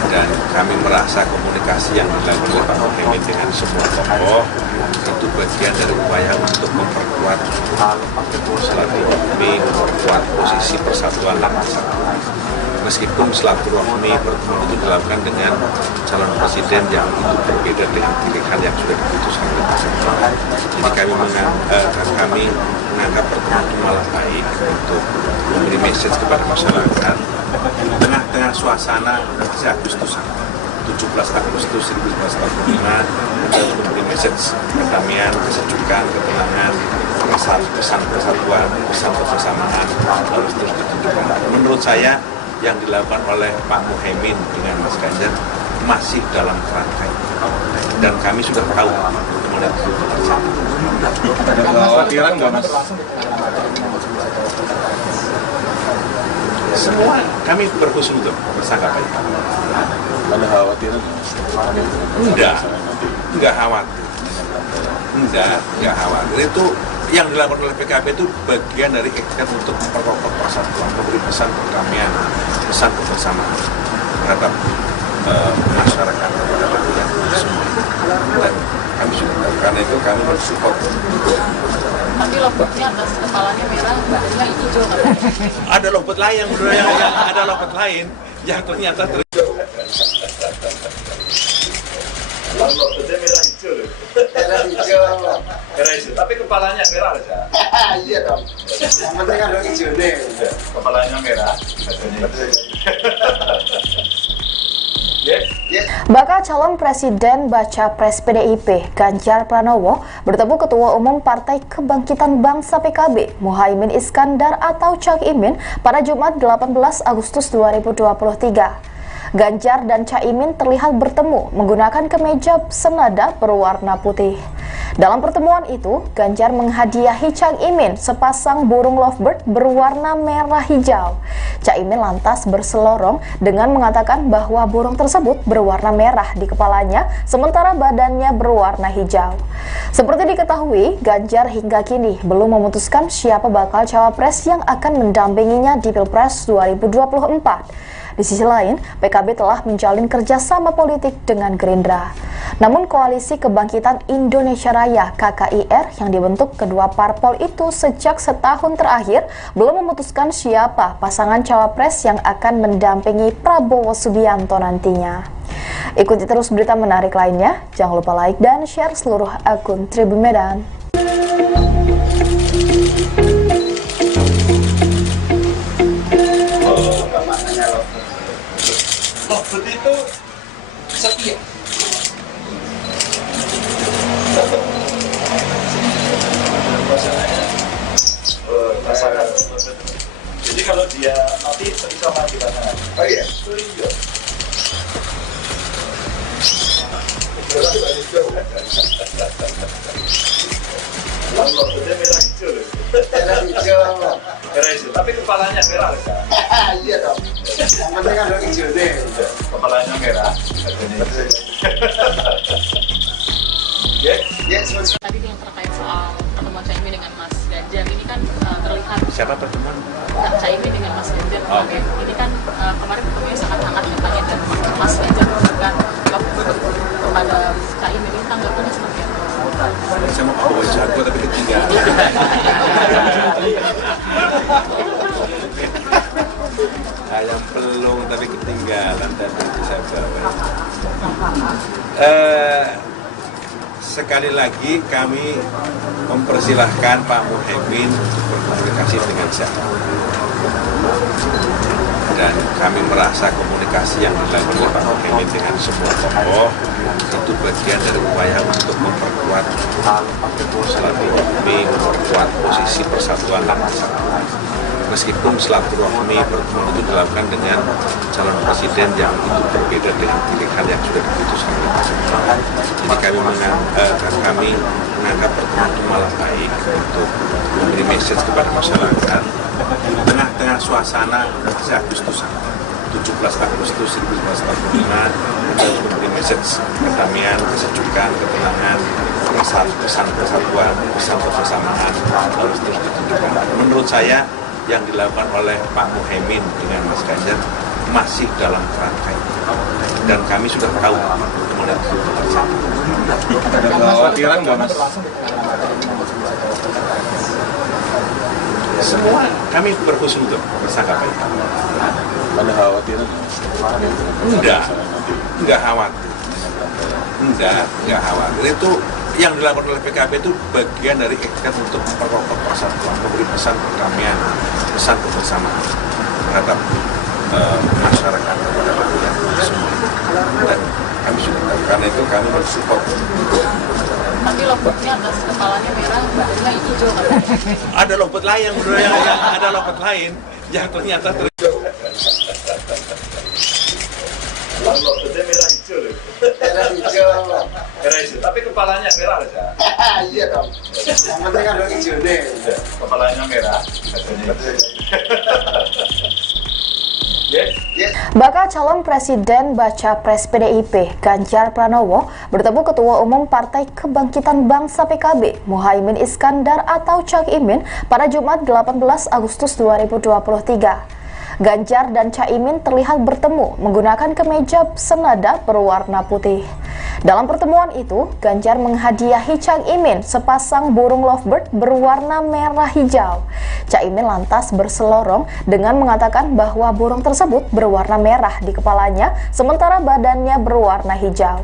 Dan kami merasa komunikasi yang dilakukan oleh Pak Muhaimin dengan semua tokoh itu bagian dari upaya untuk memperkuat silaturahmi, memperkuat posisi persatuan dan kesatuan. Meskipun silaturahmi pertemuan itu dilakukan dengan calon presiden yang itu berbeda dengan pilihan yang sudah diputuskan oleh pasangan. Jadi kami menganggap pertemuan itu malah baik untuk memberi message kepada masyarakat tengah-tengah suasana Agustusan 17 Agustus 1945 untuk memberi message kedamaian, kesejukan, ketenangan, pesan persatuan, pesan kebersamaan harus terus ditunjukkan. Menurut saya yang dilakukan oleh Pak Muhaimin dengan Mas Ganjar masih dalam kerangka itu. Dan kami sudah tahu kemudian itu terjadi. Ada kekhawatiran nggak Mas? Semua kami berhusnuzon bersangka baik. Ada kekhawatiran? Enggak khawatir. Enggak khawatir. Itu yang dilakukan oleh PKB itu bagian dari ikhtiar untuk memperkokoh persatuan, memberi pesan perdamaian, pesan kebersamaan terhadap masyarakat, kepada rakyat semua. Dan kami sudah tahu, karena itu kami mensupport. Tapi Lovebird-nya atas kepalanya merah, badannya hijau katanya. Ada Lovebird lain yang ada Lovebird lain yang ternyata Lovebird merah hijau. Merah hijau. Merah hijau. Tapi kepalanya merah kan? Iya dong. Yang penting kan warna hijau nih. Kepalanya merah. Yes. Bakal calon presiden baca pres PDIP Ganjar Pranowo bertemu Ketua Umum Partai Kebangkitan Bangsa PKB Muhaimin Iskandar atau Cak Imin pada Jumat 18 Agustus 2023. Ganjar dan Caimin terlihat bertemu menggunakan kemeja senada berwarna putih. Dalam pertemuan itu, Ganjar menghadiahi Cak Imin sepasang burung lovebird berwarna merah hijau. Cak Imin lantas berselorong dengan mengatakan bahwa burung tersebut berwarna merah di kepalanya, sementara badannya berwarna hijau. Seperti diketahui, Ganjar hingga kini belum memutuskan siapa bakal cawapres yang akan mendampinginya di Pilpres 2024. Di sisi lain, PKB telah menjalin kerjasama politik dengan Gerindra. Namun Koalisi Kebangkitan Indonesia Raya (KKIR) yang dibentuk kedua parpol itu sejak setahun terakhir belum memutuskan siapa pasangan cawapres yang akan mendampingi Prabowo Subianto nantinya. Ikuti terus berita menarik lainnya. Jangan lupa like dan share seluruh akun Tribun Medan. Lovebird itu setia. Pasangan. Jadi kalau dia mati bisa mati pasangan. Oh iya. Oh iya. Lovebird merah hijau. Merah hijau. Merah hijau. Tapi kepalanya merah kan? Iya dong. Yang penting kan warna hijau nih. Kepalanya merah. Ya, sebenarnya. Tadi yang terkait soal pertemuan Caimin dengan Mas Ganjar ini kan terlihat Siapa pertemuan? Caimin dengan Mas Ganjar Oh. kemarin. Ini kan kemarin ketemunya sangat hangat katanya dan Mas Ganjar memberikan kepada Caimin ini tanggapannya seperti apa? Saya mau bawa jago tapi ketinggalan. Ayam pelung tapi ketinggalan dan nanti saya bawa. Sekali lagi kami mempersilahkan Pak Muhaimin untuk berkomunikasi dengan siapa. Dan kami merasa komunikasi yang dilakukan oleh Pak Muhaimin dengan semua tokoh itu bagian dari upaya untuk memperkuat silaturahmi, memperkuat posisi persatuan dan kesatuan. Meskipun silaturahmi pertemuan itu dilakukan dengan calon presiden yang itu berbeda dengan pilihan yang sudah diputuskan oleh Pak Jokowi. Jadi kami menganggap pertemuan itu malah baik untuk memberi message kepada masyarakat di tengah-tengah suasana Agustusan 17 Agustus 1945 kita harus memberi message kedamaian, kesejukan, ketenangan, pesan persatuan, pesan kebersamaan harus terus ditunjukkan. Menurut saya yang dilakukan oleh Pak Muhaimin dengan Mas Ganjar masih dalam kerangka itu dan kami sudah tahu kemana itu terjadi. Ada kekhawatiran nggak Mas? Semua kami berhusnuzon bersangka baik. Ada kekhawatiran? Enggak khawatir. Enggak khawatir. Itu yang dilakukan oleh PKB itu bagian dari ikhtiar untuk memperkokoh persatuan, memberi pesan perdamaian, pesan kebersamaan terhadap masyarakat kepada rakyat semua. Dan kami sudah tahu, karena itu kami mensupport. Tapi lompatnya atas kepalanya merah, badannya hijau katanya. Ada lompat lain yang ada lompat lain yang ternyata Lompatnya merah hijau loh. Merah hijau. Merah hijau, tapi kepalanya merah aja. Iya dong. Yang penting ada hijau nih. Kepalanya merah. Bakal calon presiden baca pres PDIP Ganjar Pranowo bertemu Ketua Umum Partai Kebangkitan Bangsa PKB Muhaimin Iskandar atau Cak Imin pada Jumat 18 Agustus 2023. Ganjar dan Caimin terlihat bertemu menggunakan kemeja senada berwarna putih. Dalam pertemuan itu, Ganjar menghadiahi Cak Imin sepasang burung lovebird berwarna merah hijau. Cak Imin lantas berselorong dengan mengatakan bahwa burung tersebut berwarna merah di kepalanya, sementara badannya berwarna hijau.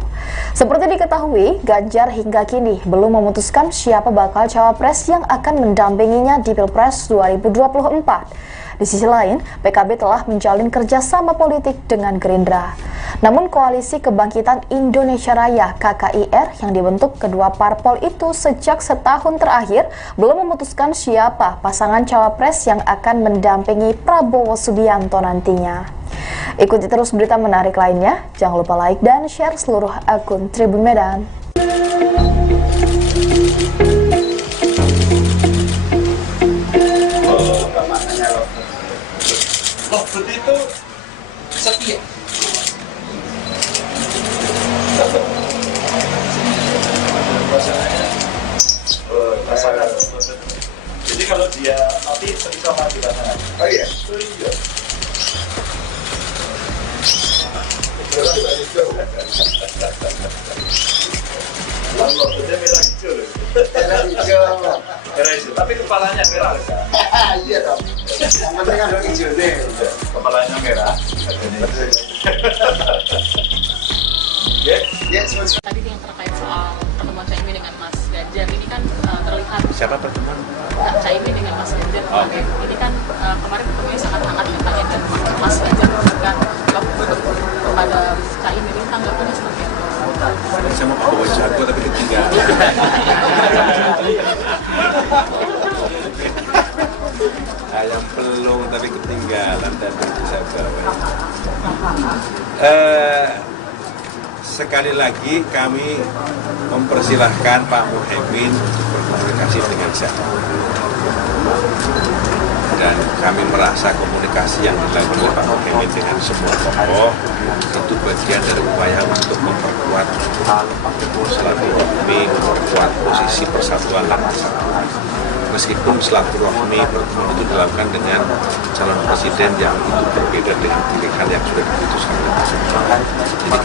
Seperti diketahui, Ganjar hingga kini belum memutuskan siapa bakal cawapres yang akan mendampinginya di Pilpres 2024. Di sisi lain, PKB telah menjalin kerjasama politik dengan Gerindra. Namun Koalisi Kebangkitan Indonesia Raya (KKIR) yang dibentuk kedua parpol itu sejak setahun terakhir belum memutuskan siapa pasangan cawapres yang akan mendampingi Prabowo Subianto nantinya. Ikuti terus berita menarik lainnya, jangan lupa like dan share seluruh akun Tribun Medan. Lompat itu setia. Pasangan. Jadi kalau dia nanti bisa maju pasangan. Oh iya. Iya. Lompatnya merah hijau loh. Merah hijau. Merah hijau, tapi kepalanya merah aja. Iya dong. Yang penting ada hijau nih. Kepalanya merah. Ya, sebenarnya. Tadi yang terkait soal pertemuan Caimin dengan Mas Ganjar ini kan terlihat siapa pertemuan? Caimin dengan Mas Ganjar Oh. kemarin. Ini kan kemarin ketemunya sangat hangat katanya dan Mas Ganjar memberikan kepada Caimin ini tanggapannya seperti apa? Saya mau bawa jago tapi ketinggalan. Ayam pelung tapi ketinggalan dan nanti saya bawa. Sekali lagi kami mempersilahkan Pak Muhaimin untuk berkomunikasi dengan siapa. dan kami merasa komunikasi yang dilakukan oleh Pak Muhaimin dengan semua tokoh itu bagian dari upaya untuk memperkuat silaturahmi, memperkuat posisi persatuan bangsa. Meskipun silaturahmi pertemuan itu dilakukan dengan calon presiden yang itu berbeda dengan pilihan yang sudah diputuskan oleh masyarakat. Jadi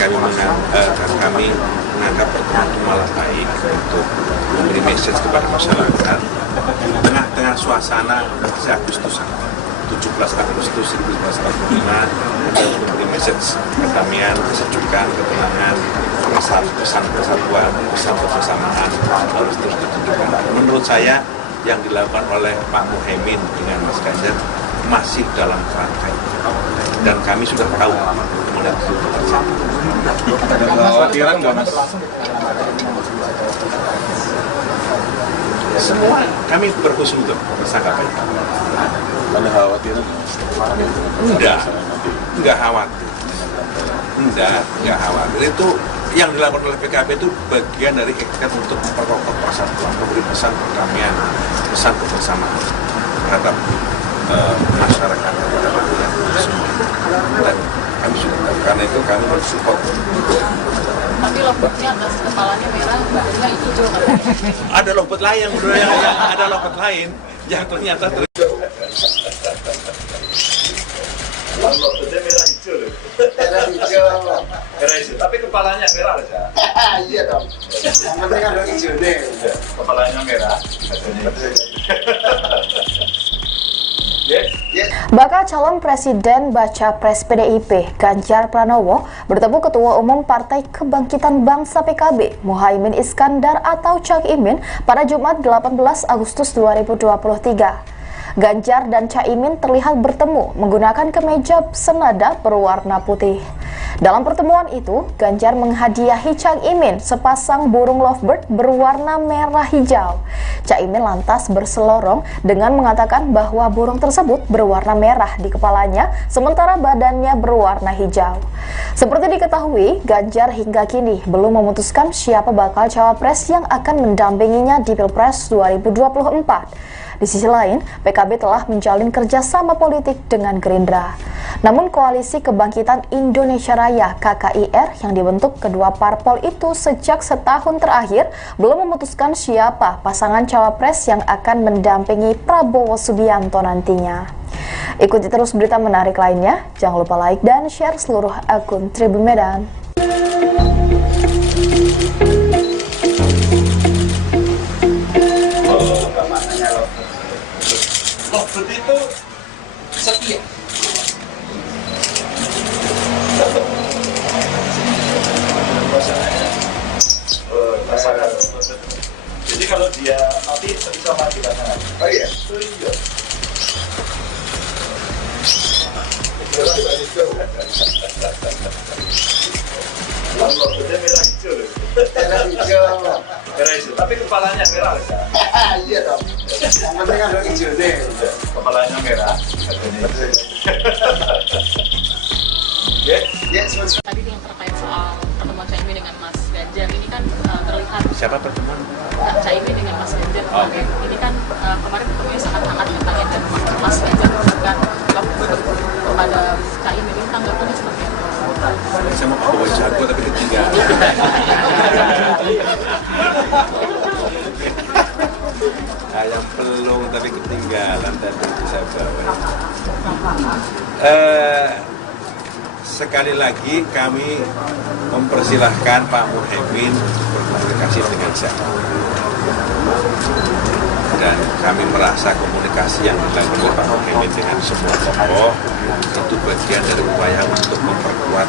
kami menganggap pertemuan itu malah baik untuk memberi message kepada masyarakat tengah-tengah suasana Agustusan 17 Agustus 1945 untuk memberi message kedamaian, kesejukan, ketenangan, pesan persatuan, pesan kebersamaan harus terus ditunjukkan. Menurut saya yang dilakukan oleh Pak Muhaimin dengan Mas Ganjar masih dalam kerangka dan kami sudah tahu mengenai itu. Ada kekhawatiran nggak Mas? Semua kami berhusnuzon bersahabat. Ada kekhawatiran? Enggak khawatir. Enggak khawatir. Itu yang dilakukan oleh PKB itu bagian dari ikhtiar untuk memperkokoh persatuan, memberi pesan perdamaian, pesan kebersamaan terhadap masyarakat kepada rakyat semua. Dan kami sudah tahu, karena itu kami mensupport. Tapi lomboknya atas kepalanya merah, badannya hijau katanya. Ada lombok lain, ada lombok lain yang ternyata Lomboknya merah hijau loh. Merah hijau. Merah hijau, tapi kepalanya merah aja. Iya dong. Yang penting kan ada hijau nih. Kepalanya merah. Yes. Bakal calon presiden baca pres PDIP Ganjar Pranowo bertemu Ketua Umum Partai Kebangkitan Bangsa PKB Muhaimin Iskandar atau Cak Imin pada Jumat 18 Agustus 2023. Ganjar dan Caimin terlihat bertemu menggunakan kemeja senada berwarna putih. Dalam pertemuan itu, Ganjar menghadiahi Cak Imin sepasang burung lovebird berwarna merah hijau. Cak Imin lantas berselorong dengan mengatakan bahwa burung tersebut berwarna merah di kepalanya, sementara badannya berwarna hijau. Seperti diketahui, Ganjar hingga kini belum memutuskan siapa bakal cawapres yang akan mendampinginya di Pilpres 2024. Di sisi lain, PKB telah menjalin kerjasama politik dengan Gerindra. Namun Koalisi Kebangkitan Indonesia Raya (KKIR) yang dibentuk kedua parpol itu sejak setahun terakhir belum memutuskan siapa pasangan cawapres yang akan mendampingi Prabowo Subianto nantinya. Ikuti terus berita menarik lainnya, jangan lupa like dan share seluruh akun Tribun Medan. Lovebird itu setia. Pasangan. Jadi kalau dia mati bisa mati pasangan. Oh iya. Itu iya. Lomboknya merah hijau loh. Merah hijau. Merah hijau, tapi kepalanya merah aja. Iya dong. Yang penting kan ada hijau nih. Kepalanya merah. Yes. Tadi yang terkait soal pertemuan Caimin dengan Mas Ganjar ini kan terlihat siapa pertemuan? Caimin dengan Mas Ganjar kemarin. Ini kan kemarin ketemunya sangat hangat katanya dan Mas Ganjar memberikan lovebird kepada Caimin. Ini tanggapannya seperti apa? Saya mau bawa jago tapi ketinggalan. Ayam pelung tapi ketinggalan dan bisa bawa. Sekali lagi kami mempersilahkan Pak Muhaimin berkomunikasi dengan siapa. Dan kami merasa komunikasi yang dilakukan oleh Pak Muhaimin dengan semua tokoh itu bagian dari upaya untuk memperkuat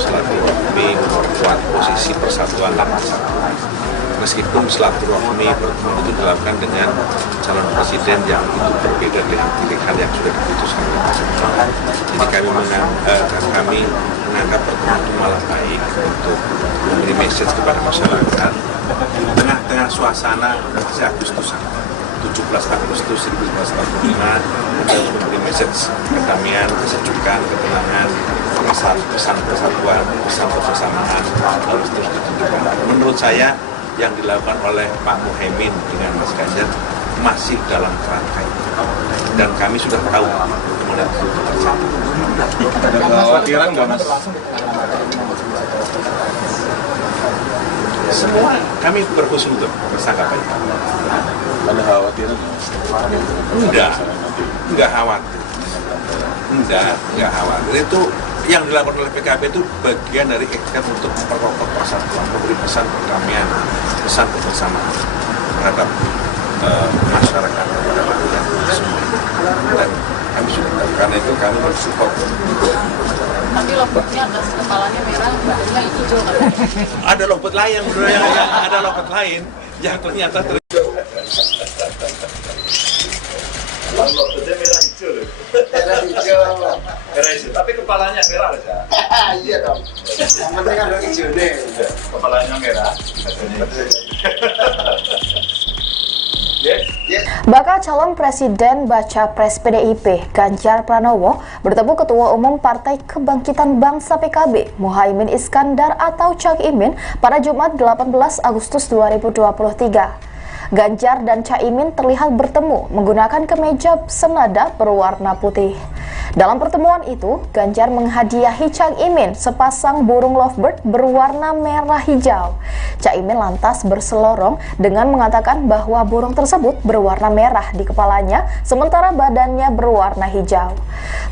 silaturahmi, memperkuat posisi persatuan bangsa. Meskipun silaturahmi pertemuan itu dilakukan dengan calon presiden yang itu berbeda dengan pilihan yang sudah diputuskan oleh masyarakat. Jadi kami menganggap pertemuan itu malah baik untuk memberi message kepada masyarakat tengah-tengah suasana Agustusan 17 Agustus 1945 untuk memberi message kedamaian, kesejukan, ketenangan, pesan persatuan, pesan kebersamaan harus terus ditunjukkan. Menurut saya yang dilakukan oleh Pak Muhaimin dengan Mas Ganjar masih dalam kerangka itu, dan kami sudah tahu kemudian itu terjadi. Ada kekhawatiran nggak mas? Semua kami berhusnuzon bersangka baik. Ada kekhawatiran nggak mas? Enggak khawatir. Enggak khawatir. Itu yang dilakukan oleh PKB itu bagian dari ikhtiar untuk memperkokoh persatuan, memberi pesan perdamaian, pesan kebersamaan terhadap masyarakat, kepada rakyat semua. Dan kami sudah tahu, karena itu kami mensupport. Tapi lompatnya atas kepalanya merah, badannya hijau katanya. Ada lompat lain, ada lompat lain yang ternyata Lalu dia merah hijau loh. Merah hijau. Merah hijau, tapi kepalanya merah aja. Iya dong. Yang penting ada hijaunya. Kepalanya merah. Yes. Bakal calon presiden baca pres PDIP Ganjar Pranowo bertemu Ketua Umum Partai Kebangkitan Bangsa PKB Muhaimin Iskandar atau Cak Imin pada Jumat 18 Agustus 2023. Ganjar dan Caimin terlihat bertemu menggunakan kemeja senada berwarna putih. Dalam pertemuan itu, Ganjar menghadiahi Cak Imin sepasang burung lovebird berwarna merah hijau. Cak Imin lantas berselorong dengan mengatakan bahwa burung tersebut berwarna merah di kepalanya, sementara badannya berwarna hijau.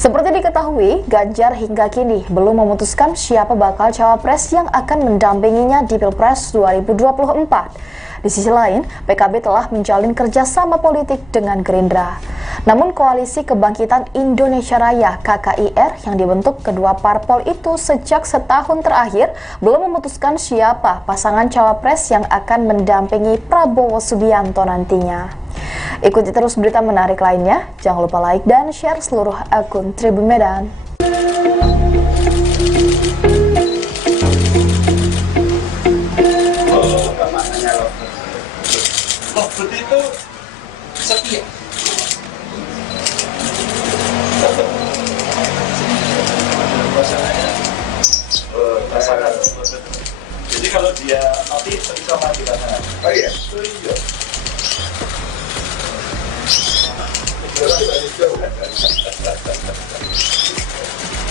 Seperti diketahui, Ganjar hingga kini belum memutuskan siapa bakal cawapres yang akan mendampinginya di Pilpres 2024. Di sisi lain, PKB telah menjalin kerjasama politik dengan Gerindra. Namun Koalisi Kebangkitan Indonesia Raya (KKIR) yang dibentuk kedua parpol itu sejak setahun terakhir belum memutuskan siapa pasangan cawapres yang akan mendampingi Prabowo Subianto nantinya. Ikuti terus berita menarik lainnya, jangan lupa like dan share seluruh akun Tribun Medan. Lovebird itu setia. Pasangan. Jadi kalau dia mati bisa mati pasangan. Oh iya. Iya.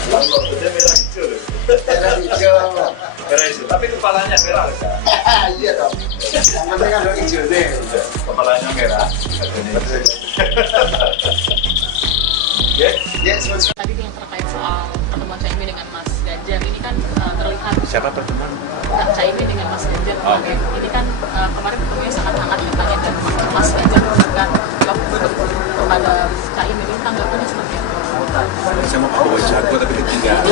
Lalu dia merah hijau loh. Merah hijau. Merah hijau, tapi kepalanya merah aja. Iya dong. Yang penting ada hijaunya. Kepalanya merah. Yes. Tadi yang terkait soal pertemuan Caimin dengan Mas Ganjar ini kan terlihat siapa pertemuan? Caimin dengan Mas Ganjar kemarin. Ini kan kemarin ketemunya sangat hangat katanya, dan Mas Ganjar memberikan lovebird kepada Caimin. Ini tanggapannya seperti apa? Saya mau bawa jago tapi ketinggalan.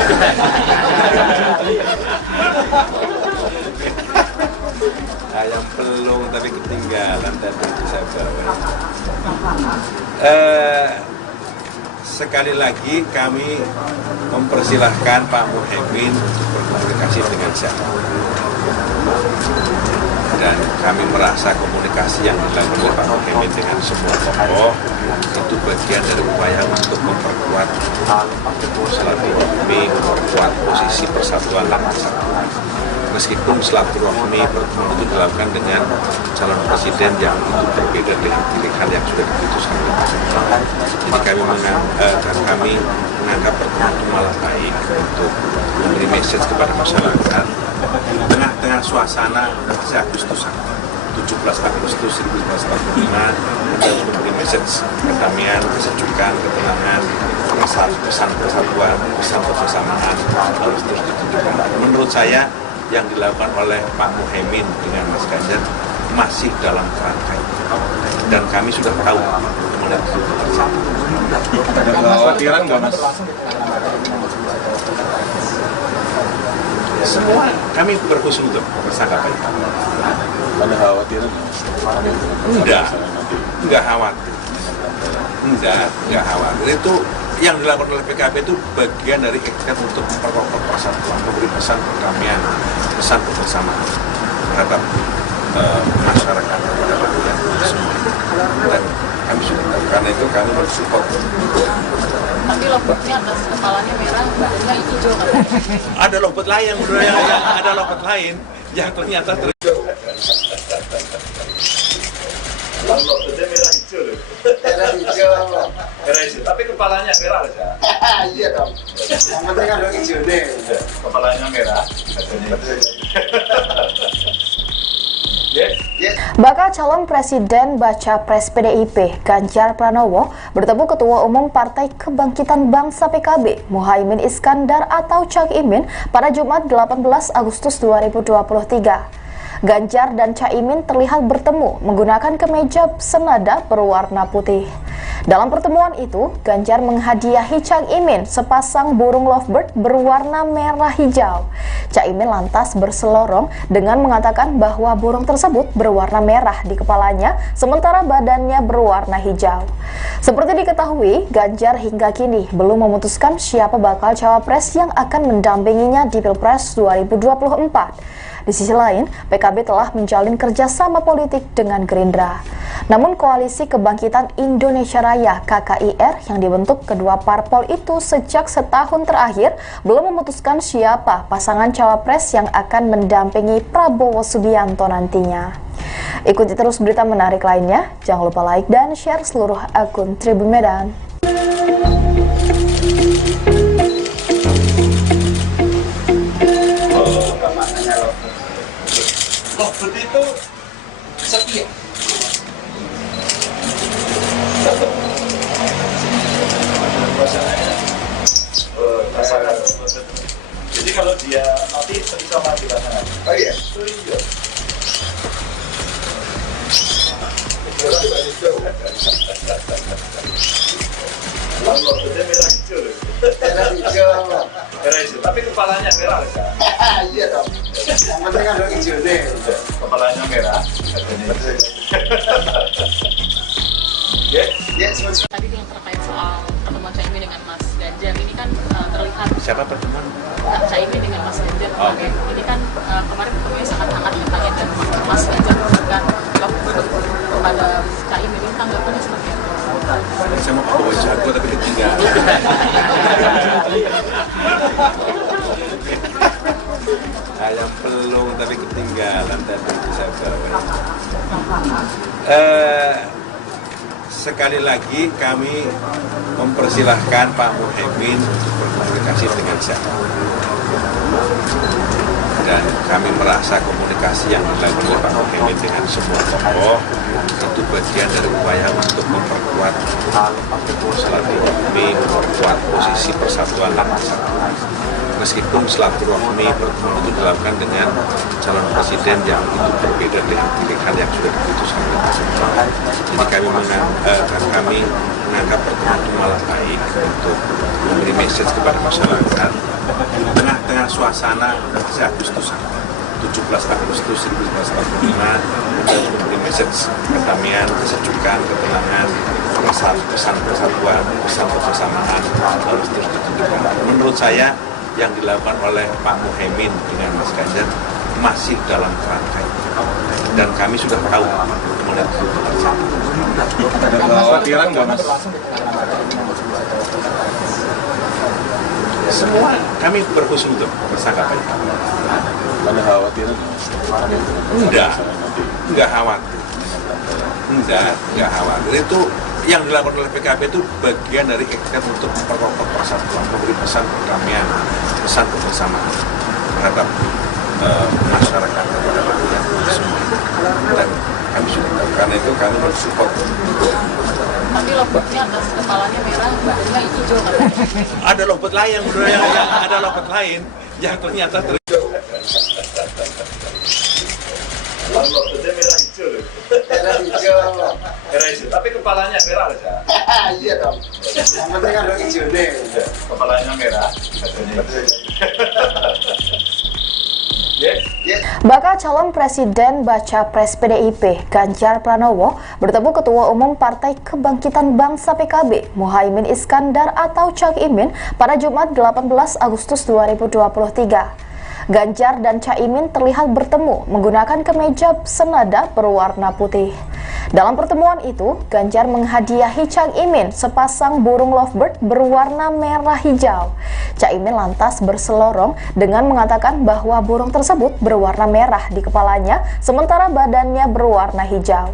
Ayam pelung tapi ketinggalan tadi itu saya bawa. Sekali lagi kami mempersilahkan Pak Muhaimin untuk berkomunikasi dengan saya. Dan kami merasa komunikasi yang dilakukan oleh Pak Muhaimin dengan semua tokoh itu bagian dari upaya untuk memperkuat silaturahmi, memperkuat posisi persatuan dan kesatuan. Meskipun silaturahmi pertemuan itu dilakukan dengan calon presiden yang itu berbeda dengan pilihan yang sudah diputuskan oleh Presiden. Jadi kami menganggap pertemuan itu malah baik untuk memberi message kepada masyarakat di tengah-tengah suasana Agustusan 17 Agustus 1945 kita memberi message kedamaian, kesejukan, ketenangan, pesan persatuan, pesan kebersamaan harus terus ditunjukkan. Menurut saya yang dilakukan oleh Pak Muhaimin dengan Mas Ganjar masih dalam kerangka itu, dan kami sudah tahu kemudian itu terjadi. Ada kekhawatiran nggak mas? Semua kami berhusnuzon bersangka baik. Ada kekhawatiran nggak mas? Enggak khawatir. Enggak khawatir. Itu yang dilakukan oleh PKB itu bagian dari ikhtiar untuk memperkokoh persatuan, memberi pesan perdamaian, pesan kebersamaan terhadap masyarakat, kepada rakyat semua. Dan kami sudah tahu, karena itu kami mensupport. Tapi lompatnya atas kepalanya merah, badannya hijau katanya. Ada lompat lain, ada lompat lain yang ternyata Lalu dia merah hijau Merah hijau, tapi kepalanya merah aja. Iya dong. Yang penting kan hijau nih. Kepalanya merah. Bakal calon presiden baca pres PDIP Ganjar Pranowo bertemu Ketua Umum Partai Kebangkitan Bangsa PKB Muhaimin Iskandar atau Cak Imin pada Jumat 18 Agustus 2023. Ganjar dan Caimin terlihat bertemu menggunakan kemeja senada berwarna putih. Dalam pertemuan itu, Ganjar menghadiahi Cak Imin sepasang burung lovebird berwarna merah hijau. Cak Imin lantas berselorong dengan mengatakan bahwa burung tersebut berwarna merah di kepalanya, sementara badannya berwarna hijau. Seperti diketahui, Ganjar hingga kini belum memutuskan siapa bakal cawapres yang akan mendampinginya di Pilpres 2024. Di sisi lain, PKB telah menjalin kerjasama politik dengan Gerindra. Namun Koalisi Kebangkitan Indonesia Raya (KKIR) yang dibentuk kedua parpol itu sejak setahun terakhir belum memutuskan siapa pasangan cawapres yang akan mendampingi Prabowo Subianto nantinya. Ikuti terus berita menarik lainnya, jangan lupa like dan share seluruh akun Tribun Medan. Lovebird itu setia. Pasangan. Jadi kalau dia mati bisa mati pasangan. Oh iya. Iya. Lovebird merah hijau. Merah hijau. Merah hijau, tapi kepalanya merah aja. Iya dong. Yang penting kan hijau nih. Kepalanya merah. Tadi yang terkait soal pertemuan Caimin dengan Mas Ganjar ini kan terlihat Siapa pertemuan? Caimin dengan Mas Ganjar kemarin. Ini kan kemarin ketemunya sangat hangat katanya dan Mas Ganjar memberikan lovebird kepada Caimin. Ini tanggapannya seperti apa? Saya mau bawa jago tapi ketinggalan. Ayam pelung tapi ketinggalan tadi saya bawa. Sekali lagi kami mempersilahkan Pak Muhaimin untuk berkomunikasi dengan siapa. Dan kami merasa komunikasi yang dilakukan oleh Pak Muhaimin dengan semua tokoh itu bagian dari upaya untuk memperkuat silaturahmi, memperkuat posisi persatuan dan kesatuan. Meskipun silaturahmi pertemuan itu dilakukan dengan calon presiden yang itu berbeda dengan pilihan yang sudah diputuskan oleh pasangan. Jadi kami menganggap pertemuan itu malah baik untuk memberi message kepada masyarakat di tengah-tengah suasana Agustusan 17 Agustus 1945 untuk memberi message kedamaian, kesejukan, ketenangan, pesan persatuan, pesan kebersamaan harus terus ditunjukkan. Menurut saya yang dilakukan oleh Pak Muhaimin dengan Mas Ganjar masih dalam kerangka itu. Dan kami sudah tahu kemana itu terjadi. Ada kekhawatiran nggak Mas? Semua kami berhusnuzon bersangkapan. Ada kekhawatiran? Enggak khawatir. Enggak khawatir. Itu yang dilakukan oleh PKB itu bagian dari ikhtiar untuk memperkokoh persatuan, memberi pesan perdamaian, pesan kebersamaan terhadap masyarakat kepada rakyat semua. Dan kami sudah tahu, karena itu kami mensupport. Tapi lovebird-nya atas kepalanya merah, badannya hijau katanya. Ada lovebird lain, ada lovebird lain yang ternyata Lovebird merah hijau. Merah hijau. Merah hijau, tapi kepalanya merah aja. Iya dong. Yang penting kan hijau nih. Kepalanya merah. Bakal calon presiden baca pres PDIP Ganjar Pranowo bertemu Ketua Umum Partai Kebangkitan Bangsa PKB Muhaimin Iskandar atau Cak Imin pada Jumat 18 Agustus 2023. Ganjar dan Caimin terlihat bertemu menggunakan kemeja senada berwarna putih. Dalam pertemuan itu, Ganjar menghadiahi Cak Imin sepasang burung lovebird berwarna merah hijau. Cak Imin lantas berselorong dengan mengatakan bahwa burung tersebut berwarna merah di kepalanya, sementara badannya berwarna hijau.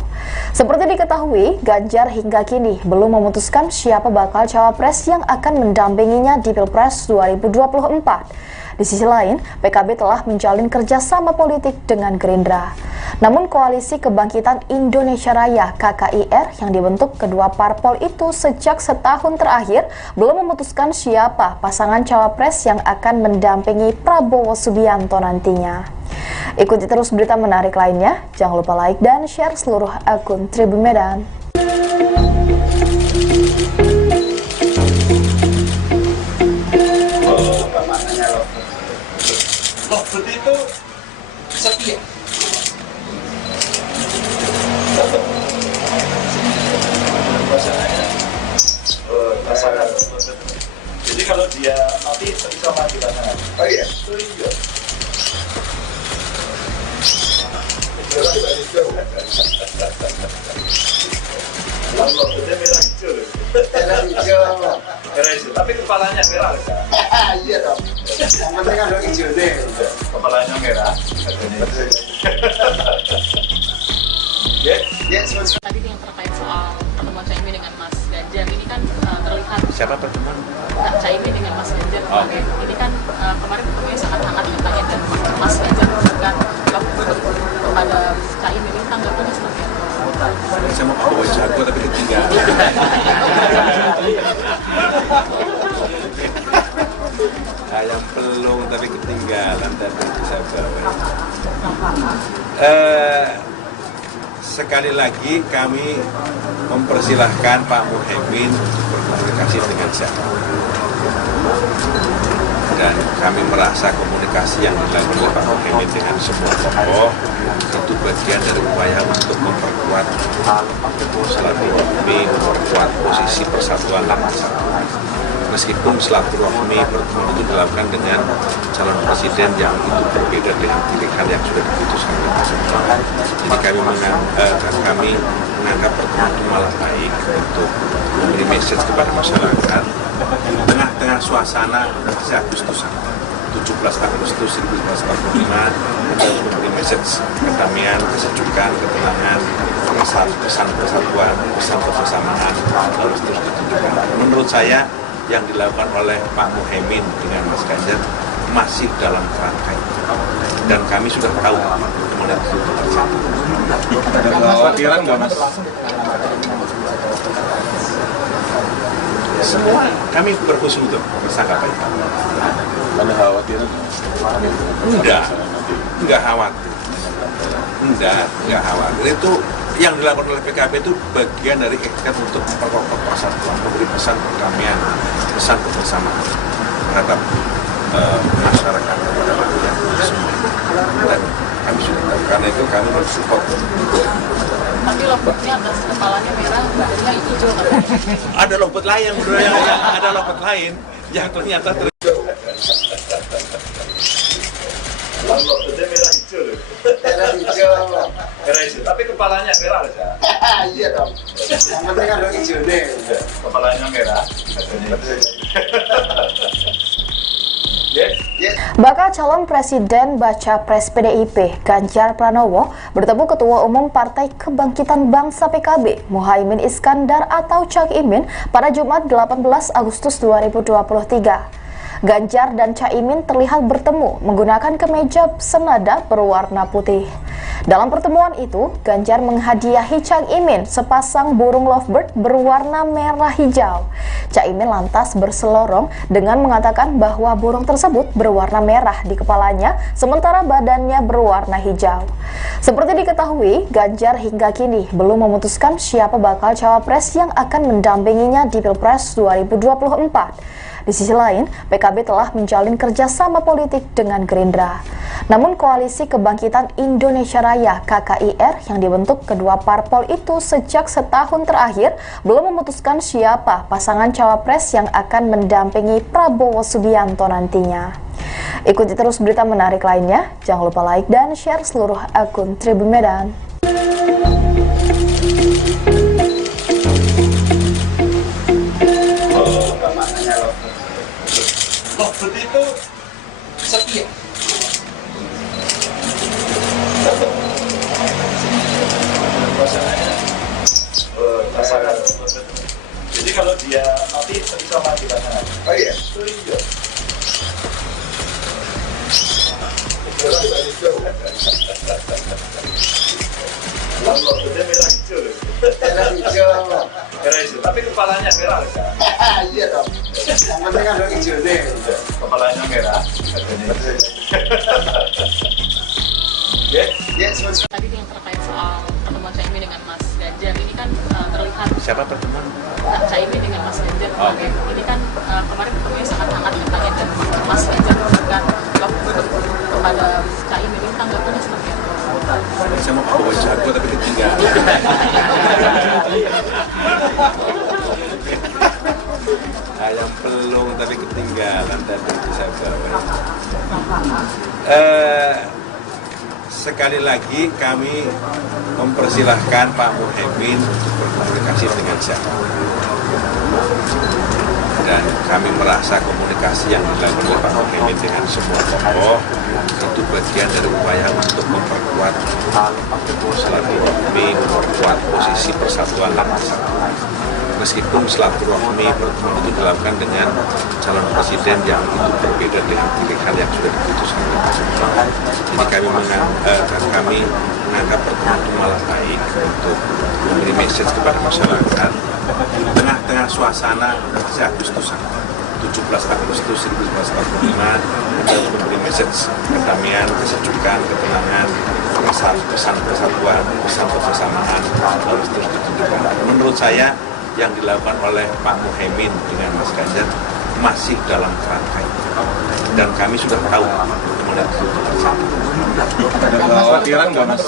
Seperti diketahui, Ganjar hingga kini belum memutuskan siapa bakal cawapres yang akan mendampinginya di Pilpres 2024. Di sisi lain, PKB telah menjalin kerjasama politik dengan Gerindra. Namun Koalisi Kebangkitan Indonesia Raya (KKIR) yang dibentuk kedua parpol itu sejak setahun terakhir belum memutuskan siapa pasangan cawapres yang akan mendampingi Prabowo Subianto nantinya. Ikuti terus berita menarik lainnya, jangan lupa like dan share seluruh akun Tribun Medan. Lovebird itu setia. Pasangan. Jadi kalau dia mati bisa mati pasangan. Oh iya. Oh iya. Lovebird merah hijau. Merah hijau. Merah hijau. Tapi kepalanya merah. Iya dong. Yang penting ada hijau deh. Kepalanya merah. Ya, sebenarnya. Tadi yang terkait soal pertemuan Cak Imin dengan Mas Ganjar ini kan terlihat Siapa pertemuan? Cak Imin dengan Mas Ganjar. Ini kan kemarin ketemunya sangat hangat katanya, dan Mas Ganjar memberikan lovebird kepada Cak Imin. Ini tanggapannya seperti apa? Saya mau bawa jago tapi ketinggalan. Ayam pelung tapi ketinggalan dan bisa bawa. Sekali lagi kami mempersilahkan Pak Muhaimin untuk berkomunikasi dengan siapa. Dan kami merasa komunikasi yang dilakukan oleh Pak Muhaimin dengan semua tokoh itu bagian dari upaya untuk memperkuat silaturahmi, memperkuat posisi persatuan dan kesatuan. Meskipun silaturahmi pertemuan itu dilakukan dengan calon presiden yang itu berbeda dengan pilihan yang sudah diputuskan oleh pasangan. Jadi kami menganggap pertemuan itu malah baik untuk memberi message kepada masyarakat di tengah-tengah suasana Agustusan 17 Agustus 1945 kita memberi message kedamaian, kesejukan, ketenangan, pesan persatuan, pesan kebersamaan harus terus ditunjukkan. Menurut saya yang dilakukan oleh Pak Muhaimin dengan Mas Ganjar masih dalam kerangka itu, dan kami sudah tahu kemudian itu terjadi. Ada kekhawatiran nggak, Mas? Semua kami berhusnuzon bersangka baik. Ada kekhawatiran? Enggak khawatir. Enggak khawatir. Itu yang dilakukan oleh PKB itu bagian dari ikhtiar untuk memperkokoh persatuan, memberi pesan perdamaian, pesan kebersamaan terhadap masyarakat kepada rakyat semua. Dan kami sudah tahu, karena itu kami mensupport. Tapi lovebird-nya atas kepalanya merah, badannya hijau katanya. Ada lovebird lain, ada lovebird lain yang ternyata Lovebird merah hijau. Merah hijau. Merah hijau. Tapi kepalanya merah. Iya dong. Yang penting ada hijau deh. Kepalanya merah. Bakal calon presiden baca pres PDIP Ganjar Pranowo bertemu Ketua Umum Partai Kebangkitan Bangsa PKB Muhaimin Iskandar atau Cak Imin pada Jumat 18 Agustus 2023. Ganjar dan Cak Imin terlihat bertemu menggunakan kemeja senada berwarna putih. Dalam pertemuan itu, Ganjar menghadiahi Cak Imin sepasang burung lovebird berwarna merah hijau. Cak Imin lantas berselorong dengan mengatakan bahwa burung tersebut berwarna merah di kepalanya, sementara badannya berwarna hijau. Seperti diketahui, Ganjar hingga kini belum memutuskan siapa bakal cawapres yang akan mendampinginya di Pilpres 2024. Di sisi lain, PKB telah menjalin kerjasama politik dengan Gerindra. Namun Koalisi Kebangkitan Indonesia Raya (KKIR) yang dibentuk kedua parpol itu sejak setahun terakhir belum memutuskan siapa pasangan cawapres yang akan mendampingi Prabowo Subianto nantinya. Ikuti terus berita menarik lainnya, jangan lupa like dan share seluruh akun Tribun Medan. Oh, nggak maknanya loh. Lovebird itu setia. Pasangannya pasangan. Jadi kalau dia mati bisa mati pasangan. Oh iya. Oh iya. Lovebird merah hijau loh. Merah hijau. Merah hijau. Tapi kepalanya merah loh kan? Iya dong. Yang penting kan dong hijau nih. Kepalanya merah. Ya, Ya, semua Tadi yang terkait soal pertemuan Caimin dengan Mas Ganjar ini kan terlihat Siapa pertemuan? Caimin dengan Mas Ganjar kemarin. Ini kan kemarin ketemunya sangat hangat katanya dan Mas Ganjar memberikan lovebird kepada Caimin. Ini tanggapannya seperti apa? Saya mau bawa jago tapi ketinggalan. Ayam pelung tapi ketinggalan tadi itu saya bawa. Sekali lagi kami mempersilahkan Pak Muhaimin untuk berkomunikasi dengan siapa. Dan kami merasa komunikasi yang dilakukan oleh Pak Muhaimin dengan semua tokoh itu bagian dari upaya untuk memperkuat silaturahmi, memperkuat posisi persatuan dan kesatuan. Meskipun silaturahmi pertemuan itu dilakukan dengan calon presiden yang itu berbeda dengan pilihan yang sudah diputuskan oleh Pak Jokowi. Jadi kami menganggap pertemuan itu malah baik untuk memberi message kepada masyarakat di tengah-tengah suasana Agustusan 17 Agustus 1945 untuk memberi message kedamaian, kesejukan, ketenangan, pesan persatuan, pesan kebersamaan harus terus ditunjukkan. Menurut saya yang dilakukan oleh Pak Muhaimin dengan Mas Ganjar masih dalam kerangka itu. Dan kami sudah tahu kemudian itu terjadi. Ada kekhawatiran nggak Mas?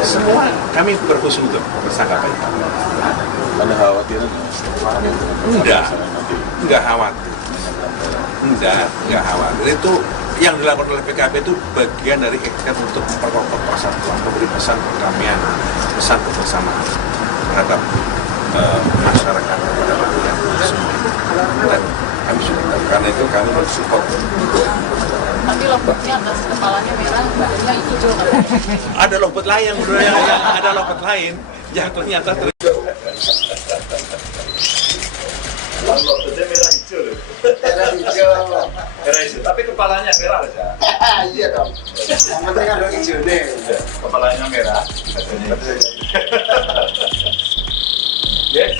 Semua kami berhusnuzon bersangka baik. Ada kekhawatiran nggak Mas? Enggak khawatir. Enggak khawatir. Itu yang dilakukan oleh PKB itu bagian dari ikhtiar untuk memperkokoh persatuan, memberi pesan perdamaian, pesan kebersamaan terhadap masyarakat, kepada rakyat semua. Dan kami sudah tahu, karena itu kami mensupport. Tapi lovebird-nya atas kepalanya merah, badannya hijau katanya. Ada lovebird lain yang ada lovebird lain yang ternyata Lovebird merah hijau loh. merah hijau. Merah hijau. Tapi kepalanya merah loh kan? Iya dong. Yang penting kan dong hijau nih. Kepalanya merah. Ya.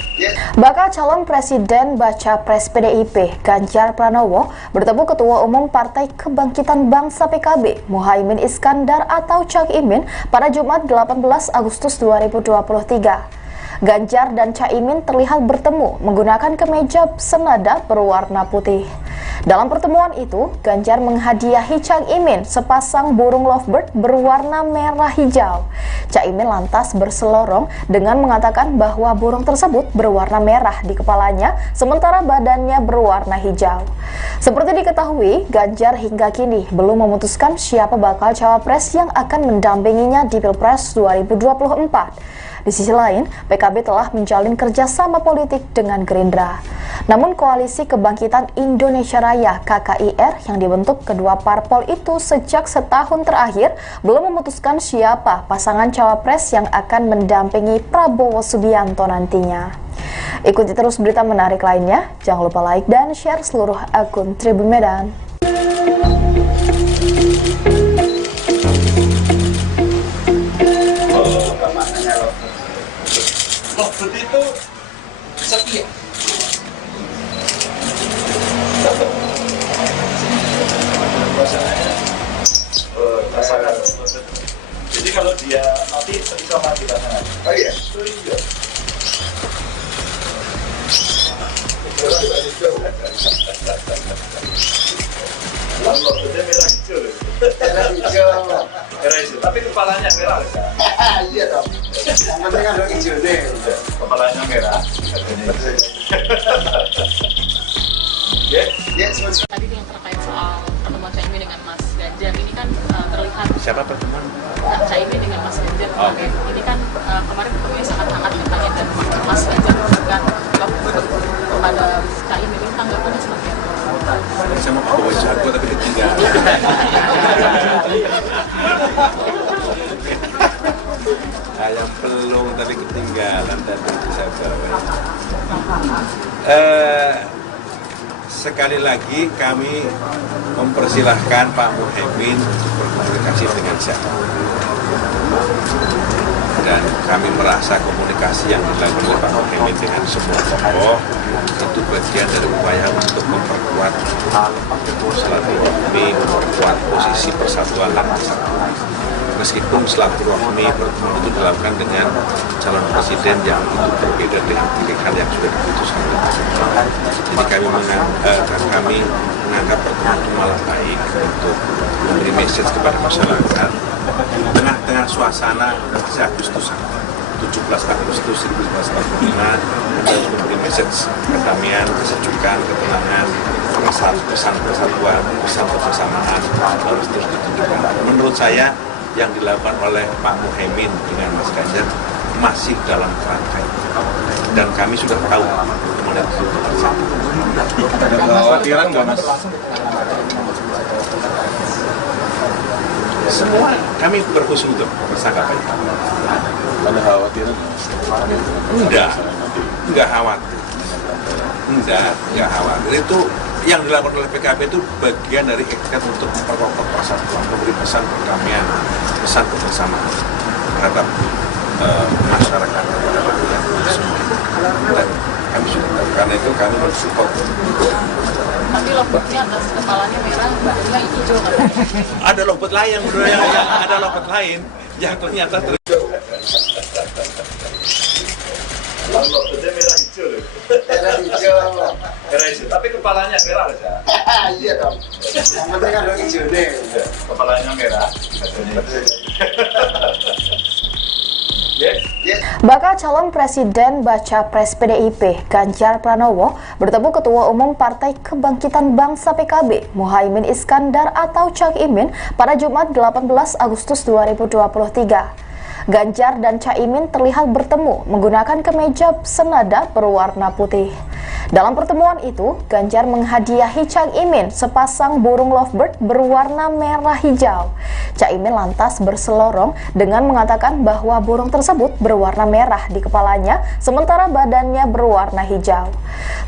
Bakal calon presiden baca pres PDIP Ganjar Pranowo bertemu Ketua Umum Partai Kebangkitan Bangsa PKB Muhaimin Iskandar atau Cak Imin pada Jumat 18 Agustus 2023. Ganjar dan Caimin terlihat bertemu menggunakan kemeja senada berwarna putih. Dalam pertemuan itu, Ganjar menghadiahi Cak Imin sepasang burung lovebird berwarna merah hijau. Cak Imin lantas berselorong dengan mengatakan bahwa burung tersebut berwarna merah di kepalanya, sementara badannya berwarna hijau. Seperti diketahui, Ganjar hingga kini belum memutuskan siapa bakal cawapres yang akan mendampinginya di Pilpres 2024. Di sisi lain, PKB telah menjalin kerjasama politik dengan Gerindra. Namun Koalisi Kebangkitan Indonesia Raya (KKIR) yang dibentuk kedua parpol itu sejak setahun terakhir belum memutuskan siapa pasangan cawapres yang akan mendampingi Prabowo Subianto nantinya. Ikuti terus berita menarik lainnya, jangan lupa like dan share seluruh akun Tribun Medan. Lovebird itu setia. Pasangan. Jadi kalau dia mati bisa mati pasangan. Oh iya. Oh iya. Lovebird merah hijau loh. Merah hijau. Merah hijau. Tapi kepalanya merah loh kan? Iya dong. Yang penting kan dong hijau nih. Kepalanya merah. Ya. Ya, semua Tadi yang terkait soal pertemuan Caimin dengan Mas Ganjar ini kan terlihat Siapa pertemuan? Caimin dengan Mas Ganjar. Oke. Ini kan kemarin ketemunya sangat hangat katanya, dan Mas Ganjar memberikan kepada Caimin, ini tanggapannya seperti apa? Saya mau bawa jago tapi ketinggalan. Ayam pelung tapi ketinggalan dan saya bawa. Sekali lagi kami mempersilahkan Pak Muhaimin berkomunikasi dengan siapa. Dan kami merasa komunikasi yang dilakukan oleh Pak Muhaimin dengan semua tokoh itu bagian dari upaya untuk memperkuat silaturahmi, memperkuat posisi persatuan dan kesatuan. Meskipun silaturahmi pertemuan itu dilakukan dengan calon presiden yang itu berbeda dengan pilihan yang sudah diputuskan. Jadi kami menganggap pertemuan itu malah baik untuk memberi message kepada masyarakat tengah-tengah suasana Agustusan 17 Agustus 1945 untuk memberi message kedamaian, kesejukan, ketenangan, pesan persatuan, pesan kebersamaan harus terus ditunjukkan. Menurut saya yang dilakukan oleh Pak Muhaimin dengan Mas Ganjar masih dalam kerangka itu. Dan kami sudah tahu kemana itu terjadi. Ada kekhawatiran nggak, Mas? Semua kami berhusnuzon bersangka itu. Ada kekhawatiran? Enggak khawatir. Enggak khawatir. Itu yang dilakukan oleh PKB itu bagian dari ikhtiar untuk memperkokoh persatuan, memberi pesan perdamaian, pesan kebersamaan terhadap masyarakat kepada rakyat semua. Dan kami sudah tahu, karena itu kami mensupport. Tapi lomboknya atas kepalanya merah, badannya hijau katanya. Ada lompet lain, ada lompet lain yang ternyata Lomboknya merah hijau loh. Merah hijau. Merah hijau, tapi kepalanya merah aja. Iya dong. Yang penting kan ada hijau nih. Kepalanya merah. Yes. Bakal calon presiden baca pres PDIP Ganjar Pranowo bertemu Ketua Umum Partai Kebangkitan Bangsa PKB Muhaimin Iskandar atau Cak Imin pada Jumat 18 Agustus 2023. Ganjar dan Caimin terlihat bertemu menggunakan kemeja senada berwarna putih. Dalam pertemuan itu, Ganjar menghadiahi Cak Imin sepasang burung lovebird berwarna merah hijau. Cak Imin lantas berselorong dengan mengatakan bahwa burung tersebut berwarna merah di kepalanya, sementara badannya berwarna hijau.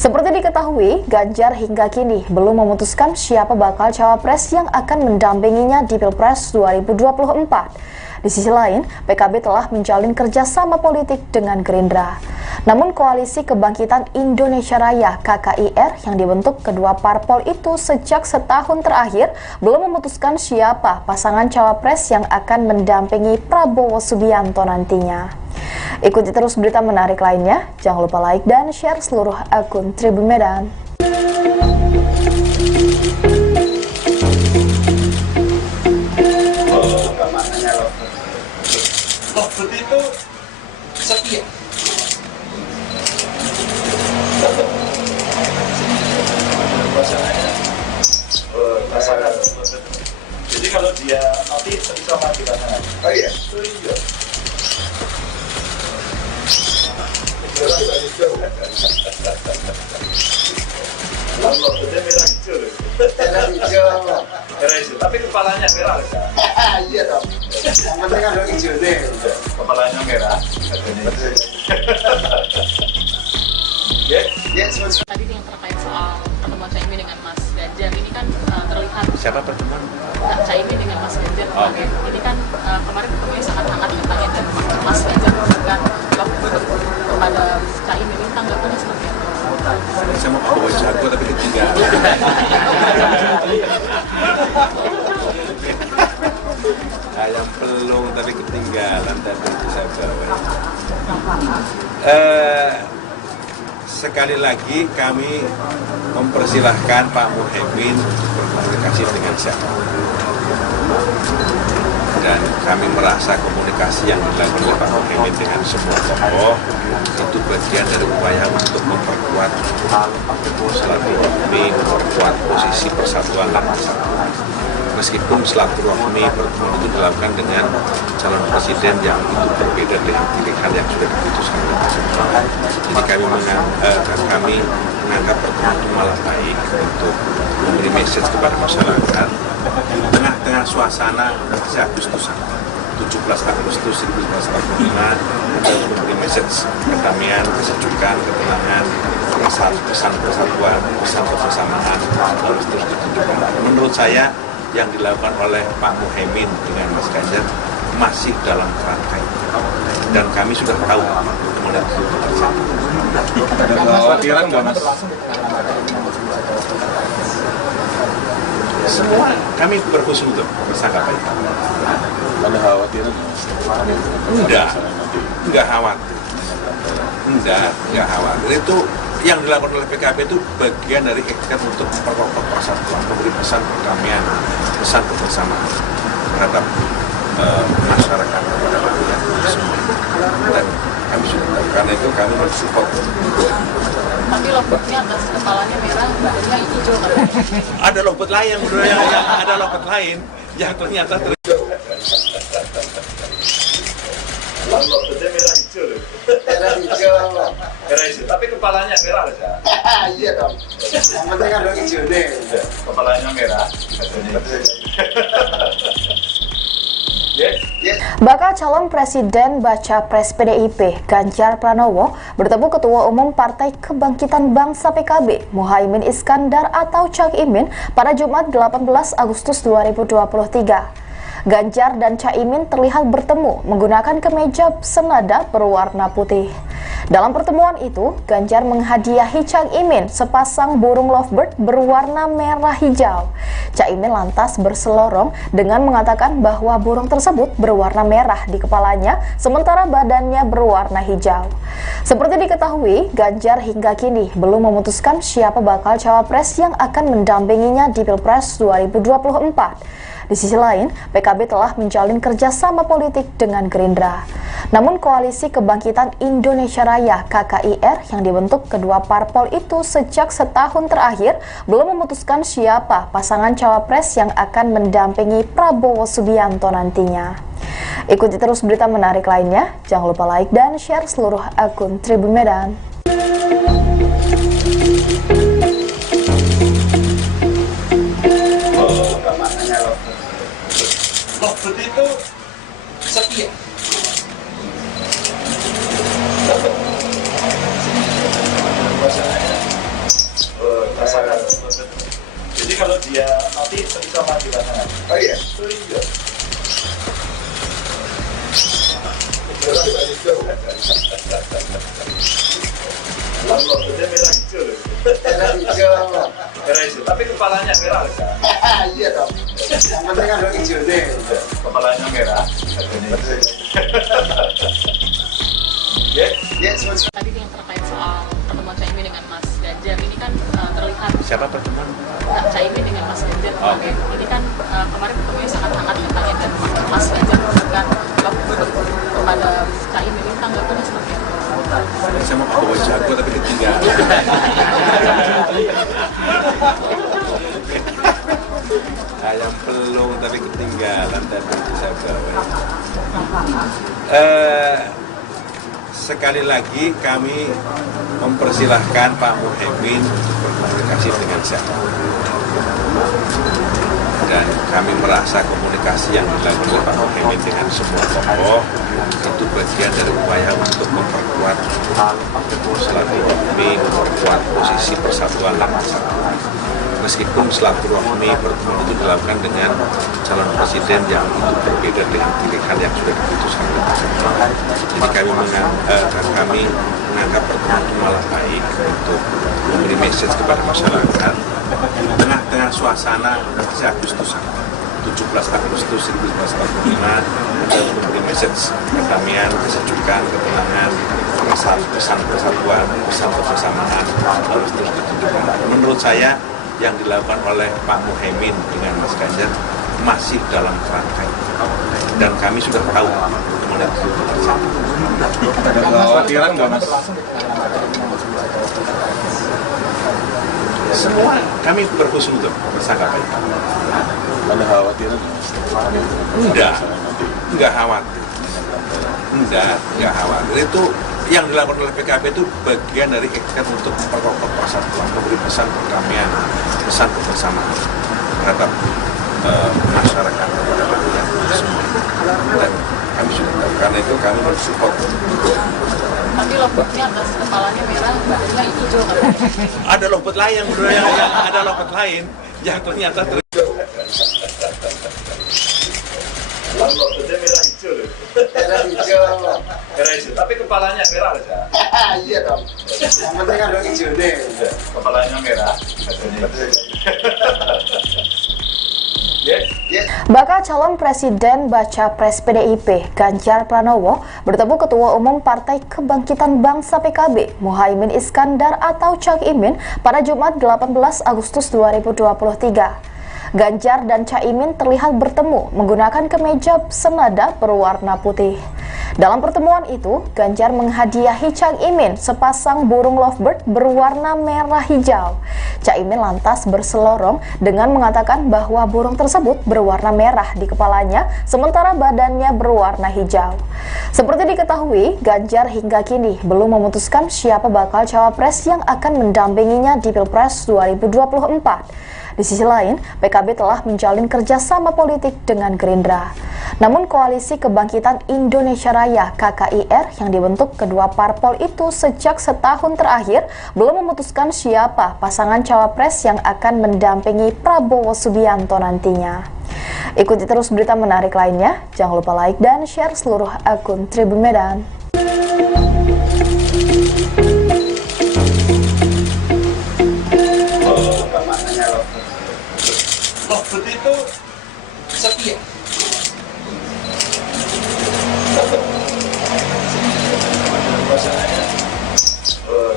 Seperti diketahui, Ganjar hingga kini belum memutuskan siapa bakal cawapres yang akan mendampinginya di Pilpres 2024. Di sisi lain, PKB telah menjalin kerjasama politik dengan Gerindra. Namun Koalisi Kebangkitan Indonesia Raya (KKIR) yang dibentuk kedua parpol itu sejak setahun terakhir belum memutuskan siapa pasangan cawapres yang akan mendampingi Prabowo Subianto nantinya. Ikuti terus berita menarik lainnya, jangan lupa like dan share seluruh akun Tribun Medan. Lovebird itu setia. Pasangan. Jadi kalau dia mati bisa mati pasangan. Oh iya. Iya. Lomboknya merah hijau loh. Merah hijau. Merah hijau, tapi kepalanya merah aja. Iya dong. Yang penting kan ada hijau nih. Kepalanya merah. Yes, mas. Tadi yang terkait soal pertemuan Caimin dengan Mas Ganjar, ini kan terlihat siapa pertemuan? Caimin dengan Mas Ganjar. Oke. Ini kan kemarin ketemunya sangat hangat katanya, dan Mas Ganjar memberikan kepada Caimin, ini tanggapannya seperti apa? Saya mau bawa jago tapi ketinggalan. Ayam pelung tapi ketinggalan dan itu saya bawa. Sekali lagi kami mempersilahkan Pak Muhaimin berkomunikasi dengan siapa. Dan kami merasa komunikasi yang dilakukan oleh Pak Muhaimin dengan semua tokoh itu bagian dari upaya untuk memperkuat silaturahmi, memperkuat posisi persatuan dan kesatuan. meskipun silaturahmi pertemuan itu dilakukan dengan calon presiden yang itu berbeda dengan pilihan yang sudah diputuskan oleh Pak. Jadi kami menganggap pertemuan itu malah baik untuk memberi message kepada masyarakat di tengah-tengah suasana Agustusan 17 Agustus 1945 untuk memberi message kedamaian, kesejukan, ketenangan, pesan persatuan, pesan kebersamaan harus terus ditunjukkan. Menurut saya yang dilakukan oleh Pak Muhaimin dengan Mas Ganjar masih dalam kerangka itu. Dan kami sudah tahu kemudian itu terjadi. Ada kekhawatiran nggak Mas? Semua kami berhusnuzon bersangka baik. Ada kekhawatiran nggak Mas? Enggak khawatir. Enggak khawatir. Itu yang dilakukan oleh PKB itu bagian dari ikhtiar untuk memperkokoh persatuan, memberi pesan perdamaian, pesan kebersamaan terhadap masyarakat kepada rakyat semua. Dan kami sudah tahu, karena itu kami mensupport. Tapi lomboknya atas kepalanya merah, badannya hijau katanya. Ada lompet lain, ada lompet lain yang ternyata Lomboknya merah hijau loh. Merah hijau. Merah hijau, tapi kepalanya merah saja. Iya dong. Yang penting kan dong hijau nih. Kepalanya merah. Yes. Bakal calon presiden baca pres PDIP Ganjar Pranowo bertemu Ketua Umum Partai Kebangkitan Bangsa PKB Muhaimin Iskandar atau Cak Imin pada Jumat 18 Agustus 2023. Ganjar dan Caimin terlihat bertemu menggunakan kemeja senada berwarna putih. Dalam pertemuan itu, Ganjar menghadiahi Cak Imin sepasang burung lovebird berwarna merah hijau. Cak Imin lantas berselorong dengan mengatakan bahwa burung tersebut berwarna merah di kepalanya, sementara badannya berwarna hijau. Seperti diketahui, Ganjar hingga kini belum memutuskan siapa bakal cawapres yang akan mendampinginya di Pilpres 2024. Di sisi lain, PKB telah menjalin kerjasama politik dengan Gerindra. Namun Koalisi Kebangkitan Indonesia Raya (KKIR) yang dibentuk kedua parpol itu sejak setahun terakhir belum memutuskan siapa pasangan cawapres yang akan mendampingi Prabowo Subianto nantinya. Ikuti terus berita menarik lainnya, jangan lupa like dan share seluruh akun Tribun Medan. Lovebird itu setia. Pasangan. Jadi kalau dia mati sama di pasangan. Oh iya. Lomboknya merah hijau loh. Merah hijau. Merah hijau, tapi kepalanya merah saja. Iya dong. Yang penting kan dong hijau nih. Kepalanya merah. Yes. Tadi yang terkait soal pertemuan Caimin dengan Mas Ganjar ini kan terlihat siapa pertemuan? Caimin dengan Mas Ganjar kemarin. Ini kan kemarin pertemuannya sangat hangat katanya dan Mas Ganjar memberikan lovebird kepada Caimin. Ini tanggapannya seperti apa? Saya mau bawa jago tapi ketinggalan. Ayam pelung tapi ketinggalan tadi saya bawa. Sekali lagi kami mempersilahkan Pak Muhaimin untuk berkomunikasi dengan saya. Dan kami merasa komunikasi yang dilakukan oleh Pak Muhaimin dengan semua tokoh itu bagian dari upaya untuk memperkuat silaturahmi, memperkuat posisi persatuan dan kesatuan. Meskipun silaturahmi pertemuan itu dilakukan dengan calon presiden yang itu berbeda dengan pilihan yang sudah diputuskan oleh Pak. Jadi kami menganggap pertemuan itu malah baik untuk memberi message kepada masyarakat di tengah-tengah suasana Agustusan 17 Agustus 1945 untuk memberi message kedamaian, kesejukan, ketenangan, pesan persatuan, pesan kebersamaan harus terus ditunjukkan. Menurut saya yang dilakukan oleh Pak Muhaimin dengan Mas Ganjar masih dalam kerangka itu. Dan kami sudah tahu kemudian itu terjadi. Ada kekhawatiran nggak Mas? Semua kami berhusnuzon bersangka baik. Ada khawatiran? Enggak khawatir. Enggak khawatir. Itu yang dilakukan oleh PKB itu bagian dari ikhtiar untuk memperkokoh persatuan, memberi pesan perdamaian, pesan kebersamaan terhadap masyarakat, kepada rakyat semua. Dan kami sudah tahu, karena itu kami mensupport. Tapi lompatnya atas kepalanya merah, badannya hijau kan? Ada lompat lain, ada lompat lain yang ternyata Lalu lompatnya merah hijau loh. Merah hijau. Merah hijau, tapi kepalanya merah aja. Iya dong. Yang penting ada hijau nih. Kepalanya merah. Yes. Bakal calon Presiden Baca Pres PDIP Ganjar Pranowo bertemu Ketua Umum Partai Kebangkitan Bangsa PKB Muhaimin Iskandar atau Cak Imin pada Jumat 18 Agustus 2023. Ganjar dan Caimin terlihat bertemu menggunakan kemeja senada berwarna putih. Dalam pertemuan itu, Ganjar menghadiahi Cak Imin sepasang burung lovebird berwarna merah hijau. Cak Imin lantas berselorong dengan mengatakan bahwa burung tersebut berwarna merah di kepalanya, sementara badannya berwarna hijau. Seperti diketahui, Ganjar hingga kini belum memutuskan siapa bakal cawapres yang akan mendampinginya di Pilpres 2024. Di sisi lain, PKB telah menjalin kerjasama politik dengan Gerindra. Namun Koalisi Kebangkitan Indonesia Raya (KKIR) yang dibentuk kedua parpol itu sejak setahun terakhir belum memutuskan siapa pasangan cawapres yang akan mendampingi Prabowo Subianto nantinya. Ikuti terus berita menarik lainnya, jangan lupa like dan share seluruh akun Tribun Medan. Lovebird itu setia.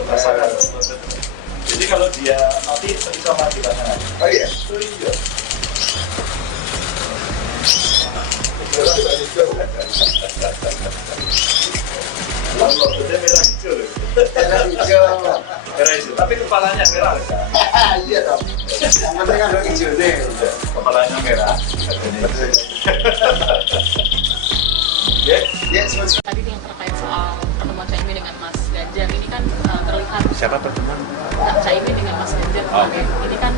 Pasangan. Jadi kalau dia mati bisa mati pasangan. Oh iya. Oh iya. Lalu lompatnya merah hijau loh. Merah hijau. Merah hijau, tapi kepalanya merah aja. Iya dong. Yang penting ada hijau nih. Kepalanya merah. Yes. Tadi yang terkait soal pertemuan Caimin dengan Mas Ganjar ini kan terlihat siapa pertemuan? Caimin dengan Mas Ganjar kemarin. Ini kan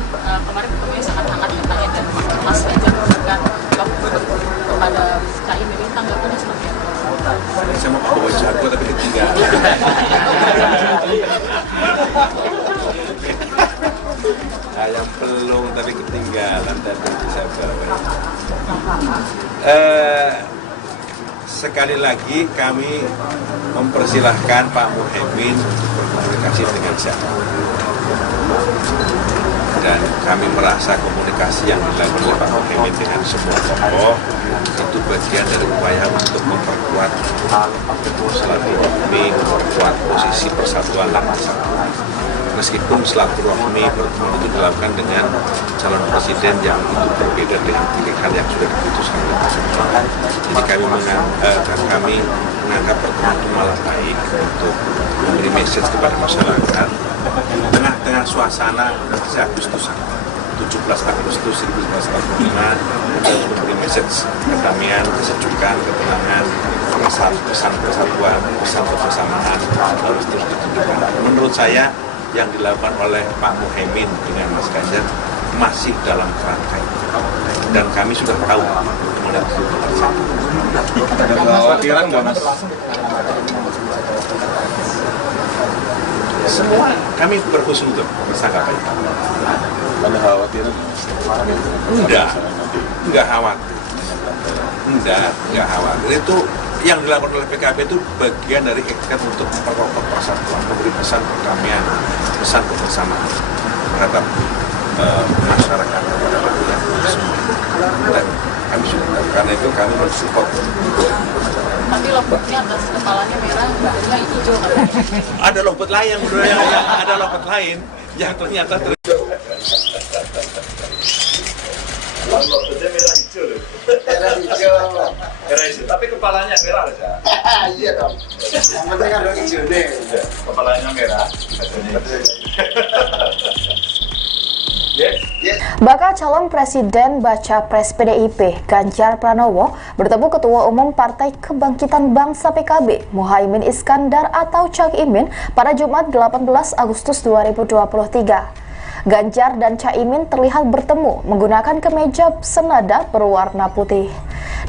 kemarin ketemunya sangat hangat katanya dan Mas Ganjar memberikan lompatnya kepada Caimin, ini tanggapannya seperti apa? Saya mau bawa jago tapi ketinggalan. Ayam pelung tapi ketinggalan dan saya sekali lagi kami mempersilahkan Pak Muhaimin berkomunikasi dengan siapa. Dan kami merasa komunikasi yang dilakukan oleh Pak Muhaimin dengan semua tokoh itu bagian dari upaya untuk memperkuat silaturahmi, memperkuat posisi persatuan dan kesatuan. Meskipun silaturahmi pertemuan itu dilakukan dengan calon presiden yang itu berbeda dengan pilihan yang sudah diputuskan oleh pasangan. Jadi kami menganggap pertemuan itu malah baik untuk memberi message kepada masyarakat tengah-tengah suasana Agustusan 17 Agustus 1945 untuk memberi message kedamaian, kesejukan, ketenangan, pesan persatuan, pesan kebersamaan harus terus ditunjukkan. Menurut saya yang dilakukan oleh Pak Muhaimin dengan Mas Ganjar masih dalam kerangka itu. Dan kami sudah tahu kemana itu terjadi. Ada kekhawatiran nggak Mas? Semua kami berhusnuzon bersangka itu. Ada kekhawatiran? Enggak khawatir. Enggak khawatir. Itu yang dilakukan oleh PKB itu bagian dari ikhtiar untuk memperkokoh persatuan, memberi pesan perdamaian, pesan kebersamaan terhadap masyarakat, kepada rakyat semua. Dan kami sudah tahu, karena itu kami mensupport. Tapi lompatnya atas kepalanya merah, badannya hijau kan? Ada lompat lain, ada lompat lain yang ternyata Lalu lompatnya merah hijau loh. Merah hijau. Merah hijau, tapi kepalanya merah aja. Iya dong. Yang penting ada hijau nih. Kepalanya merah. Bakal calon Presiden Baca Pres PDIP Ganjar Pranowo bertemu Ketua Umum Partai Kebangkitan Bangsa PKB Muhaimin Iskandar atau Cak Imin pada Jumat 18 Agustus 2023. Ganjar dan Caimin terlihat bertemu menggunakan kemeja senada berwarna putih.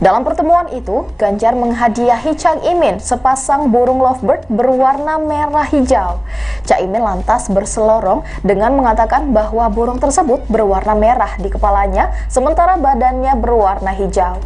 Dalam pertemuan itu, Ganjar menghadiahi Cak Imin sepasang burung lovebird berwarna merah hijau. Cak Imin lantas berselorong dengan mengatakan bahwa burung tersebut berwarna merah di kepalanya, sementara badannya berwarna hijau.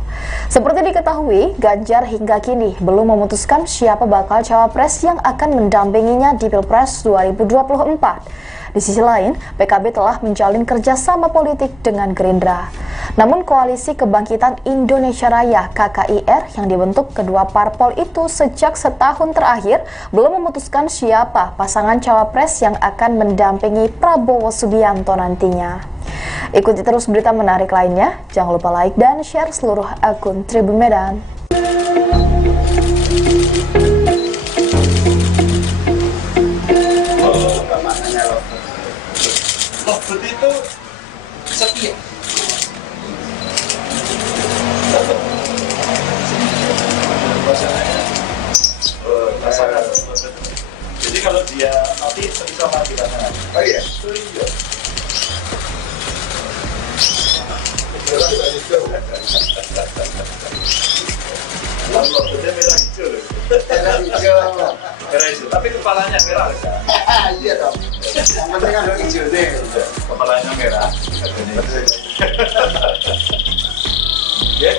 Seperti diketahui, Ganjar hingga kini belum memutuskan siapa bakal cawapres yang akan mendampinginya di Pilpres 2024. Di sisi lain, PKB telah menjalin kerjasama politik dengan Gerindra. Namun Koalisi Kebangkitan Indonesia Raya (KKIR) yang dibentuk kedua parpol itu sejak setahun terakhir belum memutuskan siapa pasangan cawapres yang akan mendampingi Prabowo Subianto nantinya. Ikuti terus berita menarik lainnya, jangan lupa like dan share seluruh akun Tribun Medan. Lovebird itu setia. Pasangan. Jadi kalau dia mati bisa mati pasangan. Oh iya. Iya. Lovebird merah hijau loh. Merah hijau. Merah hijau. Tapi kepalanya merah kan? Iya dong. Yang penting kan dong hijau deh. Kepalanya merah. Ya,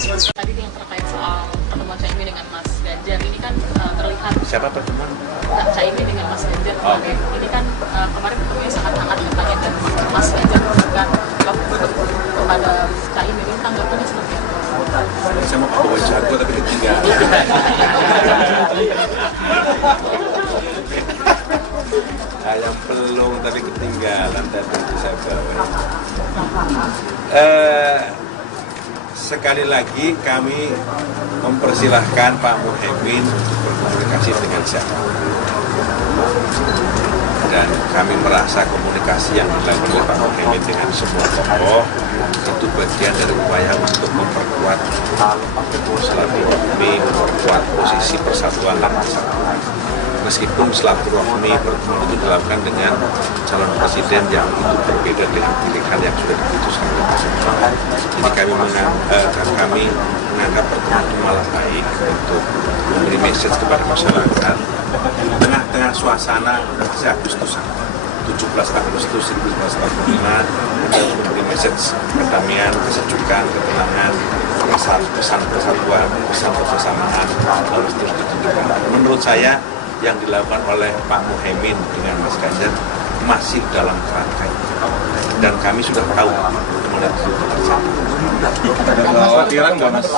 sebenarnya. Tadi yang terkait soal pertemuan Caimin dengan Mas Ganjar ini kan terlihat Siapa pertemuan? Caimin dengan Mas Ganjar kemarin. Ini kan kemarin ketemunya sangat hangat katanya dan Mas Ganjar memberikan lovebird kepada Caimin. Ini tanggapannya seperti apa? Saya mau bawa jago tapi ketinggalan. Ayam pelung tapi ketinggalan dan itu saya bawa. Sekali lagi kami mempersilahkan Pak Muhaimin untuk berkomunikasi dengan siapa. Dan kami merasa komunikasi yang dilakukan oleh Pak Muhaimin dengan semua tokoh itu bagian dari upaya untuk memperkuat silaturahmi, memperkuat posisi persatuan dan kesatuan. Meskipun silaturahmi pertemuan itu dilakukan dengan calon presiden yang itu berbeda dengan pilihan yang sudah diputuskan oleh pasangan. Jadi kami menganggap pertemuan itu malah baik untuk memberi message kepada masyarakat di tengah-tengah suasana Agustusan 17 Agustus 1945 kita memberi message kedamaian, kesejukan, ketenangan, pesan persatuan, pesan kebersamaan harus terus ditunjukkan. Menurut saya yang dilakukan oleh Pak Muhaimin dengan Mas Ganjar masih dalam kerangka itu. Dan kami sudah tahu kemudian itu terjadi. Ada kekhawatiran nggak, Mas?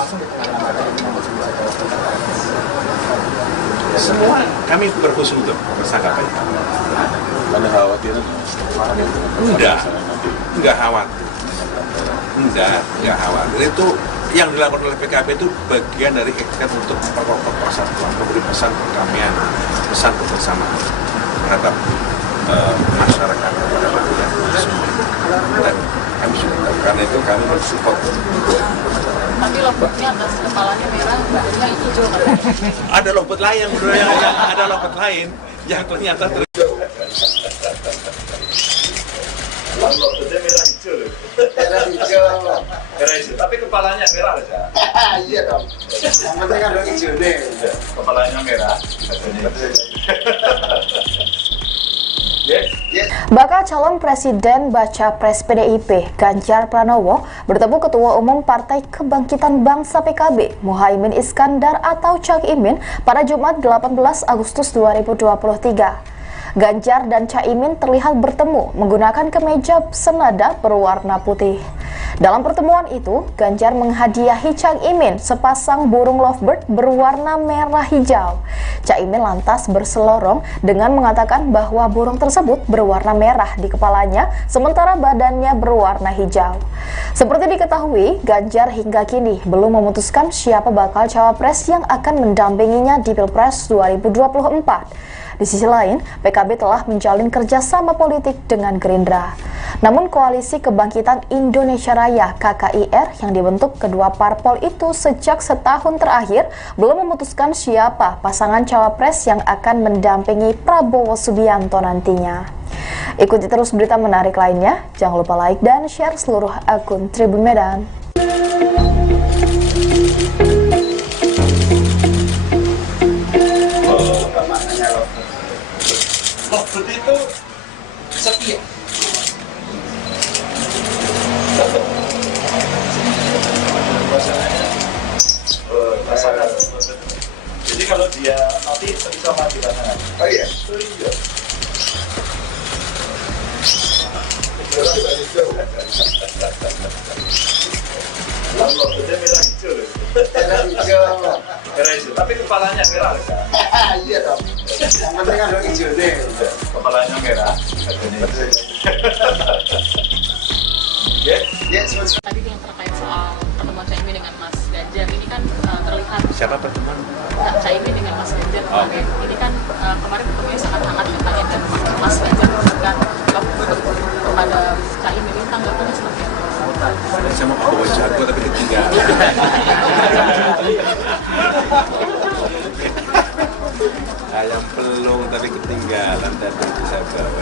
Semua kami berhusnuzon bersangka baik. Ada kekhawatiran? Enggak khawatir. Enggak khawatir. Itu yang dilakukan oleh PKB itu bagian dari ikhtiar untuk memperkokoh persatuan, memberi pesan perdamaian, pesan kebersamaan terhadap masyarakat kepada rakyat semua. Dan kami sudah karena itu kami mensupport. Tapi lovebird-nya atas kepalanya merah, badannya hijau katanya. Ada lovebird lain, ada lovebird lain yang ternyata Lovebird merah hijau loh. Merah hijau. Merah hijau. Tapi kepalanya merah kan? Iya dong. Yang penting kan dong hijau deh. Kepalanya merah. Bakal calon Presiden Baca Pres PDIP Ganjar Pranowo bertemu Ketua Umum Partai Kebangkitan Bangsa PKB Muhaimin Iskandar atau Cak Imin pada Jumat 18 Agustus 2023. Ganjar dan Caimin terlihat bertemu menggunakan kemeja senada berwarna putih. Dalam pertemuan itu, Ganjar menghadiahi Cak Imin sepasang burung lovebird berwarna merah hijau. Cak Imin lantas berselorong dengan mengatakan bahwa burung tersebut berwarna merah di kepalanya, sementara badannya berwarna hijau. Seperti diketahui, Ganjar hingga kini belum memutuskan siapa bakal cawapres yang akan mendampinginya di Pilpres 2024. Di sisi lain, PKB PKB telah menjalin kerjasama politik dengan Gerindra. Namun Koalisi Kebangkitan Indonesia Raya (KKIR) yang dibentuk kedua parpol itu sejak setahun terakhir belum memutuskan siapa pasangan cawapres yang akan mendampingi Prabowo Subianto nantinya. Ikuti terus berita menarik lainnya, jangan lupa like dan share seluruh akun Tribun Medan. Maksud itu setia. Pasangan. Jadi kalau dia nanti bisa mati pasangan. Oh iya. Allah, dia merah hijau. Merah hijau. Merah hijau. Tapi kepalanya merah kan? Iya dong. Yang penting kan hijau deh. Kepalanya merah. Tadi yang terkait soal pertemuan Caimin dengan Mas Ganjar ini kan terlihat Siapa pertemuan? Caimin dengan Mas Ganjar kemarin. Ini kan kemarin pertemuannya sangat hangat katanya dan Mas Ganjar memberikan kepada Caimin ini tanggapannya seperti apa? Saya mau bawa jago tapi ketinggalan. Ayam pelung tapi ketinggalan tadi saya bawa.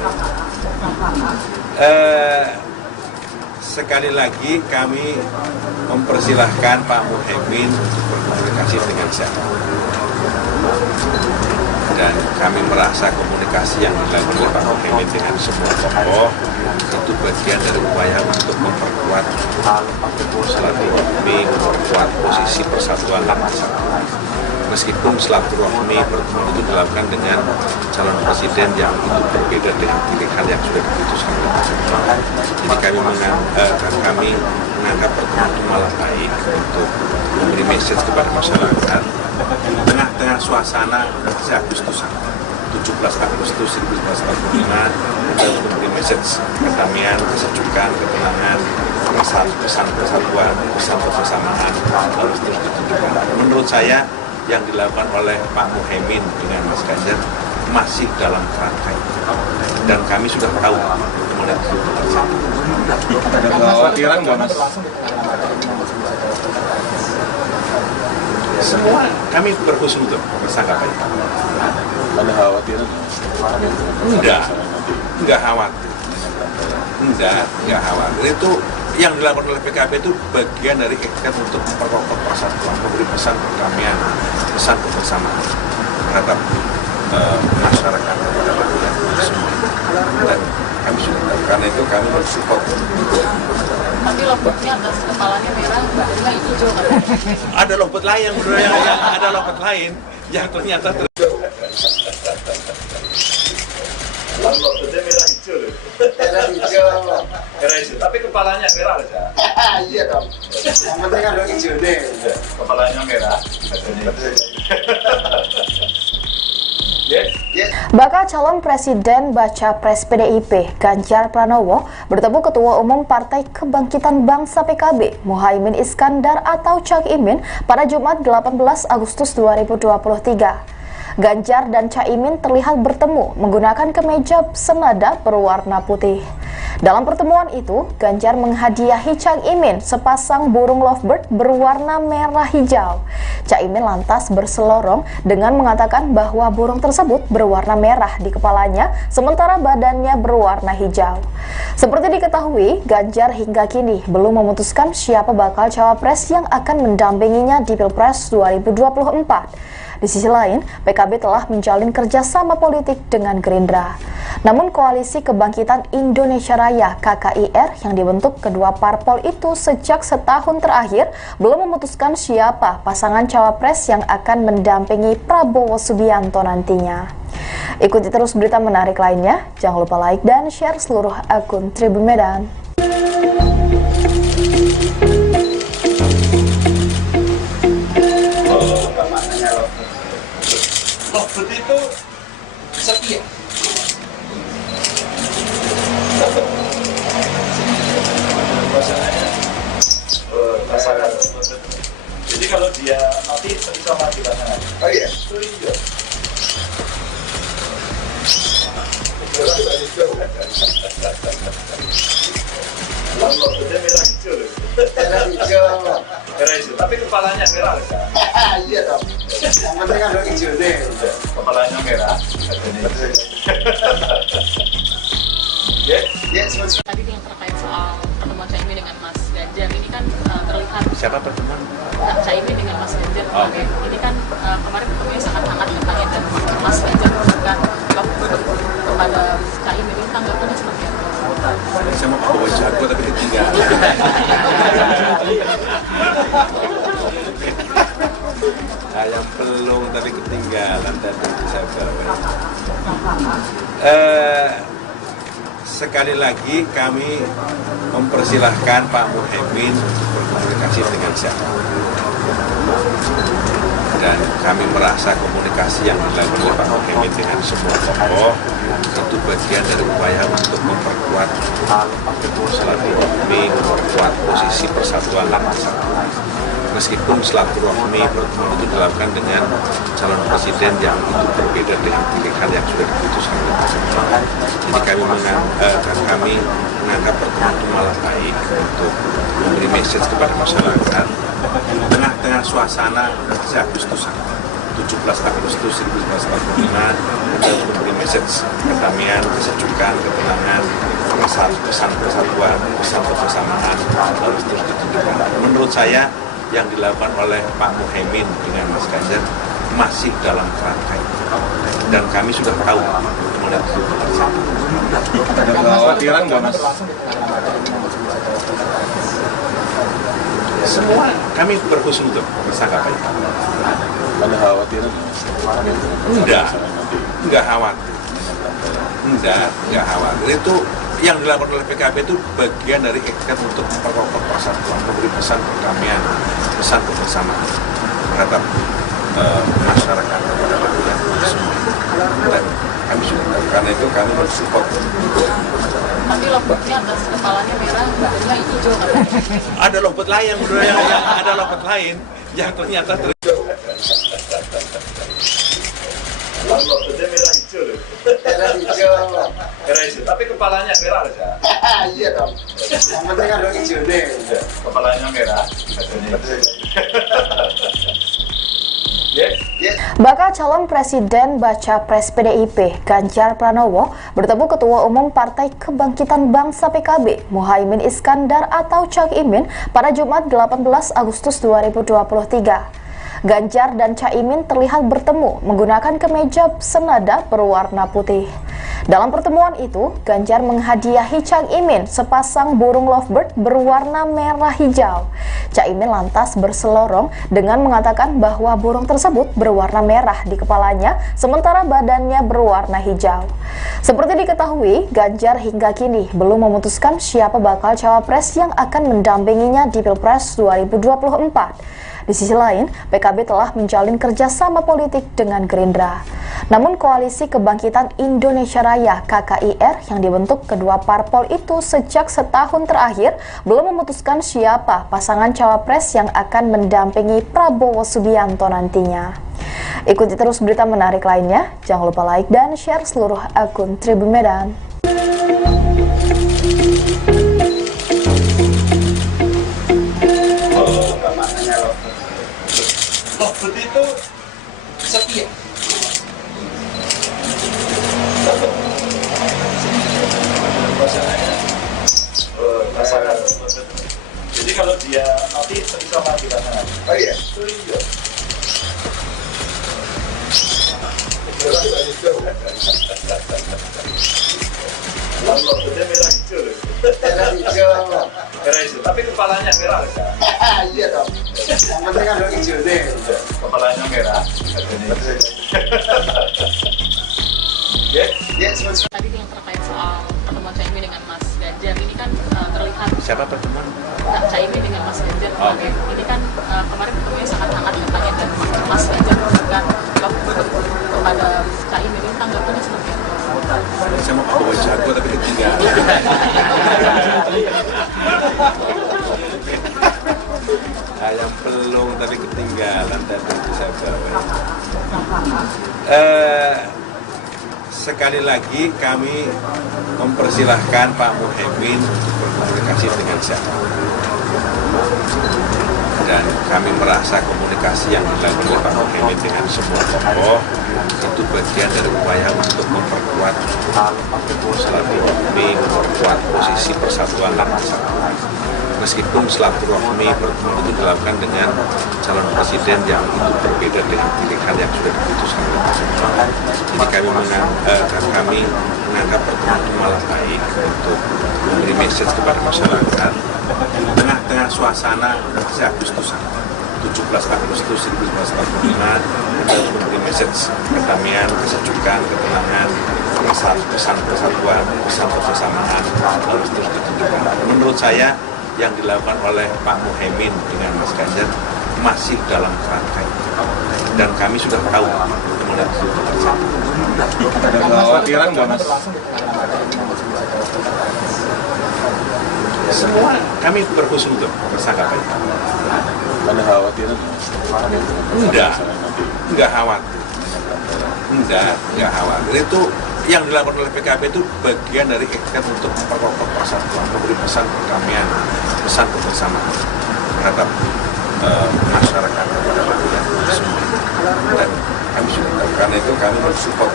Sekali lagi kami mempersilahkan Pak Muhaimin untuk berkomunikasi dengan saya. Dan kami merasa komunikasi yang dilakukan oleh Pak Muhaimin dengan semua tokoh itu bagian dari upaya untuk memperkuat silaturahmi, memperkuat posisi persatuan dan kesatuan. Meskipun silaturahmi pertemuan itu dilakukan dengan calon presiden yang itu berbeda dengan pilihan yang sudah diputuskan oleh Presiden. Jadi kami menganggap pertemuan itu malah baik untuk memberi message kepada masyarakat di tengah-tengah suasana Agustusan 17 Agustus 1945 untuk memberi message kedamaian, kesejukan, ketenangan, pesan persatuan, pesan kebersamaan harus terus ditunjukkan. Menurut saya yang dilakukan oleh Pak Muhaimin dengan Mas Ganjar masih dalam kerangka itu. Dan kami sudah tahu kemana itu terjadi. Ada kekhawatiran nggak Mas? Semua kami berhusnuzon bersangka itu. Ada kekhawatiran? Enggak khawatir. Enggak khawatir. Itu yang dilakukan oleh PKB itu bagian dari ikhtiar untuk memperkokoh persatuan, memberi pesan perdamaian, pesan kebersamaan terhadap masyarakat, kepada rakyat semua. Dan kami sudah tahu, karena itu kami mensupport. Tapi lompatnya atas kepalanya merah, badannya hijau kan? Ada lompat lain, ada lompat lain yang ternyata Allah, dia merah hijau. Merah hijau. Merah hijau. Tapi kepalanya merah kan? Iya dong. Yang penting kan hijau deh. Kepalanya merah. Bakal calon Presiden Baca Pres PDIP Ganjar Pranowo bertemu Ketua Umum Partai Kebangkitan Bangsa PKB Muhaimin Iskandar atau Cak Imin pada Jumat 18 Agustus 2023. Ganjar dan Caimin terlihat bertemu menggunakan kemeja senada berwarna putih. Dalam pertemuan itu, Ganjar menghadiahi Cak Imin sepasang burung lovebird berwarna merah hijau. Cak Imin lantas berselorong dengan mengatakan bahwa burung tersebut berwarna merah di kepalanya, sementara badannya berwarna hijau. Seperti diketahui, Ganjar hingga kini belum memutuskan siapa bakal cawapres yang akan mendampinginya di Pilpres 2024. Di sisi lain, PKB telah menjalin kerjasama politik dengan Gerindra. Namun Koalisi Kebangkitan Indonesia Raya (KKIR) yang dibentuk kedua parpol itu sejak setahun terakhir belum memutuskan siapa pasangan cawapres yang akan mendampingi Prabowo Subianto nantinya. Ikuti terus berita menarik lainnya, jangan lupa like dan share seluruh akun Tribun Medan. Maksud itu setia. Pasangan. Jadi kalau dia nanti bisa mati pasangan. Oh iya. Lambangnya merah hijau loh. Merah hijau. Merah hijau, tapi kepalanya merah loh. Iya dong. Yang penting ada hijau nih. Kepalanya merah. Ya, Ya, semuanya. Tadi yang terkait soal pertemuan Caimin dengan Mas Ganjar ini kan terlihat Siapa pertemuan? Caimin dengan Mas Ganjar Oh. ini kan kemarin ketemunya sangat hangat katanya dan Mas Ganjar memberikan kepada Caimin ini tanggapannya seperti apa? Saya mau bawa jago tapi ketinggalan. Ayam pelung tapi ketinggalan dan saya bawa. Sekali lagi kami mempersilahkan Pak Muhaimin berkomunikasi dengan siapa. Dan kami merasa komunikasi yang dilakukan oleh Pak Muhaimin dengan semua tokoh itu bagian dari upaya untuk memperkuat silaturahmi, memperkuat posisi persatuan dan kesatuan. Meskipun silaturahmi pertemuan itu dilakukan dengan calon presiden yang itu berbeda dengan pilihan yang sudah diputuskan oleh pasangan. Jadi kami menganggap pertemuan itu malah baik untuk memberi message kepada masyarakat di tengah-tengah suasana Agustusan 17 Agustus 1945 kita memberi message kedamaian, kesejukan, ketenangan, pesan persatuan, pesan kebersamaan harus terus ditunjukkan. Menurut saya yang dilakukan oleh Pak Muhaimin dengan Mas Ganjar masih dalam kerangka itu. Dan kami sudah tahu kemudian itu terjadi. Ada kekhawatiran nggak Mas? Semua kami berhusnuzon bersangka baik. Ada kekhawatiran nggak Mas? Enggak khawatir. Enggak khawatir. Itu yang dilakukan oleh PKB itu bagian dari ikhtiar untuk memperkokoh persatuan, memberi pesan perdamaian, pesan kebersamaan terhadap masyarakat kepada rakyat semua. Dan kami sudah tahu, karena itu kami mensupport. Tapi lomboknya atas kepalanya merah, badannya hijau katanya. Ada lobet lain, ada lobet lain yang ternyata lambangnya merah hijau loh. Merah hijau. Merah hijau, tapi kepalanya merah loh ya. Iya dong. Yang penting ada hijau nih. Kepalanya merah. Ya, Bakal calon presiden baca pres PDIP Ganjar Pranowo bertemu Ketua Umum Partai Kebangkitan Bangsa PKB Muhaimin Iskandar atau Cak Imin pada Jumat 18 Agustus 2023. Ganjar dan Caimin terlihat bertemu menggunakan kemeja senada berwarna putih. Dalam pertemuan itu, Ganjar menghadiahi Cak Imin sepasang burung lovebird berwarna merah hijau. Cak Imin lantas berselorong dengan mengatakan bahwa burung tersebut berwarna merah di kepalanya, sementara badannya berwarna hijau. Seperti diketahui, Ganjar hingga kini belum memutuskan siapa bakal cawapres yang akan mendampinginya di Pilpres 2024. Di sisi lain, PKB telah menjalin kerjasama politik dengan Gerindra. Namun Koalisi Kebangkitan Indonesia Raya (KKIR) yang dibentuk kedua parpol itu sejak setahun terakhir belum memutuskan siapa pasangan cawapres yang akan mendampingi Prabowo Subianto nantinya. Ikuti terus berita menarik lainnya, jangan lupa like dan share seluruh akun Tribun Medan. lovebird itu setia. Pasangan. Jadi kalau dia mati bisa mati pasangan. Oh iya. Iya. Lambangnya merah hijau loh. Merah hijau. Merah hijau, tapi kepalanya merah loh ya. Iya dong. Yang penting ada hijau nih. Kepalanya merah. Ya, semuanya. Tadi yang terkait soal pertemuan Caimin dengan Mas Ganjar ini kan terlihat siapa pertemuan? Caimin dengan Mas Ganjar Oh. ini kan kemarin ketemunya sangat hangat katanya dan Mas Ganjar memberikan kepada Caimin ini tanggapannya seperti apa? Saya mau bawa jago tapi ketinggalan. Ayam pelung tapi ketinggalan dan saya bawa. sekali lagi kami mempersilahkan Pak Muhaimin untuk berkomunikasi dengan siapa. Dan kami merasa komunikasi yang dilakukan oleh Pak Muhaimin dengan semua tokoh itu bagian dari upaya untuk memperkuat silaturahmi, memperkuat posisi persatuan dan kesatuan. Meskipun silaturahmi pertemuan itu dilakukan dengan calon presiden yang itu berbeda dengan pilihan yang sudah diputuskan oleh Presiden. Jadi kami menganggap pertemuan itu malah baik untuk memberi message kepada masyarakat di tengah-tengah suasana Agustusan 17 Agustus 1945 kita memberi message kedamaian, kesejukan, ketenangan, pesan persatuan, pesan kebersamaan harus terus ditunjukkan. Menurut saya yang dilakukan oleh Pak Muhaimin dengan Mas Ganjar masih dalam kerangka itu. Dan kami sudah tahu kemana itu terjadi. Ada kekhawatiran nggak Mas? Semua kami berhusnuzon bersangka baik. Ada kekhawatiran? Enggak khawatir. Enggak khawatir. Itu yang dilakukan oleh PKB itu bagian dari ikhtiar untuk memperkokoh persatuan, memberi pesan perdamaian, pesan kebersamaan terhadap masyarakat kepada rakyat semua. Dan kami sudah tahu, karena itu kami mensupport.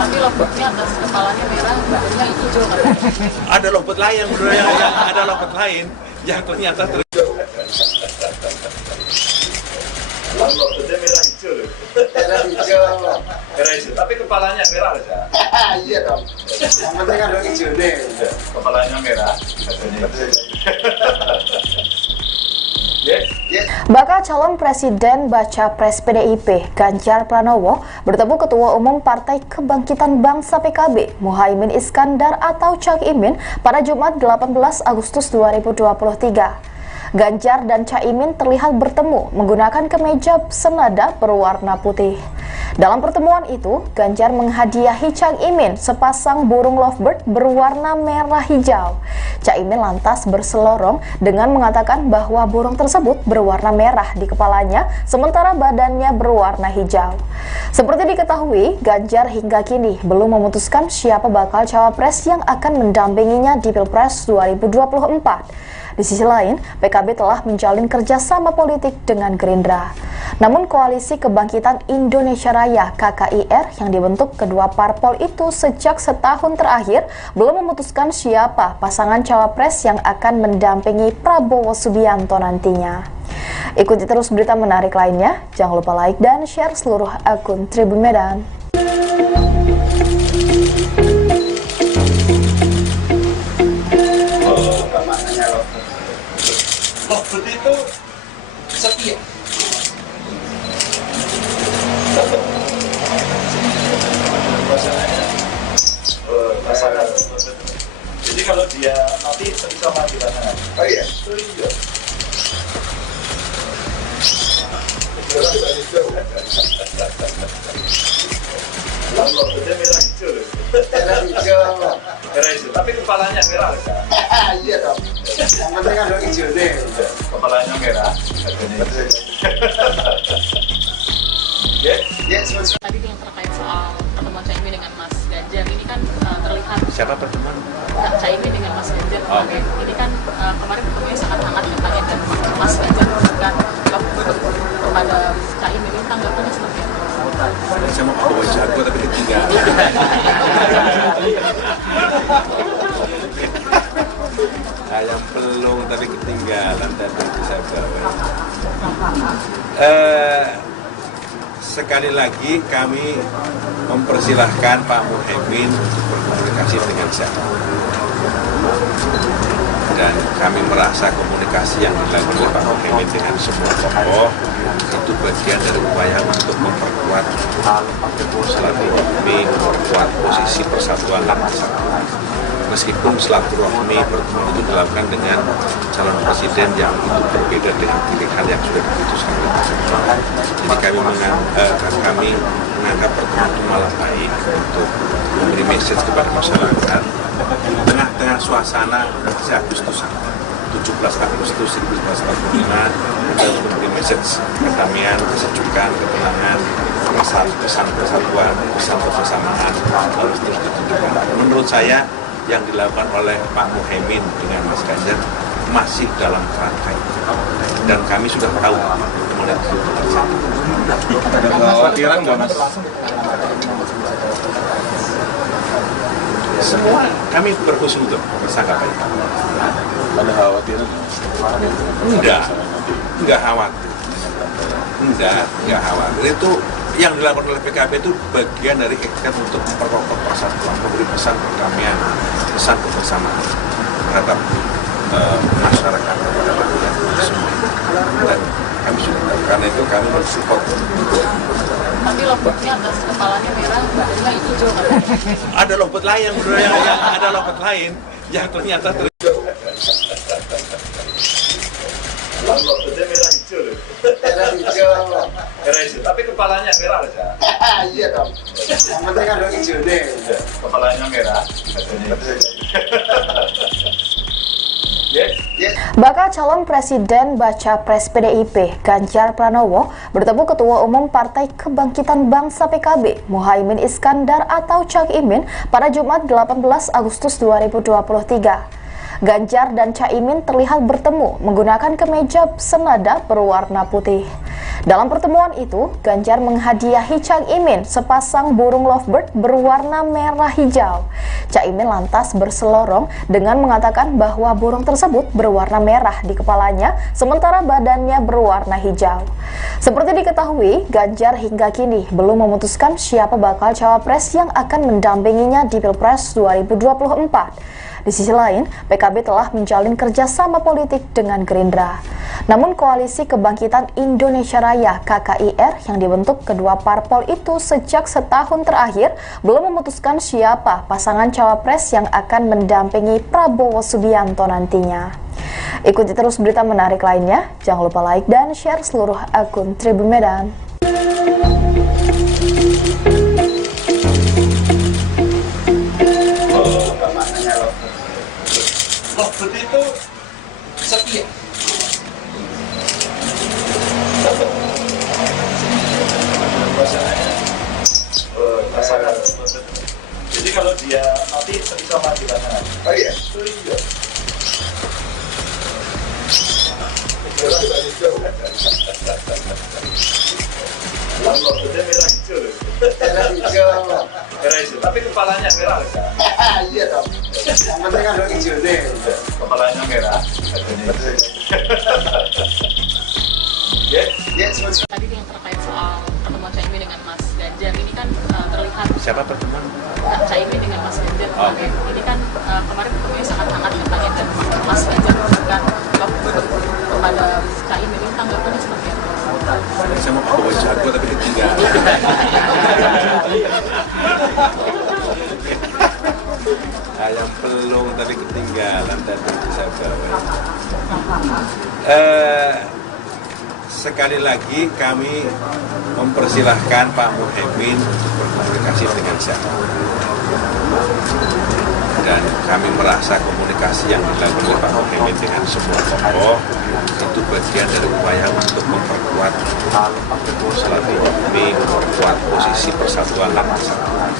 Tapi lompatnya atas kepalanya merah, badannya hijau katanya. Ada lompat lain, ada lompat lain yang ternyata Lompatnya merah hijau loh. Merah hijau. Merah hijau, tapi kepalanya merah aja. Iya dong. Yang penting kan ada hijau nih. Kepalanya merah. Yes. Bakal calon presiden baca pres PDIP Ganjar Pranowo bertemu Ketua Umum Partai Kebangkitan Bangsa PKB Muhaimin Iskandar atau Cak Imin pada Jumat 18 Agustus 2023. Ganjar dan Caimin terlihat bertemu menggunakan kemeja senada berwarna putih. Dalam pertemuan itu, Ganjar menghadiahi Cak Imin sepasang burung lovebird berwarna merah hijau. Cak Imin lantas berselorong dengan mengatakan bahwa burung tersebut berwarna merah di kepalanya, sementara badannya berwarna hijau. Seperti diketahui, Ganjar hingga kini belum memutuskan siapa bakal cawapres yang akan mendampinginya di Pilpres 2024. Di sisi lain, PKB telah menjalin kerjasama politik dengan Gerindra. Namun Koalisi Kebangkitan Indonesia Raya (KKIR) yang dibentuk kedua parpol itu sejak setahun terakhir belum memutuskan siapa pasangan cawapres yang akan mendampingi Prabowo Subianto nantinya. Ikuti terus berita menarik lainnya, jangan lupa like dan share seluruh akun Tribun Medan. Lompat itu setia. Pasangan. Jadi kalau dia mati bisa mati pasangan. Oh iya. Iya. Lompatnya merah hijau loh. Merah hijau. Merah hijau, tapi kepalanya merah aja. Iya dong. Yang penting kan ada hijau nih. Kepalanya merah. Yes. Tadi yang terkait soal pertemuan Caimin dengan Mas Ganjar ini kan terlihat siapa pertemuan? Caimin dengan Mas Ganjar. Oke. Ini kan kemarin pertemuannya sangat hangat katanya dan Mas Ganjar memberikan love kepada Caimin. Ini tanggapannya seperti apa? Saya mau bawa jago tapi ketinggalan. Ayam pelung tapi ketinggalan dan nanti saya bawa. Sekali lagi kami mempersilahkan Pak Muhaimin untuk berkomunikasi dengan siapa. Dan kami merasa komunikasi yang dilakukan oleh Pak Muhaimin dengan semua tokoh itu bagian dari upaya untuk memperkuat silaturahmi, memperkuat posisi persatuan dan kesatuan. Meskipun silaturahmi pertemuan itu dilakukan dengan calon presiden yang itu berbeda dengan pilihan yang sudah diputuskan oleh Presiden. Jadi kami menganggap pertemuan itu malah baik untuk memberi message kepada masyarakat di tengah-tengah suasana Agustusan 17 Agustus 1945 kita memberi message kedamaian, kesejukan, ketenangan, pesan persatuan, pesan kebersamaan harus terus ditunjukkan. Menurut saya yang dilakukan oleh Pak Muhaimin dengan Mas Ganjar masih dalam kerangka itu, dan kami sudah tahu kemudian itu terjadi. Ada kekhawatiran nggak Mas? Semua kami berhusnuzon bersangka baik. Ada kekhawatiran nggak Mas? Enggak khawatir. Enggak khawatir. Itu yang dilakukan oleh PKB itu bagian dari ikhtiar untuk memperkokoh persatuan, memberi pesan perdamaian, pesan kebersamaan terhadap masyarakat, kepada rakyat semua. Dan kami sudah tahu, karena itu kami mensupport. Tapi lomboknya atas kepalanya merah, badannya hijau kan? Ada lompet lain, ada lompet lain yang ternyata Lomboknya merah hijau loh. Merah hijau. Merah hijau, tapi kepalanya merah aja. Iya dong. Yang penting kan ada hijau nih. Kepalanya merah. Yes. Bakal calon Presiden Baca Pres PDIP Ganjar Pranowo bertemu Ketua Umum Partai Kebangkitan Bangsa PKB Muhaimin Iskandar atau Cak Imin pada Jumat 18 Agustus 2023. Ganjar dan Caimin terlihat bertemu menggunakan kemeja senada berwarna putih. Dalam pertemuan itu, Ganjar menghadiahi Cak Imin sepasang burung lovebird berwarna merah hijau. Cak Imin lantas berselorong dengan mengatakan bahwa burung tersebut berwarna merah di kepalanya, sementara badannya berwarna hijau. Seperti diketahui, Ganjar hingga kini belum memutuskan siapa bakal cawapres yang akan mendampinginya di Pilpres 2024. Di sisi lain, PKB telah menjalin kerjasama politik dengan Gerindra. Namun Koalisi Kebangkitan Indonesia Raya (KKIR) yang dibentuk kedua parpol itu sejak setahun terakhir belum memutuskan siapa pasangan cawapres yang akan mendampingi Prabowo Subianto nantinya. Ikuti terus berita menarik lainnya, jangan lupa like dan share seluruh akun Tribun Medan. Lovebird itu setia. Pasangan. Jadi kalau dia mati bisa mati pasangan. Oh iya. Iya. Lomboknya merah hijau loh. Merah hijau. Merah hijau, tapi kepalanya merah aja. Iya dong. Yang penting kan ada hijau nih. Kepalanya merah. Yes. Tadi yang terkait soal pertemuan Caimin dengan Mas Ganjar ini kan terlihat siapa pertemuan? Caimin dengan Mas Ganjar kemarin. Ini kan kemarin ketemunya sangat hangat katanya, dan Mas Ganjar memberikan lovebird kepada Caimin. Ini tanggapannya seperti apa? Saya mau bawa jago tapi ketinggalan. Ayam pelung tapi ketinggalan dan bisa bawa. Sekali lagi kami mempersilahkan Pak Muhaimin untuk berkomunikasi dengan siapa. Dan kami merasa komunikasi yang dilakukan oleh Pak Muhaimin dengan semua tokoh itu bagian dari upaya untuk memperkuat silaturahmi, memperkuat posisi persatuan dan kesatuan.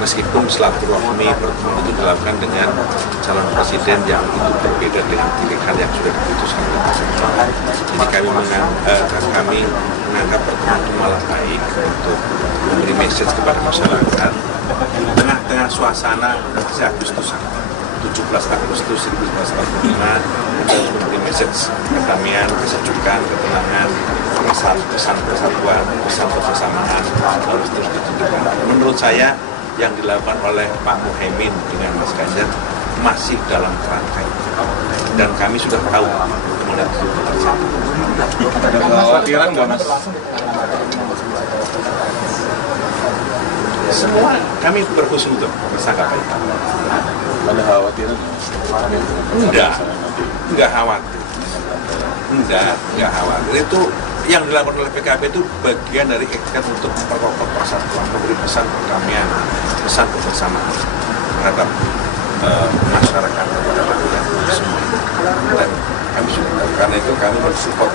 Meskipun silaturahmi pertemuan itu dilakukan dengan calon presiden yang itu berbeda dengan pilihan yang sudah diputuskan oleh pasangan. Jadi kami menganggap pertemuan itu malah baik untuk memberi message kepada masyarakat tengah-tengah suasana Agustusan 17 Agustus 1945 kita harus memberi message kedamaian, kesejukan, ketenangan, pesan persatuan, pesan kebersamaan harus terus ditunjukkan. Menurut saya yang dilakukan oleh Pak Muhaimin dengan Mas Ganjar masih dalam kerangka itu, dan kami sudah tahu kemudian itu terjadi. Ada kekhawatiran nggak Mas? Semua kami berhusnuzon bersangka baik. Ada kekhawatiran nggak Mas? Enggak khawatir. Enggak khawatir. Itu yang dilakukan oleh PKB itu bagian dari ikhtiar untuk memperkokoh persatuan, memberi pesan perdamaian, pesan kebersamaan terhadap masyarakat, kepada rakyat semua. Dan kami sudah. Karena itu kami mensupport.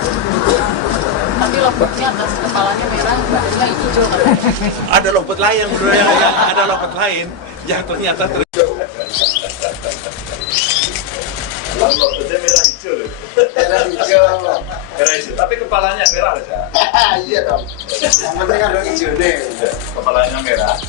Tapi lompatnya atas kepalanya merah, badannya hijau katanya. Ada lompat lain, ada lompat lain yang ternyata Lompatnya merah hijau loh. Merah hijau. Merah hijau, tapi kepalanya merah aja. Iya dong. Yang penting ada hijau nih. Kepalanya merah.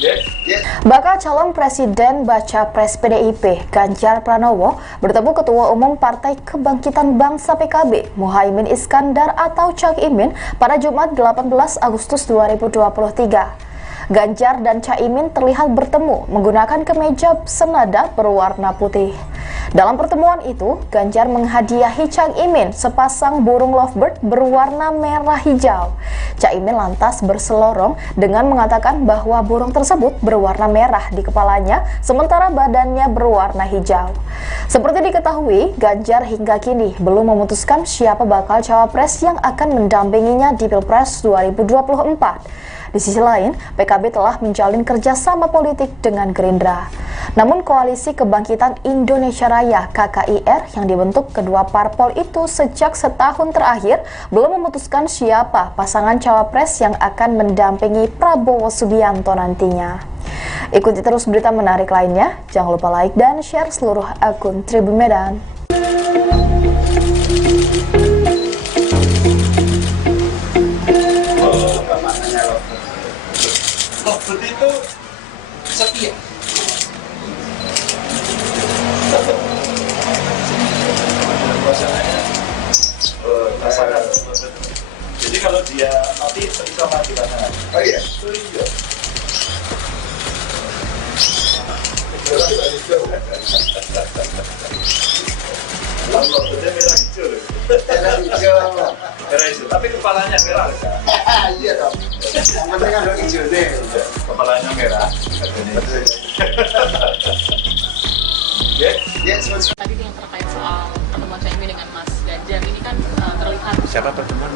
Yes. Yes. Bakal calon Presiden Baca Pres PDIP Ganjar Pranowo bertemu Ketua Umum Partai Kebangkitan Bangsa PKB Muhaimin Iskandar atau Cak Imin pada Jumat 18 Agustus 2023. Ganjar dan Caimin terlihat bertemu menggunakan kemeja senada berwarna putih. Dalam pertemuan itu, Ganjar menghadiahi Cak Imin sepasang burung lovebird berwarna merah hijau. Cak Imin lantas berselorong dengan mengatakan bahwa burung tersebut berwarna merah di kepalanya, sementara badannya berwarna hijau. Seperti diketahui, Ganjar hingga kini belum memutuskan siapa bakal cawapres yang akan mendampinginya di Pilpres 2024. Di sisi lain, PKB telah menjalin kerjasama politik dengan Gerindra. Namun Koalisi Kebangkitan Indonesia Raya (KKIR) yang dibentuk kedua parpol itu sejak setahun terakhir belum memutuskan siapa pasangan cawapres yang akan mendampingi Prabowo Subianto nantinya. Ikuti terus berita menarik lainnya, jangan lupa like dan share seluruh akun Tribun Medan. Lompat itu setia. Pasangan. Jadi kalau dia mati bisa mati pasangan. Oh iya. Iya. Lompatnya merah hijau loh. Merah hijau. Merah hijau, tapi kepalanya merah aja. Iya dong. Yang penting ada hijau nih. Kepalanya merah. Yes. Yes. Tadi yang terkait soal pertemuan Caimin dengan Mas Ganjar ini kan terlihat siapa pertemuan?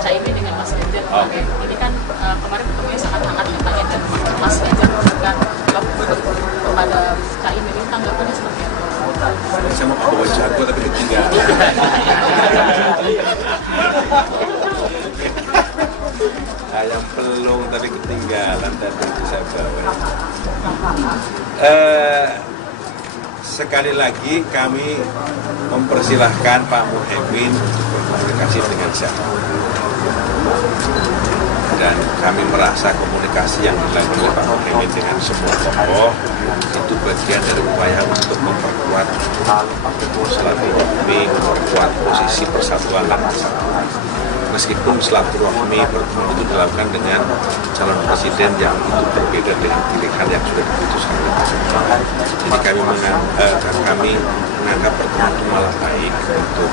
Caimin dengan Mas Ganjar Oh. ini kan kemarin ketemunya sangat hangat katanya dan Mas Ganjar memberikan lovebird kepada Caimin, ini tanggapannya seperti apa? Saya mau bawa jago tapi ketinggalan. Ayam pelung tapi ketinggalan tadi saya bawa. Sekali lagi kami mempersilahkan Pak Muhaimin berkomunikasi dengan siapa. Dan kami merasa komunikasi yang dilakukan oleh Pak Muhaimin dengan semua tokoh itu bagian dari upaya untuk memperkuat silaturahmi, memperkuat posisi persatuan dan kesatuan. Meskipun silaturahmi pertemuan itu dilakukan dengan calon presiden yang itu berbeda dengan pilihan yang sudah diputuskan oleh Pak. Jadi kami menganggap pertemuan itu malah baik untuk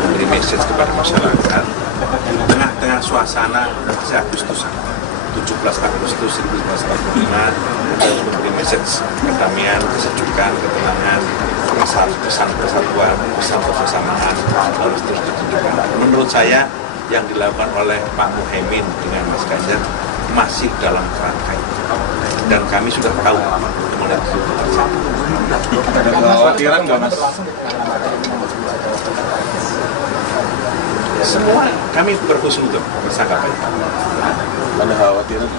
memberi message kepada masyarakat di tengah-tengah suasana Agustusan 17 Agustus 1945 untuk memberi message kedamaian, kesejukan, ketenangan, pesan persatuan, pesan kebersamaan harus terus ditunjukkan. Menurut saya yang dilakukan oleh Pak Muhaimin dengan Mas Ganjar masih dalam kerangka itu. Dan kami sudah tahu pertemuan itu terjadi. Ada kekhawatiran nggak Mas? Semua kami berhusnuzon bersangka baik. Ada kekhawatiran?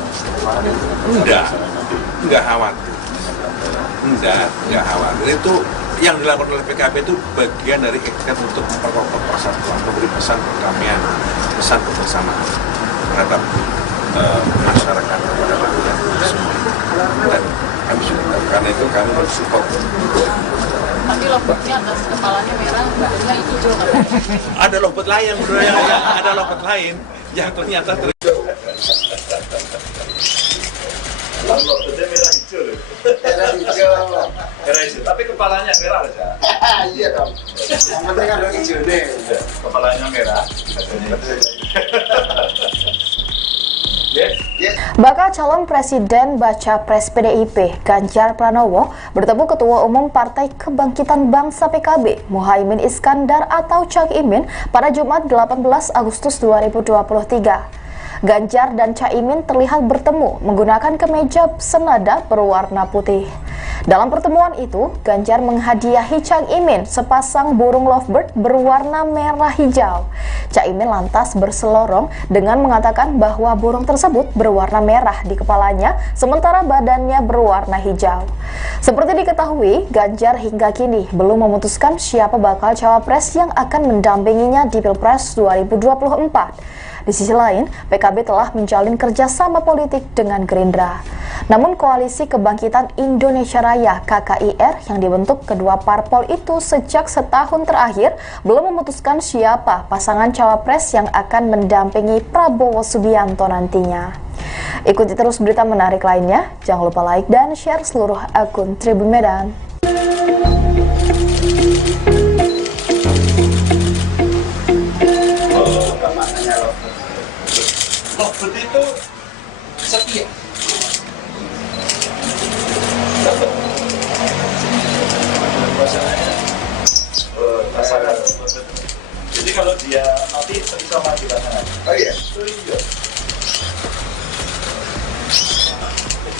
Enggak khawatir. Enggak khawatir. Itu yang dilakukan oleh PKB itu bagian dari ikhtiar untuk memperkokoh persatuan, memberi pesan perdamaian, pesan kebersamaan terhadap masyarakat kepada rakyat semua. Dan kami sudah tahu, karena itu kami mensupport. Tapi lompatnya atas kepalanya merah, badannya hijau katanya. Ada lompat lain, ada lompat lain yang ternyata Lompatnya merah hijau loh. Merah hijau. Merah hijau, tapi kepalanya merah aja. Iya dong. Yang penting ada hijau nih. Kepalanya merah. Yes. Yes. Bakal calon Presiden Baca Pres PDIP Ganjar Pranowo bertemu Ketua Umum Partai Kebangkitan Bangsa PKB Muhaimin Iskandar atau Cak Imin pada Jumat 18 Agustus 2023. Ganjar dan Caimin terlihat bertemu menggunakan kemeja senada berwarna putih. Dalam pertemuan itu, Ganjar menghadiahi Cak Imin sepasang burung lovebird berwarna merah hijau. Cak Imin lantas berselorong dengan mengatakan bahwa burung tersebut berwarna merah di kepalanya, sementara badannya berwarna hijau. Seperti diketahui, Ganjar hingga kini belum memutuskan siapa bakal cawapres yang akan mendampinginya di Pilpres 2024. Di sisi lain, PKB telah menjalin kerjasama politik dengan Gerindra. Namun Koalisi Kebangkitan Indonesia Raya (KKIR) yang dibentuk kedua parpol itu sejak setahun terakhir belum memutuskan siapa pasangan cawapres yang akan mendampingi Prabowo Subianto nantinya. Ikuti terus berita menarik lainnya, jangan lupa like dan share seluruh akun Tribun Medan. Lovebird itu setia. Pasangan. Jadi kalau dia nanti bisa maju pasangan. Oh iya.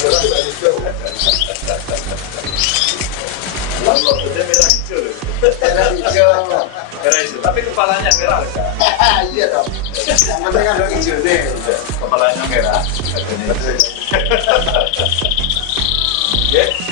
Lovebird merah hijau. Merah hijau. Merah hijau. Tapi kepalanya merah. Iya dong. Yang penting kan dong hijau nih. Kepalanya merah.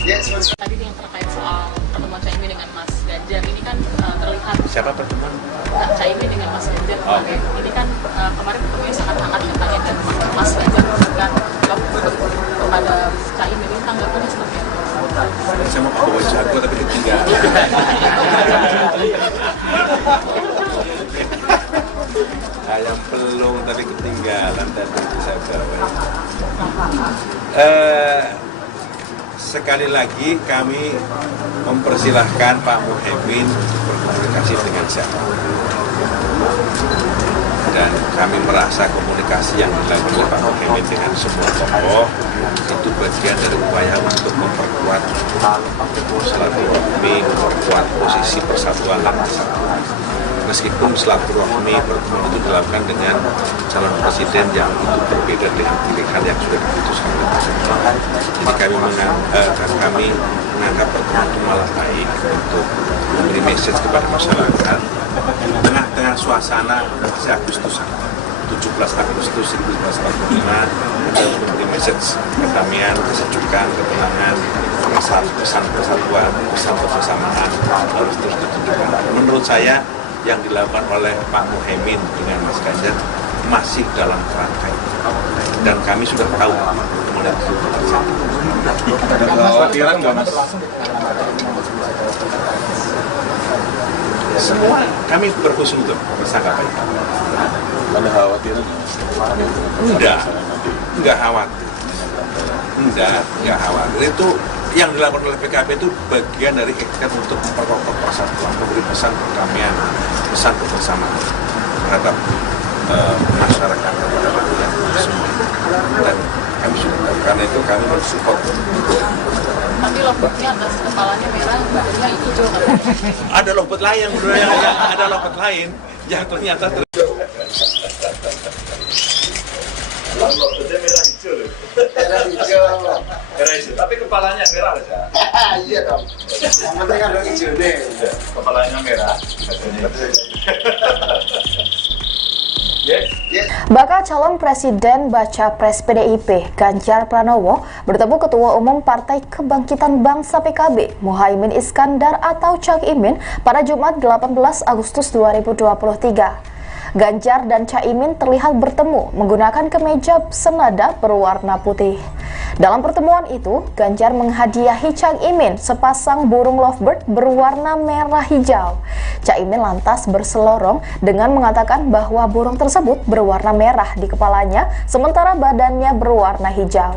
Yes. Tadi yang terkait soal pertemuan Cak Imin dengan Mas Ganjar ini kan terlihat Siapa pertemuan? Cak Imin dengan Mas Ganjar Oke. ini kan kemarin ketemunya sangat hangat katanya, dan Mas Ganjar memberikan lovebird kepada Cak Imin, ini tanggapannya seperti apa? Saya mau bawa jago tapi ketinggalan. Ayam pelung tapi ketinggalan dan nanti saya bawa. Sekali lagi kami mempersilahkan Pak Muhaimin berkomunikasi dengan siapa. Dan kami merasa komunikasi yang dilakukan oleh Pak Muhaimin dengan semua tokoh itu bagian dari upaya untuk memperkuat silaturahmi, memperkuat posisi persatuan dan kesatuan. Meskipun silaturahmi pertemuan itu dilakukan dengan calon presiden yang itu berbeda dengan pilihan yang sudah diputuskan oleh pasangan. Jadi kami menganggap pertemuan itu malah baik untuk memberi message kepada masyarakat tengah-tengah suasana Agustusan 17 Agustus 1945 untuk memberi message kedamaian, kesejukan, ketenangan, pesan persatuan, pesan kebersamaan harus terus ditunjukkan. Menurut saya yang dilakukan oleh Pak Muhaimin dengan Mas Ganjar masih dalam kerangka itu. Dan kami sudah tahu kemudian itu terjadi. Ada kekhawatiran nggak, Mas? Semua kami berhusnuzon bersangka baik. Ada kekhawatiran nggak, Mas? Enggak khawatir. Enggak khawatir. Itu yang dilakukan oleh PKB itu bagian dari ikhtiar untuk memperkokoh persatuan, memberi pesan perdamaian, pesan kebersamaan terhadap masyarakat, kepada rakyat semua. Dan kami sudah tahu, karena itu kami mensupport. Tapi lovebird-nya atas kepalanya merah, badannya hijau kan? Ada lovebird lain, ada lovebird lain yang ternyata Lovebird merah hijau. Merah hijau. Merah hijau. Tapi kepalanya merah aja. Iya dong. Yang penting kan dong hijau nih. Kepalanya merah. Yes. Bakal calon presiden baca pres PDIP Ganjar Pranowo bertemu Ketua Umum Partai Kebangkitan Bangsa PKB Muhaimin Iskandar atau Cak Imin pada Jumat 18 Agustus 2023. Ganjar dan Cak Imin terlihat bertemu menggunakan kemeja senada berwarna putih. Dalam pertemuan itu, Ganjar menghadiahi Cak Imin sepasang burung lovebird berwarna merah hijau. Cak Imin lantas berselorong dengan mengatakan bahwa burung tersebut berwarna merah di kepalanya, sementara badannya berwarna hijau.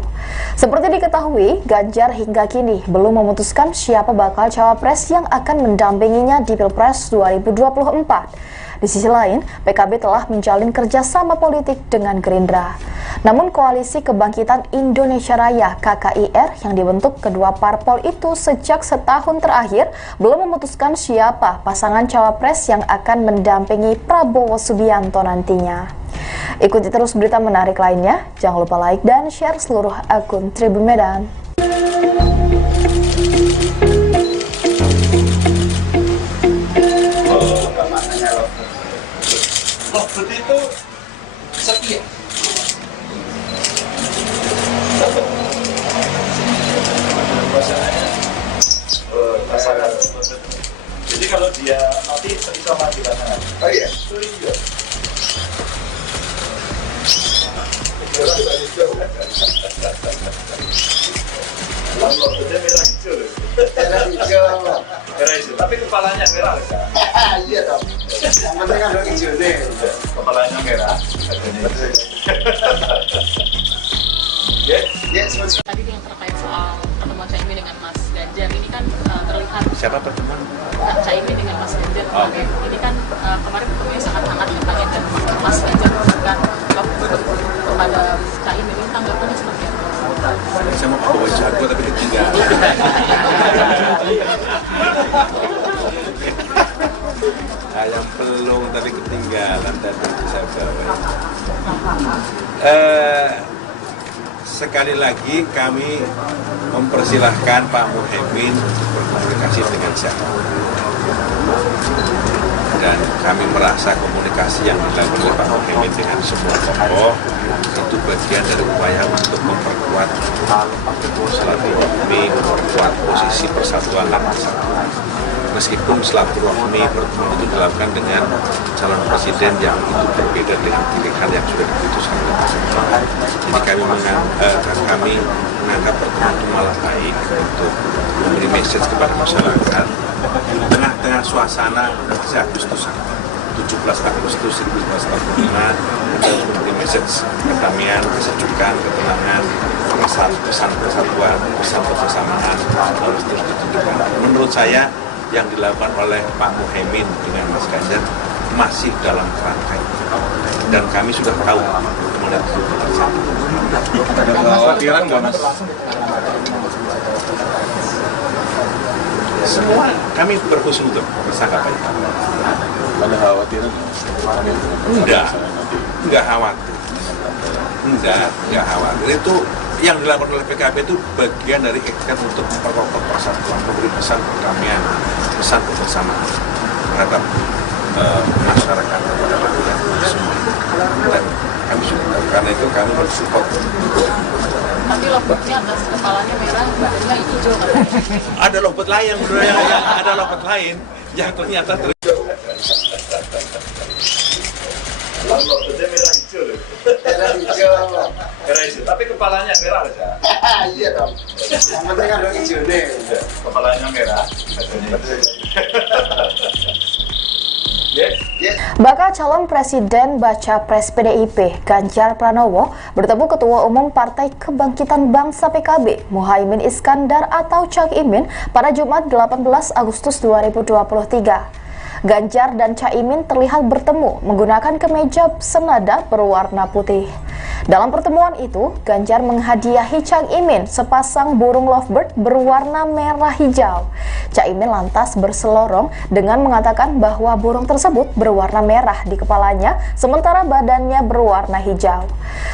Seperti diketahui, Ganjar hingga kini belum memutuskan siapa bakal cawapres yang akan mendampinginya di Pilpres 2024. Di sisi lain, PKB telah menjalin kerjasama politik dengan Gerindra. Namun Koalisi Kebangkitan Indonesia Raya (KKIR) yang dibentuk kedua parpol itu sejak setahun terakhir belum memutuskan siapa pasangan cawapres yang akan mendampingi Prabowo Subianto nantinya. Ikuti terus berita menarik lainnya, jangan lupa like dan share seluruh akun Tribun Medan. Mahfud itu setia. Pasangan. Jadi kalau dia mati bisa mati pasangan. Oh iya. Dia merah hijau. Merah hijau. Merah hijau. Tapi kepalanya merah kan? Iya dong. Yang penting kan hijau nih. Kepalanya merah. Ya, Tadi yang terkait soal pertemuan Caimin dengan Mas Ganjar ini kan terlihat Siapa pertemuan? Caimin dengan Mas Ganjar Oh. ini kan kemarin pertemuannya sangat hangat ya Pak ya, dan Mas Ganjar memberikan kepada Caimin ini tanggapannya seperti apa? Saya mau bawa jago tapi ketinggalan. Ayam pelung tapi ketinggalan dan saya bawa. Sekali lagi kami mempersilahkan Pak Muhaimin berkomunikasi dengan siapa. Dan kami merasa komunikasi yang dilakukan oleh Pak Muhaimin dengan semua tokoh itu bagian dari upaya untuk memperkuat silaturahmi, memperkuat posisi persatuan dan kesatuan. Meskipun silaturahmi pertemuan itu dilakukan dengan calon presiden yang itu berbeda dengan pilihan yang sudah diputuskan oleh pasangan. Jadi kami menganggap pertemuan itu malah baik untuk memberi message kepada masyarakat di tengah-tengah suasana Agustusan 17 Agustus 1945 untuk memberi message kedamaian, kesejukan, ketenangan, pesan persatuan, pesan kebersamaan harus terus ditunjukkan. Menurut saya yang dilakukan oleh Pak Muhaimin dengan Mas Ganjar masih dalam kerangka itu. Dan kami sudah tahu kemana itu terjadi. Ada kekhawatiran nggak Mas? Semua kami berhusnuzon bersangka itu. Ada kekhawatiran? Enggak khawatir. Enggak khawatir. Itu yang dilakukan oleh PKB itu bagian dari ikhtiar untuk memperkokoh persatuan, memberi pesan perdamaian, pesan kebersamaan terhadap masyarakat kepada rakyat semua. Dan kami sudah tahu, karena itu kami mensupport. Tapi lompatnya atas kepalanya merah, badannya hijau katanya. Ada lompat lain, ada lompat lain yang ternyata Dia merah hijau. Merah hijau. Merah hijau. Tapi kepalanya merah kan? Iya dong. Yang penting kan hijau nih. Kepalanya merah. Bakal calon presiden baca pres PDIP Ganjar Pranowo bertemu Ketua Umum Partai Kebangkitan Bangsa PKB Muhaimin Iskandar atau Cak Imin pada Jumat 18 Agustus 2023. Ganjar dan Caimin terlihat bertemu menggunakan kemeja senada berwarna putih. Dalam pertemuan itu, Ganjar menghadiahi Cak Imin sepasang burung lovebird berwarna merah hijau. Cak Imin lantas berselorong dengan mengatakan bahwa burung tersebut berwarna merah di kepalanya, sementara badannya berwarna hijau.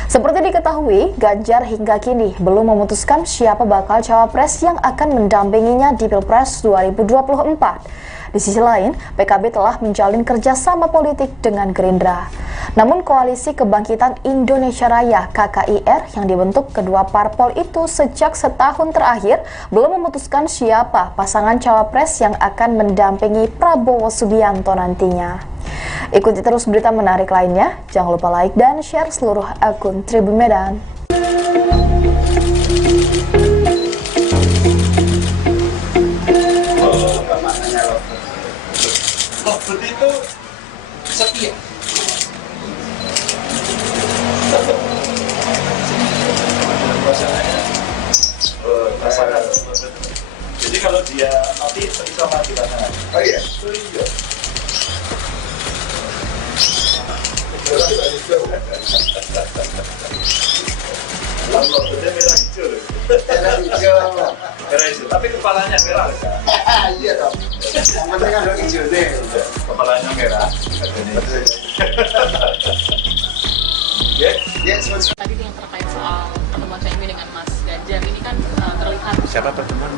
Seperti diketahui, Ganjar hingga kini belum memutuskan siapa bakal cawapres yang akan mendampinginya di Pilpres 2024. Di sisi lain, PKB telah menjalin kerjasama politik dengan Gerindra. Namun Koalisi Kebangkitan Indonesia Raya (KKIR) yang dibentuk kedua parpol itu sejak setahun terakhir belum memutuskan siapa pasangan cawapres yang akan mendampingi Prabowo Subianto nantinya. Ikuti terus berita menarik lainnya, jangan lupa like dan share seluruh akun Tribun Medan. Mahfud itu setia. Pasangan. Jadi kalau dia mati bisa mati pasangan. Oh iya. Dia merah hijau. Merah hijau. Merah hijau. Tapi kepalanya merah kan? Iya dong. Yang penting kan hijau nih. Kepalanya merah. Tadi yang terkait soal pertemuan Caimin dengan Mas Ganjar ini kan terlihat siapa pertemuan?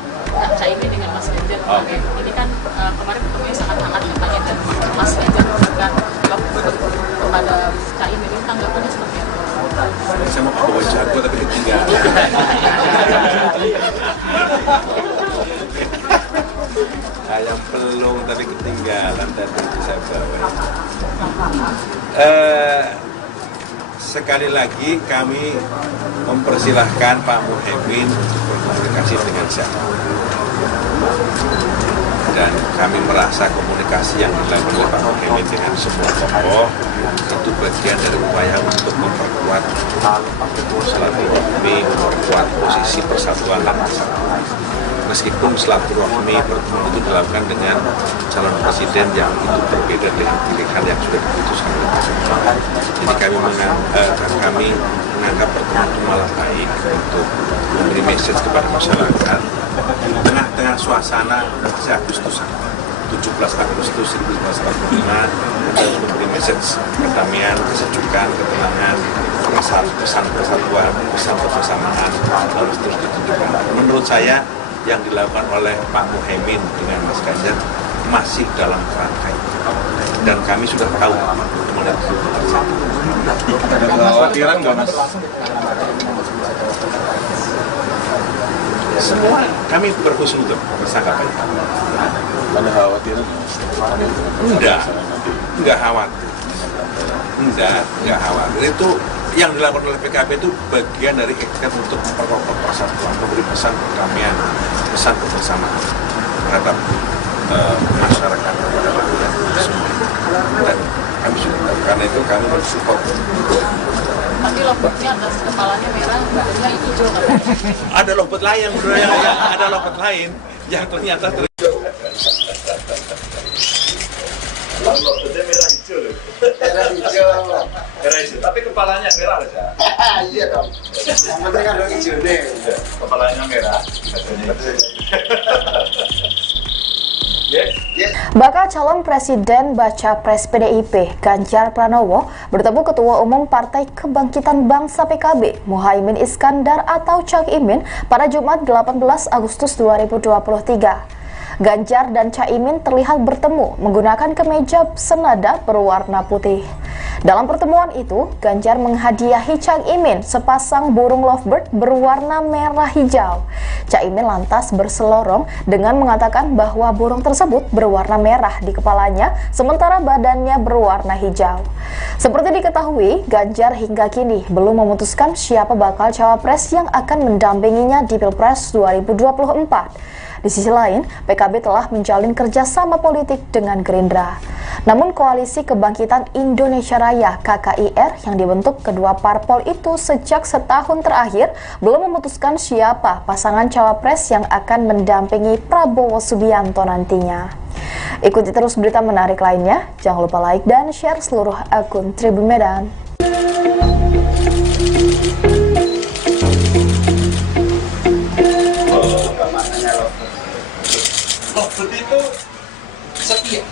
Caimin dengan Mas Ganjar. Oh. Ini kan kemarin pertemuannya sangat hangat ya Pak ya, dan Mas Ganjar memberikan kepada ketinggalan. Ayam pelung tapi ketinggalan tadi saya bawa. Sekali lagi kami mempersilahkan Pak Muhaimin berkomunikasi dengan siapa. Dan kami merasa komunikasi yang dilakukan oleh Pak Muhaimin dengan semua tokoh itu bagian dari upaya untuk memperkuat silaturahmi, memperkuat posisi persatuan dan masyarakat. Meskipun silaturahmi pertemuan itu dilakukan dengan calon presiden yang itu berbeda dengan pilihan yang sudah diputuskan oleh Pak. Jadi kami menganggap pertemuan itu malah baik untuk memberi message kepada masyarakat tengah-tengah suasana Agustusan 17 Agustus 1945 untuk memberi message perdamaian, kesejukan, ketenangan, pesan persatuan, pesan kebersamaan harus terus ditunjukkan. Menurut saya yang dilakukan oleh Pak Muhaimin dengan Mas Ganjar masih dalam kerangka itu. Dan kami sudah tahu kemana itu terjadi. Ada kekhawatiran nggak, Mas? Semua kami berhusnuzon bersangka baik. Ada kekhawatiran nggak, Mas? Enggak khawatir. Enggak khawatir. Itu yang dilakukan oleh PKB itu bagian dari ikhtiar untuk memperkokoh persatuan, memberi pesan perdamaian, pesan kebersamaan terhadap masyarakat kepada rakyat semua. Dan kami sudah tahu, karena itu kami mensupport. Tapi lomboknya atas kepalanya merah, badannya hijau kan? Ada lompet lain, ada lompet lain yang ternyata Lomboknya merah hijau loh. Merah hijau. Merah hijau, tapi kepalanya merah aja. Iya dong. Yang penting kan ada hijaunya. Kepalanya merah. Yes. Bakal calon presiden baca pres PDIP Ganjar Pranowo bertemu Ketua Umum Partai Kebangkitan Bangsa PKB Muhaimin Iskandar atau Cak Imin pada Jumat 18 Agustus 2023. Ganjar dan Caimin terlihat bertemu menggunakan kemeja senada berwarna putih. Dalam pertemuan itu, Ganjar menghadiahi Cak Imin sepasang burung lovebird berwarna merah hijau. Cak Imin lantas berselorong dengan mengatakan bahwa burung tersebut berwarna merah di kepalanya, sementara badannya berwarna hijau. Seperti diketahui, Ganjar hingga kini belum memutuskan siapa bakal cawapres yang akan mendampinginya di Pilpres 2024. Di sisi lain, PKB telah menjalin kerjasama politik dengan Gerindra. Namun Koalisi Kebangkitan Indonesia Raya (KKIR) yang dibentuk kedua parpol itu sejak setahun terakhir belum memutuskan siapa pasangan cawapres yang akan mendampingi Prabowo Subianto nantinya. Ikuti terus berita menarik lainnya, jangan lupa like dan share seluruh akun Tribun Medan. Lovebird itu setia.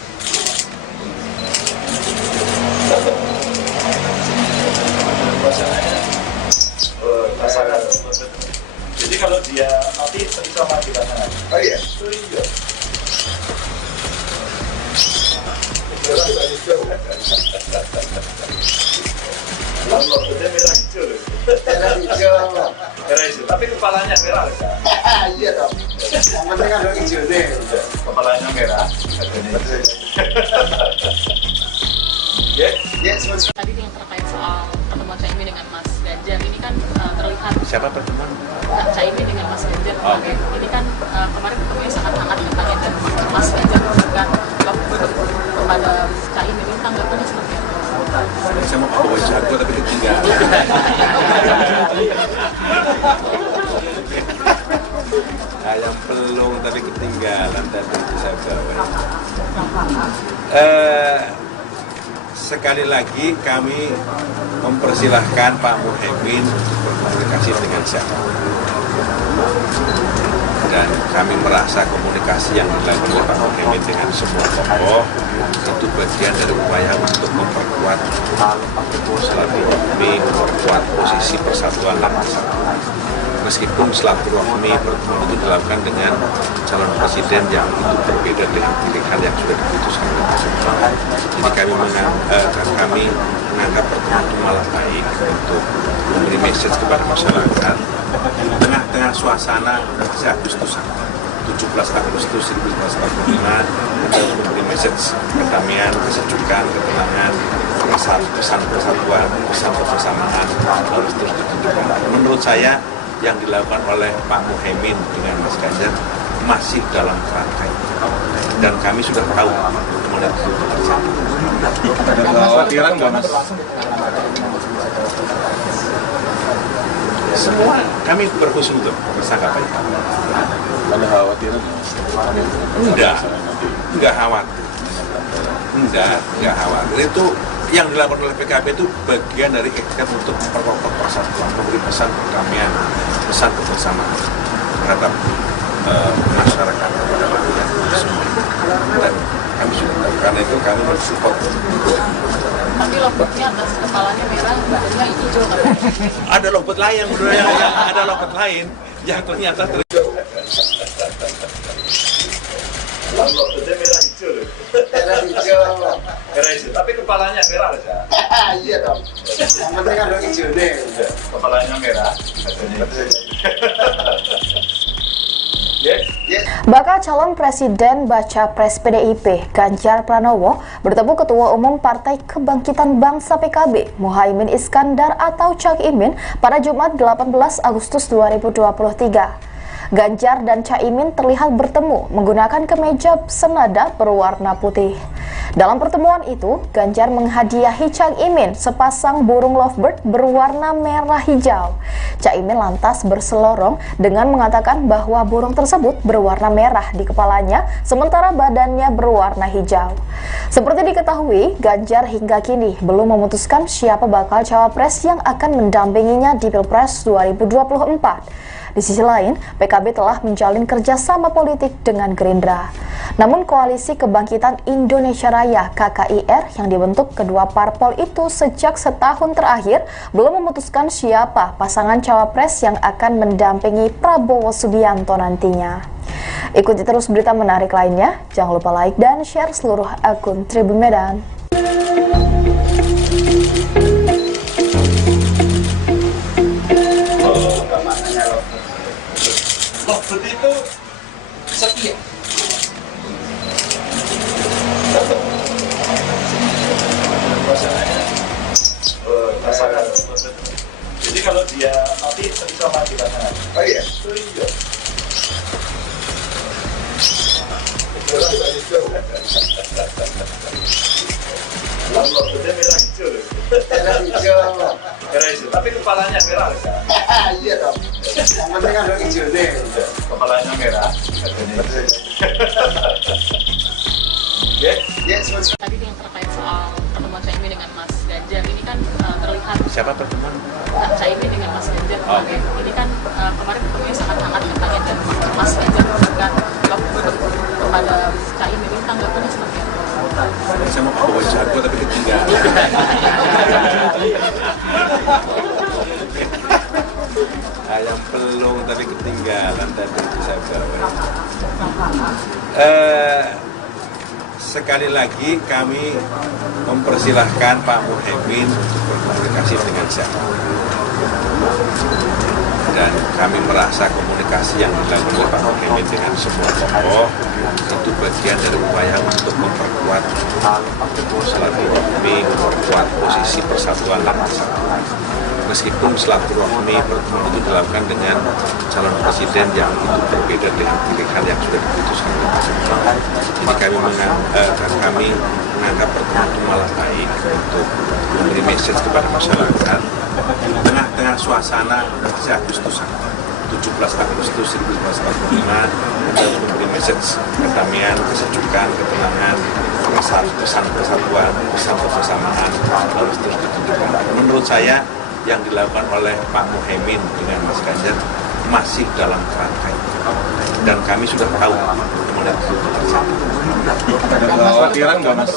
Pasangan. Jadi kalau dia mati bisa mati pasangan. Oh iya. Iya. Lomboknya merah hijau loh. Merah hijau. Merah hijau, tapi kepalanya merah aja. Iya dong. Yang penting kan ada hijaunya. Kepalanya merah. Yes. Tadi yang terkait soal pertemuan Caimin dengan Mas Ganjar ini kan terlihat siapa pertemuan? Caimin dengan Mas Ganjar kemarin. Ini kan kemarin ketemunya sangat hangat katanya dan Mas Ganjar memberikan lovebird kepada Caimin. Ini tanggapannya seperti apa? Saya mau bawa jago tapi ketinggalan. Ayam pelung tapi ketinggalan tadi saya bawa. Sekali lagi kami mempersilahkan Pak Muhaimin berkomunikasi dengan siapa. Dan kami merasa komunikasi yang dilakukan oleh Pak Muhaimin dengan semua tokoh itu bagian dari upaya untuk memperkuat silaturahmi, memperkuat posisi persatuan dan masyarakat. Meskipun silaturahmi pertemuan itu dilakukan dengan calon presiden yang itu berbeda dengan pilihan yang sudah diputuskan oleh Pak. Jadi kami menganggap pertemuan itu malah baik untuk memberi message kepada masyarakat di tengah-tengah suasana Agustusan 17 Agustus 1945 kita memberi message kedamaian, kesejukan, ketenangan, pesan persatuan, pesan kebersamaan harus terus ditunjukkan. Menurut saya yang dilakukan oleh Pak Muhaimin dengan Mas Ganjar masih dalam kerangka itu. Dan kami sudah tahu kemudian itu terjadi. Ada kekhawatiran nggak Mas? Semua kami berhusnuzon bersangka baik. Ada kekhawatiran nggak Mas? Enggak khawatir. Enggak khawatir. Itu yang dilakukan oleh PKB itu bagian dari ikhtiar untuk memperkokoh persatuan, memberi pesan perdamaian, pesan kebersamaan terhadap masyarakat kepada rakyat semua. Dan kami sudah tahu, karena itu kami mensupport. Tapi lompatnya atas kepalanya merah, badannya hijau katanya. Ada lompet lain, ada lompet lain yang ternyata Lompatnya merah hijau loh. Merah hijau. Merah hijau, tapi kepalanya merah saja. Iya dong. Yang penting kan hijau nih. Kepalanya merah. Yes. Bakal calon Presiden Baca Pres PDIP Ganjar Pranowo bertemu Ketua Umum Partai Kebangkitan Bangsa PKB Muhaimin Iskandar atau Cak Imin pada Jumat 18 Agustus 2023. Ganjar dan Caimin terlihat bertemu menggunakan kemeja senada berwarna putih. Dalam pertemuan itu, Ganjar menghadiahi Cak Imin sepasang burung lovebird berwarna merah hijau. Cak Imin lantas berselorong dengan mengatakan bahwa burung tersebut berwarna merah di kepalanya, sementara badannya berwarna hijau. Seperti diketahui, Ganjar hingga kini belum memutuskan siapa bakal cawapres yang akan mendampinginya di Pilpres 2024. Di sisi lain, PKB telah menjalin kerjasama politik dengan Gerindra. Namun Koalisi Kebangkitan Indonesia Raya (KKIR) yang dibentuk kedua parpol itu sejak setahun terakhir belum memutuskan siapa pasangan cawapres yang akan mendampingi Prabowo Subianto nantinya. Ikuti terus berita menarik lainnya, jangan lupa like dan share seluruh akun Tribun Medan. Lompet itu setia. Pasangan. Jadi kalau dia mati bisa mati pasangan. Oh iya. Iya. Lompetnya merah hijau loh. Merah hijau. Merah hijau, tapi kepalanya merah saja. Iya dong. Yang penting kan hijau nih. Kepalanya merah. Yes. Tadi yang terkait soal pertemuan Caimin dengan Mas Ganjar ini kan terlihat siapa pertemuan? Caimin dengan Mas Ganjar kemarin. Ini kan kemarin ketemunya sangat hangat katanya dan Mas Ganjar memberikan lompet kepada Caimin. Ini tanggapannya seperti apa? Saya mau bawa jago tapi ketinggalan. Ayam pelung tapi ketinggalan tadi itu saya bawa. Sekali lagi kami mempersilahkan Pak Muhaimin untuk berkomunikasi dengan siapa. Dan kami merasa komunikasi yang dilakukan oleh Pak Muhaimin dengan semua tokoh itu bagian dari upaya untuk memperkuat silaturahmi, memperkuat posisi persatuan dan kesatuan. Meskipun silaturahmi pertemuan itu dilakukan dengan calon presiden yang itu berbeda dengan pilihan yang sudah diputuskan oleh masing-masing. Jadi kami menganggap pertemuan itu malah baik untuk memberi message kepada masyarakat di tengah-tengah suasana Agustusan 17 Agustus 1945 kita memberi message kedamaian, kesejukan, ketenangan, pesan persatuan, pesan kebersamaan harus terus ditunjukkan. Menurut saya yang dilakukan oleh Pak Muhaimin dengan Mas Ganjar masih dalam kerangka itu. Dan kami sudah tahu kemudian itu terjadi. Ada kekhawatiran nggak Mas?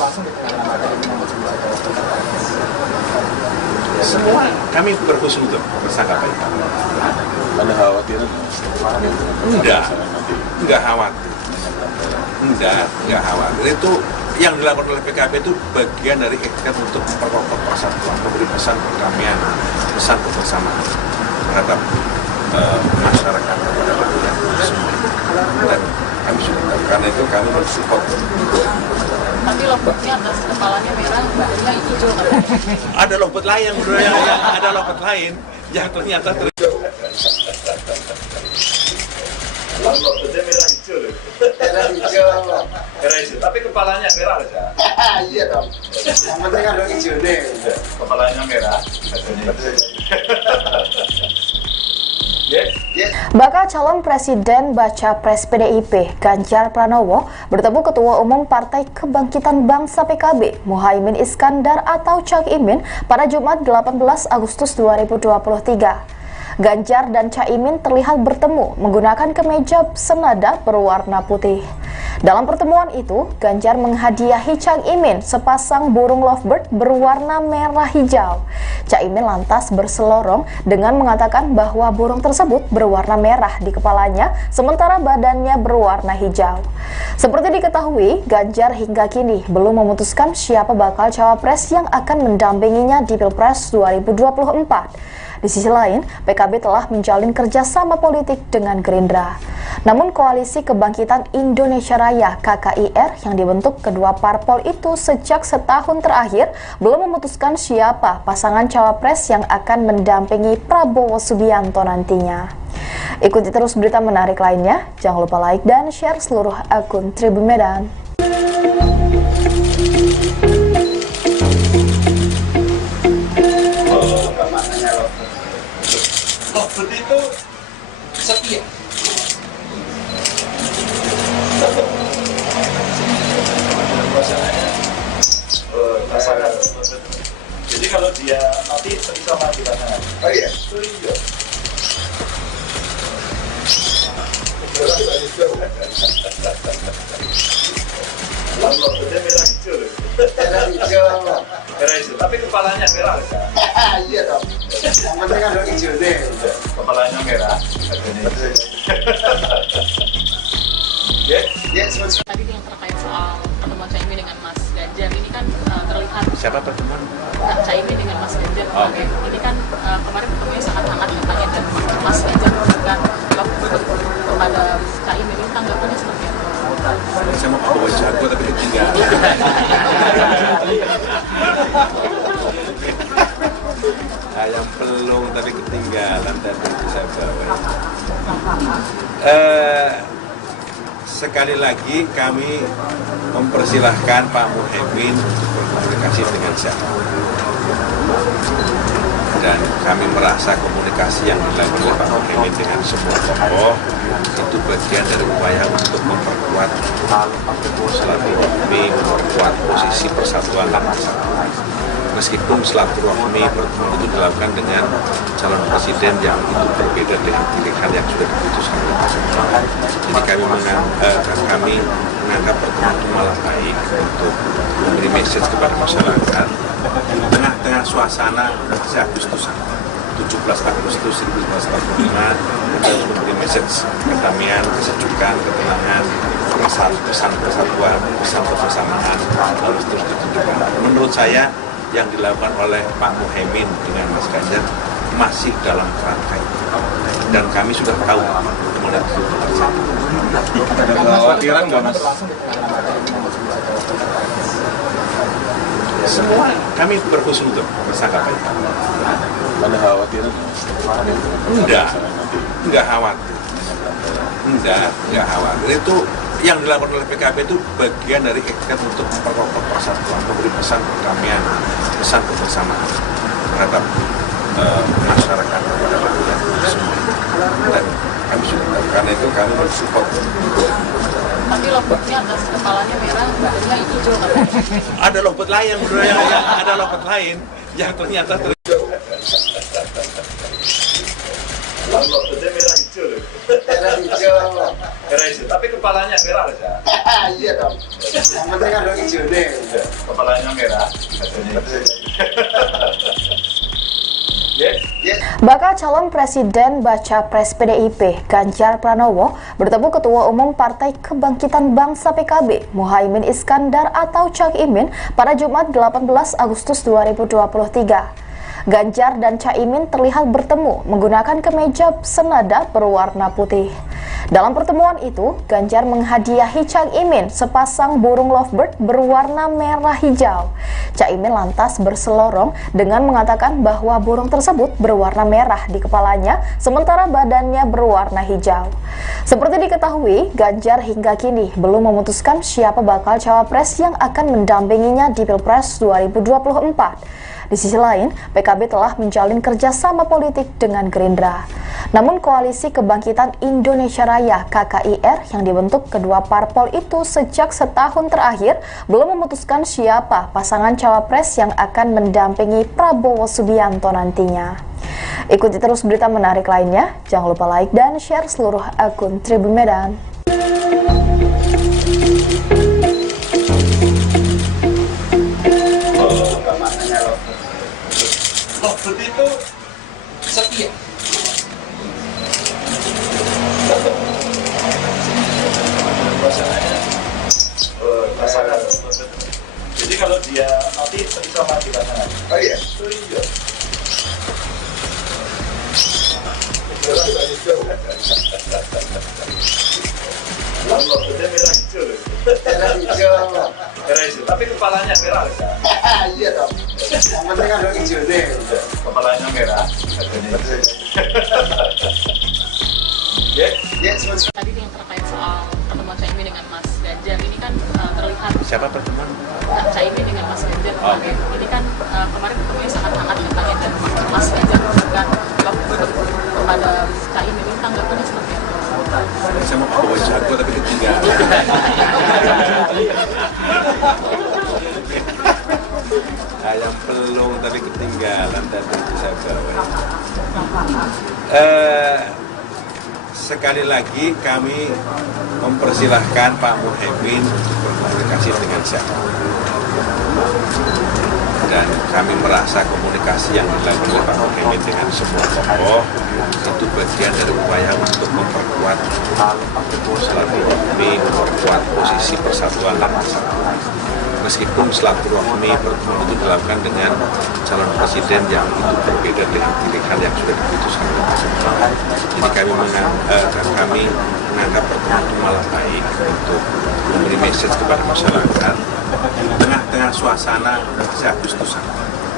Semua kami berhusnuzon bersangka baik. Ada kekhawatiran nggak Mas? Enggak khawatir. Enggak khawatir. Itu yang dilakukan oleh PKB itu bagian dari ikhtiar untuk memperkokoh persatuan, memberi pesan perdamaian, pesan kebersamaan terhadap masyarakat kepada rakyat semua. Dan kami sudah tahu, karena itu kami mensupport. Tapi lompatnya atas kepalanya merah, badannya hijau kan? Ada lompat lain, ada lompat lain yang ternyata Lompatnya merah hijau loh. Merah hijau. Merah hijau, tapi kepalanya merah aja. Iya dong. Yang penting ada hijau nih. Kepalanya merah. Yes. Bakal calon presiden baca pres PDIP Ganjar Pranowo bertemu Ketua Umum Partai Kebangkitan Bangsa PKB Muhaimin Iskandar atau Cak Imin pada Jumat 18 Agustus 2023. Ganjar dan Caimin terlihat bertemu menggunakan kemeja senada berwarna putih. Dalam pertemuan itu, Ganjar menghadiahi Cak Imin sepasang burung lovebird berwarna merah hijau. Cak Imin lantas berselorong dengan mengatakan bahwa burung tersebut berwarna merah di kepalanya, sementara badannya berwarna hijau. Seperti diketahui, Ganjar hingga kini belum memutuskan siapa bakal cawapres yang akan mendampinginya di Pilpres 2024. Di sisi lain, PKB telah menjalin kerjasama politik dengan Gerindra. Namun Koalisi Kebangkitan Indonesia Raya (KKIR) yang dibentuk kedua parpol itu sejak setahun terakhir belum memutuskan siapa pasangan cawapres yang akan mendampingi Prabowo Subianto nantinya. Ikuti terus berita menarik lainnya, jangan lupa like dan share seluruh akun Tribun Medan. Lovebird itu setia. Pasangan. Jadi kalau dia mati bisa mati pasangan. Oh iya. Iya. Lompatnya merah hijau loh. Merah hijau. Merah hijau, tapi kepalanya merah aja. Iya dong. Yang penting ada hijau nih. Kepalanya merah. Yes. Tadi yang terkait soal pertemuan Caimin dengan Mas Ganjar ini kan terlihat siapa pertemuan? Caimin dengan Mas Ganjar kemarin. Ini kan kemarin pertemuannya sangat hangat katanya dan Mas Ganjar memberikan lovebird kepada Caimin. Ini tanggapannya seperti apa? Saya mau bawa jago tapi ketinggalan. Ayam pelung tapi ketinggalan dan itu saya bawa. Sekali lagi kami mempersilahkan Pak Muhaimin berkomunikasi dengan siapa. Dan kami merasa komunikasi yang dilakukan oleh Pak Muhaimin dengan semua tokoh itu bagian dari upaya untuk memperkuat silaturahmi, memperkuat posisi persatuan dan kesatuan. Meskipun silaturahmi pertemuan itu dilakukan dengan calon presiden yang itu berbeda dengan pilihan yang sudah diputuskan oleh Pak Jokowi. Jadi kami menganggap pertemuan itu malah baik untuk memberi message kepada masyarakat di tengah-tengah suasana Agustusan 17 Agustus 1945 kita harus memberi message kedamaian, kesejukan, ketenangan, pesan persatuan, pesan kebersamaan harus terus ditunjukkan. Menurut saya yang dilakukan oleh Pak Muhaimin dengan Mas Ganjar masih dalam kerangka itu. Dan kami sudah tahu kemudian itu terjadi. Ada kekhawatiran nggak Mas? Semua kami berhusnuzon bersangka baik. Ada kekhawatiran nggak Mas? Enggak khawatir. Enggak khawatir. Itu yang dilakukan oleh PKB itu bagian dari ikhtiar untuk memperkokoh persatuan, memberi pesan perdamaian, pesan kebersamaan terhadap masyarakat kepada rakyat semua. Dan kami sudah tahu, karena itu kami mensupport. Tapi lompatnya atas kepalanya merah, badannya hijau kan? Ada lompat lain, ada lompat lain yang ternyata Lompatnya merah hijau loh. Merah hijau. Merah hijau, tapi kepalanya merah aja. Iya dong. Yang penting ada hijau nih. Kepalanya merah. Yes. Bakal calon presiden baca pres PDIP Ganjar Pranowo bertemu Ketua Umum Partai Kebangkitan Bangsa PKB Muhaimin Iskandar atau Cak Imin pada Jumat 18 Agustus 2023. Ganjar dan Caimin terlihat bertemu menggunakan kemeja senada berwarna putih. Dalam pertemuan itu, Ganjar menghadiahi Caimin sepasang burung lovebird berwarna merah hijau. Caimin lantas berselorong dengan mengatakan bahwa burung tersebut berwarna merah di kepalanya, sementara badannya berwarna hijau. Seperti diketahui, Ganjar hingga kini belum memutuskan siapa bakal cawapres yang akan mendampinginya di Pilpres 2024. Di sisi lain, PKB telah menjalin kerjasama politik dengan Gerindra. Namun Koalisi Kebangkitan Indonesia Raya (KKIR) yang dibentuk kedua parpol itu sejak setahun terakhir belum memutuskan siapa pasangan cawapres yang akan mendampingi Prabowo Subianto nantinya. Ikuti terus berita menarik lainnya, jangan lupa like dan share seluruh akun Tribun Medan. Lovebird itu setia. Pasangan. Jadi kalau dia mati bisa mati pasangan. Oh iya. Iya. Lovebird merah hijau. Merah hijau. Merah hijau. Tapi kepalanya merah. Iya dong. Yang penting kan hijau nih. Kepalanya merah. Tadi yang terkait soal pertemuan Caimin dengan Mas Ganjar ini kan terlihat Siapa pertemuan? Caimin dengan Mas Ganjar kemarin. Ini kan kemarin ketemunya sangat hangat katanya dan Mas Ganjar memberikan lovebird kepada Caimin. Ini tanggapannya seperti apa? Saya mau bawa jago tapi ketinggalan. Ayam pelung tapi ketinggalan tadi saya bawa. Sekali lagi kami mempersilahkan Pak Muhaimin berkomunikasi dengan siapa. Dan kami merasa komunikasi yang dilakukan oleh Pak Muhaimin dengan semua tokoh itu bagian dari upaya untuk memperkuat silaturahmi, memperkuat posisi persatuan dan kesatuan. Meskipun silaturahmi pertemuan itu dilakukan dengan calon presiden yang itu berbeda dengan pilihan yang sudah diputuskan oleh presiden. Jadi kami menganggap pertemuan itu malah baik untuk memberi message kepada masyarakat di tengah-tengah suasana Agustusan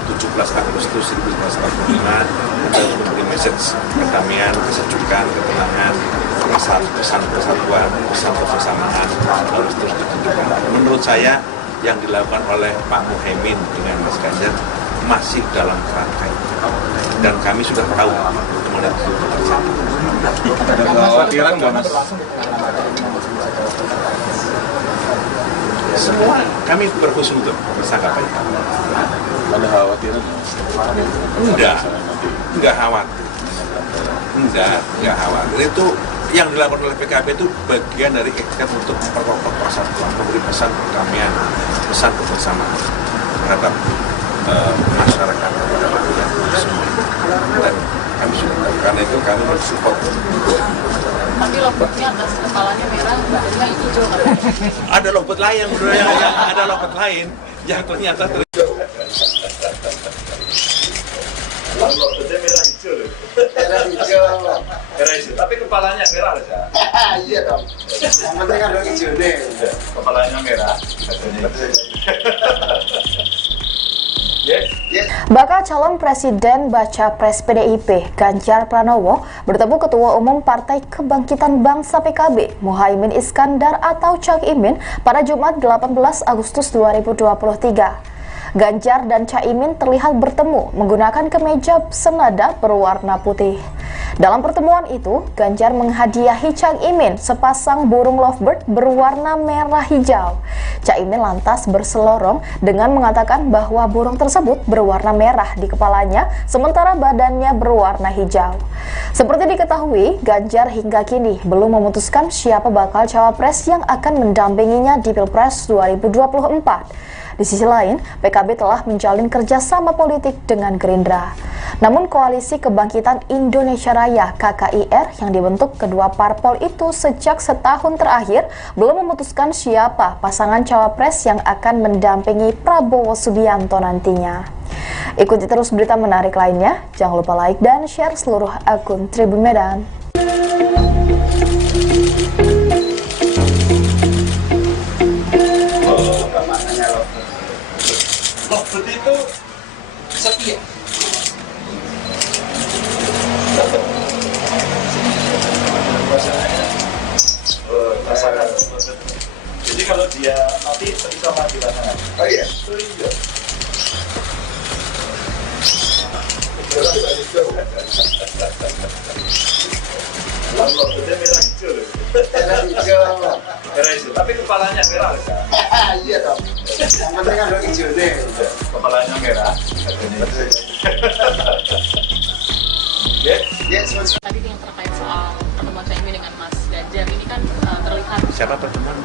17 Agustus 1945 untuk memberi message kedamaian, kesejukan, ketenangan, pesan persatuan, pesan kebersamaan harus terus ditunjukkan. Menurut saya yang dilakukan oleh Pak Muhaimin dengan Mas Ganjar masih dalam kerangka itu. Dan kami sudah tahu pertemuan itu terjadi. Ada kekhawatiran nggak Mas? Semua kami berhusnuzon bersangka itu. Ada kekhawatiran nggak Mas? Enggak khawatir. Enggak khawatir. Itu yang dilakukan oleh PKB itu bagian dari ikhtiar untuk memperkokoh persatuan, memberi pesan perdamaian, pesan kebersamaan terhadap masyarakat, kepada rakyat semua. Dan kami sudah tahu, karena itu kami mensupport. Tapi lovebird-nya atas kepalanya merah, badannya hijau katanya. Ada lovebird lain ada lovebird lain yang ternyata Lovebird merah hijau. Merah hijau. Merah hijau. Tapi kepalanya merah. Iya dong. Yang penting kan hijau nih. Kepalanya merah. Bakal calon presiden baca pres PDIP Ganjar Pranowo bertemu Ketua Umum Partai Kebangkitan Bangsa PKB Muhaimin Iskandar atau Cak Imin pada Jumat 18 Agustus 2023. Ganjar dan Caimin terlihat bertemu menggunakan kemeja senada berwarna putih. Dalam pertemuan itu, Ganjar menghadiahi Caimin sepasang burung lovebird berwarna merah hijau. Caimin lantas berselorong dengan mengatakan bahwa burung tersebut berwarna merah di kepalanya, sementara badannya berwarna hijau. Seperti diketahui, Ganjar hingga kini belum memutuskan siapa bakal cawapres yang akan mendampinginya di Pilpres 2024. Di sisi lain, PKB telah menjalin kerjasama politik dengan Gerindra. Namun Koalisi Kebangkitan Indonesia Raya (KKIR) yang dibentuk kedua parpol itu sejak setahun terakhir belum memutuskan siapa pasangan cawapres yang akan mendampingi Prabowo Subianto nantinya. Ikuti terus berita menarik lainnya, jangan lupa like dan share seluruh akun Tribun Medan. Lovebird itu setia. Pasangan. Jadi kalau dia mati bisa mati pasangan. Oh iya. Oh iya. Lovebird merah hijau loh. Merah hijau. Merah hijau. Tapi kepalanya merah loh. Iya dong. Yang penting kan warna hijau nih. Kepalanya merah. Yes. Tadi yang terkait soal pertemuan Caimin dengan Mas Ganjar ini kan terlihat Siapa pertemuan?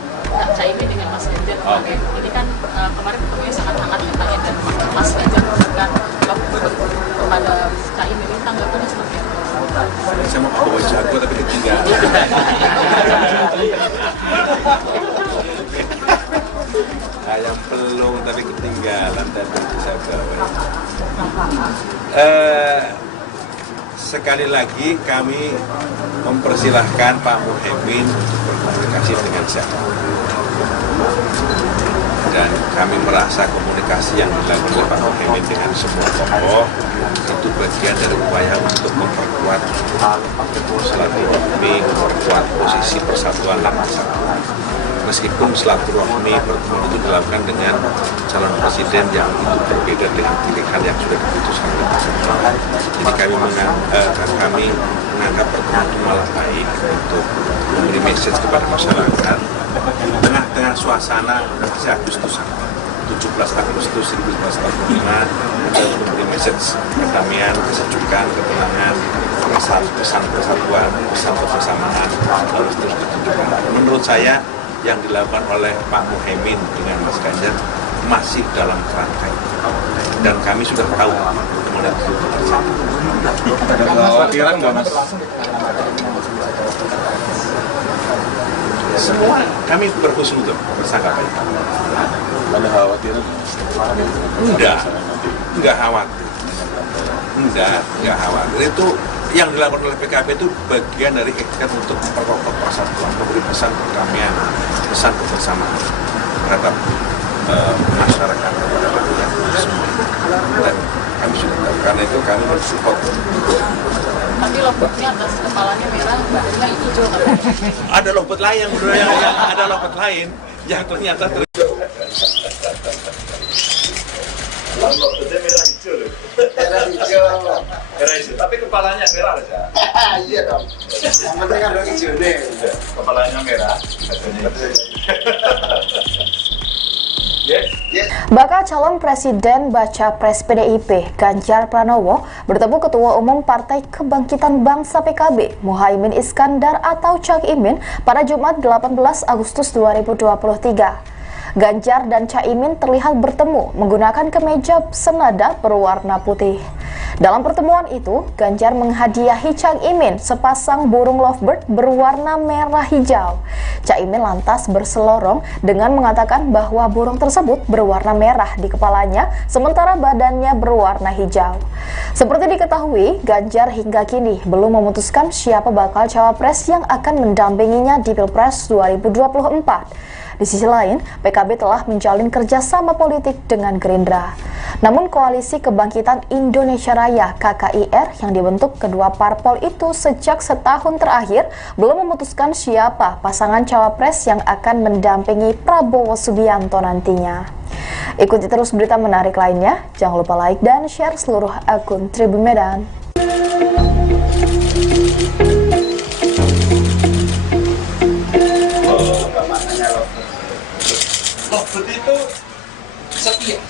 Caimin dengan Mas Ganjar kemarin. Ini kan kemarin ketemunya sangat hangat katanya dan Mas Ganjar memberikan Lovebird kepada Caimin. Ini tanggapannya seperti apa? Saya mau bawa jago tapi ketinggalan. Ayam pelung tapi ketinggalan dan nanti saya bawa. Sekali lagi kami mempersilahkan Pak Muhaimin berkomunikasi dengan siapa. Dan kami merasa komunikasi yang dilakukan oleh Pak Muhaimin dengan semua tokoh itu bagian dari upaya untuk memperkuat silaturahmi, memperkuat posisi persatuan dan kesatuan. Meskipun silaturahmi pertemuan itu dilakukan dengan calon presiden yang itu berbeda dengan pilihan yang sudah diputuskan oleh pasangan. Jadi kami menganggap pertemuan itu malah baik untuk memberi message kepada masyarakat tengah-tengah suasana Agustusan 17 Agustus 1945 untuk memberi message perdamaian, kesejukan, ketenangan, pesan persatuan, pesan kebersamaan harus terus ditunjukkan. Menurut saya yang dilakukan oleh Pak Muhaimin dengan Mas Ganjar masih dalam kerangka itu. Dan kami sudah tahu kemudian itu terjadi. Ada kekhawatiran nggak Mas? Semua kami berhusnuzon bersangka baik. Ada kekhawatiran? Enggak khawatir. Enggak khawatir. Itu yang dilakukan oleh PKB itu bagian dari ikhtiar untuk memperkokoh persatuan, memberi pesan perdamaian, pesan kebersamaan terhadap masyarakat, kepada rakyat semua. Dan kami sudah tahu, karena itu kami mensupport. Tapi Lovebird-nya atas kepalanya merah, badannya hijau kan? Ada Lovebird lain, ada Lovebird lain yang ternyata Lovebird merah hijau loh. Merah hijau. Merah hijau. Tapi kepalanya merah loh. Iya dong. Yang penting kan warna hijau nih. Kepalanya merah. Yes. Bakal calon presiden baca pres PDIP Ganjar Pranowo bertemu Ketua Umum Partai Kebangkitan Bangsa PKB Muhaimin Iskandar atau Cak Imin pada Jumat 18 Agustus 2023. Ganjar dan Caimin terlihat bertemu menggunakan kemeja senada berwarna putih. Dalam pertemuan itu, Ganjar menghadiahi Cak Imin sepasang burung lovebird berwarna merah hijau. Cak Imin lantas berselorong dengan mengatakan bahwa burung tersebut berwarna merah di kepalanya, sementara badannya berwarna hijau. Seperti diketahui, Ganjar hingga kini belum memutuskan siapa bakal cawapres yang akan mendampinginya di Pilpres 2024. Di sisi lain, PKB telah menjalin kerjasama politik dengan Gerindra. Namun Koalisi Kebangkitan Indonesia Raya (KKIR) yang dibentuk kedua parpol itu sejak setahun terakhir belum memutuskan siapa pasangan cawapres yang akan mendampingi Prabowo Subianto nantinya. Ikuti terus berita menarik lainnya, jangan lupa like dan share seluruh akun Tribun Medan. Lovebird itu setia.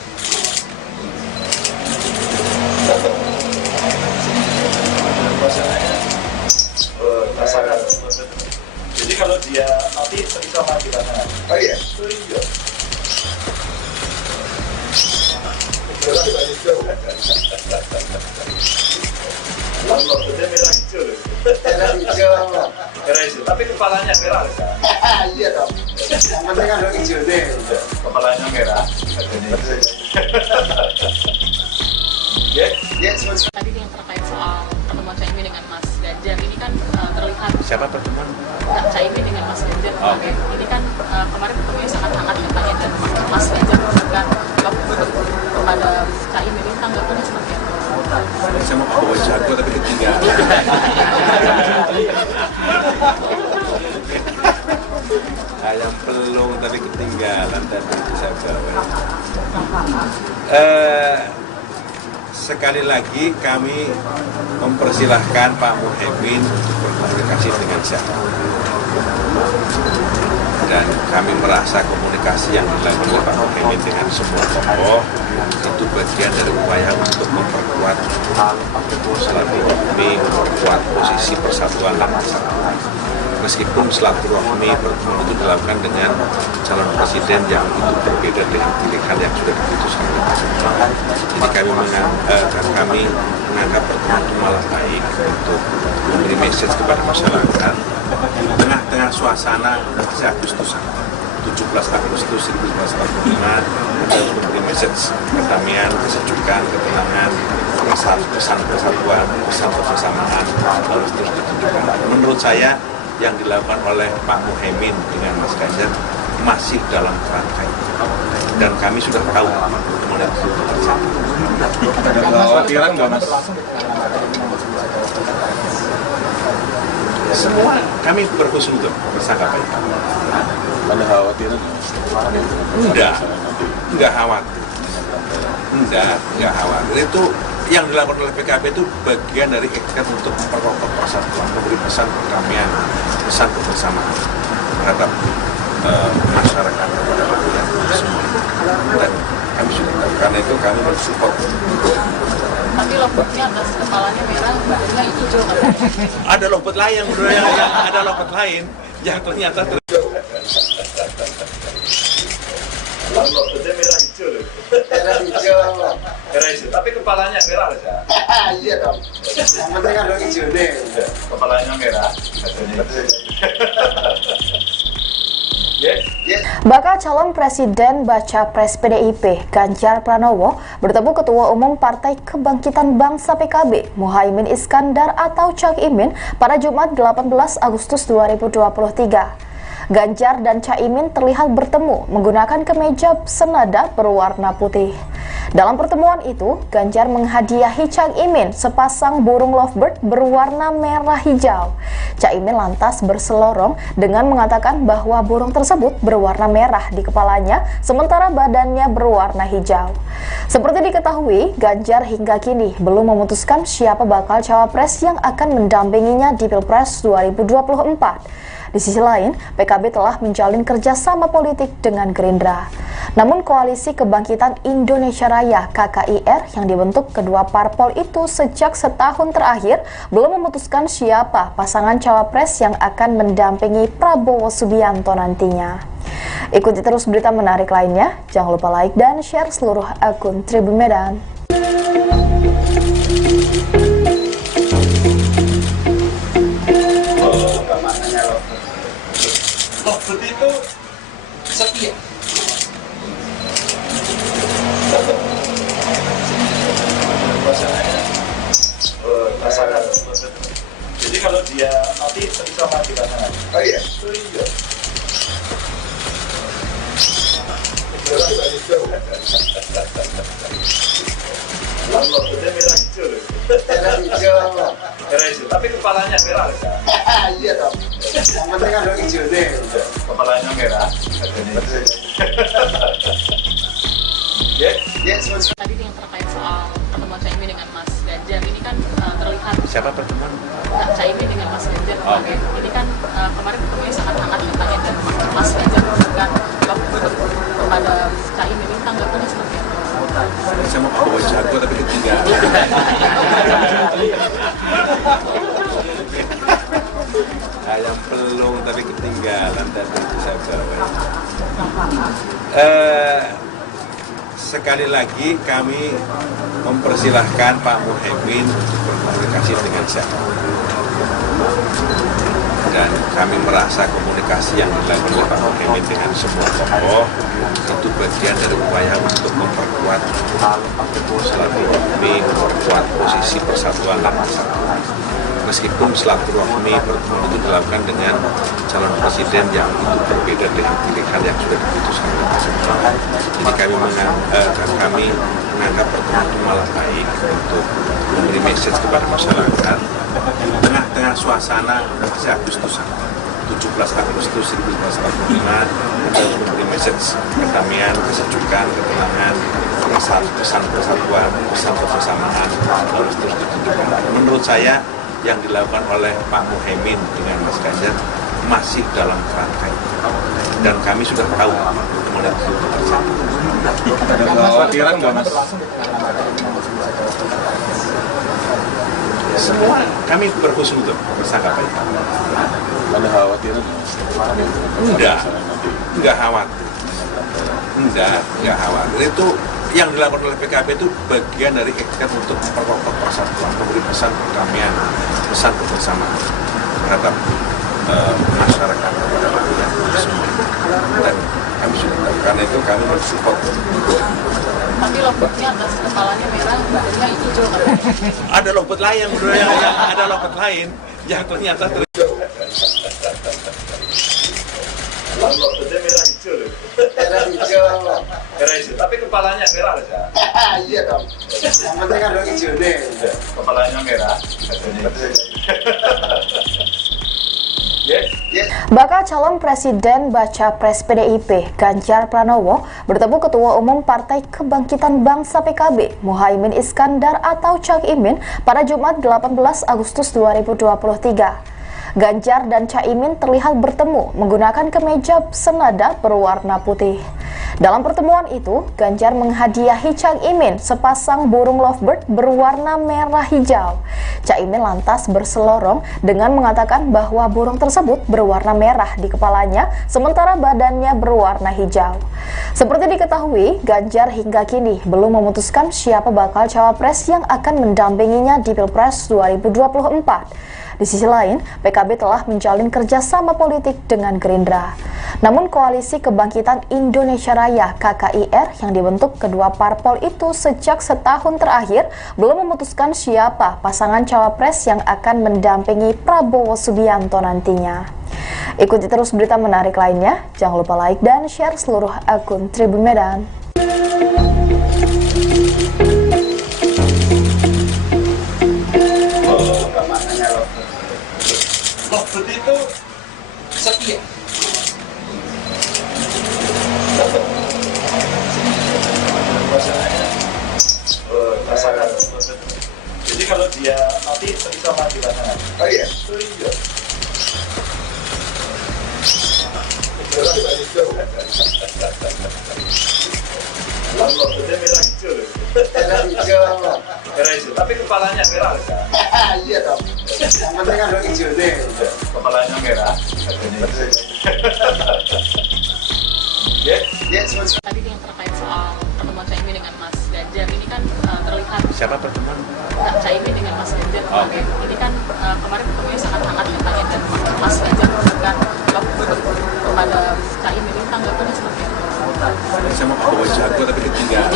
Pasangan. Jadi kalau dia mati bisa mati pasangan. Oh iya. Oh iya. Lovebird merah hijau loh. Merah hijau. Merah hijau. Tapi kepalanya merah loh. Iya dong. Yang penting kan warna hijau nih. Kepalanya merah. Tadi yang terkait soal pertemuan Caimin dengan Mas Ganjar ini kan terlihat Siapa pertemuan? Caimin dengan Mas Ganjar Oh. ini kan kemarin ketemunya sangat hangat katanya dan Mas Ganjar memberikan kepada Caimin ini tanggapannya seperti apa? Saya mau bawa jago tapi ketinggalan. Ayam pelung tapi ketinggalan tadi saya bawa. Sekali lagi kami mempersilahkan Pak Muhaimin untuk berkomunikasi dengan siapa. Dan kami merasa komunikasi yang dilakukan oleh Pak Muhaimin dengan semua tokoh itu bagian dari upaya untuk memperkuat silaturahmi, memperkuat posisi persatuan dan kesatuan. Meskipun silaturahmi pertemuan itu dilakukan dengan calon presiden yang itu berbeda dengan pilihan yang sudah diputuskan oleh Pak Jokowi. Jadi kami menganggap pertemuan itu malah baik untuk memberi message kepada masyarakat di tengah-tengah suasana Agustusan 17 Agustus 1945 kita memberi message kedamaian, kesejukan, ketenangan, pesan persatuan, pesan kebersamaan harus terus ditunjukkan. Menurut saya yang dilakukan oleh Pak Muhaimin dengan Mas Ganjar masih dalam kerangka itu. Dan kami sudah tahu kemudian itu terjadi. Ada kekhawatiran nggak Mas? Semua kami berhusnuzon bersangka baik. Ada kekhawatiran nggak Mas? Enggak khawatir. Enggak khawatir. Itu yang dilakukan oleh PKB itu bagian dari ikhtiar untuk memperkokoh persatuan, memberi pesan perdamaian, pesan kebersamaan terhadap masyarakat kepada rakyat semua. Dan kami sudah tahu, karena itu kami mensupport. Tapi lompatnya atas kepalanya merah, badannya hijau katanya. Ada lompat lain yang ada lompat lain yang ternyata Lompatnya merah hijau loh. Merah hijau. Merah hijau, tapi kepalanya merah loh ya. Iya dong. Yang penting kan ada hijau nih. Kepalanya merah. Bakal calon presiden baca pres PDIP Ganjar Pranowo bertemu Ketua Umum Partai Kebangkitan Bangsa PKB Muhaimin Iskandar atau Cak Imin pada Jumat 18 Agustus 2023. Ganjar dan Caimin terlihat bertemu menggunakan kemeja senada berwarna putih. Dalam pertemuan itu, Ganjar menghadiahi Cak Imin sepasang burung lovebird berwarna merah hijau. Cak Imin lantas berselorong dengan mengatakan bahwa burung tersebut berwarna merah di kepalanya, sementara badannya berwarna hijau. Seperti diketahui, Ganjar hingga kini belum memutuskan siapa bakal cawapres yang akan mendampinginya di Pilpres 2024. Di sisi lain, PKB telah menjalin kerjasama politik dengan Gerindra. Namun Koalisi Kebangkitan Indonesia Raya (KKIR) yang dibentuk kedua parpol itu sejak setahun terakhir belum memutuskan siapa pasangan cawapres yang akan mendampingi Prabowo Subianto nantinya. Ikuti terus berita menarik lainnya, jangan lupa like dan share seluruh akun Tribun Medan. Lompat itu setia. Pasangan. Jadi kalau dia nanti bisa mati pasangan. Oh iya. Iya. Lompatnya merah hijau loh. Merah hijau. Merah hijau, tapi kepalanya merah loh ya. Iya dong. Yang penting kan ada hijau nih. Kepalanya merah. Tadi yang terkait soal pertemuan Caimin dengan Mas Ganjar ini kan terlihat siapa pertemuan? Caimin dengan Mas Ganjar. Oh. Ini kan kemarin ketemunya sangat hangat katanya dan Mas Ganjar memberikan kepada Caimin ini tanggapannya seperti apa? Saya mau bawa jago tapi ketinggalan. Ayam pelung tapi ketinggalan tadi saya bawa. Sekali lagi kami mempersilahkan Pak Muhaimin untuk berkomunikasi dengan siapa. dan kami merasa komunikasi yang dilakukan oleh Pak Muhaimin dengan semua tokoh itu bagian dari upaya untuk memperkuat silaturahmi, memperkuat posisi persatuan dan kesatuan. Meskipun silaturahmi pertemuan itu dilakukan dengan calon presiden yang itu berbeda dengan pilihan yang sudah diputuskan oleh pasangan. Jadi kami menganggap pertemuan itu malah baik untuk memberi message kepada masyarakat tengah-tengah suasana Agustusan 17 Agustus 1945 untuk memberi message kedamaian, kesejukan, ketenangan, pesan persatuan, pesan kebersamaan harus terus ditunjukkan. Menurut saya yang dilakukan oleh Pak Muhaimin dengan Mas Ganjar masih dalam kerangka itu. Dan kami sudah tahu pertemuan itu terjadi. Ada kekhawatiran nggak, Mas? Semua kami berhusnuzon bersangka baik. Ada kekhawatiran nggak, Mas? Enggak khawatir. Enggak khawatir. Itu yang dilakukan oleh PKB itu bagian dari ikhtiar untuk memperkokoh persatuan, memberi pesan perdamaian, pesan kebersamaan terhadap masyarakat kepada rakyat semua. Dan kami sudah tahu, karena itu kami mensupport. Tapi lomboknya atas kepalanya merah, badannya hijau kan? Ada lompet lain, ada lompet lain yang ternyata Lomboknya merah hijau loh. Merah hijau. Merah hijau, tapi kepalanya merah aja. Iya dong. Yang penting ada hijau nih. Kepalanya merah. Yes. Bakal calon presiden baca pres PDIP Ganjar Pranowo bertemu Ketua Umum Partai Kebangkitan Bangsa PKB Muhaimin Iskandar atau Cak Imin pada Jumat 18 Agustus 2023. Ganjar dan Caimin terlihat bertemu menggunakan kemeja senada berwarna putih. Dalam pertemuan itu, Ganjar menghadiahi Cak Imin sepasang burung lovebird berwarna merah hijau. Cak Imin lantas berselorong dengan mengatakan bahwa burung tersebut berwarna merah di kepalanya, sementara badannya berwarna hijau. Seperti diketahui, Ganjar hingga kini belum memutuskan siapa bakal cawapres yang akan mendampinginya di Pilpres 2024. Di sisi lain, PKB telah menjalin kerjasama politik dengan Gerindra. Namun Koalisi Kebangkitan Indonesia Raya (KKIR) yang dibentuk kedua parpol itu sejak setahun terakhir belum memutuskan siapa pasangan cawapres yang akan mendampingi Prabowo Subianto nantinya. Ikuti terus berita menarik lainnya, jangan lupa like dan share seluruh akun Tribun Medan. Lovebird itu setia. Pasangan. Jadi kalau dia mati bisa mati pasangan. Oh iya. Iya. Lomboknya merah hijau loh. Merah hijau. Merah hijau, tapi kepalanya merah aja. Iya dong. Yang penting ada hijau nih. Kepalanya merah. Yes. Tadi yang terkait soal pertemuan Caimin dengan Mas Ganjar ini kan terlihat siapa pertemuan? Caimin dengan Mas Ganjar kemarin. Ini kan kemarin ketemunya sangat hangat katanya dan Mas Ganjar memberikan lovebird kepada Caimin. Ini tanggapannya seperti itu. Saya mau bawa jago tapi ketinggalan.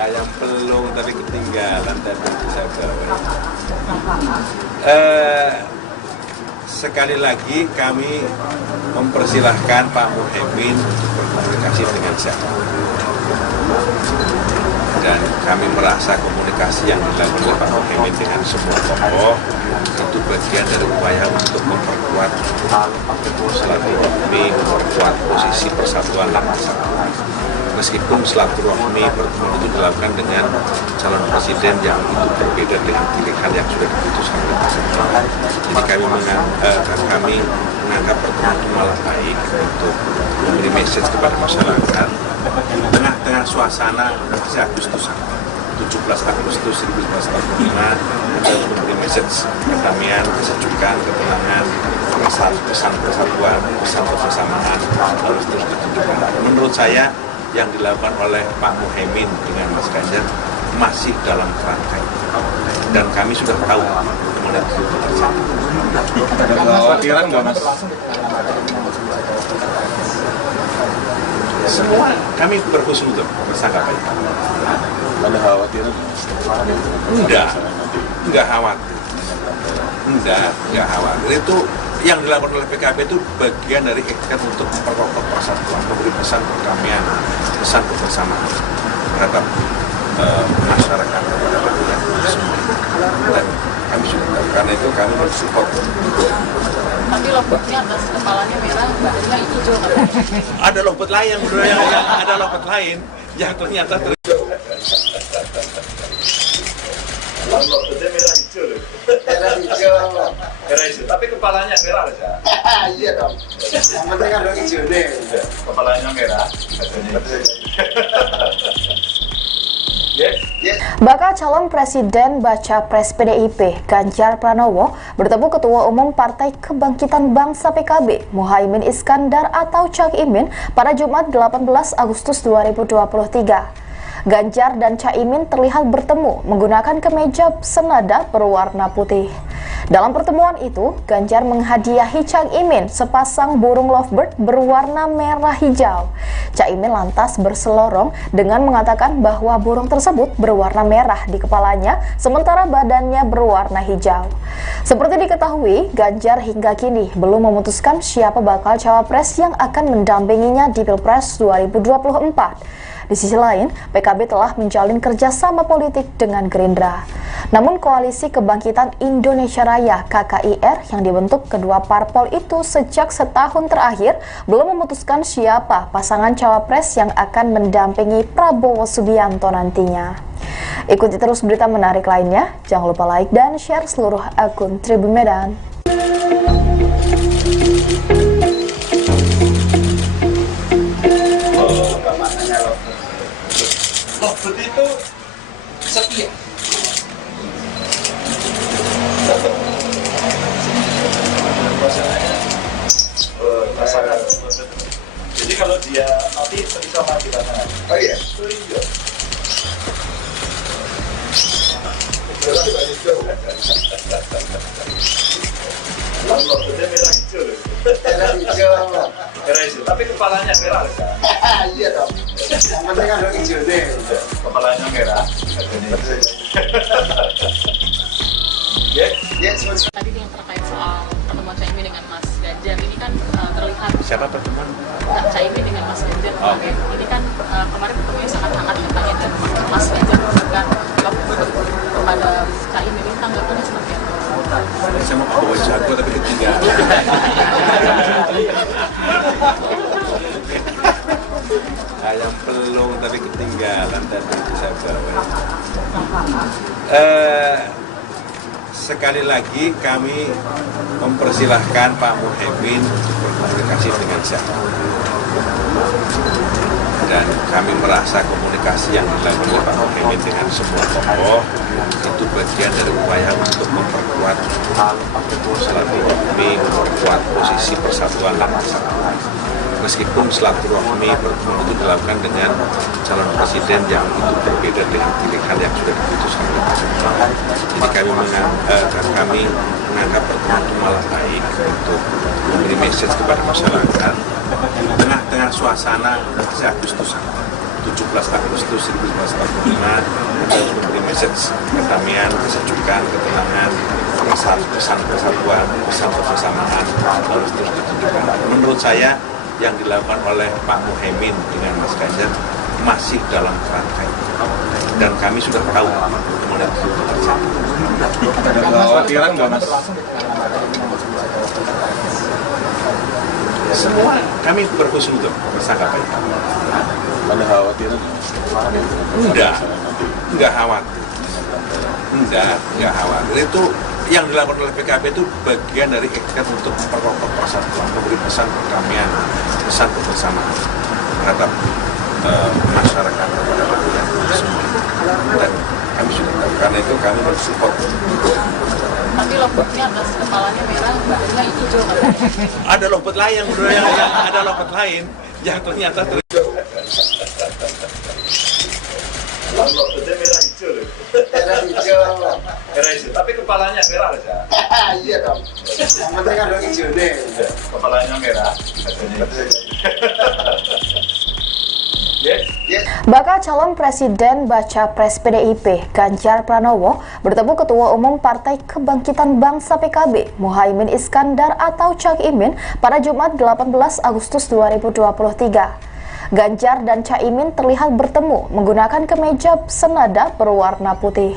Ayam pelung tapi ketinggalan tadi saya bawa. Sekali lagi kami mempersilahkan Pak Muhaimin untuk berkomunikasi dengan siapa. Dan kami merasa komunikasi yang dilakukan oleh Pak Muhaimin dengan semua tokoh itu bagian dari upaya untuk memperkuat silaturahmi, memperkuat posisi persatuan dan kesatuan. Meskipun silaturahmi pertemuan itu dilakukan dengan calon presiden yang itu berbeda dengan pilihan yang sudah diputuskan oleh pasangan. Jadi kami menganggap pertemuan itu malah baik untuk memberi message kepada masyarakat tengah-tengah suasana Agustusan 17 Agustus 1945 untuk memberi message kedamaian, kesejukan, ketenangan, pesan persatuan, pesan kebersamaan harus terus ditunjukkan. Menurut saya yang dilakukan oleh Pak Muhaimin dengan Mas Ganjar masih dalam kerangka itu. dan kami sudah tahu kemudian itu terjadi. Ada kekhawatiran nggak mas? Semua kami berhusnuzon bersangka baik. Ada kekhawatiran? Enggak khawatir. Enggak khawatir. Itu yang dilakukan oleh PKB itu bagian dari ikhtiar untuk memperkokoh persatuan, memberi pesan perdamaian, pesan kebersamaan terhadap masyarakat kepada rakyat semua. Dan kami sudah tahu, karena itu kami mensupport. Tapi lompatnya atas kepalanya merah, badannya hijau katanya. Ada lompat lain, ada lompat lain yang ternyata Lompatnya merah hijau loh. Merah hijau. Merah hijau, tapi kepalanya merah aja. Iya dong. Yang penting kan hijau nih. Kepalanya merah. Yes. Bakal calon Presiden Baca Pres PDIP Ganjar Pranowo bertemu Ketua Umum Partai Kebangkitan Bangsa PKB Muhaimin Iskandar atau Cak Imin pada Jumat 18 Agustus 2023. Ganjar dan Caimin terlihat bertemu menggunakan kemeja senada berwarna putih. Dalam pertemuan itu, Ganjar menghadiahi Cak Imin sepasang burung lovebird berwarna merah hijau. Cak Imin lantas berselorong dengan mengatakan bahwa burung tersebut berwarna merah di kepalanya, sementara badannya berwarna hijau. Seperti diketahui, Ganjar hingga kini belum memutuskan siapa bakal cawapres yang akan mendampinginya di Pilpres 2024. Di sisi lain, PKB telah menjalin kerjasama politik dengan Gerindra. Namun Koalisi Kebangkitan Indonesia Raya (KKIR) yang dibentuk kedua parpol itu sejak setahun terakhir belum memutuskan siapa pasangan cawapres yang akan mendampingi Prabowo Subianto nantinya. Ikuti terus berita menarik lainnya, jangan lupa like dan share seluruh akun Tribun Medan. Lovebird itu setia. Pasangan. Jadi kalau dia mati bisa mati pasangan. Oh iya. Iya. Lompatnya merah hijau loh. Merah hijau. Merah hijau, tapi kepalanya merah aja. Iya dong. Yang penting kan hijau nih. Kepalanya merah. Yes. Tadi yang terkait soal pertemuan Caimin dengan Mas Ganjar ini kan terlihat siapa pertemuan? Caimin dengan Mas Ganjar. Oh. Ini kan kemarin pertemuannya sangat hangat katanya dan Mas Ganjar memberikan lompatnya kepada Caimin, ini tanggapannya seperti apa? Saya mau bawa jago tapi ketinggalan. Ayam pelung tapi ketinggalan dan saya bawa. Sekali lagi kami mempersilahkan Pak Muhaimin berkomunikasi dengan siapa. Dan kami merasa komunikasi yang dilakukan oleh Pak Muhaimin dengan semua tokoh itu bagian dari upaya untuk memperkuat silaturahmi, memperkuat posisi persatuan dan kesatuan. Meskipun silaturahmi pertemuan itu dilakukan dengan calon presiden yang itu berbeda dengan pilihan yang sudah diputuskan oleh pasangan. Jadi kami menganggap pertemuan itu malah baik untuk memberi message kepada masyarakat di tengah-tengah suasana Agustusan 17 Agustus 1945 untuk memberi message kedamaian, kesejukan, ketenangan, pesan persatuan, pesan kebersamaan harus terus ditunjukkan. Menurut saya yang dilakukan oleh Pak Muhaimin dengan Mas Ganjar masih dalam kerangka itu. Dan kami sudah tahu kemudian itu terjadi. Ada kekhawatiran nggak mas? Semua kami berhusnuzon bersangka baik. Ada kekhawatiran? Enggak khawatir. Enggak khawatir. Itu yang dilakukan oleh PKB itu bagian dari ikhtiar untuk memperkokoh persatuan, memberi pesan perdamaian, pesan kebersamaan terhadap masyarakat kepada rakyat semua. Dan kami sudah tahu, karena itu kami mensupport. Tapi lompatnya atas kepalanya merah, badannya hijau katanya. Ada lompat lain, ada lompat lain yang ternyata Lompatnya merah hijau loh. Merah hijau. Merah hijau, tapi kepalanya merah aja. Iya dong. Yang penting ada hijau nih. Kepalanya merah. Yes. Bakal calon Presiden Baca Pres PDIP Ganjar Pranowo bertemu Ketua Umum Partai Kebangkitan Bangsa PKB Muhaimin Iskandar atau Cak Imin pada Jumat 18 Agustus 2023. Ganjar dan Caimin terlihat bertemu menggunakan kemeja senada berwarna putih.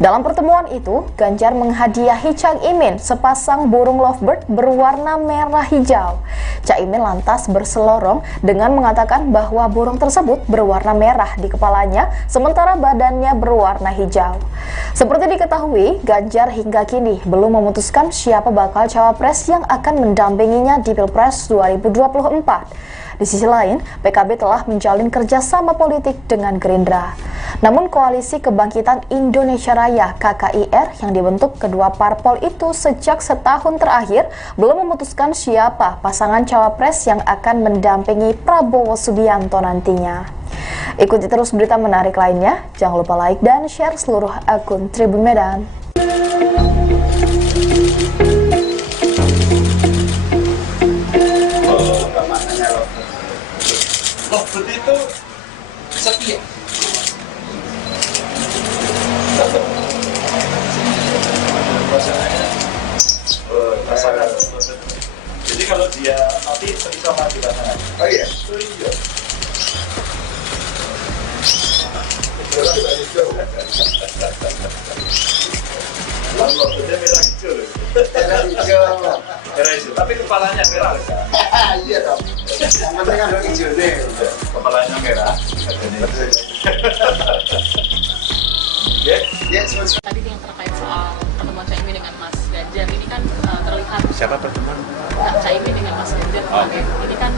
Dalam pertemuan itu, Ganjar menghadiahi Cak Imin sepasang burung lovebird berwarna merah hijau. Cak Imin lantas berselorong dengan mengatakan bahwa burung tersebut berwarna merah di kepalanya, sementara badannya berwarna hijau. Seperti diketahui, Ganjar hingga kini belum memutuskan siapa bakal cawapres yang akan mendampinginya di Pilpres 2024. Di sisi lain, PKB telah menjalin kerjasama politik dengan Gerindra. Namun Koalisi Kebangkitan Indonesia Raya (KKIR) yang dibentuk kedua parpol itu sejak setahun terakhir belum memutuskan siapa pasangan cawapres yang akan mendampingi Prabowo Subianto nantinya. Ikuti terus berita menarik lainnya, jangan lupa like dan share seluruh akun Tribun Medan. Lovebird itu setia. Pasangan. Jadi kalau dia mati bisa mati pasangan. Oh iya. Oh iya. Lovebird merah hijau loh. Merah hijau. Merah hijau, tapi kepalanya merah aja. Iya dong. Yang penting ada hijau nih. Kepalanya merah. Yes. Tadi yang terkait soal pertemuan Caimin dengan Mas Ganjar ini kan terlihat Siapa pertemuan? Caimin dengan Mas Ganjar kemarin. Ini kan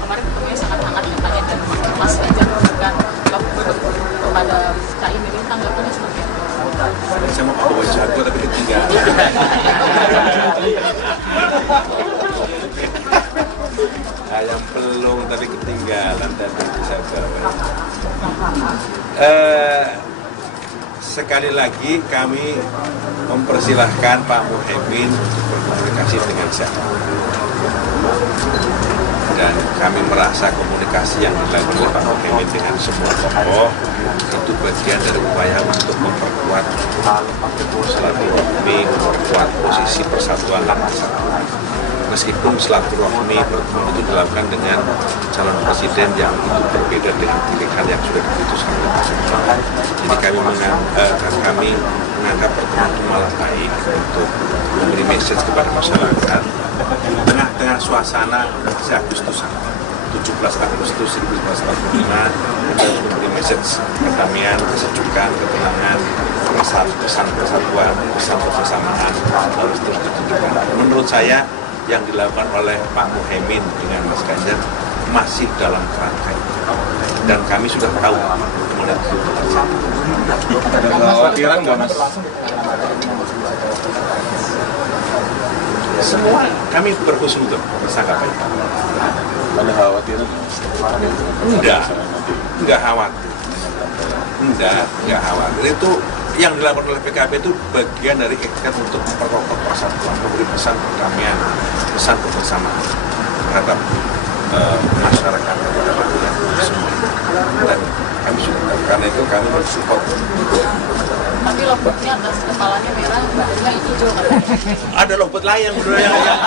kemarin ketemunya sangat hangat katanya, dan Mas Ganjar memberikan lovebird kepada Caimin. Ini tanggapannya seperti itu. Saya mau bawa jago tapi ketinggalan. Ayam pelung tapi ketinggalan dan bisa bawa. Sekali lagi kami mempersilahkan Pak Muhaimin untuk berkomunikasi dengan siapa. Dan kami merasa komunikasi yang dilakukan oleh Pak Muhaimin dengan semua tokoh itu bagian dari upaya untuk memperkuat silaturahmi, memperkuat posisi persatuan dan masyarakat. Meskipun silaturahmi pertemuan itu dilakukan dengan calon presiden yang itu berbeda dengan pilihan yang sudah diputuskan oleh masyarakat. Jadi kami menganggap pertemuan itu malah baik untuk memberi message kepada masyarakat di tengah-tengah suasana Agustusan 17 Agustus 1945 kita memberi message kedamaian, kesejukan, ketenangan, pesan persatuan, pesan kebersamaan harus terus ditunjukkan. Menurut saya yang dilakukan oleh Pak Muhaimin dengan Mas Ganjar masih dalam kerangka itu. Dan kami sudah tahu kemudian itu terjadi. Ada kekhawatiran nggak Mas? Semua kami berhusnuzon bersangka baik. Ada kekhawatiran nggak Mas? Enggak khawatir. Enggak khawatir. Itu yang dilakukan oleh PKB itu bagian dari ikhtiar untuk memperkokoh persatuan, memberi pesan perdamaian, pesan kebersamaan terhadap masyarakat kepada rakyat semua. Dan kami sudah tahu, karena itu kami mensupport. Tapi lovebird-nya atas kepalanya merah, badannya hijau katanya. Ada lovebird lain,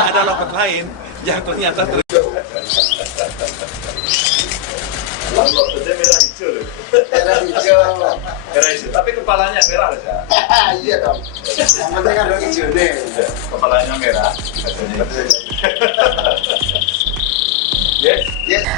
ada lovebird lain yang ternyata Lovebird merah hijau loh. Merah hijau. Merah hijau, tapi kepalanya merah aja. Iya dong. Yang penting ada hijau nih. Kepalanya merah. Yes.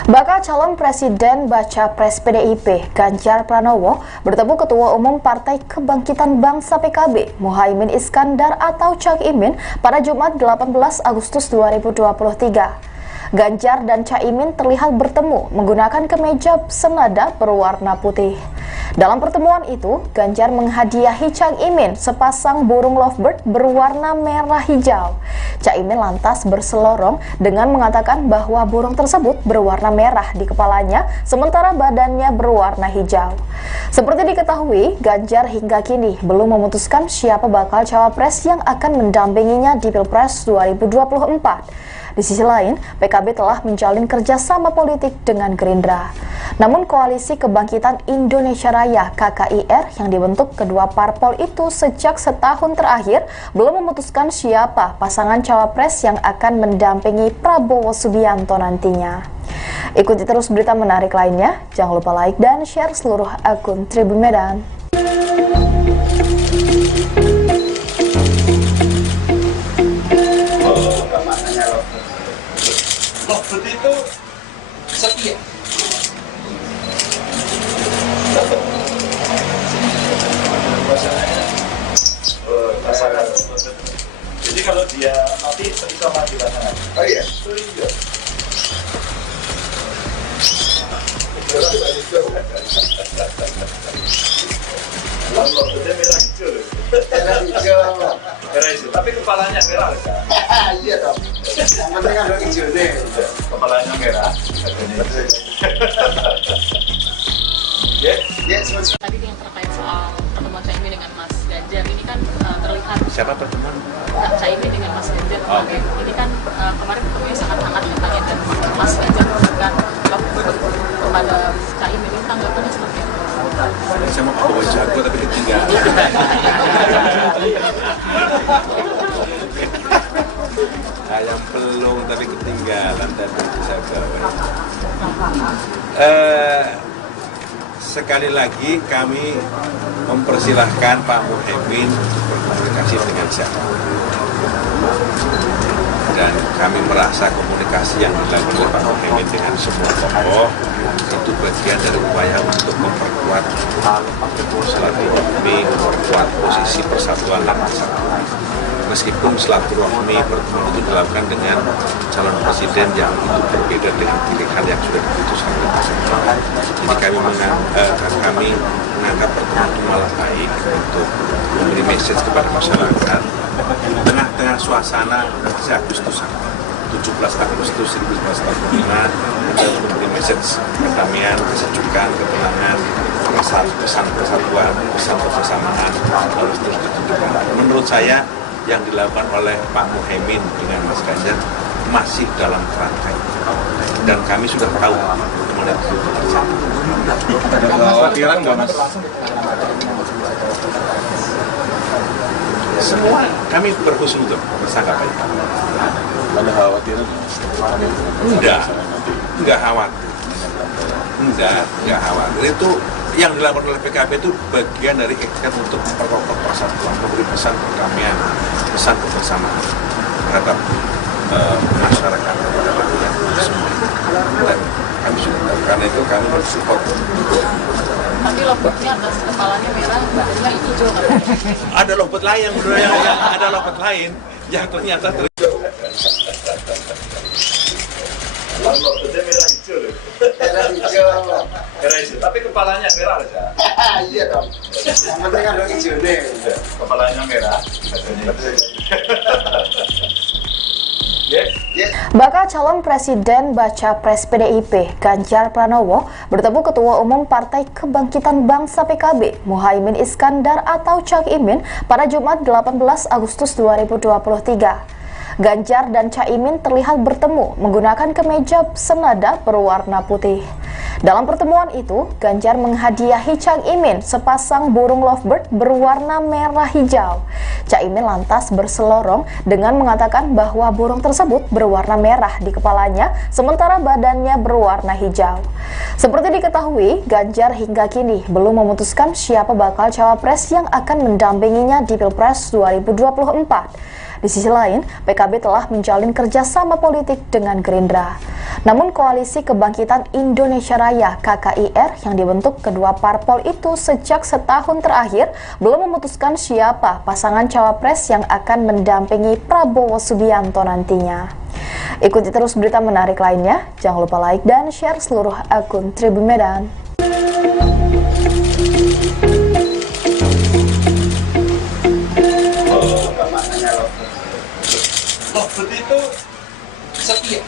Bakal calon Presiden Baca Pres PDIP Ganjar Pranowo bertemu Ketua Umum Partai Kebangkitan Bangsa PKB Muhaimin Iskandar atau Cak Imin pada Jumat 18 Agustus 2023. Ganjar dan Caimin terlihat bertemu menggunakan kemeja senada berwarna putih. Dalam pertemuan itu, Ganjar menghadiahi Cak Imin sepasang burung lovebird berwarna merah hijau. Cak Imin lantas berselorong dengan mengatakan bahwa burung tersebut berwarna merah di kepalanya, sementara badannya berwarna hijau. Seperti diketahui, Ganjar hingga kini belum memutuskan siapa bakal cawapres yang akan mendampinginya di Pilpres 2024. Di sisi lain, PKB telah menjalin kerjasama politik dengan Gerindra. Namun Koalisi Kebangkitan Indonesia Raya (KKIR) yang dibentuk kedua parpol itu sejak setahun terakhir belum memutuskan siapa pasangan cawapres yang akan mendampingi Prabowo Subianto nantinya. Ikuti terus berita menarik lainnya, jangan lupa like dan share seluruh akun Tribun Medan. Mahfud itu setia. Pasangan. Jadi kalau dia mati bisa mati pasangan. Oh iya. Oh iya. Allah, dia merah hijau. Merah hijau. Merah hijau. Tapi kepalanya merah kan? Iya dong. Yang penting kan lo hijau nih. Kepalanya merah. Ya, Tadi yang terkait soal pertemuan Caimin dengan Mas Ganjar ini kan terlihat Siapa pertemuan? Caimin dengan Mas Ganjar kemarin. Ini kan kemarin ketemunya sangat hangat katanya dan Mas Ganjar memberikan kepada Caimin ini tanggapannya seperti apa? Saya mau bawa jago tapi ketinggalan. Ayam pelung tapi ketinggalan dan saya bawa. Sekali lagi kami mempersilahkan Pak Muhaimin berkomunikasi dengan siapa. Dan kami merasa komunikasi yang dilakukan oleh Pak Muhaimin dengan semua tokoh itu bagian dari upaya untuk memperkuat silaturahmi, memperkuat posisi persatuan dan kesatuan. Meskipun silaturahmi pertemuan itu dilakukan dengan calon presiden yang itu berbeda dengan pilihan yang sudah diputuskan oleh pasangan. Jadi kami menganggap pertemuan itu malah baik untuk memberi message kepada masyarakat tengah-tengah suasana Agustusan 17 Agustus 1945 untuk memberi message perdamaian, kesejukan, ketenangan, pesan persatuan, pesan kebersamaan harus terus ditunjukkan. Menurut saya yang dilakukan oleh Pak Muhaimin dengan Mas Ganjar masih dalam kerangka itu. Dan kami sudah tahu kemana itu terjadi. Ada kekhawatiran nggak Mas? Semua kami berhusnuzon bersanggapan. Ada kekhawatiran? Enggak khawatir. Enggak khawatir. Itu yang dilakukan oleh PKB itu bagian dari ikhtiar untuk memperkokoh persatuan, memberi pesan perdamaian, pesan kebersamaan terhadap masyarakat, kepada rakyat semua. Dan kami sudah tahu, karena itu kami mensupport. Tapi lompatnya atas kepalanya merah, badannya hijau kan? Ada lompat lain, ada lompat lain yang ternyata Allah, dia merah hijau. Merah hijau. Merah hijau. Tapi kepalanya merah kan? Iya dong. Yang penting kan lo hijau nih. Kepalanya merah. Bakal calon Presiden Baca Pres PDIP Ganjar Pranowo bertemu Ketua Umum Partai Kebangkitan Bangsa PKB Muhaimin Iskandar atau Cak Imin pada Jumat 18 Agustus 2023. Ganjar dan Caimin terlihat bertemu menggunakan kemeja senada berwarna putih. Dalam pertemuan itu, Ganjar menghadiahi Cak Imin sepasang burung lovebird berwarna merah hijau. Cak Imin lantas berselorong dengan mengatakan bahwa burung tersebut berwarna merah di kepalanya, sementara badannya berwarna hijau. Seperti diketahui, Ganjar hingga kini belum memutuskan siapa bakal cawapres yang akan mendampinginya di Pilpres 2024. Di sisi lain, PKB telah menjalin kerjasama politik dengan Gerindra. Namun Koalisi Kebangkitan Indonesia Raya (KKIR) yang dibentuk kedua parpol itu sejak setahun terakhir belum memutuskan siapa pasangan cawapres yang akan mendampingi Prabowo Subianto nantinya. Ikuti terus berita menarik lainnya, jangan lupa like dan share seluruh akun Tribun Medan. Mahfud itu setia.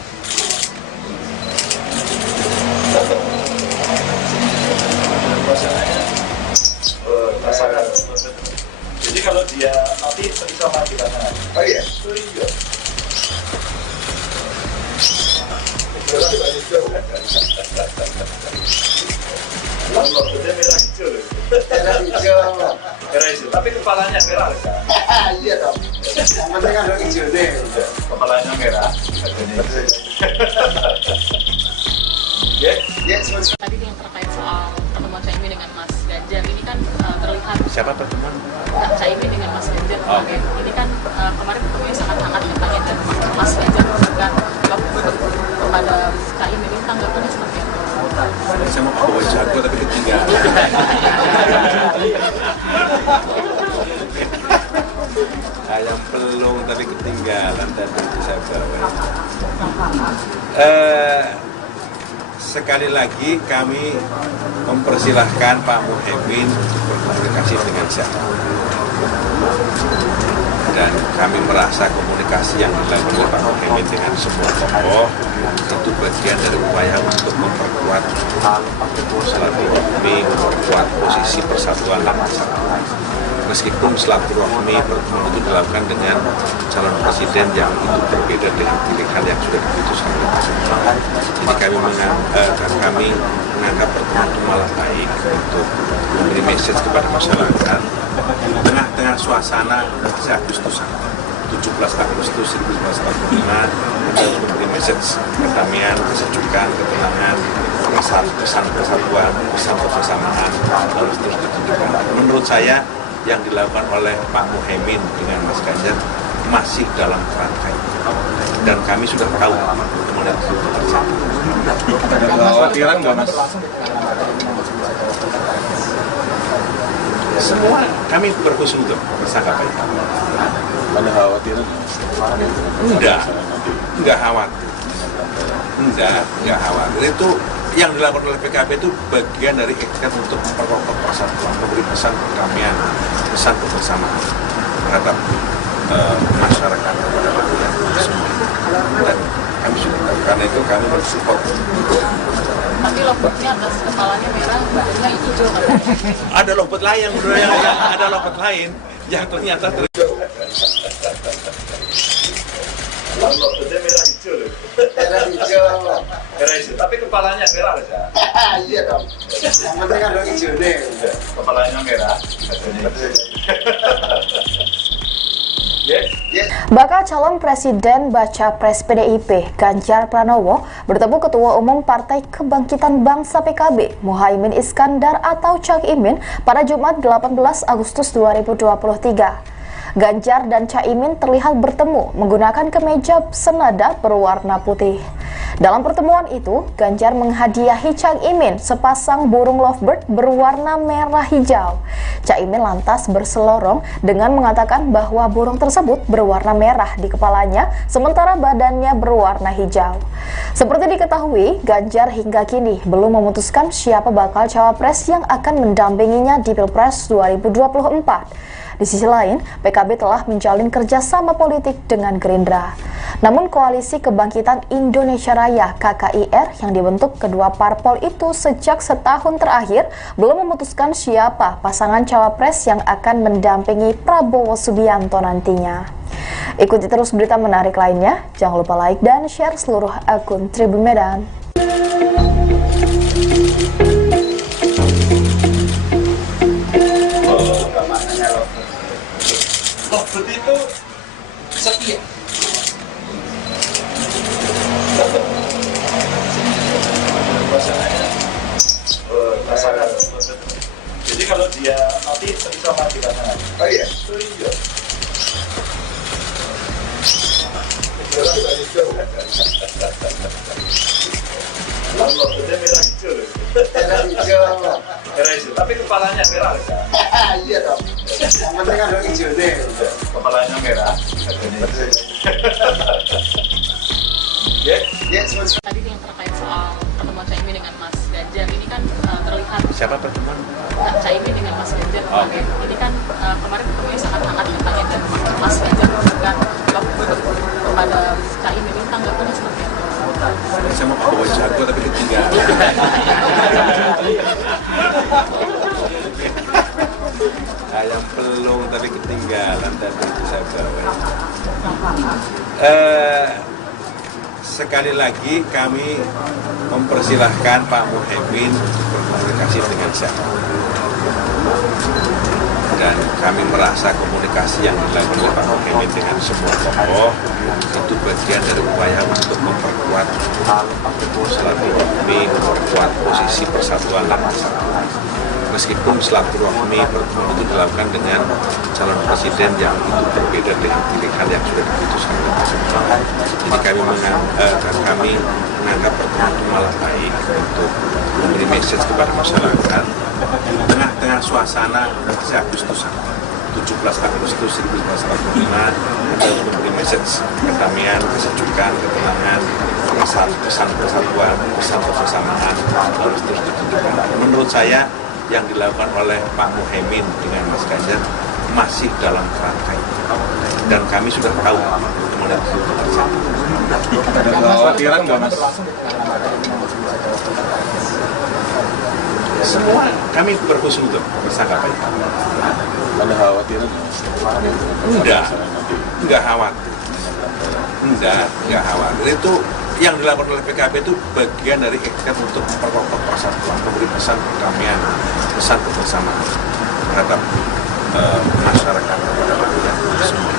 logonya merah hijau loh. Merah hijau. Merah hijau, tapi kepalanya merah kan? Iya dong. Yang penting kan orang hijau nih. Kepalanya merah, badannya hijau. Ya, Ya, semua. Tadi yang terkait soal pertemuan Caimin dengan Mas Ganjar ini kan terlihat Siapa pertemuan? Caimin dengan Mas Ganjar. Oh. Oke. Ini kan kemarin ketemunya sangat hangat katanya dan Mas Ganjar memberikan kepada Caimin ini tanggapannya seperti apa? Saya mau bawa jago tapi ketinggalan. Ayam pelung tapi ketinggalan tadi saya bawa. Sekali lagi kami mempersilahkan Pak Muhaimin untuk berkomunikasi dengan siapa. Dan kami merasa komunikasi yang dilakukan oleh Pak Muhaimin dengan semua tokoh itu bagian dari upaya untuk memperkuat silaturahmi, memperkuat posisi persatuan dan masyarakat. Meskipun silaturahmi pertemuan itu dilakukan dengan calon presiden yang itu berbeda dengan pilihan yang sudah diputuskan oleh pasangan. Jadi kami menganggap pertemuan itu malah baik untuk memberi message kepada masyarakat di tengah-tengah suasana Agustusan 17 Agustus 1945 kita harus memberi message kedamaian, kesejukan, ketenangan, pesan persatuan, pesan kebersamaan harus terus ditunjukkan. Menurut saya yang dilakukan oleh Pak Muhaimin dengan Mas Ganjar masih dalam kerangka itu. Dan kami sudah tahu pertemuan itu terjadi. Ada kekhawatiran nggak Mas? Semua kami berhusnuzon bersangka baik. Ada kekhawatiran? Enggak khawatir. Enggak khawatir. Itu yang dilakukan oleh PKB itu bagian dari ikhtiar untuk memperkokoh persatuan, memberi pesan perdamaian, pesan kebersamaan terhadap masyarakat kepada rakyat semua. Dan kami sudah tahu, karena itu kami mensupport. Tapi lobotnya atas kepalanya merah, badannya hijau katanya. Ada lobot lain, ada lobot lain yang ternyata logonya merah hijau loh. Merah hijau. Merah hijau, tapi kepalanya merah kan? Iya dong. Yang penting kan orang hijau nih. Kepalanya merah, badannya hijau. Ya, Bakal calon Presiden Baca Pres PDIP Ganjar Pranowo bertemu Ketua Umum Partai Kebangkitan Bangsa PKB Muhaimin Iskandar atau Cak Imin pada Jumat 18 Agustus 2023. Ganjar dan Caimin terlihat bertemu menggunakan kemeja senada berwarna putih. Dalam pertemuan itu, Ganjar menghadiahi Cak Imin sepasang burung lovebird berwarna merah hijau. Cak Imin lantas berselorong dengan mengatakan bahwa burung tersebut berwarna merah di kepalanya, sementara badannya berwarna hijau. Seperti diketahui, Ganjar hingga kini belum memutuskan siapa bakal cawapres yang akan mendampinginya di Pilpres 2024. Di sisi lain, PKB telah menjalin kerjasama politik dengan Gerindra. Namun Koalisi Kebangkitan Indonesia Raya (KKIR) yang dibentuk kedua parpol itu sejak setahun terakhir belum memutuskan siapa pasangan cawapres yang akan mendampingi Prabowo Subianto nantinya. Ikuti terus berita menarik lainnya, jangan lupa like dan share seluruh akun Tribun Medan. lovebird itu setia. Pasangan. Jadi kalau dia mati bisa mati pasangan. Oh iya. Iya. Logonya merah hijau loh. Merah hijau. Merah hijau, tapi kepalanya merah kan? Iya dong. Yang penting kan orang hijau nih. Kepalanya merah, badannya hijau. Ya, semua. Tadi yang terkait soal pertemuan Caimin dengan Mas Ganjar ini kan terlihat siapa pertemuan? Caimin dengan Mas Ganjar. Oh. Oke. Ini kan kemarin ketemunya sangat hangat katanya dan Mas Ganjar memberikan kepada Caimin ini tanggapannya seperti apa? Saya mau bawa jago tapi ketinggalan. Ayam pelung tapi ketinggalan tadi saya bawa. sekali lagi kami mempersilahkan Pak Muhaimin berkomunikasi dengan siapa. Dan kami merasa komunikasi yang dilakukan oleh Pak Muhaimin dengan semua tokoh itu bagian dari upaya untuk memperkuat silaturahmi, memperkuat posisi persatuan dan kesatuan. Meskipun silaturahmi pertemuan itu dilakukan dengan calon presiden yang itu berbeda dengan pilihan yang sudah diputuskan oleh masing-masing. Jadi kami menganggap pertemuan itu malah baik untuk memberi message kepada masyarakat di tengah-tengah suasana Agustusan 17 Agustus 1945 untuk memberi message kedamaian, kesejukan, ketenangan, pesan persatuan, pesan kebersamaan harus terus ditunjukkan. Menurut saya yang dilakukan oleh Pak Muhaimin dengan Mas Ganjar masih dalam kerangka itu. Dan kami sudah tahu kemana itu terjadi. Ada kekhawatiran nggak Mas? Semua kami berhusnuzon bersangka baik. Ada kekhawatiran? Enggak khawatir. Enggak khawatir. Itu yang dilakukan oleh PKB itu bagian dari ikhtiar untuk memperkokoh persatuan, memberi pesan perdamaian, pesan kebersamaan terhadap masyarakat, kepada rakyat semua.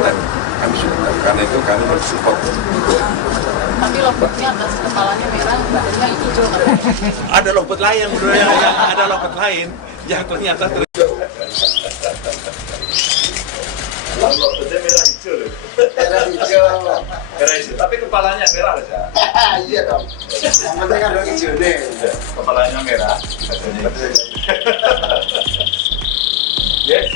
Dan kami sudah tahu, karena itu kami mensupport. Tapi lomboknya atas kepalanya merah, badannya hijau kan? Ada lombok lain, ada lombok lain yang ternyata Lomboknya merah hijau loh. Merah hijau. Merah hijau, tapi kepalanya merah aja. Iya dong. Yang penting kan ada hijau nih. Kepalanya merah. Yes.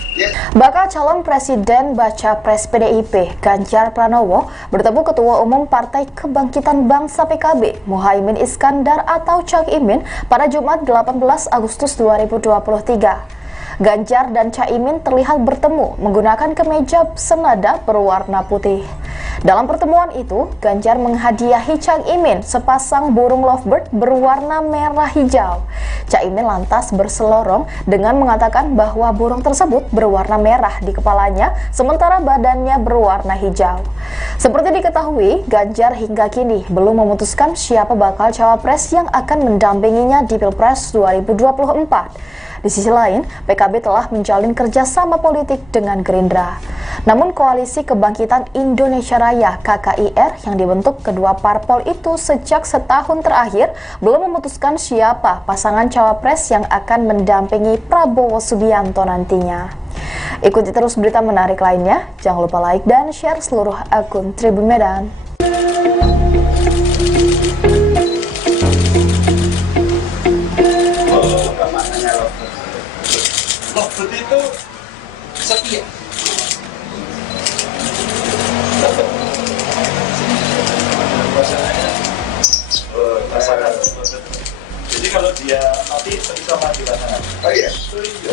Bakal calon Presiden Baca Pres PDIP Ganjar Pranowo bertemu Ketua Umum Partai Kebangkitan Bangsa PKB Muhaimin Iskandar atau Cak Imin pada Jumat 18 Agustus 2023. Ganjar dan Caimin terlihat bertemu menggunakan kemeja senada berwarna putih. Dalam pertemuan itu, Ganjar menghadiahi Cak Imin sepasang burung lovebird berwarna merah hijau. Cak Imin lantas berselorong dengan mengatakan bahwa burung tersebut berwarna merah di kepalanya, sementara badannya berwarna hijau. Seperti diketahui, Ganjar hingga kini belum memutuskan siapa bakal cawapres yang akan mendampinginya di Pilpres 2024. Di sisi lain, PKB telah menjalin kerjasama politik dengan Gerindra. Namun Koalisi Kebangkitan Indonesia Raya (KKIR) yang dibentuk kedua parpol itu sejak setahun terakhir belum memutuskan siapa pasangan cawapres yang akan mendampingi Prabowo Subianto nantinya. Ikuti terus berita menarik lainnya, jangan lupa like dan share seluruh akun Tribun Medan. Lovebird itu setia. Pasangan. Jadi kalau dia mati bisa mati pasangan. Oh iya. Oh iya.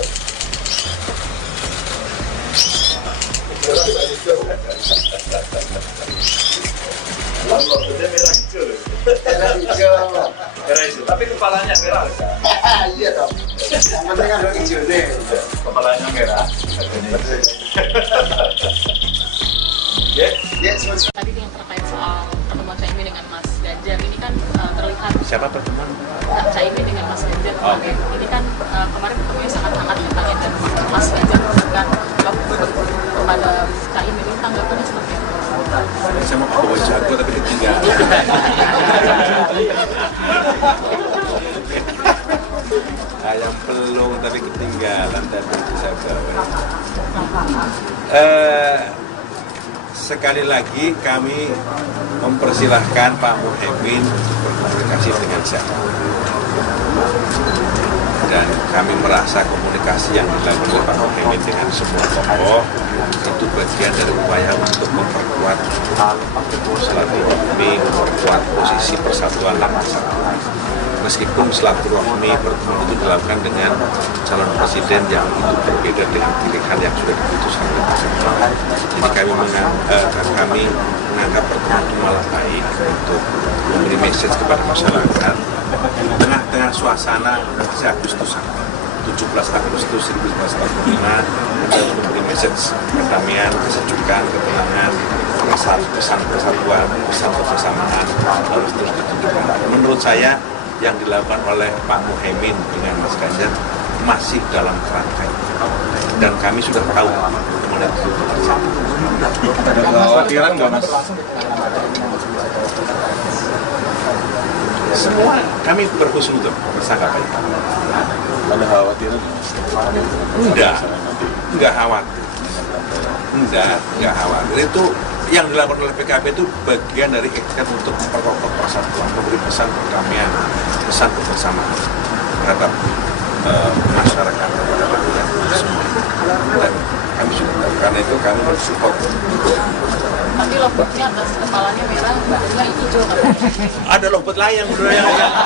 Lomboknya merah hijau loh. Merah hijau. Merah hijau, tapi kepalanya merah aja. Iya dong. Yang penting kan ada hijau nih. Kepalanya merah. Yes. Tadi yang terkait soal pertemuan Caimin dengan Mas Ganjar ini kan terlihat siapa pertemuan? Caimin dengan Mas Ganjar kemarin. Ini kan kemarin ketemunya sangat hangat katanya dan Mas Ganjar memberikan lovebird kepada Caimin. Ini tanggapannya seperti apa? Saya mau bawa jago tapi ketinggalan. Ayam pelung tapi ketinggalan dan bisa bawa. Sekali lagi kami mempersilahkan Pak Muhaimin berkomunikasi dengan siapa. Dan kami merasa komunikasi yang dilakukan oleh Pak Muhaimin dengan semua tokoh itu bagian dari upaya untuk memperkuat silaturahmi, memperkuat posisi persatuan dan kesatuan. Meskipun silaturahmi pertemuan itu dilakukan dengan calon presiden yang itu berbeda dengan pilihan yang sudah diputuskan oleh masing-masing. Jadi kami menganggap pertemuan itu malah baik untuk memberi message kepada masyarakat di tengah-tengah suasana Agustusan 17 Agustus 1945 untuk memberi message kedamaian, kesejukan, ketenangan, pesan persatuan, pesan kebersamaan harus terus ditunjukkan. Menurut saya yang dilakukan oleh Pak Muhaimin dengan Mas Ganjar masih dalam kerangka itu. Dan kami sudah tahu kemudian itu terjadi. Ada kekhawatiran nggak Mas? Semua kami berhusnuzon bersangka baik. Ada kekhawatiran nggak Mas? Enggak khawatir. Enggak khawatir. Itu yang dilakukan oleh PKB itu bagian dari ikhtiar untuk memperkokoh persatuan, memberi pesan perdamaian, pesan kebersamaan terhadap masyarakat, kepada rakyat semua. Dan kami sudah tahu, karena itu kami mensupport. Tapi lobotnya atas kepalanya merah, bajunya hijau katanya. Ada lobot lain,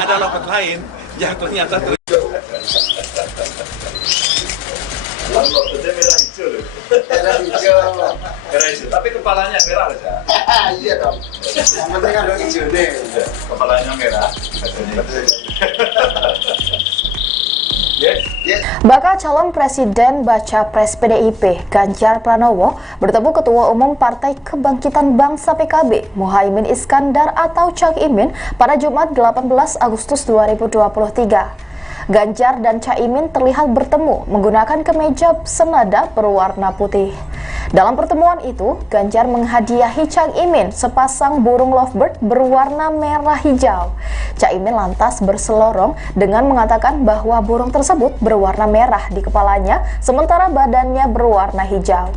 ada lobot lain yang ternyata Lobotnya merah hijau loh. Merah hijau. Merah hijau, tapi kepalanya merah loh ya. Iya dong. Yang penting kan dong hijau nih. Kepalanya merah. Yes. Bakal calon presiden baca pres PDIP Ganjar Pranowo bertemu Ketua Umum Partai Kebangkitan Bangsa PKB Muhaimin Iskandar atau Cak Imin pada Jumat 18 Agustus 2023. Ganjar dan Caimin terlihat bertemu menggunakan kemeja senada berwarna putih. Dalam pertemuan itu, Ganjar menghadiahi Cak Imin sepasang burung lovebird berwarna merah hijau. Cak Imin lantas berselorong dengan mengatakan bahwa burung tersebut berwarna merah di kepalanya, sementara badannya berwarna hijau.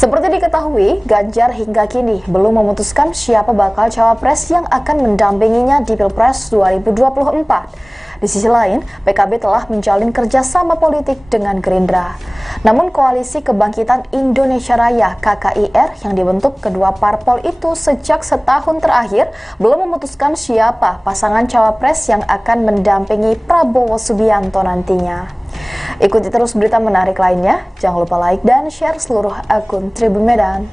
Seperti diketahui, Ganjar hingga kini belum memutuskan siapa bakal cawapres yang akan mendampinginya di Pilpres 2024. Di sisi lain, PKB telah menjalin kerjasama politik dengan Gerindra. Namun Koalisi Kebangkitan Indonesia Raya (KKIR) yang dibentuk kedua parpol itu sejak setahun terakhir belum memutuskan siapa pasangan cawapres yang akan mendampingi Prabowo Subianto nantinya. Ikuti terus berita menarik lainnya, jangan lupa like dan share seluruh akun Tribun Medan.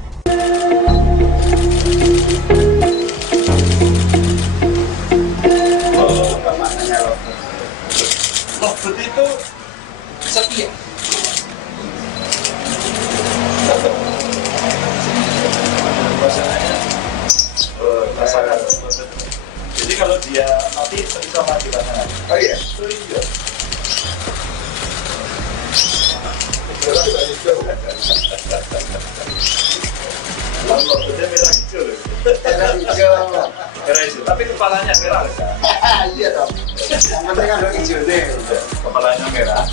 Lobot itu setia. Pasangan. Jadi kalau dia mati bisa mati pasangan. Oh iya. Itu iya. Lobotnya merah hijau loh. Merah hijau. Merah hijau, tapi kepalanya merah loh ya. Iya dong. Yang penting kan dong hijau nih. Kepalanya merah.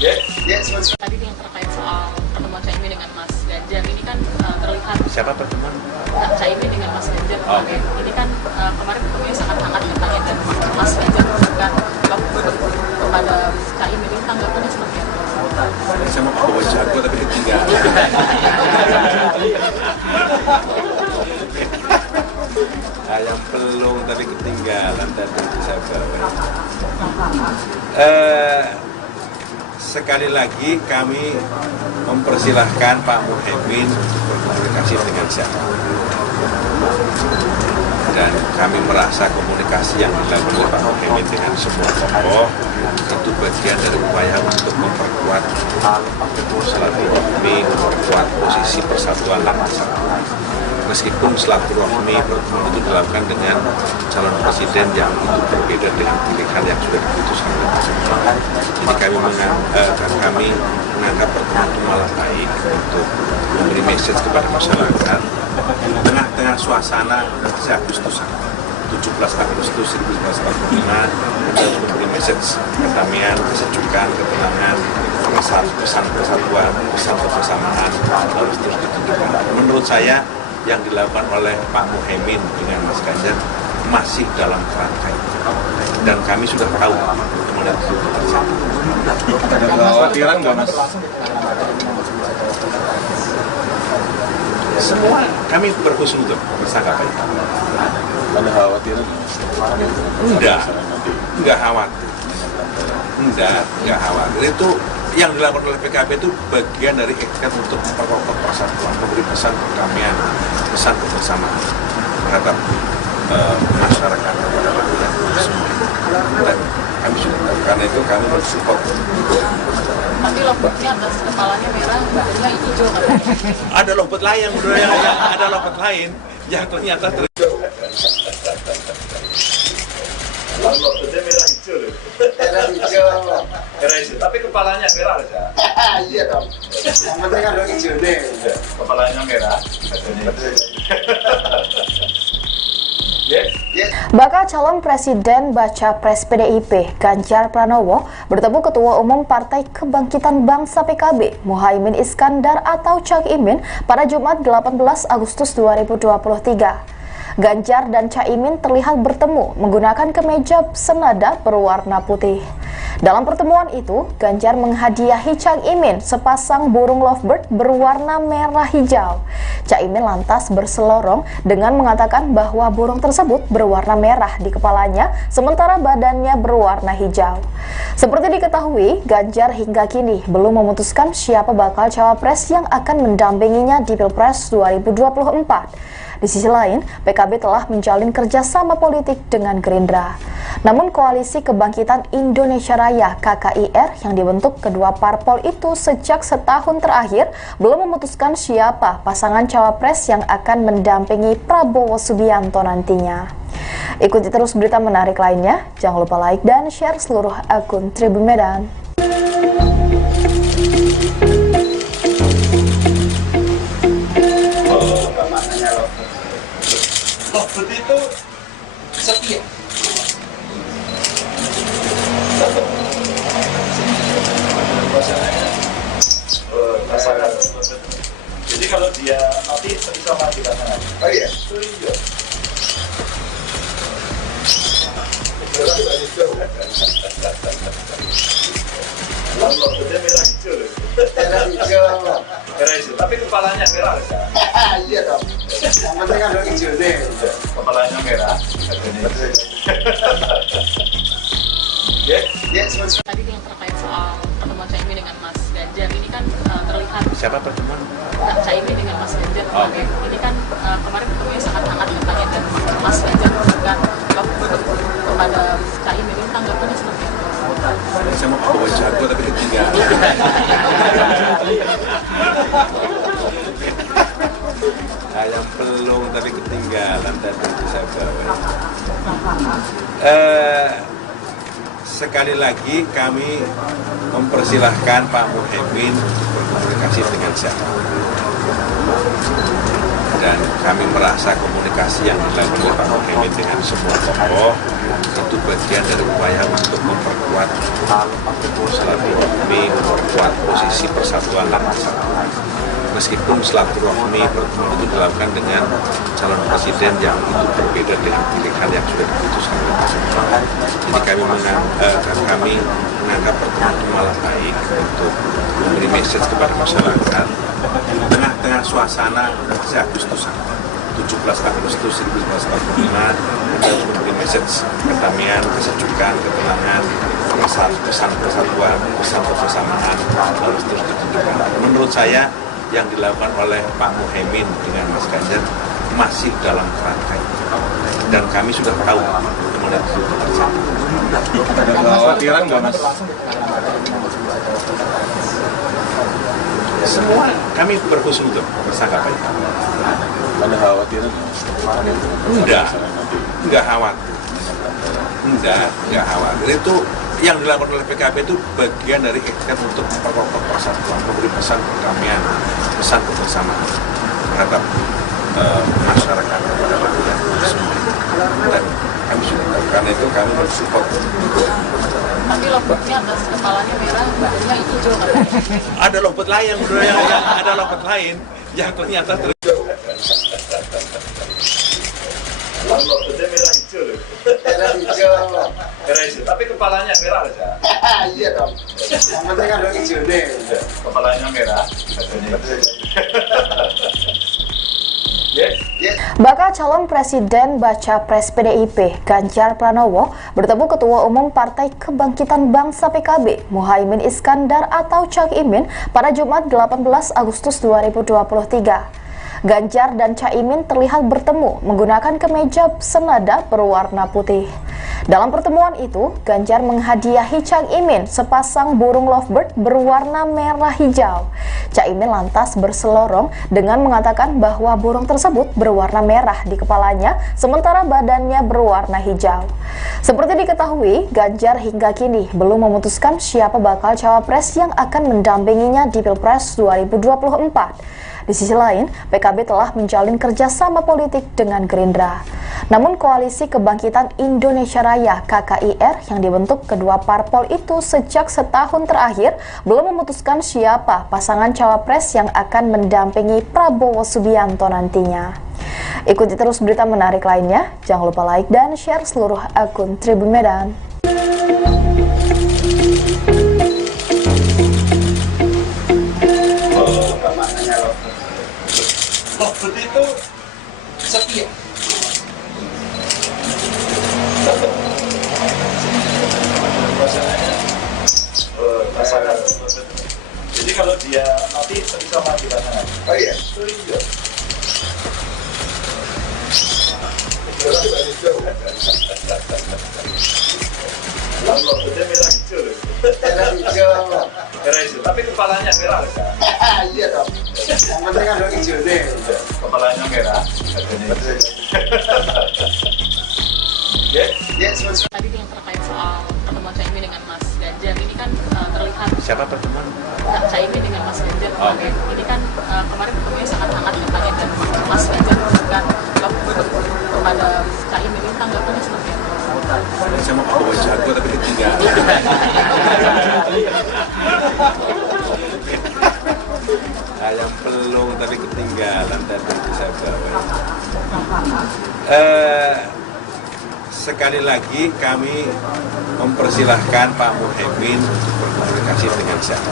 Yes. Tadi yang terkait soal pertemuan Caimin dengan Mas Ganjar ini kan terlihat siapa pertemuan? Caimin dengan Mas Ganjar kemarin. Ini kan kemarin ketemunya sangat hangat katanya dan Mas Ganjar memberikan lovebird kepada Caimin. Ini tanggapannya seperti apa? Saya mau bawa jago tapi ketinggalan. Ayam pelung tapi ketinggalan tadi saya bawa. Sekali lagi kami mempersilahkan Pak Muhaimin untuk berkomunikasi dengan siapa. Dan kami merasa komunikasi yang dilakukan oleh Pak Muhaimin dengan semua tokoh itu bagian dari upaya untuk memperkuat silaturahmi, memperkuat posisi persatuan dan kesatuan. Meskipun silaturahmi pertemuan itu dilakukan dengan calon presiden yang itu berbeda dengan pilihan yang sudah diputuskan oleh Presiden. Jadi kami menganggap pertemuan itu malah baik untuk memberi message kepada masyarakat di tengah-tengah suasana Agustusan 17 Agustus 1945 kita memberi message kedamaian, kesejukan, ketenangan, pesan persatuan, pesan kebersamaan harus terus ditunjukkan. Menurut saya yang dilakukan oleh Pak Muhaimin dengan Mas Ganjar masih dalam kerangka itu. Dan kami sudah tahu kemudian itu terjadi. Ada kekhawatiran nggak Mas? Semua kami berhusnuzon bersangka baik. Ada kekhawatiran nggak Mas? Enggak khawatir. Enggak khawatir. Itu yang dilakukan oleh PKB itu bagian dari ikhtiar untuk memperkokoh persatuan, memberi pesan perdamaian, pesan kebersamaan terhadap masyarakat, kepada rakyat semua. Dan kami sudah tahu, karena karena itu kami mensupport. Tapi lompatnya atas kepalanya merah, badannya hijau katanya. Ada lompat lain yang ada lompat lain yang ternyata Lalu lompatnya merah hijau loh. Merah hijau. Merah hijau, tapi kepalanya merah aja. Iya dong. Yang penting kan hijau nih. Kepalanya merah. Yes. Bakal calon Presiden Baca Pres PDIP Ganjar Pranowo bertemu Ketua Umum Partai Kebangkitan Bangsa PKB Muhaimin Iskandar atau Cak Imin pada Jumat 18 Agustus 2023. Ganjar dan Caimin terlihat bertemu menggunakan kemeja senada berwarna putih. Dalam pertemuan itu, Ganjar menghadiahi Cak Imin sepasang burung lovebird berwarna merah hijau. Cak Imin lantas berselorong dengan mengatakan bahwa burung tersebut berwarna merah di kepalanya, sementara badannya berwarna hijau. Seperti diketahui, Ganjar hingga kini belum memutuskan siapa bakal cawapres yang akan mendampinginya di Pilpres 2024. Di sisi lain, PKB telah menjalin kerjasama politik dengan Gerindra. Namun Koalisi Kebangkitan Indonesia Raya (KKIR) yang dibentuk kedua parpol itu sejak setahun terakhir belum memutuskan siapa pasangan cawapres yang akan mendampingi Prabowo Subianto nantinya. Ikuti terus berita menarik lainnya, jangan lupa like dan share seluruh akun Tribun Medan. Lovebird itu setia. Pasangan. Jadi kalau dia mati bisa mati pasangan. Oh iya. Iya. Lalu lompatnya merah hijau loh. Merah hijau. Merah hijau, tapi kepalanya merah aja. Iya dong. Yang penting kan hijau nih. Kepalanya merah. Yes. Tadi yang terkait soal pertemuan Caimin dengan Mas Ganjar ini kan terlihat siapa pertemuan? Caimin dengan Mas Ganjar kemarin. Ini kan kemarin ketemunya sangat hangat katanya dan Mas Ganjar memberikan lovebird kepada Caimin. Ini tanggapannya seperti apa? Saya mau bawa jago tapi ketinggalan. Ayam pelung tapi ketinggalan dan nanti saya bawa. Sekali lagi kami mempersilahkan Pak Muhaimin berkomunikasi dengan siapa. Dan kami merasa komunikasi yang dilakukan oleh Pak Muhaimin dengan semua tokoh itu bagian dari upaya untuk memperkuat silaturahmi, memperkuat posisi persatuan dan kesatuan. Meskipun silaturahmi pertemuan itu dilakukan dengan calon presiden yang itu berbeda dengan pilihan yang sudah diputuskan oleh pasangan. Jadi kami menganggap pertemuan itu malah baik untuk memberi message kepada masyarakat di tengah-tengah suasana Agustusan 17 Agustus 1945 untuk memberi message kedamaian, kesejukan, ketenangan, pesan persatuan, pesan kebersamaan harus terus ditunjukkan. Menurut saya yang dilakukan oleh Pak Muhaimin dengan Mas Ganjar masih dalam kerangka itu. Dan kami sudah tahu kemana itu terjadi. Ada kekhawatiran nggak Mas? Semua kami berhusnuzon bersanggapan. Ada kekhawatiran? Enggak khawatir. Enggak khawatir. Itu yang dilakukan oleh PKB itu bagian dari ikhtiar untuk memperkokoh persatuan, memberi pesan perdamaian, pesan kebersamaan terhadap masyarakat kepada rakyat semua. Dan kami sudah tahu, karena itu kami mensupport. Tapi lompatnya atas kepalanya merah, badannya hijau katanya. Ada lompat lain ada lompat lain yang ternyata Lalu lompatnya merah hijau loh. Merah hijau. Merah hijau, tapi kepalanya merah aja. Iya dong. Yang penting kan hijau nih. Kepalanya merah. Yes. Bakal calon Presiden Baca Pres PDIP Ganjar Pranowo bertemu Ketua Umum Partai Kebangkitan Bangsa PKB Muhaimin Iskandar atau Cak Imin pada Jumat 18 Agustus 2023. Ganjar dan Caimin terlihat bertemu menggunakan kemeja senada berwarna putih. Dalam pertemuan itu, Ganjar menghadiahi Caimin sepasang burung lovebird berwarna merah hijau. Caimin lantas berselorong dengan mengatakan bahwa burung tersebut berwarna merah di kepalanya, sementara badannya berwarna hijau. Seperti diketahui, Ganjar hingga kini belum memutuskan siapa bakal cawapres yang akan mendampinginya di Pilpres 2024. Di sisi lain, PKB telah menjalin kerjasama politik dengan Gerindra. Namun Koalisi Kebangkitan Indonesia Raya (KKIR) yang dibentuk kedua parpol itu sejak setahun terakhir belum memutuskan siapa pasangan cawapres yang akan mendampingi Prabowo Subianto nantinya. Ikuti terus berita menarik lainnya, jangan lupa like dan share seluruh akun Tribun Medan. Lovebird itu setia. Pasangan. Jadi kalau dia mati bisa mati pasangan. Oh iya. Oh iya. Lovebird merah hijau loh. Merah hijau. Merah hijau. Tapi kepalanya merah kan? Iya dong. Yang penting kan dong hijau nih. Kepalanya merah. Ya, semua. Tadi yang terkait soal pertemuan Caimin dengan Mas Ganjar ini kan terlihat Siapa pertemuan? Caimin dengan Mas Ganjar kemarin. Ini kan kemarin ketemunya sangat hangat katanya, dan Mas Ganjar memberikan lovebird kepada Caimin. Ini tanggapannya seperti apa? Saya mau bawa jago tapi ketinggalan. Ayam pelung tapi ketinggalan dan tentu saya bawa. Sekali lagi kami mempersilahkan Pak Muhaimin untuk berkomunikasi dengan siapa.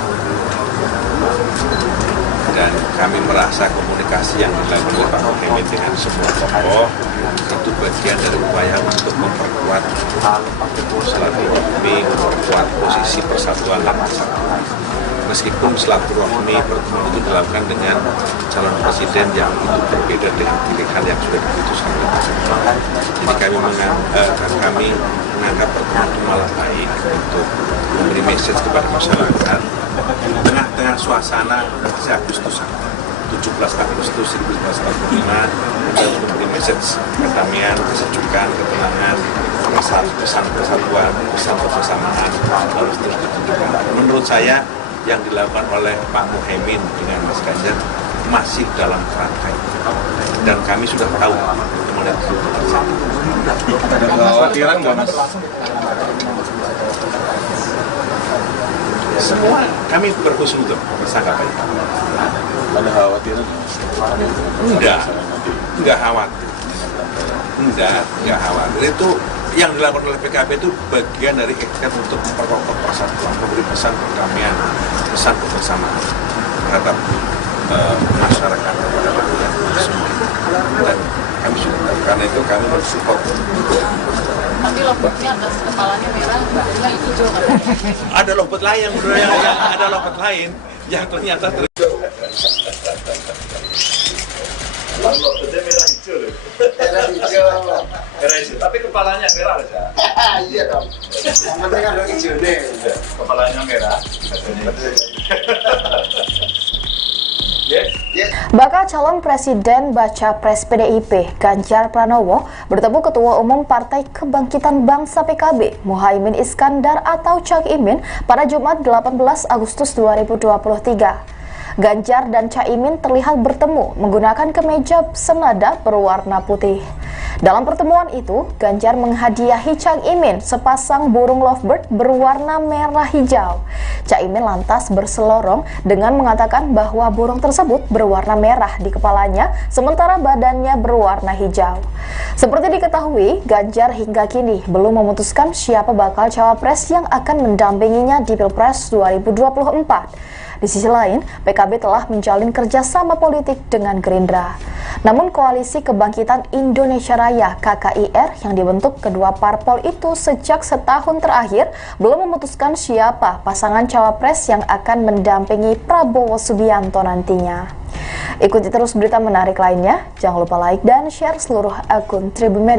Dan kami merasa komunikasi yang dilakukan oleh Pak Muhaimin dengan semua tokoh itu bagian dari upaya untuk memperkuat silaturahmi, memperkuat posisi persatuan dan masyarakat. Meskipun silaturahmi pertemuan itu dilakukan dengan calon presiden yang itu berbeda dengan pilihan yang sudah diputuskan oleh masyarakat. Jadi kami menganggap pertemuan itu malah baik untuk memberi message kepada masyarakat di tengah-tengah suasana Agustusan 17 Agustus 1945 kita memberi message kedamaian, kesejukan, ketenangan, pesan persatuan, pesan kebersamaan harus terus ditunjukkan. Menurut saya yang dilakukan oleh Pak Muhaimin dengan Mas Ganjar masih dalam kerangka itu, dan kami sudah tahu pertemuan itu terjadi. Ada kekhawatiran nggak, Mas? Semua kami berhusnuzon bersangka baik. Ada kekhawatiran? Enggak khawatir. Enggak khawatir. Itu yang dilakukan oleh PKB itu bagian dari ikhtiar untuk memperkokoh persatuan, memberi pesan perdamaian, pesan kebersamaan terhadap masyarakat kepada rakyat semua. Dan kami sudah tahu, karena itu kami mensupport. Tapi lovebird-nya atas kepalanya merah, badannya hijau katanya. Ada lovebird lain yang ada lovebird lain yang ternyata Lovebird merah hijau loh. Merah hijau. Merah hijau. Tapi kepalanya merah kan? Iya dong. Yang penting kan dong hijau nih. Kepalanya merah. Bakal calon presiden baca pres PDIP Ganjar Pranowo bertemu Ketua Umum Partai Kebangkitan Bangsa PKB Muhaimin Iskandar atau Cak Imin pada Jumat 18 Agustus 2023. Ganjar dan Caimin terlihat bertemu menggunakan kemeja senada berwarna putih. Dalam pertemuan itu, Ganjar menghadiahi Cak Imin sepasang burung lovebird berwarna merah hijau. Cak Imin lantas berselorong dengan mengatakan bahwa burung tersebut berwarna merah di kepalanya, sementara badannya berwarna hijau. Seperti diketahui, Ganjar hingga kini belum memutuskan siapa bakal cawapres yang akan mendampinginya di Pilpres 2024. Di sisi lain, PKB telah menjalin kerjasama politik dengan Gerindra. Namun Koalisi Kebangkitan Indonesia Raya (KKIR) yang dibentuk kedua parpol itu sejak setahun terakhir belum memutuskan siapa pasangan cawapres yang akan mendampingi Prabowo Subianto nantinya. Ikuti terus berita menarik lainnya. Jangan lupa like dan share seluruh akun Tribun Medan.